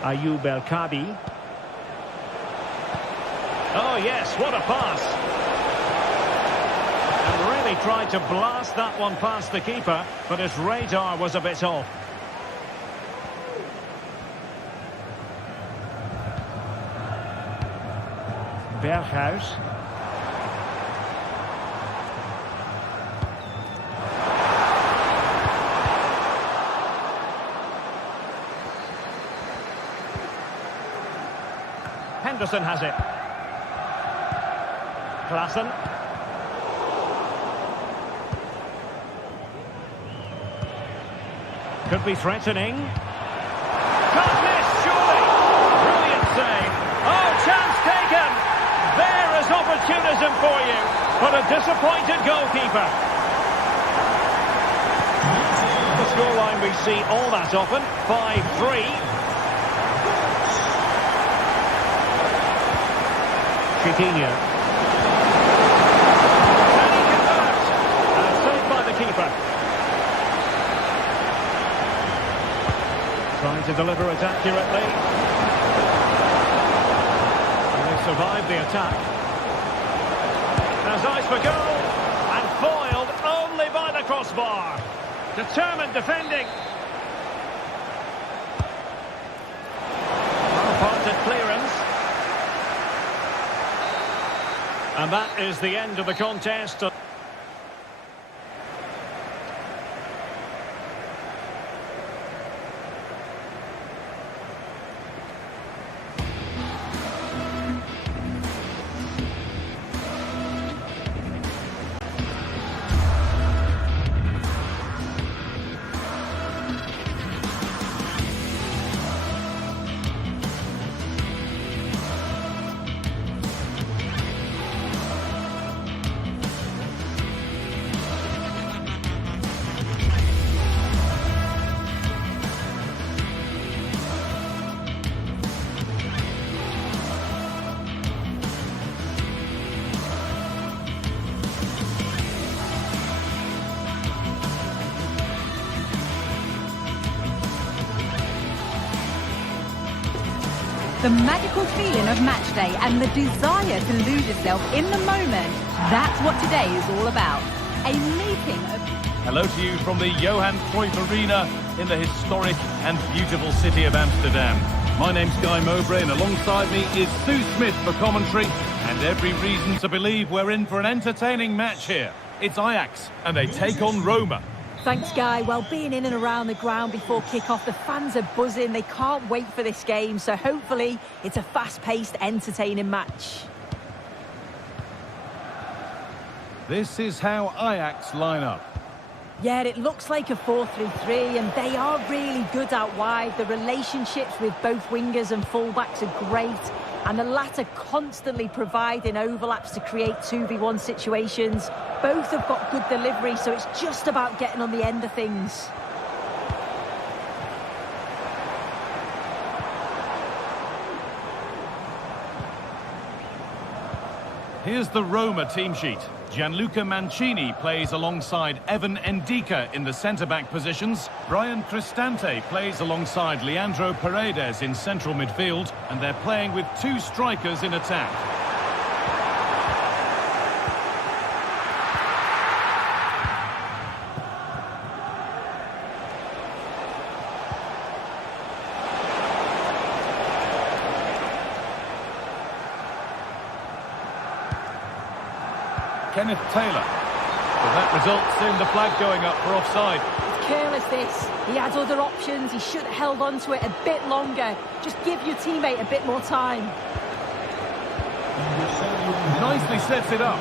Ayoub El-Kadi. Oh, yes, what a pass. And really tried to blast that one past the keeper, but his radar was a bit off. Berghuis. Henderson has it. Klaassen. Could be threatening. Can't miss, surely. Brilliant save. Oh, chance taken. There is opportunism for you, but a disappointed goalkeeper. The scoreline we see all that often, 5-3. Chiquinho. Can he convert? And saved by the keeper. Trying to deliver it accurately. And they survived the attack. Has eyes for goal. And foiled only by the crossbar. Determined defending. Well-parted clearance. And that is the end of the contest. The magical feeling of match day and the desire to lose yourself in the moment, that's what today is all about. A meeting of... Hello to you from the Johan Cruyff Arena in the historic and beautiful city of Amsterdam. My name's Guy Mowbray and alongside me is Sue Smith for commentary, and every reason to believe we're in for an entertaining match here. It's Ajax and they take on Roma. Thanks, Guy. Well, being in and around the ground before kick-off, the fans are buzzing. They can't wait for this game, so hopefully it's a fast-paced, entertaining match. This is how Ajax line up. Yeah, it looks like a 4-3-3, and they are really good out wide. The relationships with both wingers and fullbacks are great, and the latter constantly providing overlaps to create 2v1 situations. Both have got good delivery, so it's just about getting on the end of things. Here's the Roma team sheet. Gianluca Mancini plays alongside Evan Ndika in the centre-back positions. Brian Cristante plays alongside Leandro Paredes in central midfield. And they're playing with two strikers in attack. Kenneth Taylor. Well, that results in the flag going up for offside. It's careless, this. He had other options. He should have held on to it a bit longer. Just give your teammate a bit more time. Nicely sets it up.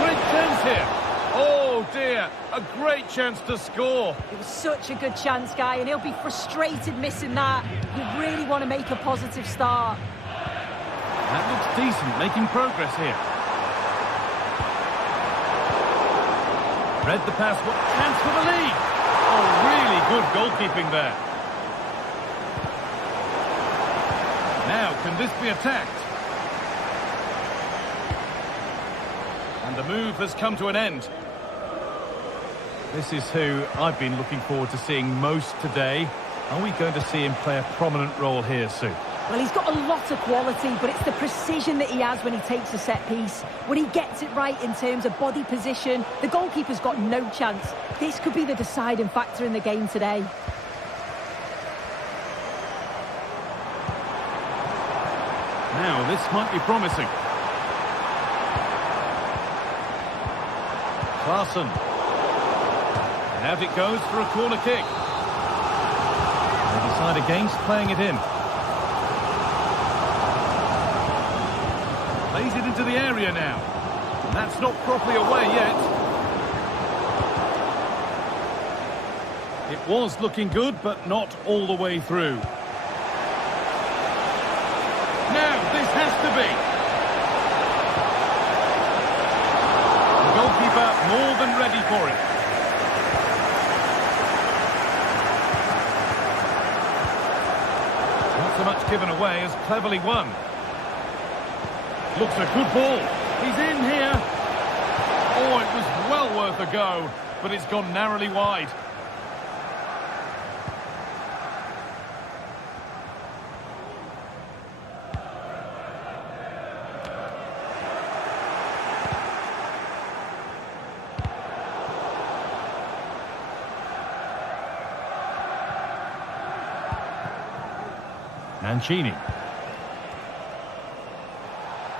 Great chance here. Oh dear, a great chance to score. It was such a good chance, Guy, and he'll be frustrated missing that. You really want to make a positive start. That looks decent, making progress here. Read the pass, what chance for the lead! Oh, really good goalkeeping there. Now, can this be attacked? And the move has come to an end. This is who I've been looking forward to seeing most today. Are we going to see him play a prominent role here soon? Well, he's got a lot of quality, but it's the precision that he has when he takes a set piece. When he gets it right in terms of body position, the goalkeeper's got no chance. This could be the deciding factor in the game today. Now, this might be promising. Klaassen. And out it goes for a corner kick. They decide against playing it in. Plays it into the area now. And that's not properly away yet. It was looking good, but not all the way through. Now, this has to be. The goalkeeper more than ready for it. Not so much given away as cleverly won. Looks a good ball. He's in here. Oh, it was well worth a go, but it's gone narrowly wide. Mancini.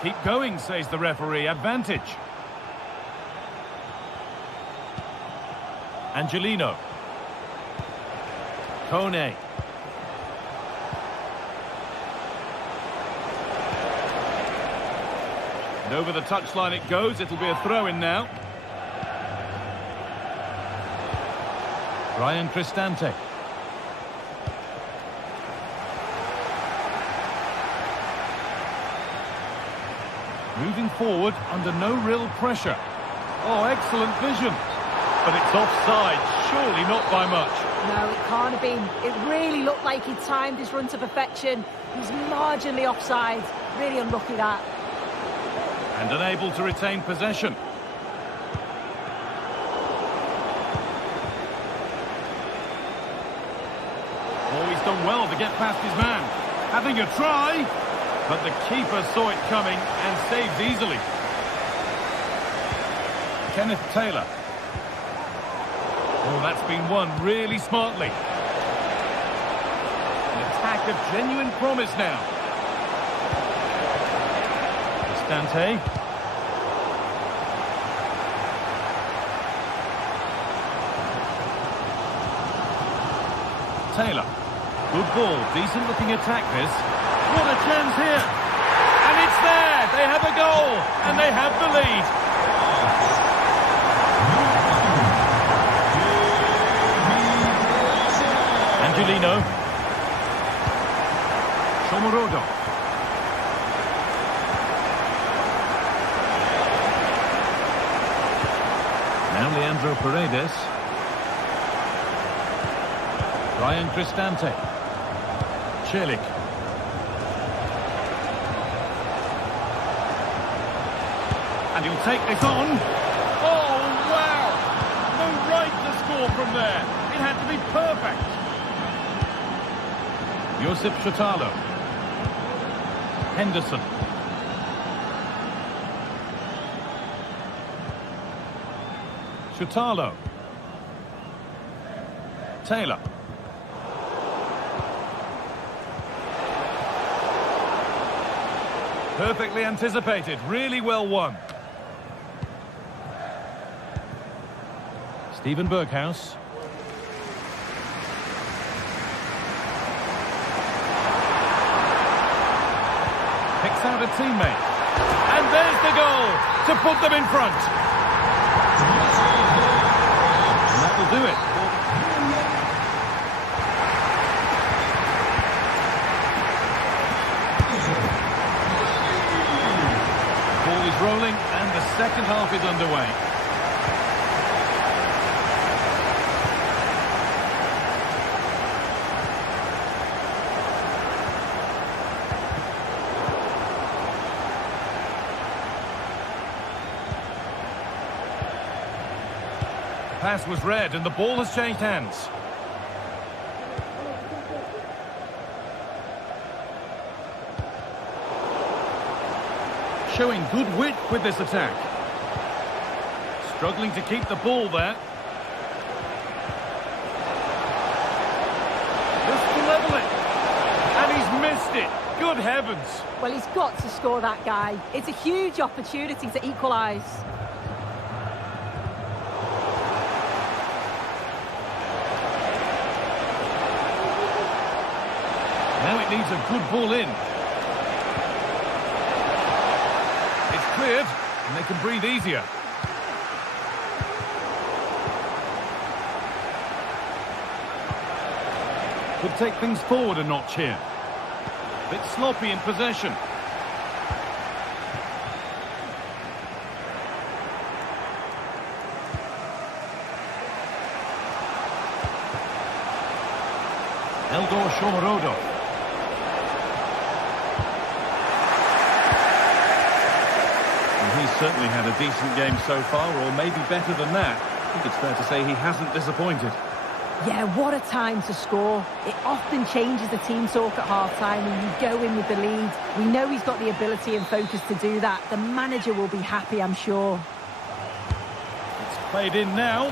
Keep going, says the referee. Advantage. Angelino. Kone. And over the touchline it goes. It'll be a throw-in now. Brian Cristante. Moving forward under no real pressure. Oh, excellent vision. But it's offside, surely not by much. No, it can't have been. It really looked like he timed his run to perfection. He's marginally offside. Really unlucky that. And unable to retain possession. Oh, he's done well to get past his man. Having a try. But the keeper saw it coming and saves easily. Kenneth Taylor. Oh, that's been won really smartly. An attack of genuine promise now. Cristante. Taylor. Good ball. Decent looking attack this. What a chance here. And it's there. They have a goal. And they have the lead. Now Leandro Paredes. Ryan Cristante. Celik. And he'll take this on. Oh, wow! No right to score from there. It had to be perfect. Josip Šutalo. Henderson. Šutalo. Taylor. Perfectly anticipated, really well won. Steven Berghuis. Picks out a teammate. And there's the goal to put them in front. And that will do it. Ball is rolling and the second half is underway. Pass was read and the ball has changed hands. Showing good wit with this attack. Struggling to keep the ball there. Just to level it. And he's missed it. Good heavens. Well, he's got to score, that guy. It's a huge opportunity to equalise. Now it needs a good ball in. It's cleared, and they can breathe easier. Could take things forward a notch here. Bit sloppy in possession. Eldor Shomorodov. He's certainly had a decent game so far, or maybe better than that. I think it's fair to say he hasn't disappointed. Yeah, what a time to score. It often changes the team talk at half-time when you go in with the lead. We know he's got the ability and focus to do that. The manager will be happy, I'm sure. It's played in now.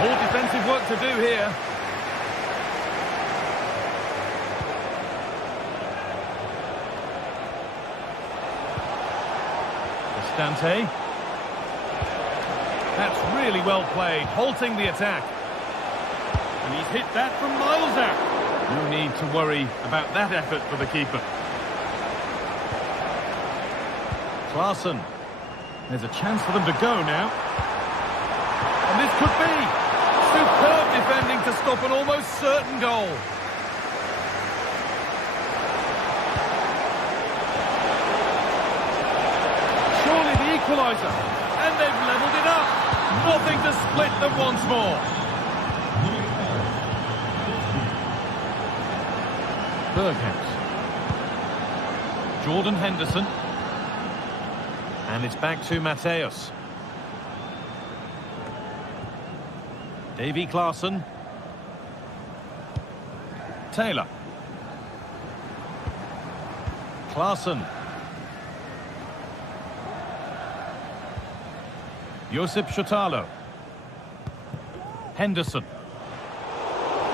More defensive work to do here. Cristante. That's really well played, halting the attack. And he's hit that from miles out. No need to worry about that effort for the keeper. Klaassen. There's a chance for them to go now. And this could be superb defending to stop an almost certain goal. Surely the equaliser. And they've levelled it up. Nothing to split them once more. Berghuis. Jordan Henderson. And it's back to Matthäus. Davy Klaassen. Taylor. Klaassen. Josip Šutalo. Henderson.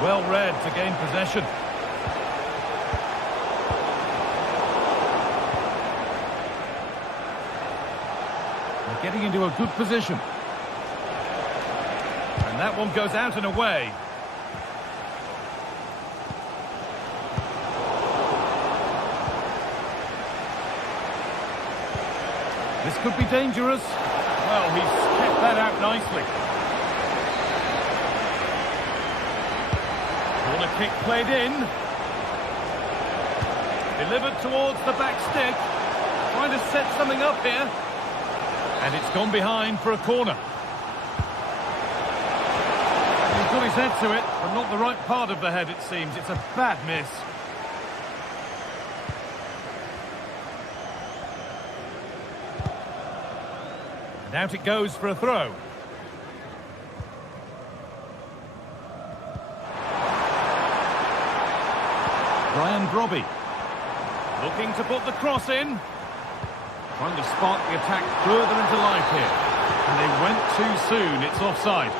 Well read to gain possession. They're getting into a good position. And that one goes out and away. This could be dangerous. Well, he's kept that out nicely. Corner kick played in. Delivered towards the back stick. Trying to set something up here. And it's gone behind for a corner. Got his head to it, but not the right part of the head, it seems. It's a bad miss. And out it goes for a throw. Brian Brobby. Looking to put the cross in. Trying to spark the attack further into life here. And they went too soon. It's offside.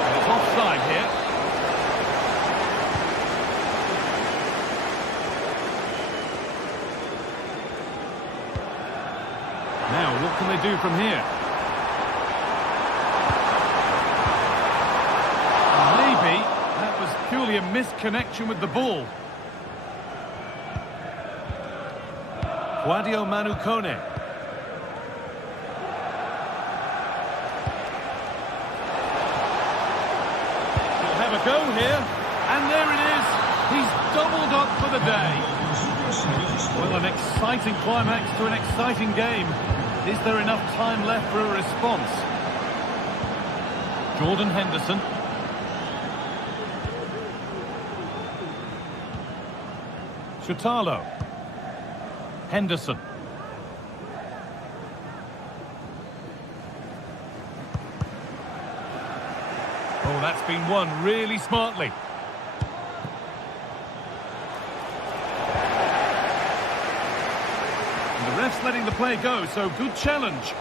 And it's offside here. Now, what can they do from here? Maybe that was purely a misconnection with the ball. Guadio Manukone. He'll have a go here, and there it is. He's doubled up for the day. Well, an exciting climax to an exciting game. Is there enough time left for a response? Jordan Henderson. Chutalo. Henderson. Oh, that's been won really smartly. And the ref's letting the play go, so good challenge.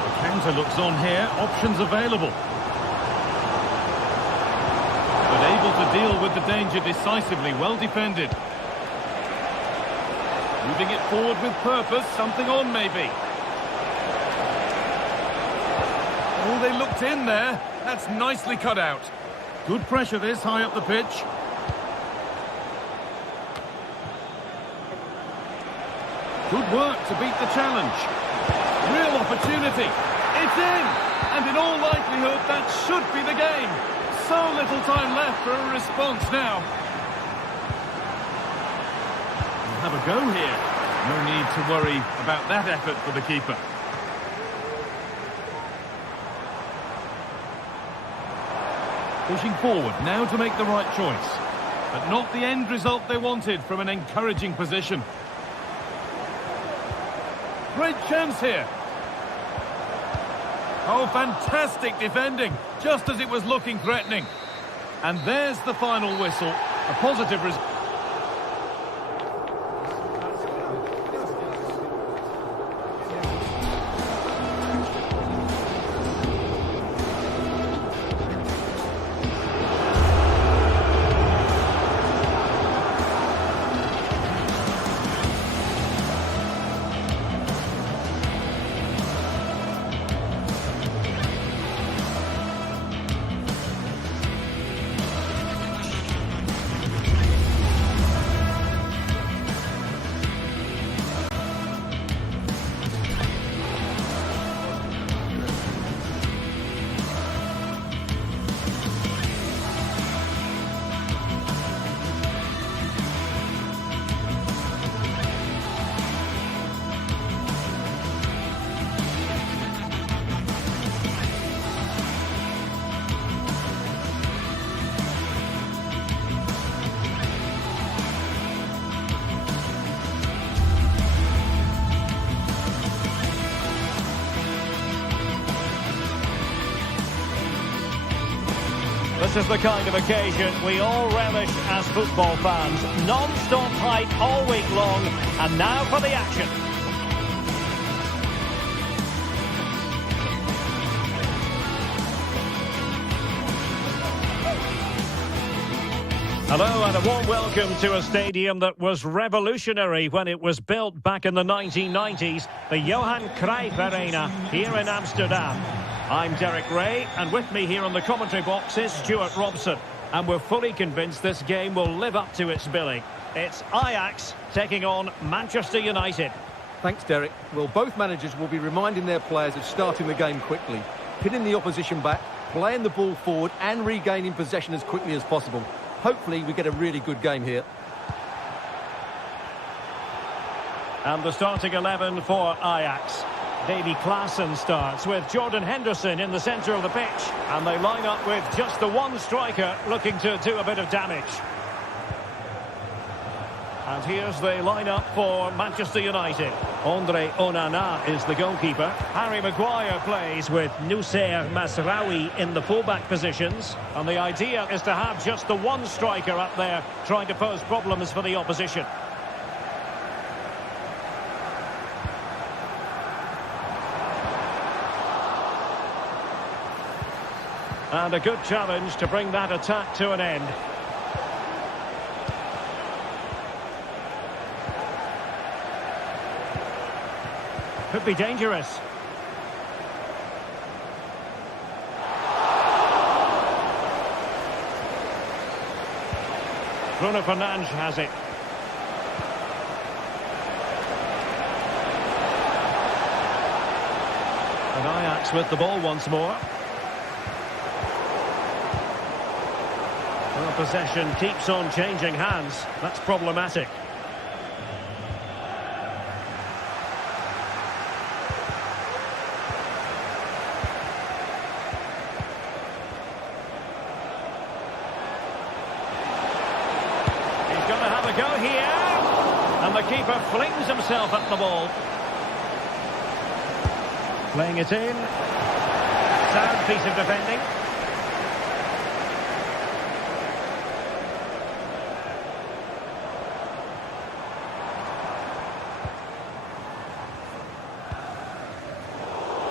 The counter looks on here, options available. But able to deal with the danger decisively, well defended. Moving it forward with purpose, something on maybe. Oh, they looked in there. That's nicely cut out. Good pressure this, high up the pitch. Good work to beat the challenge. Real opportunity. It's in! And in all likelihood, that should be the game. So little time left for a response now. Have a go here. No need to worry about that effort for the keeper. Pushing forward now to make the right choice. But not the end result they wanted from an encouraging position. Great chance here. Oh, fantastic defending. Just as it was looking threatening. And there's the final whistle. A positive result. This is the kind of occasion we all relish as football fans. Non-stop hype all week long, and now for the action. Hello and a warm welcome to a stadium that was revolutionary when it was built back in the 1990s, the Johan Cruyff Arena here in Amsterdam. I'm Derek Ray, and with me here on the commentary box is Stuart Robson. And we're fully convinced this game will live up to its billing. It's Ajax taking on Manchester United. Thanks, Derek. Well, both managers will be reminding their players of starting the game quickly, hitting the opposition back, playing the ball forward and regaining possession as quickly as possible. Hopefully we get a really good game here. And the starting 11 for Ajax. Davy Klaassen starts with Jordan Henderson in the centre of the pitch. And they line up with just the one striker looking to do a bit of damage. And here's the lineup for Manchester United. Andre Onana is the goalkeeper. Harry Maguire plays with Noussair Mazraoui in the fullback positions. And the idea is to have just the one striker up there trying to pose problems for the opposition. And a good challenge to bring that attack to an end. Could be dangerous. Bruno Fernandes has it. And Ajax with the ball once more. Well, possession keeps on changing hands. That's problematic. He's going to have a go here. And the keeper flings himself at the ball. Playing it in. Sound piece of defending.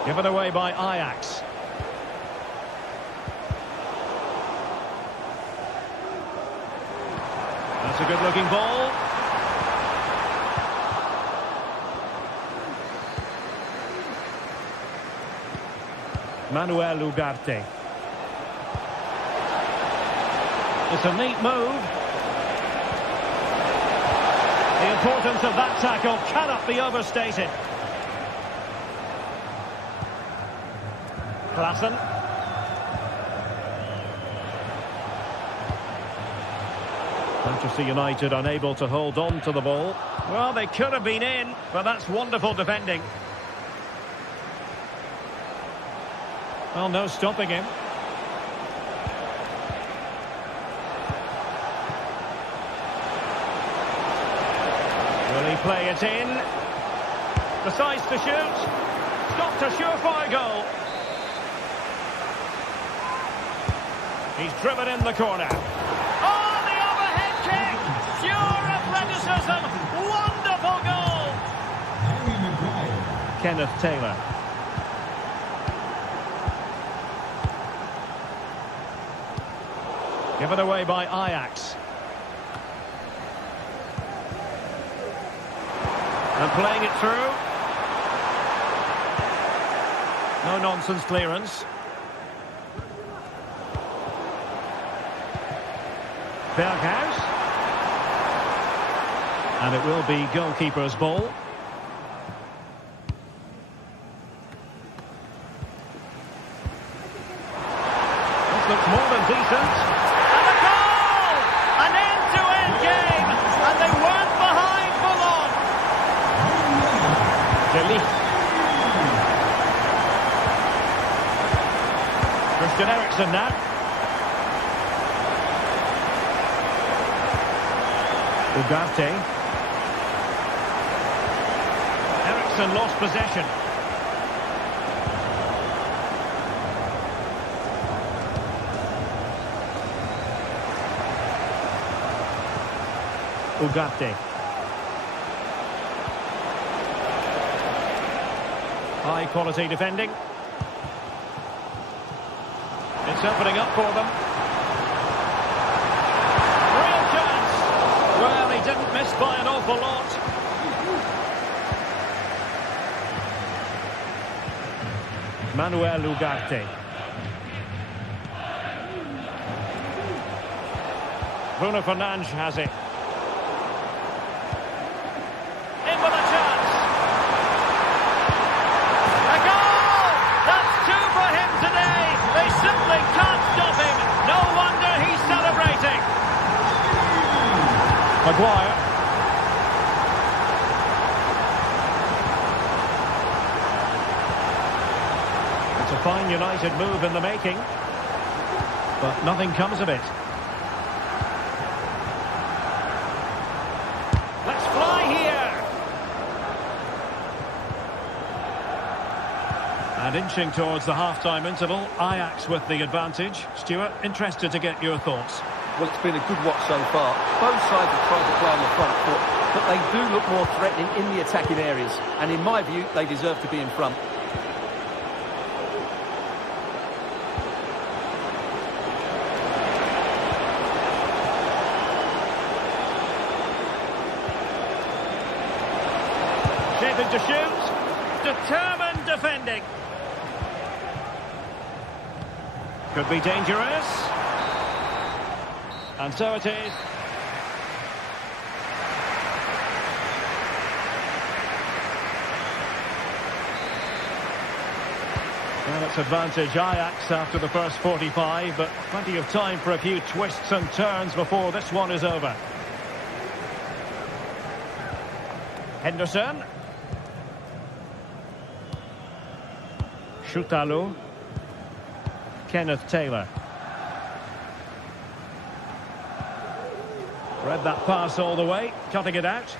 Given away by Ajax. That's a good-looking ball. Manuel Ugarte. It's a neat move. The importance of that tackle cannot be overstated. Klaassen. Manchester United unable to hold on to the ball. Well, they could have been in, but that's wonderful defending. Well, no stopping him. Will he play it in? Decides to shoot. Stopped a surefire goal. He's driven in the corner. Oh, the overhead kick! Pure athleticism! Wonderful goal! Harry Maguire. Kenneth Taylor. Given away by Ajax. And playing it through. No nonsense clearance. Berghuis. And it will be goalkeeper's ball. This looks more than decent. And a goal! An end-to-end game! And they weren't behind for long! Delete. Christian Eriksen now. Ugarte. Eriksen lost possession. Ugarte. High quality defending. It's opening up for them. Real chance. Well, he didn't miss by an awful lot. Manuel Ugarte. Bruno Fernandes has it. In with a chance. A goal! That's two for him today. They simply can't stop him. No wonder he's celebrating. Maguire. fine United move in the making. But nothing comes of it. Let's fly here. And inching towards the half-time interval, Ajax with the advantage. Stuart, interested to get your thoughts. Well, it's been a good watch so far. Both sides have tried to play on the front foot, but they do look more threatening in the attacking areas. And in my view, they deserve to be in front. Shaping to shoot. Determined defending. Could be dangerous. And so it is. Well, it's advantage Ajax after the first 45, but plenty of time for a few twists and turns before this one is over. Henderson. Schutalo. Kenneth Taylor. Read that pass all the way, cutting it out.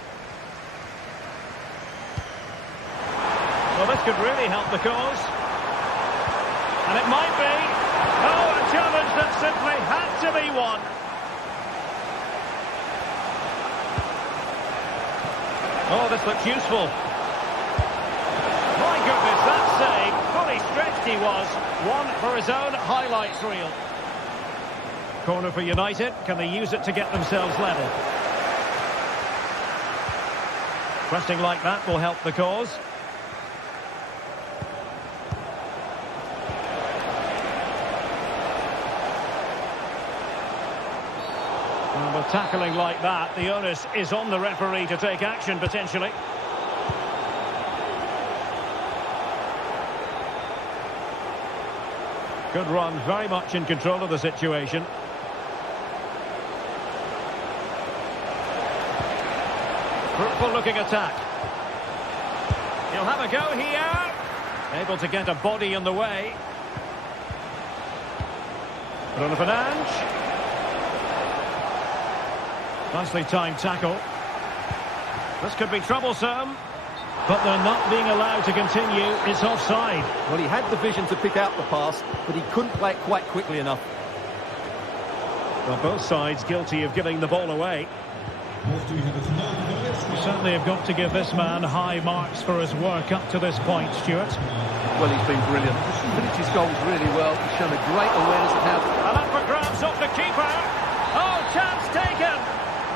Well, this could really help the cause. And it might be. Oh, a challenge that simply had to be won. Oh, this looks useful. My goodness, that save. Fully stretched he was. One for his own highlights reel. Corner for United. Can they use it to get themselves level? Pressing like that will help the cause. Well, with tackling like that, the onus is on the referee to take action potentially. Good run, very much in control of the situation. Fruitful looking attack. He'll have a go here. Able to get a body in the way. Bruno Fernandes. Nicely timed tackle. This could be troublesome. But they're not being allowed to continue. It's offside. Well, he had the vision to pick out the pass, but he couldn't play it quite quickly enough. Well, both sides guilty of giving the ball away. You certainly have got to give this man high marks for his work up to this point, Stuart. Well, he's been brilliant. Finished his goals really well. He's shown a great awareness of how... And up for grabs off the keeper. Oh, chance taken.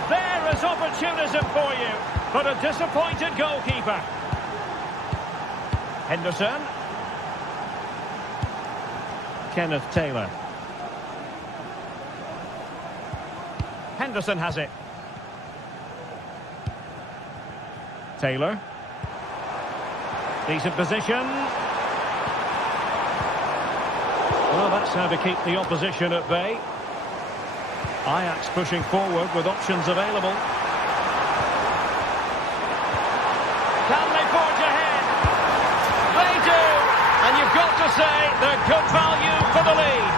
There is opportunism for you. But a disappointed goalkeeper. Henderson. Kenneth Taylor. Henderson has it. Taylor. Decent position. Well, that's how to keep the opposition at bay. Ajax pushing forward with options available. Can they forge ahead? They do! And you've got to say they're good value for the lead.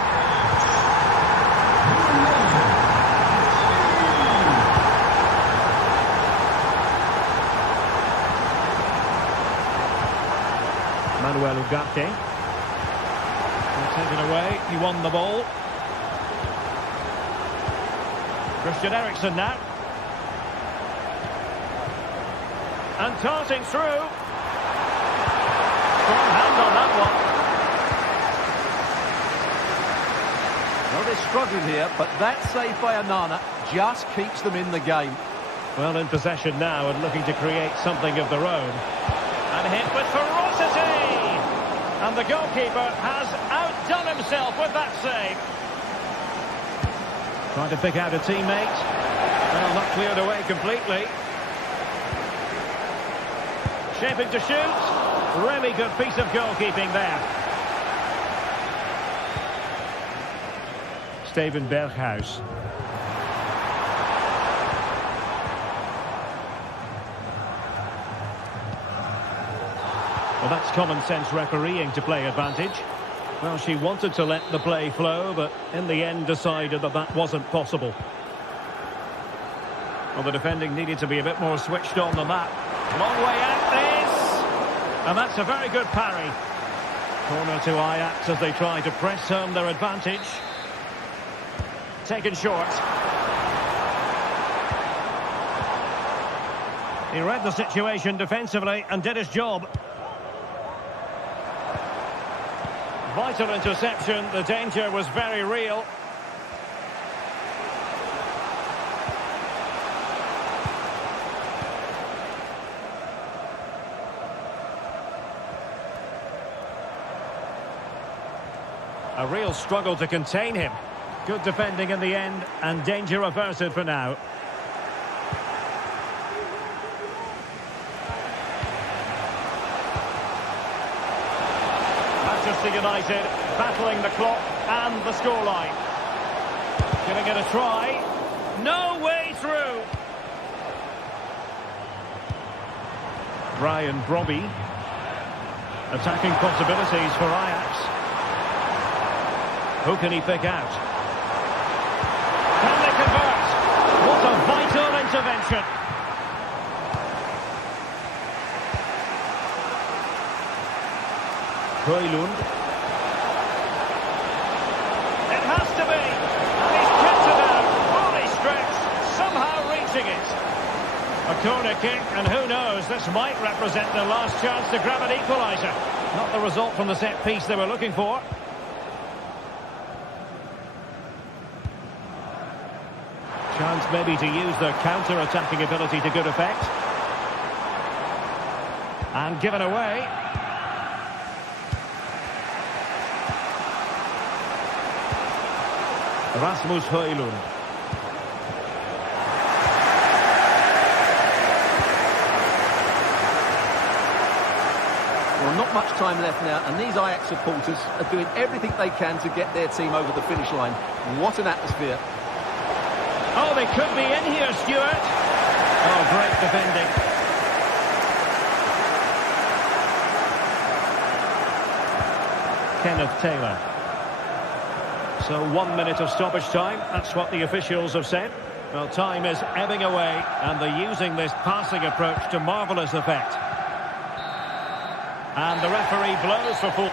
Manuel Ugarte. Taken away, he won the ball. Christian Eriksen now. And darting through. Strong hand on that one. Well, they're struggling here, but that save by Onana just keeps them in the game. Well, in possession now and looking to create something of their own. And hit with ferocity. And the goalkeeper has outdone himself with that save. Trying to pick out a teammate. Well, not cleared away completely. Shaping to shoot. Really good piece of goalkeeping there. Steven Berghuis. Well, that's common sense refereeing to play advantage. Well, she wanted to let the play flow, but in the end decided that that wasn't possible. Well, the defending needed to be a bit more switched on than that. Long way out this! And that's a very good parry. Corner to Ajax as they try to press home their advantage. Taken short. He read the situation defensively and did his job. Vital interception, the danger was very real. A real struggle to contain him. Good defending in the end, and danger averted for now. Manchester United battling the clock and the scoreline. Giving it a try. No way through. Brian Brobby. Attacking possibilities for Ajax. Who can he pick out? Can they convert? What a vital intervention. Højlund. It has to be. And he's kept it out. Fully stretched. Somehow reaching it. A corner kick, and who knows, this might represent their last chance to grab an equaliser. Not the result from the set piece they were looking for. Chance maybe to use their counter-attacking ability to good effect. And given away. Rasmus Højlund. Well, not much time left now, and these Ajax supporters are doing everything they can to get their team over the finish line. What an atmosphere. Oh, they could be in here, Stuart. Oh, great defending. Kenneth Taylor. So 1 minute of stoppage time. That's what the officials have said. Well, time is ebbing away, and they're using this passing approach to marvellous effect. And the referee blows for full.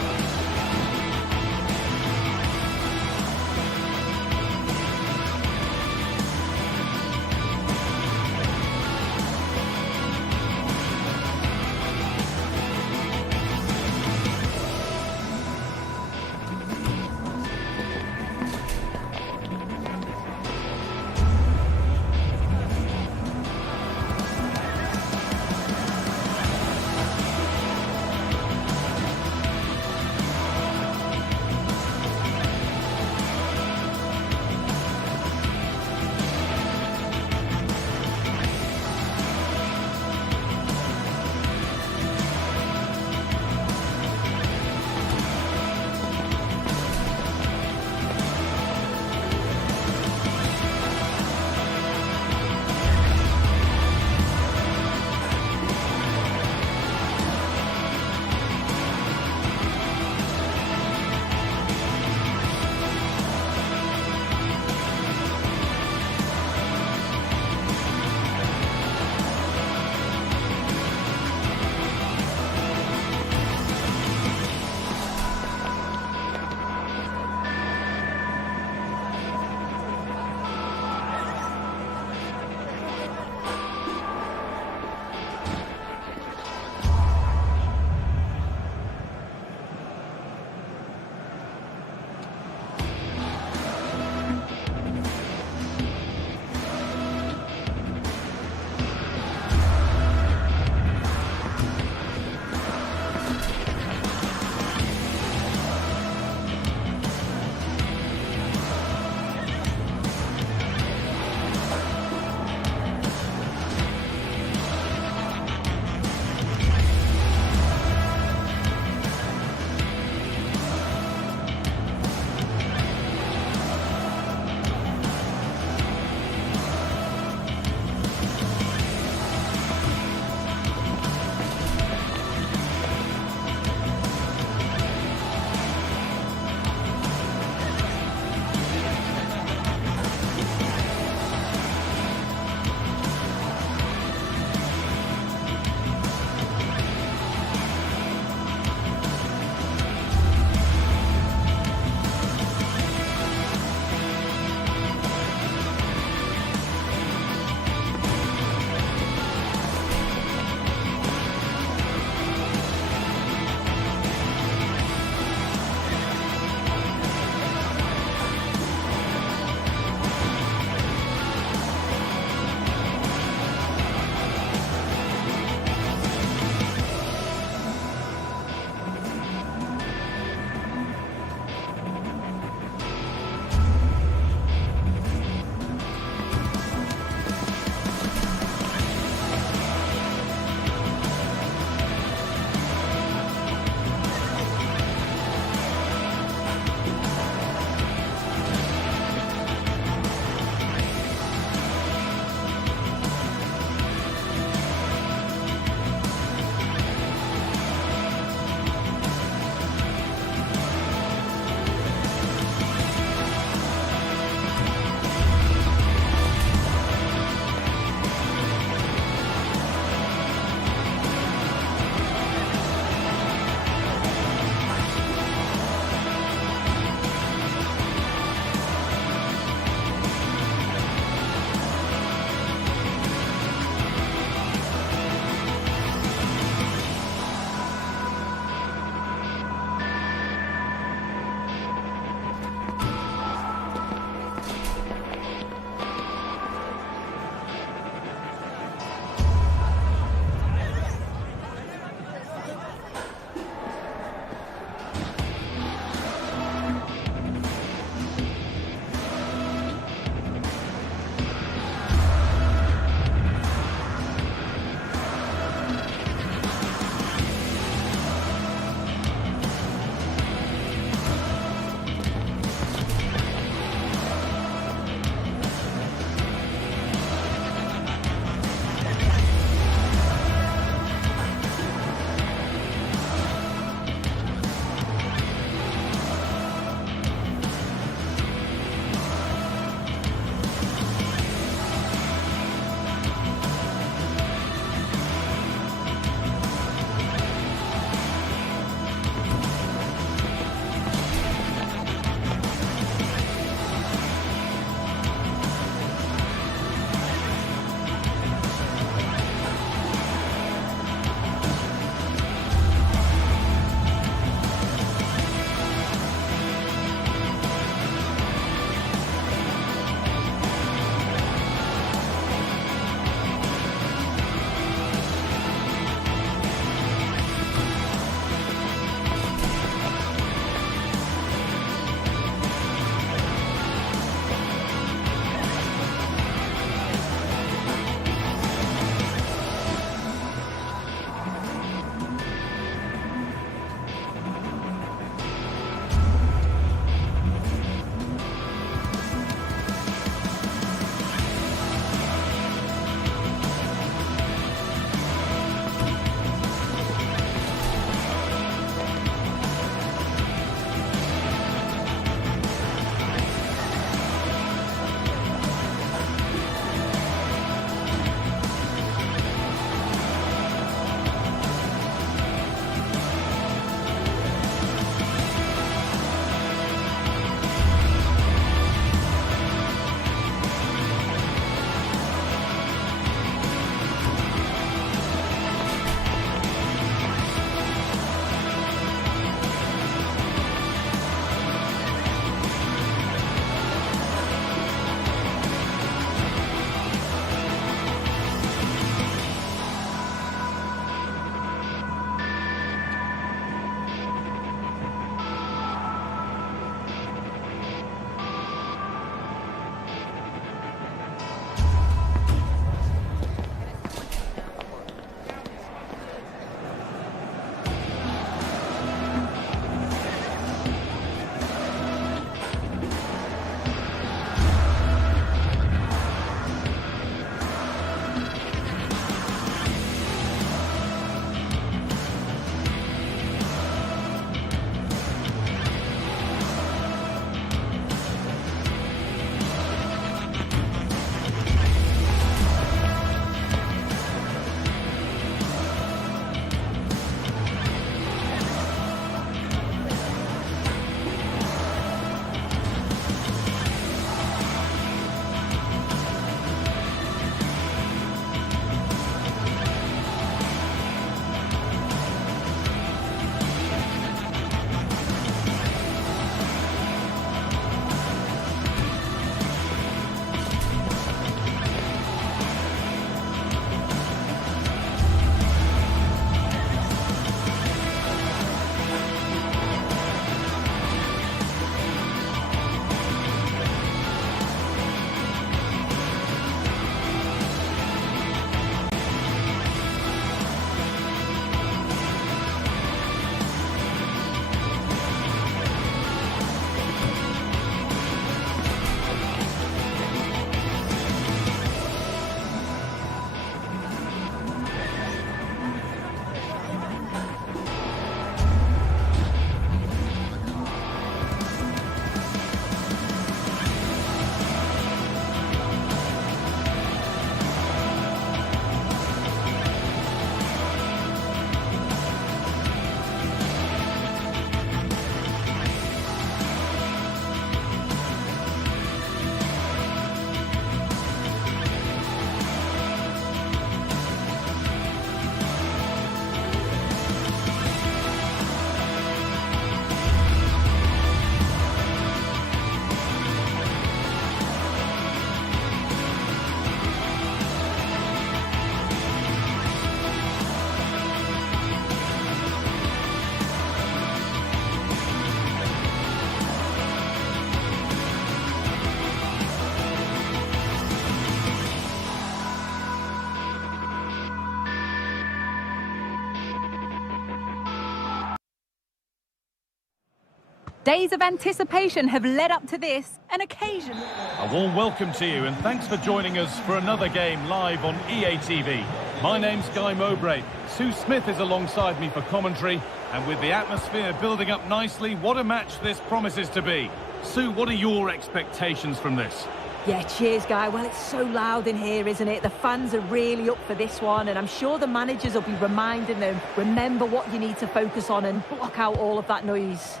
Days of anticipation have led up to this, an occasion. A warm welcome to you and thanks for joining us for another game live on EA TV. My name's Guy Mowbray. Sue Smith is alongside me for commentary, and with the atmosphere building up nicely, what a match this promises to be. Sue, what are your expectations from this? Yeah, cheers, Guy. Well, it's so loud in here, isn't it? The fans are really up for this one, and I'm sure the managers will be reminding them, remember what you need to focus on and block out all of that noise.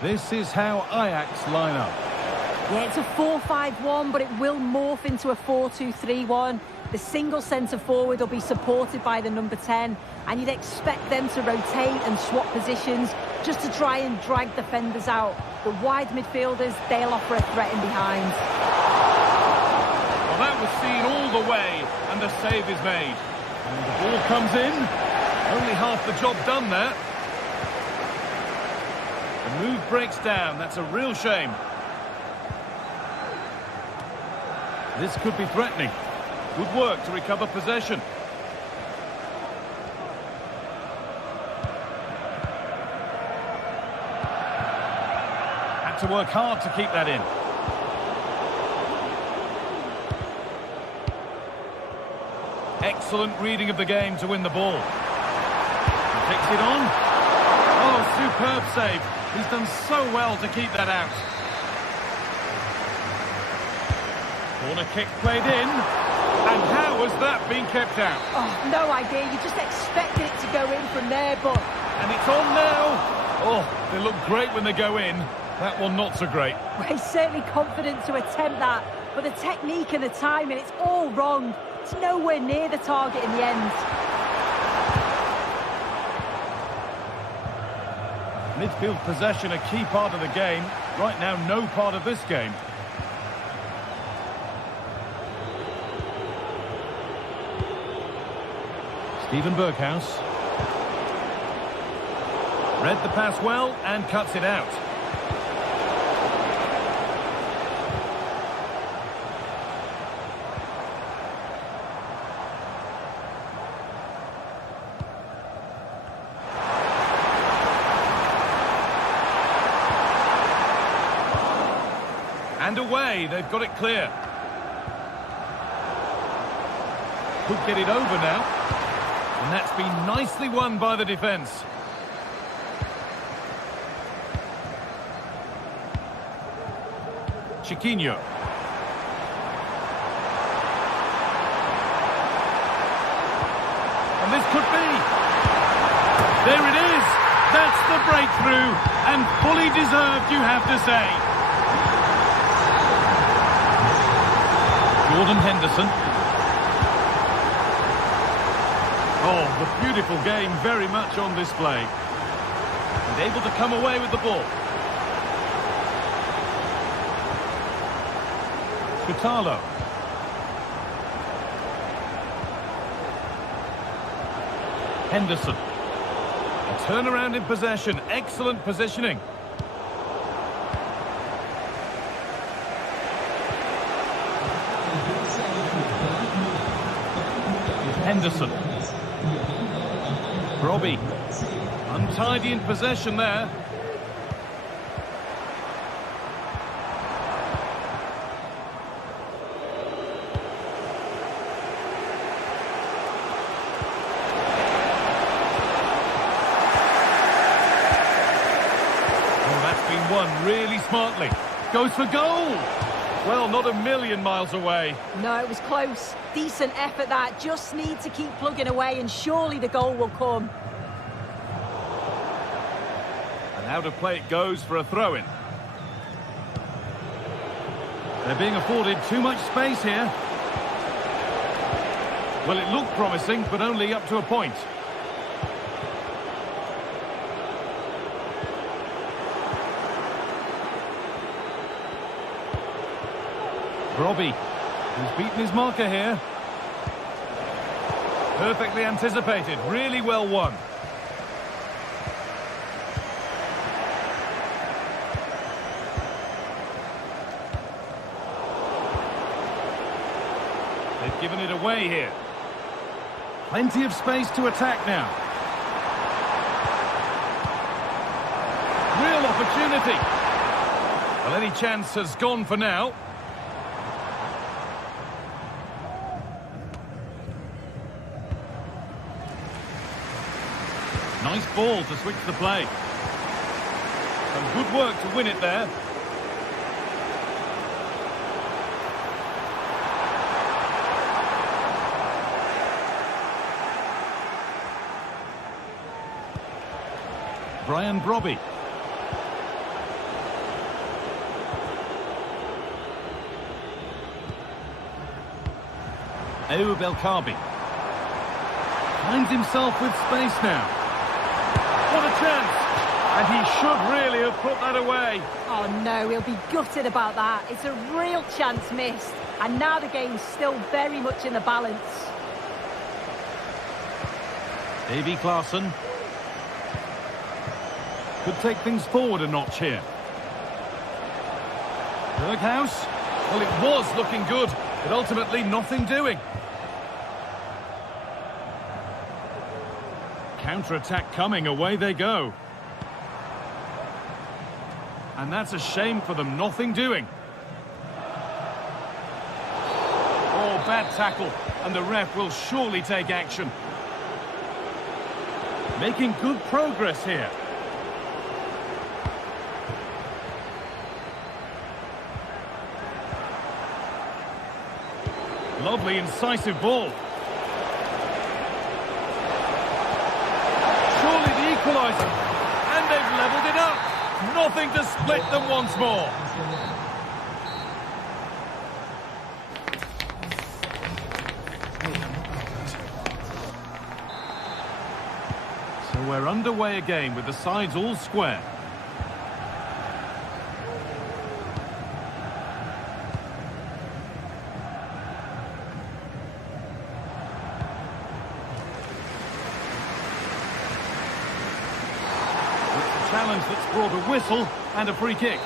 This is how Ajax line up. Yeah, it's a 4-5-1, but it will morph into a 4-2-3-1. The single centre-forward will be supported by the number 10, and you'd expect them to rotate and swap positions just to try and drag defenders out. The wide midfielders, they'll offer a threat in behind. Well, that was seen all the way, and the save is made. And the ball comes in. Only half the job done there. The move breaks down. That's a real shame. This could be threatening. Good work to recover possession. Had to work hard to keep that in. Excellent reading of the game to win the ball. He takes it on. Oh, superb save. He's done so well to keep that out. Corner kick played in. And how has that been kept out? Oh, no idea. You just expected it to go in from there, but... And it's on now. Oh, they look great when they go in. That one not so great. Well, he's certainly confident to attempt that, but the technique and the timing, it's all wrong. It's nowhere near the target in the end. Midfield possession a key part of the game. Right now, no part of this game. Steven Berghuis. Read the pass well and cuts it out. And away, they've got it clear. Could get it over now. And that's been nicely won by the defence. Chiquinho. And this could be. There it is. That's the breakthrough. And fully deserved, you have to say. Jordan Henderson. Oh, the beautiful game very much on display. And able to come away with the ball. Scutalo. Henderson. A turnaround in possession. Excellent positioning. Henderson. Robbie. Untidy in possession there. Oh, that's been won really smartly. Goes for goal. Well, not a million miles away. No, it was close. Decent effort that. Just need to keep plugging away and surely the goal will come. And out of play it goes for a throw-in. They're being afforded too much space here. Well, it looked promising, but only up to a point. Robbie, who's beaten his marker here. Perfectly anticipated, really well won. They've given it away here. Plenty of space to attack now. opportunity. Well, any chance has gone for now. Nice ball to switch the play. Some good work to win it there. Brian Brobby. Ayoub El Kaabi. Finds himself with space now. What a chance! And he should really have put that away. Oh no, he'll be gutted about that. It's a real chance missed. And now the game's still very much in the balance. Davy Klaassen. Could take things forward a notch here. Berghuis. Well, it was looking good, but ultimately nothing doing. Counter-attack coming, away they go. And that's a shame for them, nothing doing. Oh, bad tackle, and the ref will surely take action. Making good progress here. Lovely, incisive ball. Surely the equaliser. And they've levelled it up. Nothing to split them once more. So we're underway again with the sides all square. Challenge that's brought a whistle and a free kick.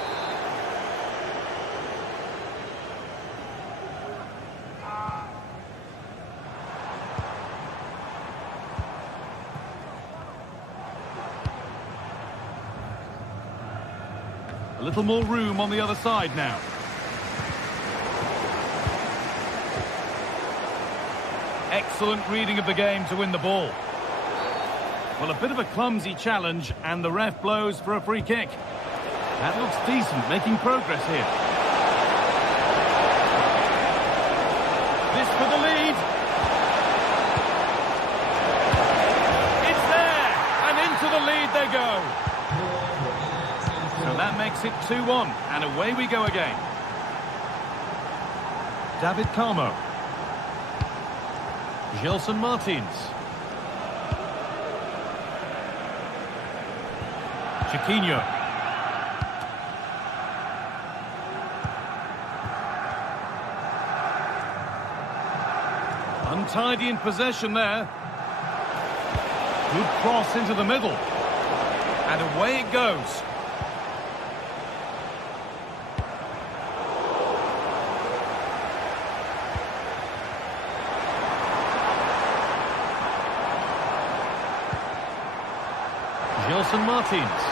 A little more room on the other side now. Excellent reading of the game to win the ball. Well, a bit of a clumsy challenge, and the ref blows for a free kick. That looks decent, making progress here. This for the lead. It's there, and into the lead they go. So that makes it 2-1, and away we go again. David Carmo. Gelson Martins. Chiquinho. Untidy in possession there. Good cross into the middle. And away it goes. Gelson Martins.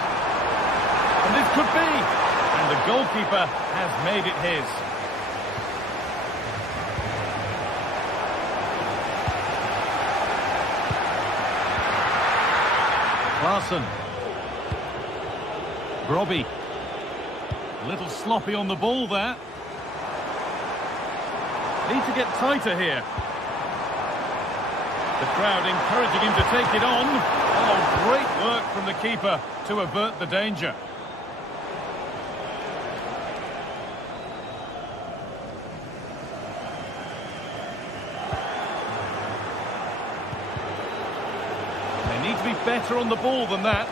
And this could be. And the goalkeeper has made it his. Klaassen. Brobby. A little sloppy on the ball there. Need to get tighter here. The crowd encouraging him to take it on. Oh, great work from the keeper to avert the danger. They need to be better on the ball than that.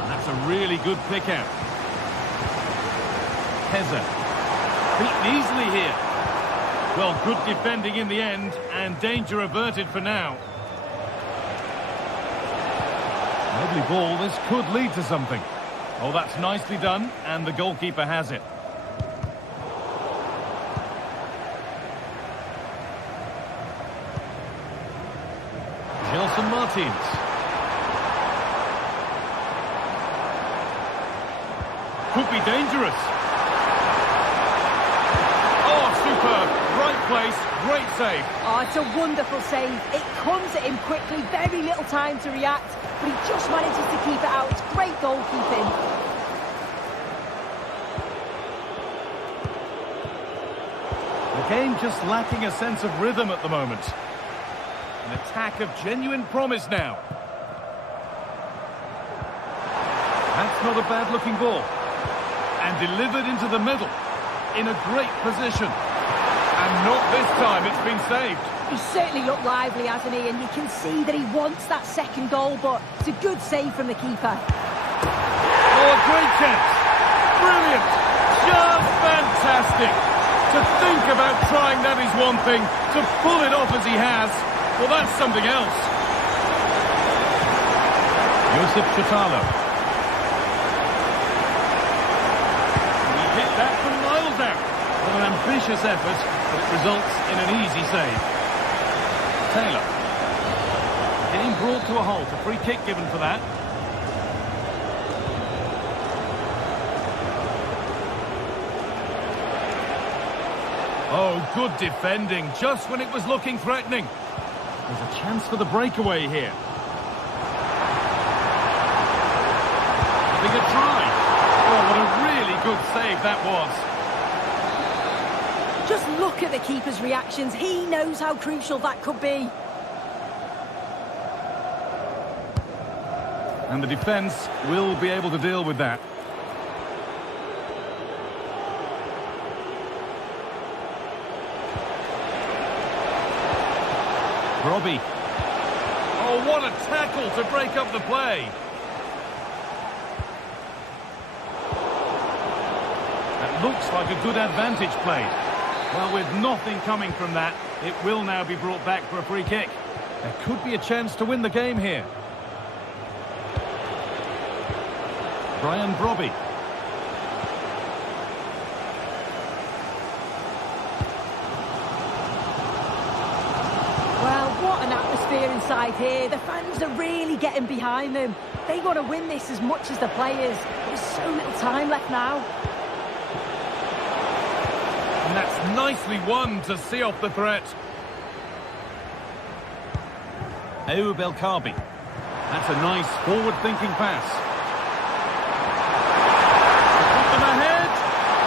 And that's a really good pick out. Heza. Beaten easily here. Well, good defending in the end, and danger averted for now. Lovely ball, this could lead to something. Oh, that's nicely done, and the goalkeeper has it. Gelson Martins. could be dangerous. Oh, superb. Right place, great save. Oh, it's a wonderful save. It comes at him quickly, very little time to react, but he just manages to keep it out. It's great goalkeeping. The game just lacking a sense of rhythm at the moment. An attack of genuine promise now. That's not a bad-looking ball. And delivered into the middle. In a great position. And not this time, it's been saved. He's certainly looked lively, hasn't he? And you can see that he wants that second goal, but it's a good save from the keeper. Oh, a great chance. Brilliant. Just fantastic. To think about trying that is one thing. To pull it off as he has, well, that's something else. Josip Chitalo. He hit that from miles out. What an ambitious effort, but it results in an easy save. Taylor. Getting brought to a halt. A free kick given for that. Oh, good defending, just when it was looking threatening. There's a chance for the breakaway here. Having a try. Oh, what a really good save that was. Just look at the keeper's reactions. He knows how crucial that could be. And the defence will be able to deal with that. Robbie. Oh, what a tackle to break up the play. That looks like a good advantage played. Well, with nothing coming from that, it will now be brought back for a free kick. There could be a chance to win the game here. Brian Brobby. Well, what an atmosphere inside here. The fans are really getting behind them. They want to win this as much as the players. There's so little time left now. And that's nicely won to see off the threat. Ayoub El Kaabi. That's a nice forward-thinking pass. Put them ahead,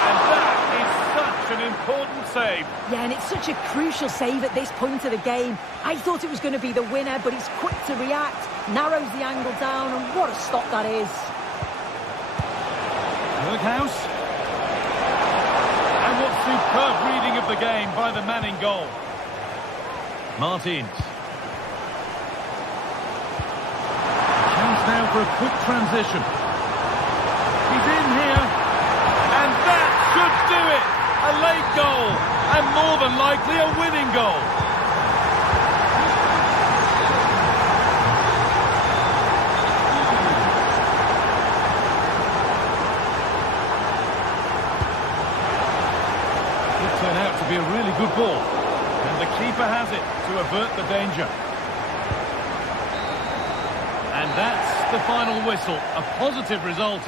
and that is such an important save. Yeah, and it's such a crucial save at this point of the game. I thought it was going to be the winner, but he's quick to react, narrows the angle down, and what a stop that is. Berghaus. And what superb reading of the game by the man in goal. Martins. Chance now for a quick transition. He's in here, and that should do it. A late goal, and more than likely a winning goal. Could turn out to be a really good ball, and the keeper has it to avert the danger. And that's the final whistle, a positive result.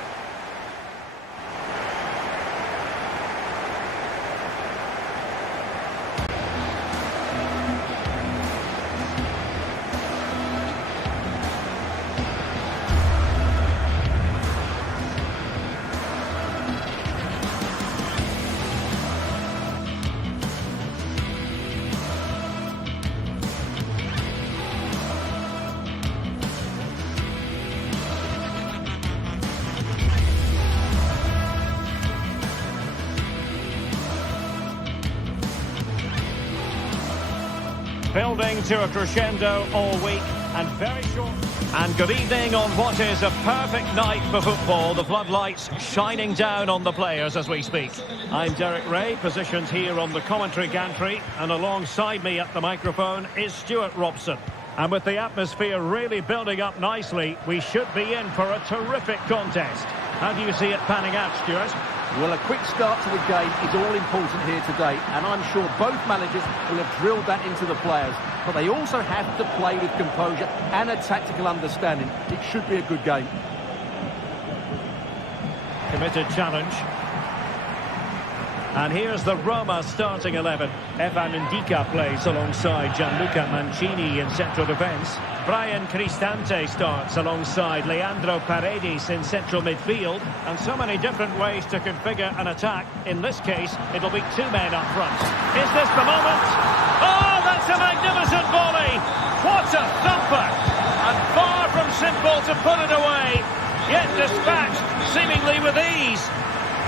Building to a crescendo all week and very short. And good evening on what is a perfect night for football. The floodlights shining down on the players as we speak. I'm Derek Ray, positioned here on the commentary gantry, and alongside me at the microphone is Stuart Robson. And with the atmosphere really building up nicely, we should be in for a terrific contest. How do you see it panning out, Stuart? Well, a quick start to the game is all important here today, and I'm sure both managers will have drilled that into the players. But they also have to play with composure and a tactical understanding. It should be a good game. Committed challenge. And here's the Roma starting 11. Evan Ndika plays alongside Gianluca Mancini in central defence. Brian Cristante starts alongside Leandro Paredes in central midfield. And so many different ways to configure an attack. In this case, it'll be two men up front. Is this the moment? Oh, that's a magnificent volley! What a thumper! And far from simple to put it away, yet dispatched seemingly with ease.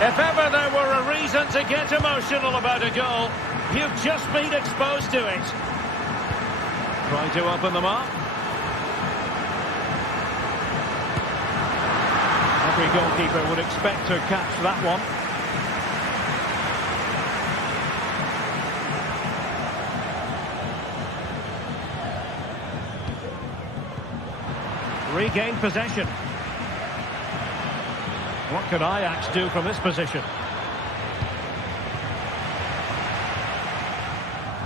If ever there were a reason to get emotional about a goal, you've just been exposed to it. Trying to open them up. Every goalkeeper would expect to catch that one. Regain possession. What could Ajax do from this position?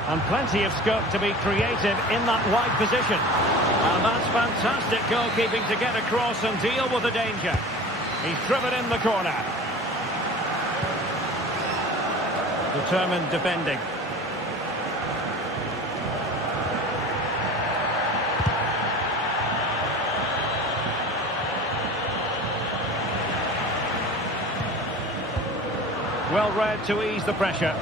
And plenty of scope to be creative in that wide position. And that's fantastic goalkeeping to get across and deal with the danger. He's driven in the corner. Determined defending. Well read to ease the pressure.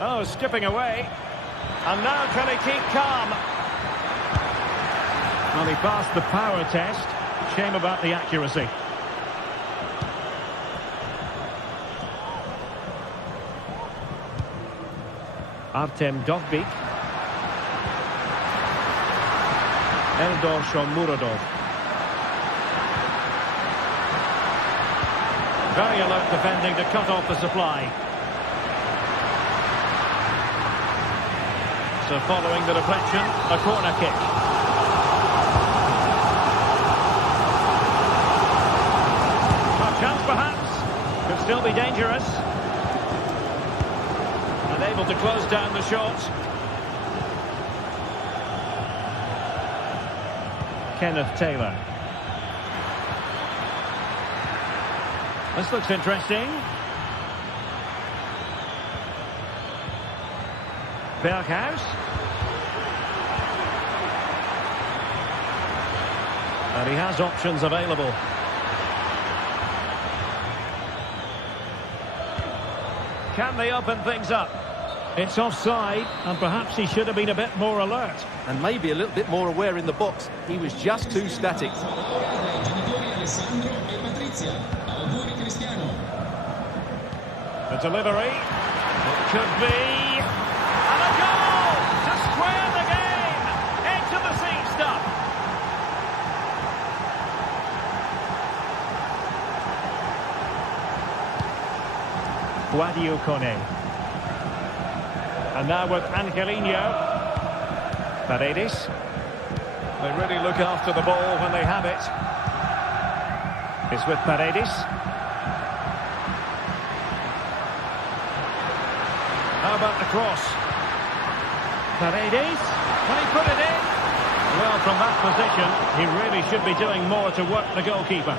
Oh, skipping away. And now can he keep calm? Well, he passed the power test. Shame about the accuracy. Artem Dovbyk. Eldor Shomurodov. Very alert defending to cut off the supply. So following the deflection, a corner kick. A chance perhaps. Could still be dangerous. Able to close down the shot. Kenneth Taylor. This looks interesting. Berghuis. And he has options available. Can they open things up? It's offside, and perhaps he should have been a bit more alert. And maybe a little bit more aware in the box. He was just too static. The delivery. It could be. And a goal to square the game. Into the seat stuff. Guadio Kone. And now with Angelino. Paredes. They really look after the ball when they have it. It's with Paredes. How about the cross? Paredes. Can he put it in? Well, from that position, he really should be doing more to work the goalkeeper.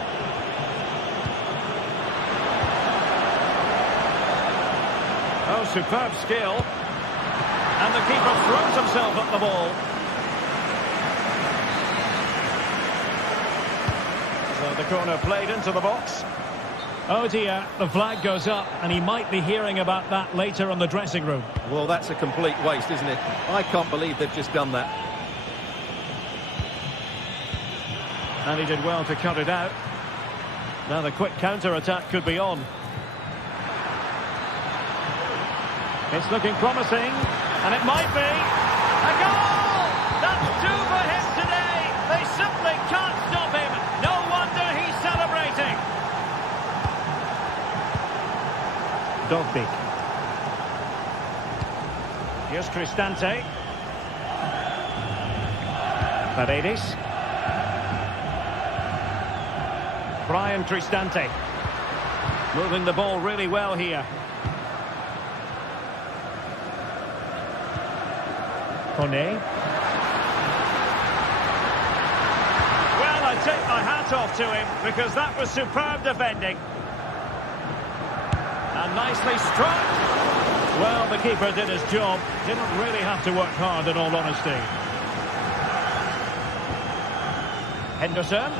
Oh, superb skill. And the keeper throws himself at the ball. So the corner played into the box. Oh dear, the flag goes up and he might be hearing about that later in the dressing room. Well, that's a complete waste, isn't it? I can't believe they've just done that. And he did well to cut it out. Now the quick counter-attack could be on. It's looking promising. And it might be a goal! That's two for him today! They simply can't stop him! No wonder he's celebrating! Dovbyk. Here's Cristante. Paredes. Brian Cristante. Moving the ball really well here. Kone. Well, I take my hat off to him because that was superb defending. And nicely struck. Well, the keeper did his job. Didn't really have to work hard, in all honesty. Henderson.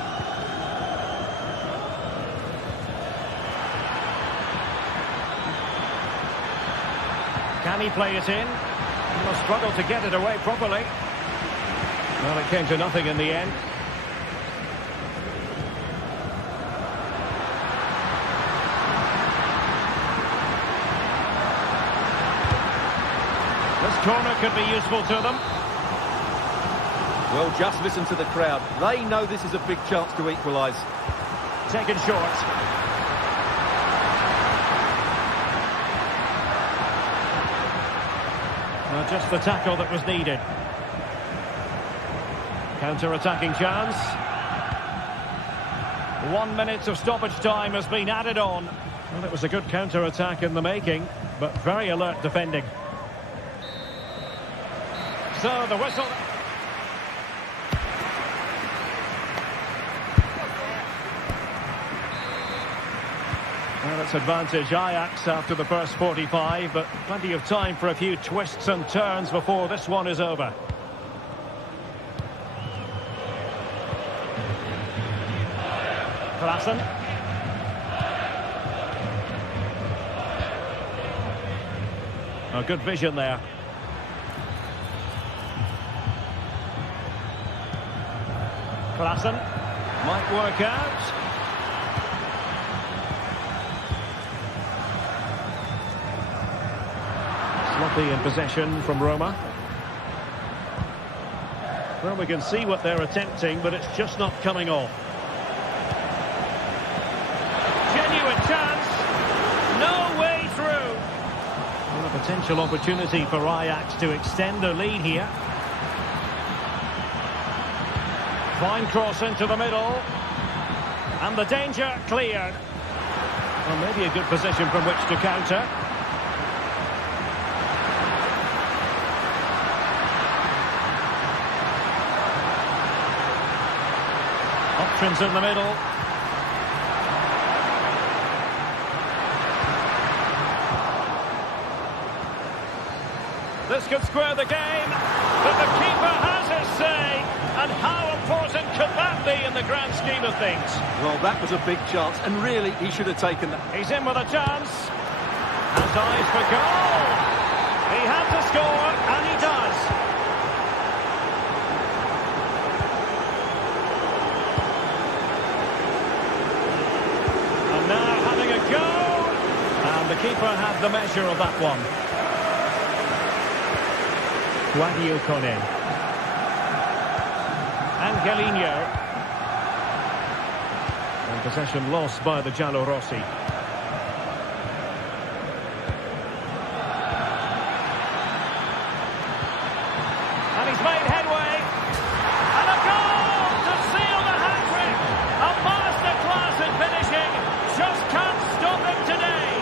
Can he play it in? He will struggle to get it away properly. Well, it came to nothing in the end. This corner could be useful to them. Well, just listen to the crowd. They know this is a big chance to equalise. Taken short. Well, just the tackle that was needed. Counter-attacking chance. 1 minute of stoppage time has been added on. Well, it was a good counter-attack in the making, but very alert defending. So, the whistle. Well, it's advantage Ajax after the first 45, but plenty of time for a few twists and turns before this one is over. Klassen. A good vision there. Klassen might work out. Sloppy in possession from Roma. Well, we can see what they're attempting, but it's just not coming off. Genuine chance. No way through. Well, a potential opportunity for Ajax to extend their lead here. Fine cross into the middle. And the danger cleared. Well, maybe a good position from which to counter. Options in the middle. This could square the game, but the keeper has his say. And how important could that be in the grand scheme of things? Well, that was a big chance, and really, he should have taken that. He's in with a chance. Has eyes for goal. He had to score, and he does. And now having a go. And the keeper had the measure of that one. Guadio Kone. Angelino. And possession lost by the Giallorossi. And he's made headway. And a goal to seal the hat-trick. A masterclass in finishing. Just can't stop him today.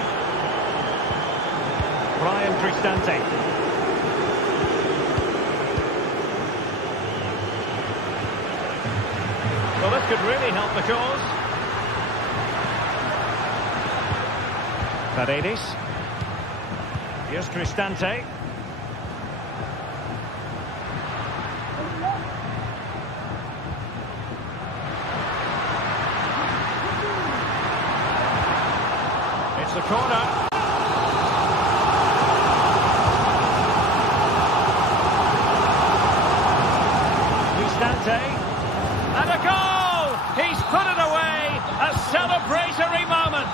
Brian Cristante. Well, this could really help the cause. Paredes. Here's Cristante. It's the corner. Cristante. And a goal! He's put it away! A celebratory moment!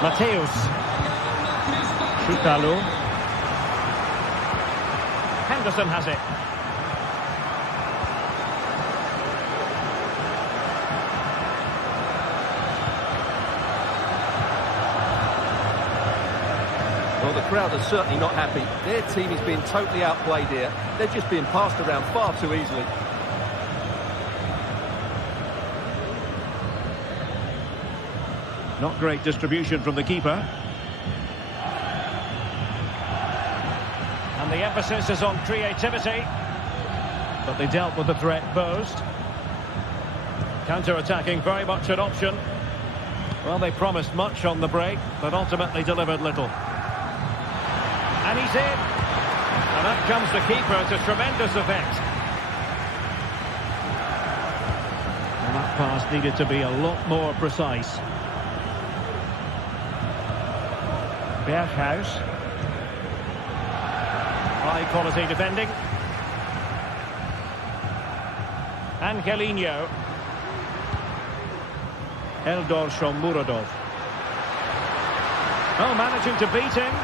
Mateus. Chutalo. Henderson has it. Well, the crowd are certainly not happy. Their team is being totally outplayed here. They're just being passed around far too easily. Not great distribution from the keeper. And the emphasis is on creativity. But they dealt with the threat posed. Counter-attacking, very much an option. Well, they promised much on the break, but ultimately delivered little. And he's in. And up comes the keeper to tremendous effect. And that pass needed to be a lot more precise. Berghuis. High quality defending. Angelino. Eldor Shomurodov. Oh, managing to beat him.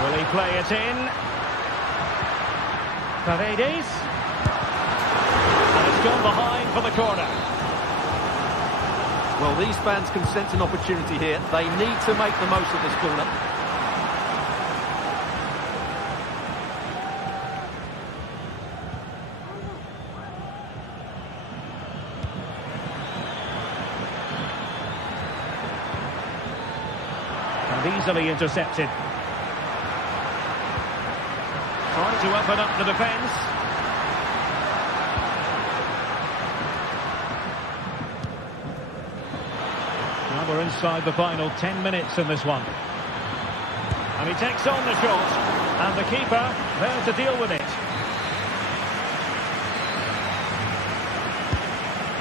Will he play it in? Paredes. And it's gone behind for the corner. Well, these fans can sense an opportunity here. They need to make the most of this corner. And easily intercepted. Trying to open up the defence. Now we're inside the final 10 minutes in this one. And he takes on the shot. And the keeper there to deal with it.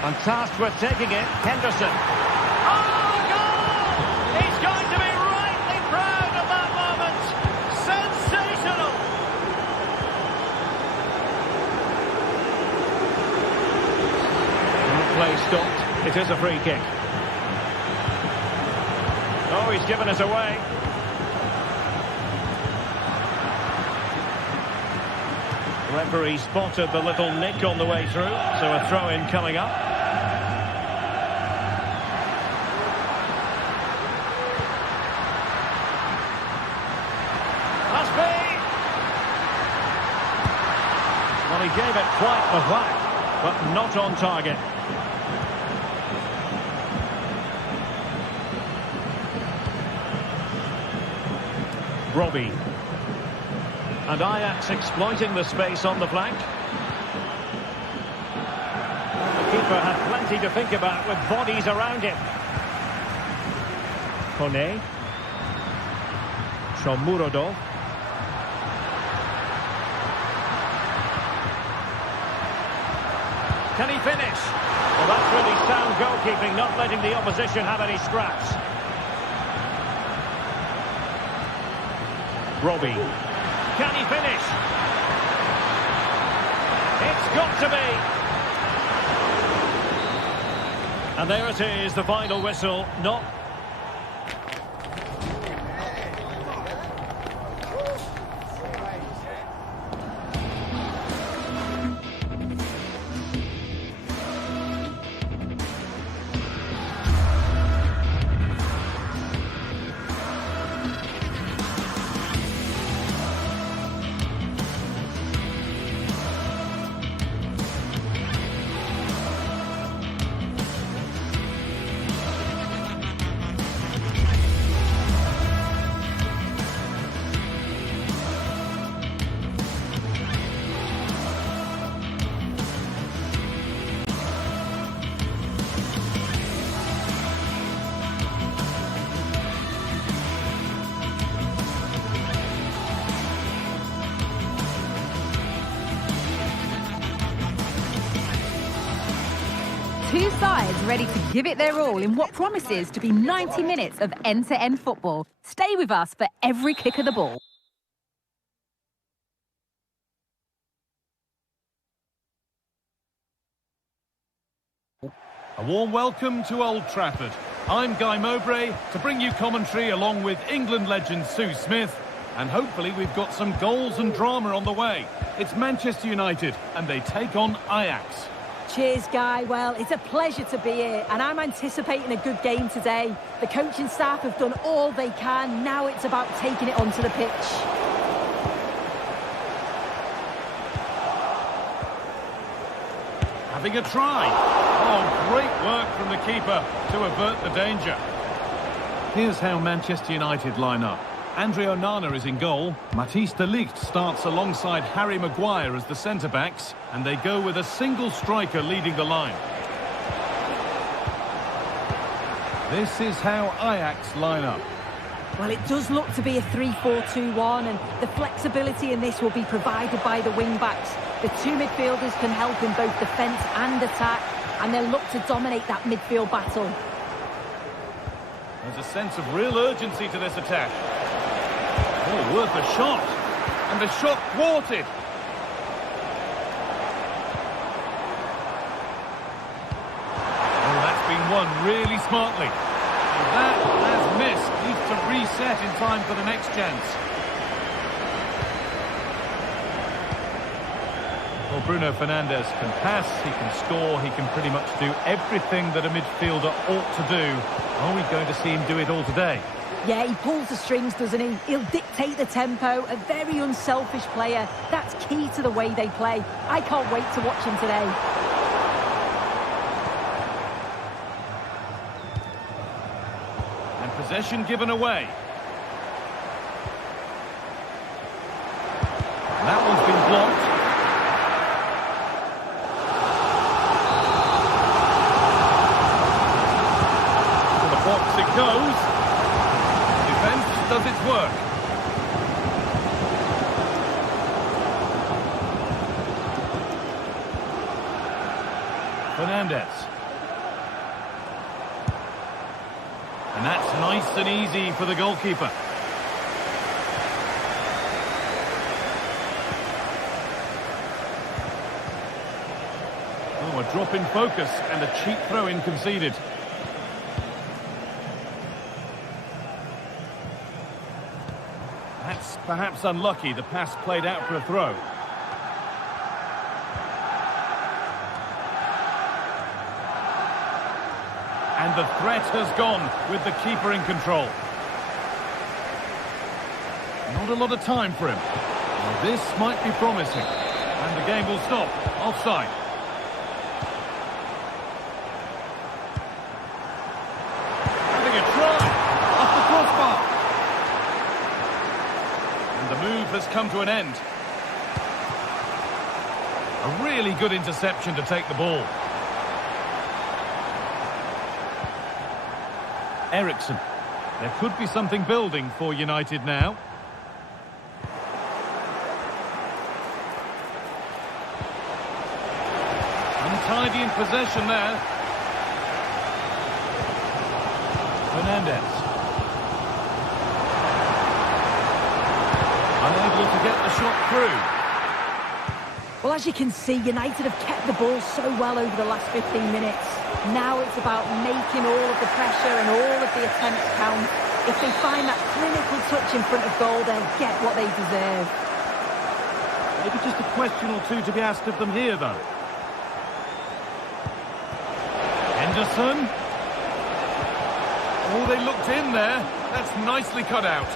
And tasked with taking it, Henderson. Oh, goal! He's going to be rightly proud of that moment. Sensational! Play stopped. It is a free kick. Oh, he's given us away. Referee spotted the little nick on the way through, so a throw-in coming up. Must be! Well, he gave it quite the whack, but not on target. Robbie. And Ajax exploiting the space on the flank. The keeper had plenty to think about with bodies around him. Kone. Shomurodov. Can he finish? Well, that's really sound goalkeeping, not letting the opposition have any scraps. Robbie. Can he finish? It's got to be. And there it is, the final whistle. Not. Two sides ready to give it their all in what promises to be 90 minutes of end-to-end football. Stay with us for every kick of the ball. A warm welcome to Old Trafford. I'm Guy Mowbray to bring you commentary along with England legend Sue Smith. And hopefully we've got some goals and drama on the way. It's Manchester United and they take on Ajax. Cheers, Guy. Well, it's a pleasure to be here, and I'm anticipating a good game today. The coaching staff have done all they can. Now it's about taking it onto the pitch. having a try. Oh, great work from the keeper to avert the danger. Here's how Manchester United line up. Andre Onana is in goal. Matthijs de Ligt starts alongside Harry Maguire as the centre-backs, and they go with a single striker leading the line. This is how Ajax line up. Well, it does look to be a 3-4-2-1, and the flexibility in this will be provided by the wing-backs. The two midfielders can help in both defence and attack, and they'll look to dominate that midfield battle. There's a sense of real urgency to this attack. Oh, worth a shot. And the shot thwarted. Oh, that's been won really smartly. And that has missed. Needs to reset in time for the next chance. Well, Bruno Fernandes can pass, he can score, he can pretty much do everything that a midfielder ought to do. Are we going to see him do it all today? Yeah, he pulls the strings, doesn't he? He'll dictate the tempo, a very unselfish player. That's key to the way they play. I can't wait to watch him today. And possession given away. That one's been blocked. Box it goes. Defence does its work. Fernandes. And that's nice and easy for the goalkeeper. Oh, a drop in focus and a cheap throw-in conceded. That's perhaps unlucky. The pass played out for a throw. And the threat has gone with the keeper in control. Not a lot of time for him. Well, this might be promising. And the game will stop. Offside. Having a try. Off the crossbar. The move has come to an end. A really good interception to take the ball. Eriksson. There could be something building for United now. Untidy in possession there. Fernandes. Unable to get the shot through. Well, as you can see, United have kept the ball so well over the last 15 minutes. Now it's about making all of the pressure and all of the attempts count. If they find that clinical touch in front of goal, they'll get what they deserve. Maybe just a question or two to be asked of them here, though. Henderson. Oh, they looked in there. That's nicely cut out.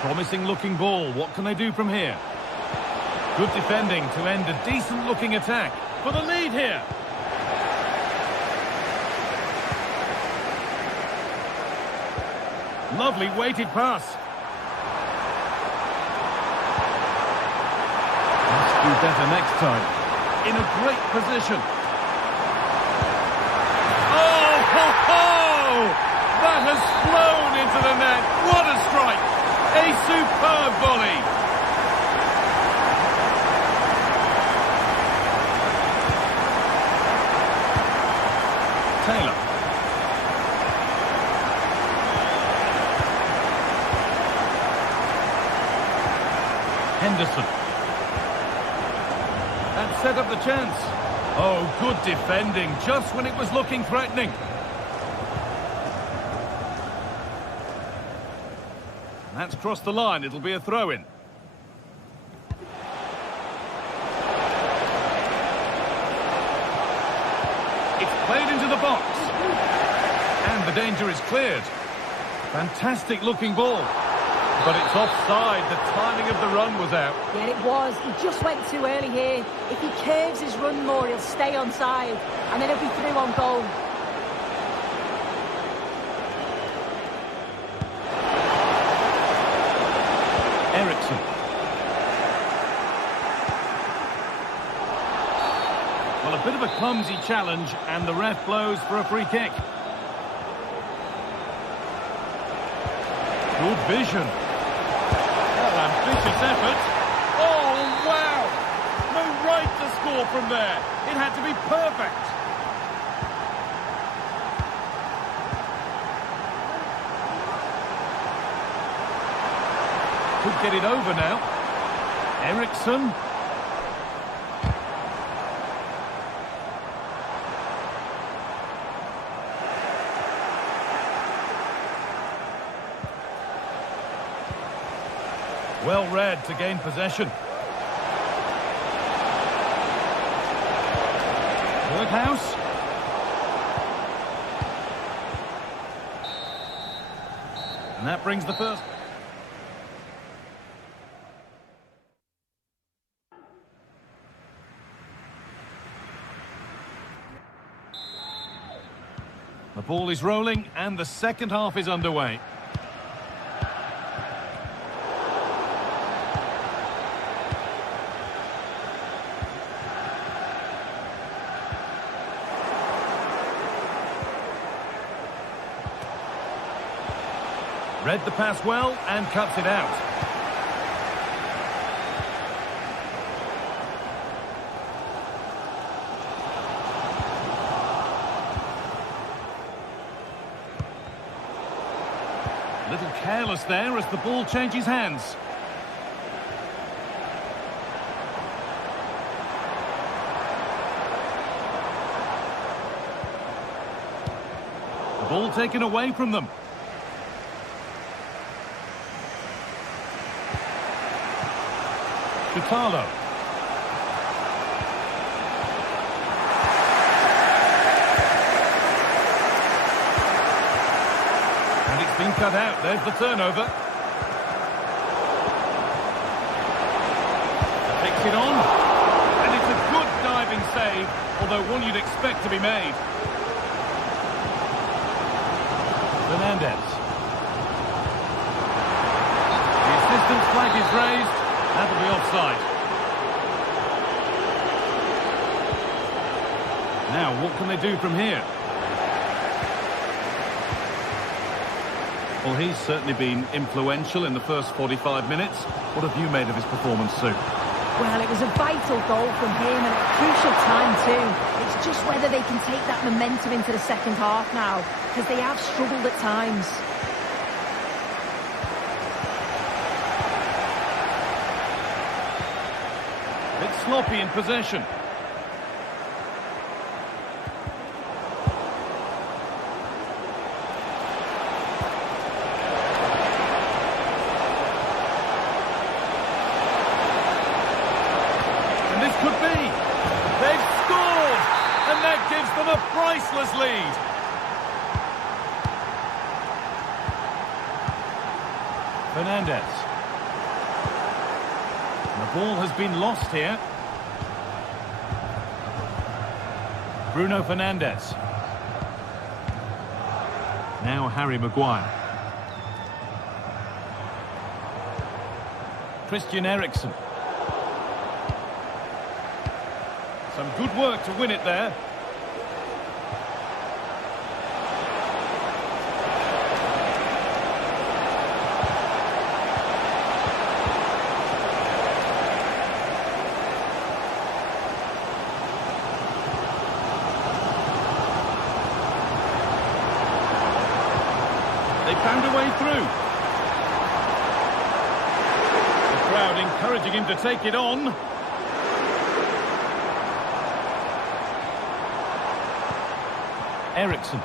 Promising looking ball. What can they do from here? Good defending to end a decent looking attack. For the lead here. Lovely weighted pass. Must do better next time. In a great position. Oh, ho, ho! That has flown into the net. What a strike! A superb volley. Taylor. Henderson. That set up the chance. Oh, good defending, just when it was looking threatening. That's crossed the line, it'll be a throw-in. It's played into the box. And the danger is cleared. Fantastic looking ball. But it's offside. The timing of the run was out. Yeah, it was. He just went too early here. If he curves his run more, he'll stay onside, and then he'll be through on goal. Ericsson. Well, a bit of a clumsy challenge, and the ref blows for a free kick. Good vision. Well, ambitious effort. Oh, wow! No right to score from there. It had to be perfect. Could get it over now. Ericsson. Well read to gain possession. Berghaus. And that brings the first. The ball is rolling and the second half is underway. Read the pass well and cuts it out. A little careless there as the ball changes hands. The ball taken away from them. Chutalo. And it's been cut out. There's the turnover. Takes it on. And it's a good diving save, although one you'd expect to be made. Fernandez. The assistant's flag is raised. That'll be offside. Now, what can they do from here? Well, he's certainly been influential in the first 45 minutes. What have you made of his performance, Sue? Well, it was a vital goal from him and at a crucial time too. It's just whether they can take that momentum into the second half now, because they have struggled at times. Sloppy in possession. And this could be. They've scored! And that gives them a priceless lead. Fernandez. And the ball has been lost here. Bruno Fernandes. Now Harry Maguire. Christian Eriksen. Some good work to win it there. They found a way through. The crowd encouraging him to take it on. Ericsson.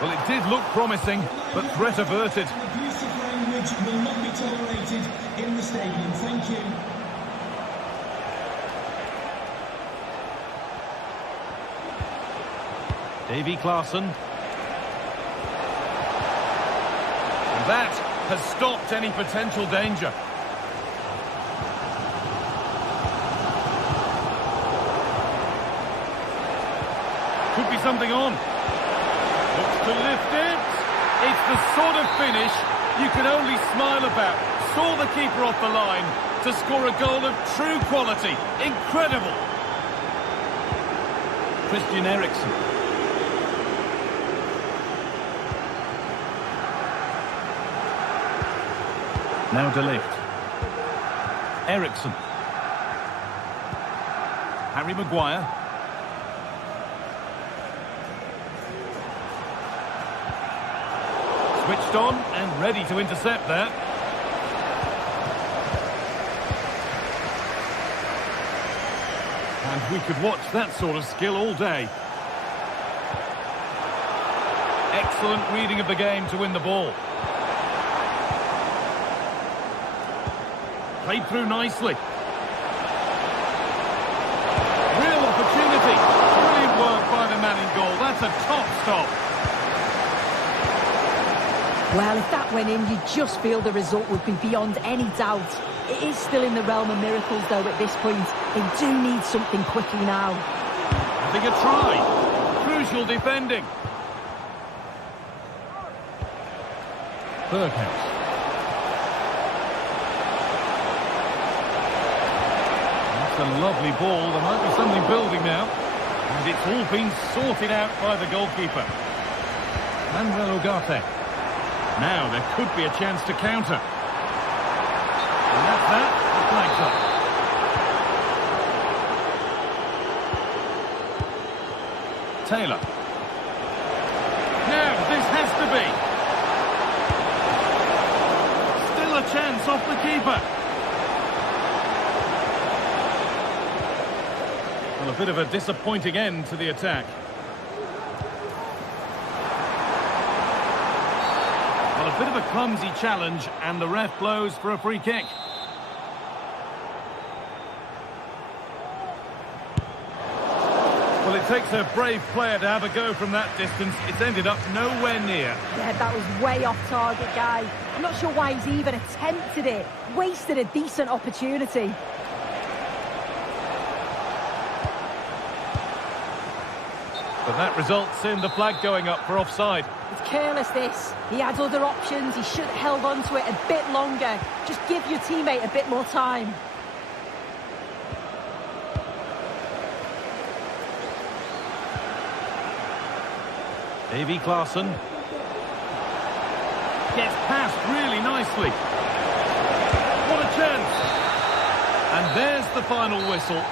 Well, it did look promising, but threat averted. Abusive language will not be tolerated in the stadium. Thank you. Davy Klaassen. And that has stopped any potential danger. Could be something on. Looks to lift it. It's the sort of finish you can only smile about. Saw the keeper off the line to score a goal of true quality. Incredible. Christian Eriksen. Now De Ligt. Eriksen. Harry Maguire. Switched on and ready to intercept that. And we could watch that sort of skill all day. Excellent reading of the game to win the ball. Played through nicely. Real opportunity. Brilliant work by the man in goal. That's a top stop. Well, if that went in, you just feel the result would be beyond any doubt. It is still in the realm of miracles, though, at this point. They do need something quickly now. I think a try. Crucial defending. Berghuis. That's a lovely ball. There might be something building now. And it's all been sorted out by the goalkeeper. Manuel Ugarte. Now there could be a chance to counter. And that's that. The flag's up. Taylor. Now this has to be. Still a chance off the keeper. Well, a bit of a disappointing end to the attack. Well, a bit of a clumsy challenge, and the ref blows for a free kick. Well, it takes a brave player to have a go from that distance. It's ended up nowhere near. Yeah, that was way off target, guy. I'm not sure why he's even attempted it. Wasted a decent opportunity. But that results in the flag going up for offside. It's careless, this. He had other options. He should have held on to it a bit longer. Just give your teammate a bit more time. Davy Klaassen. Gets past really nicely. What a chance. And there's the final whistle.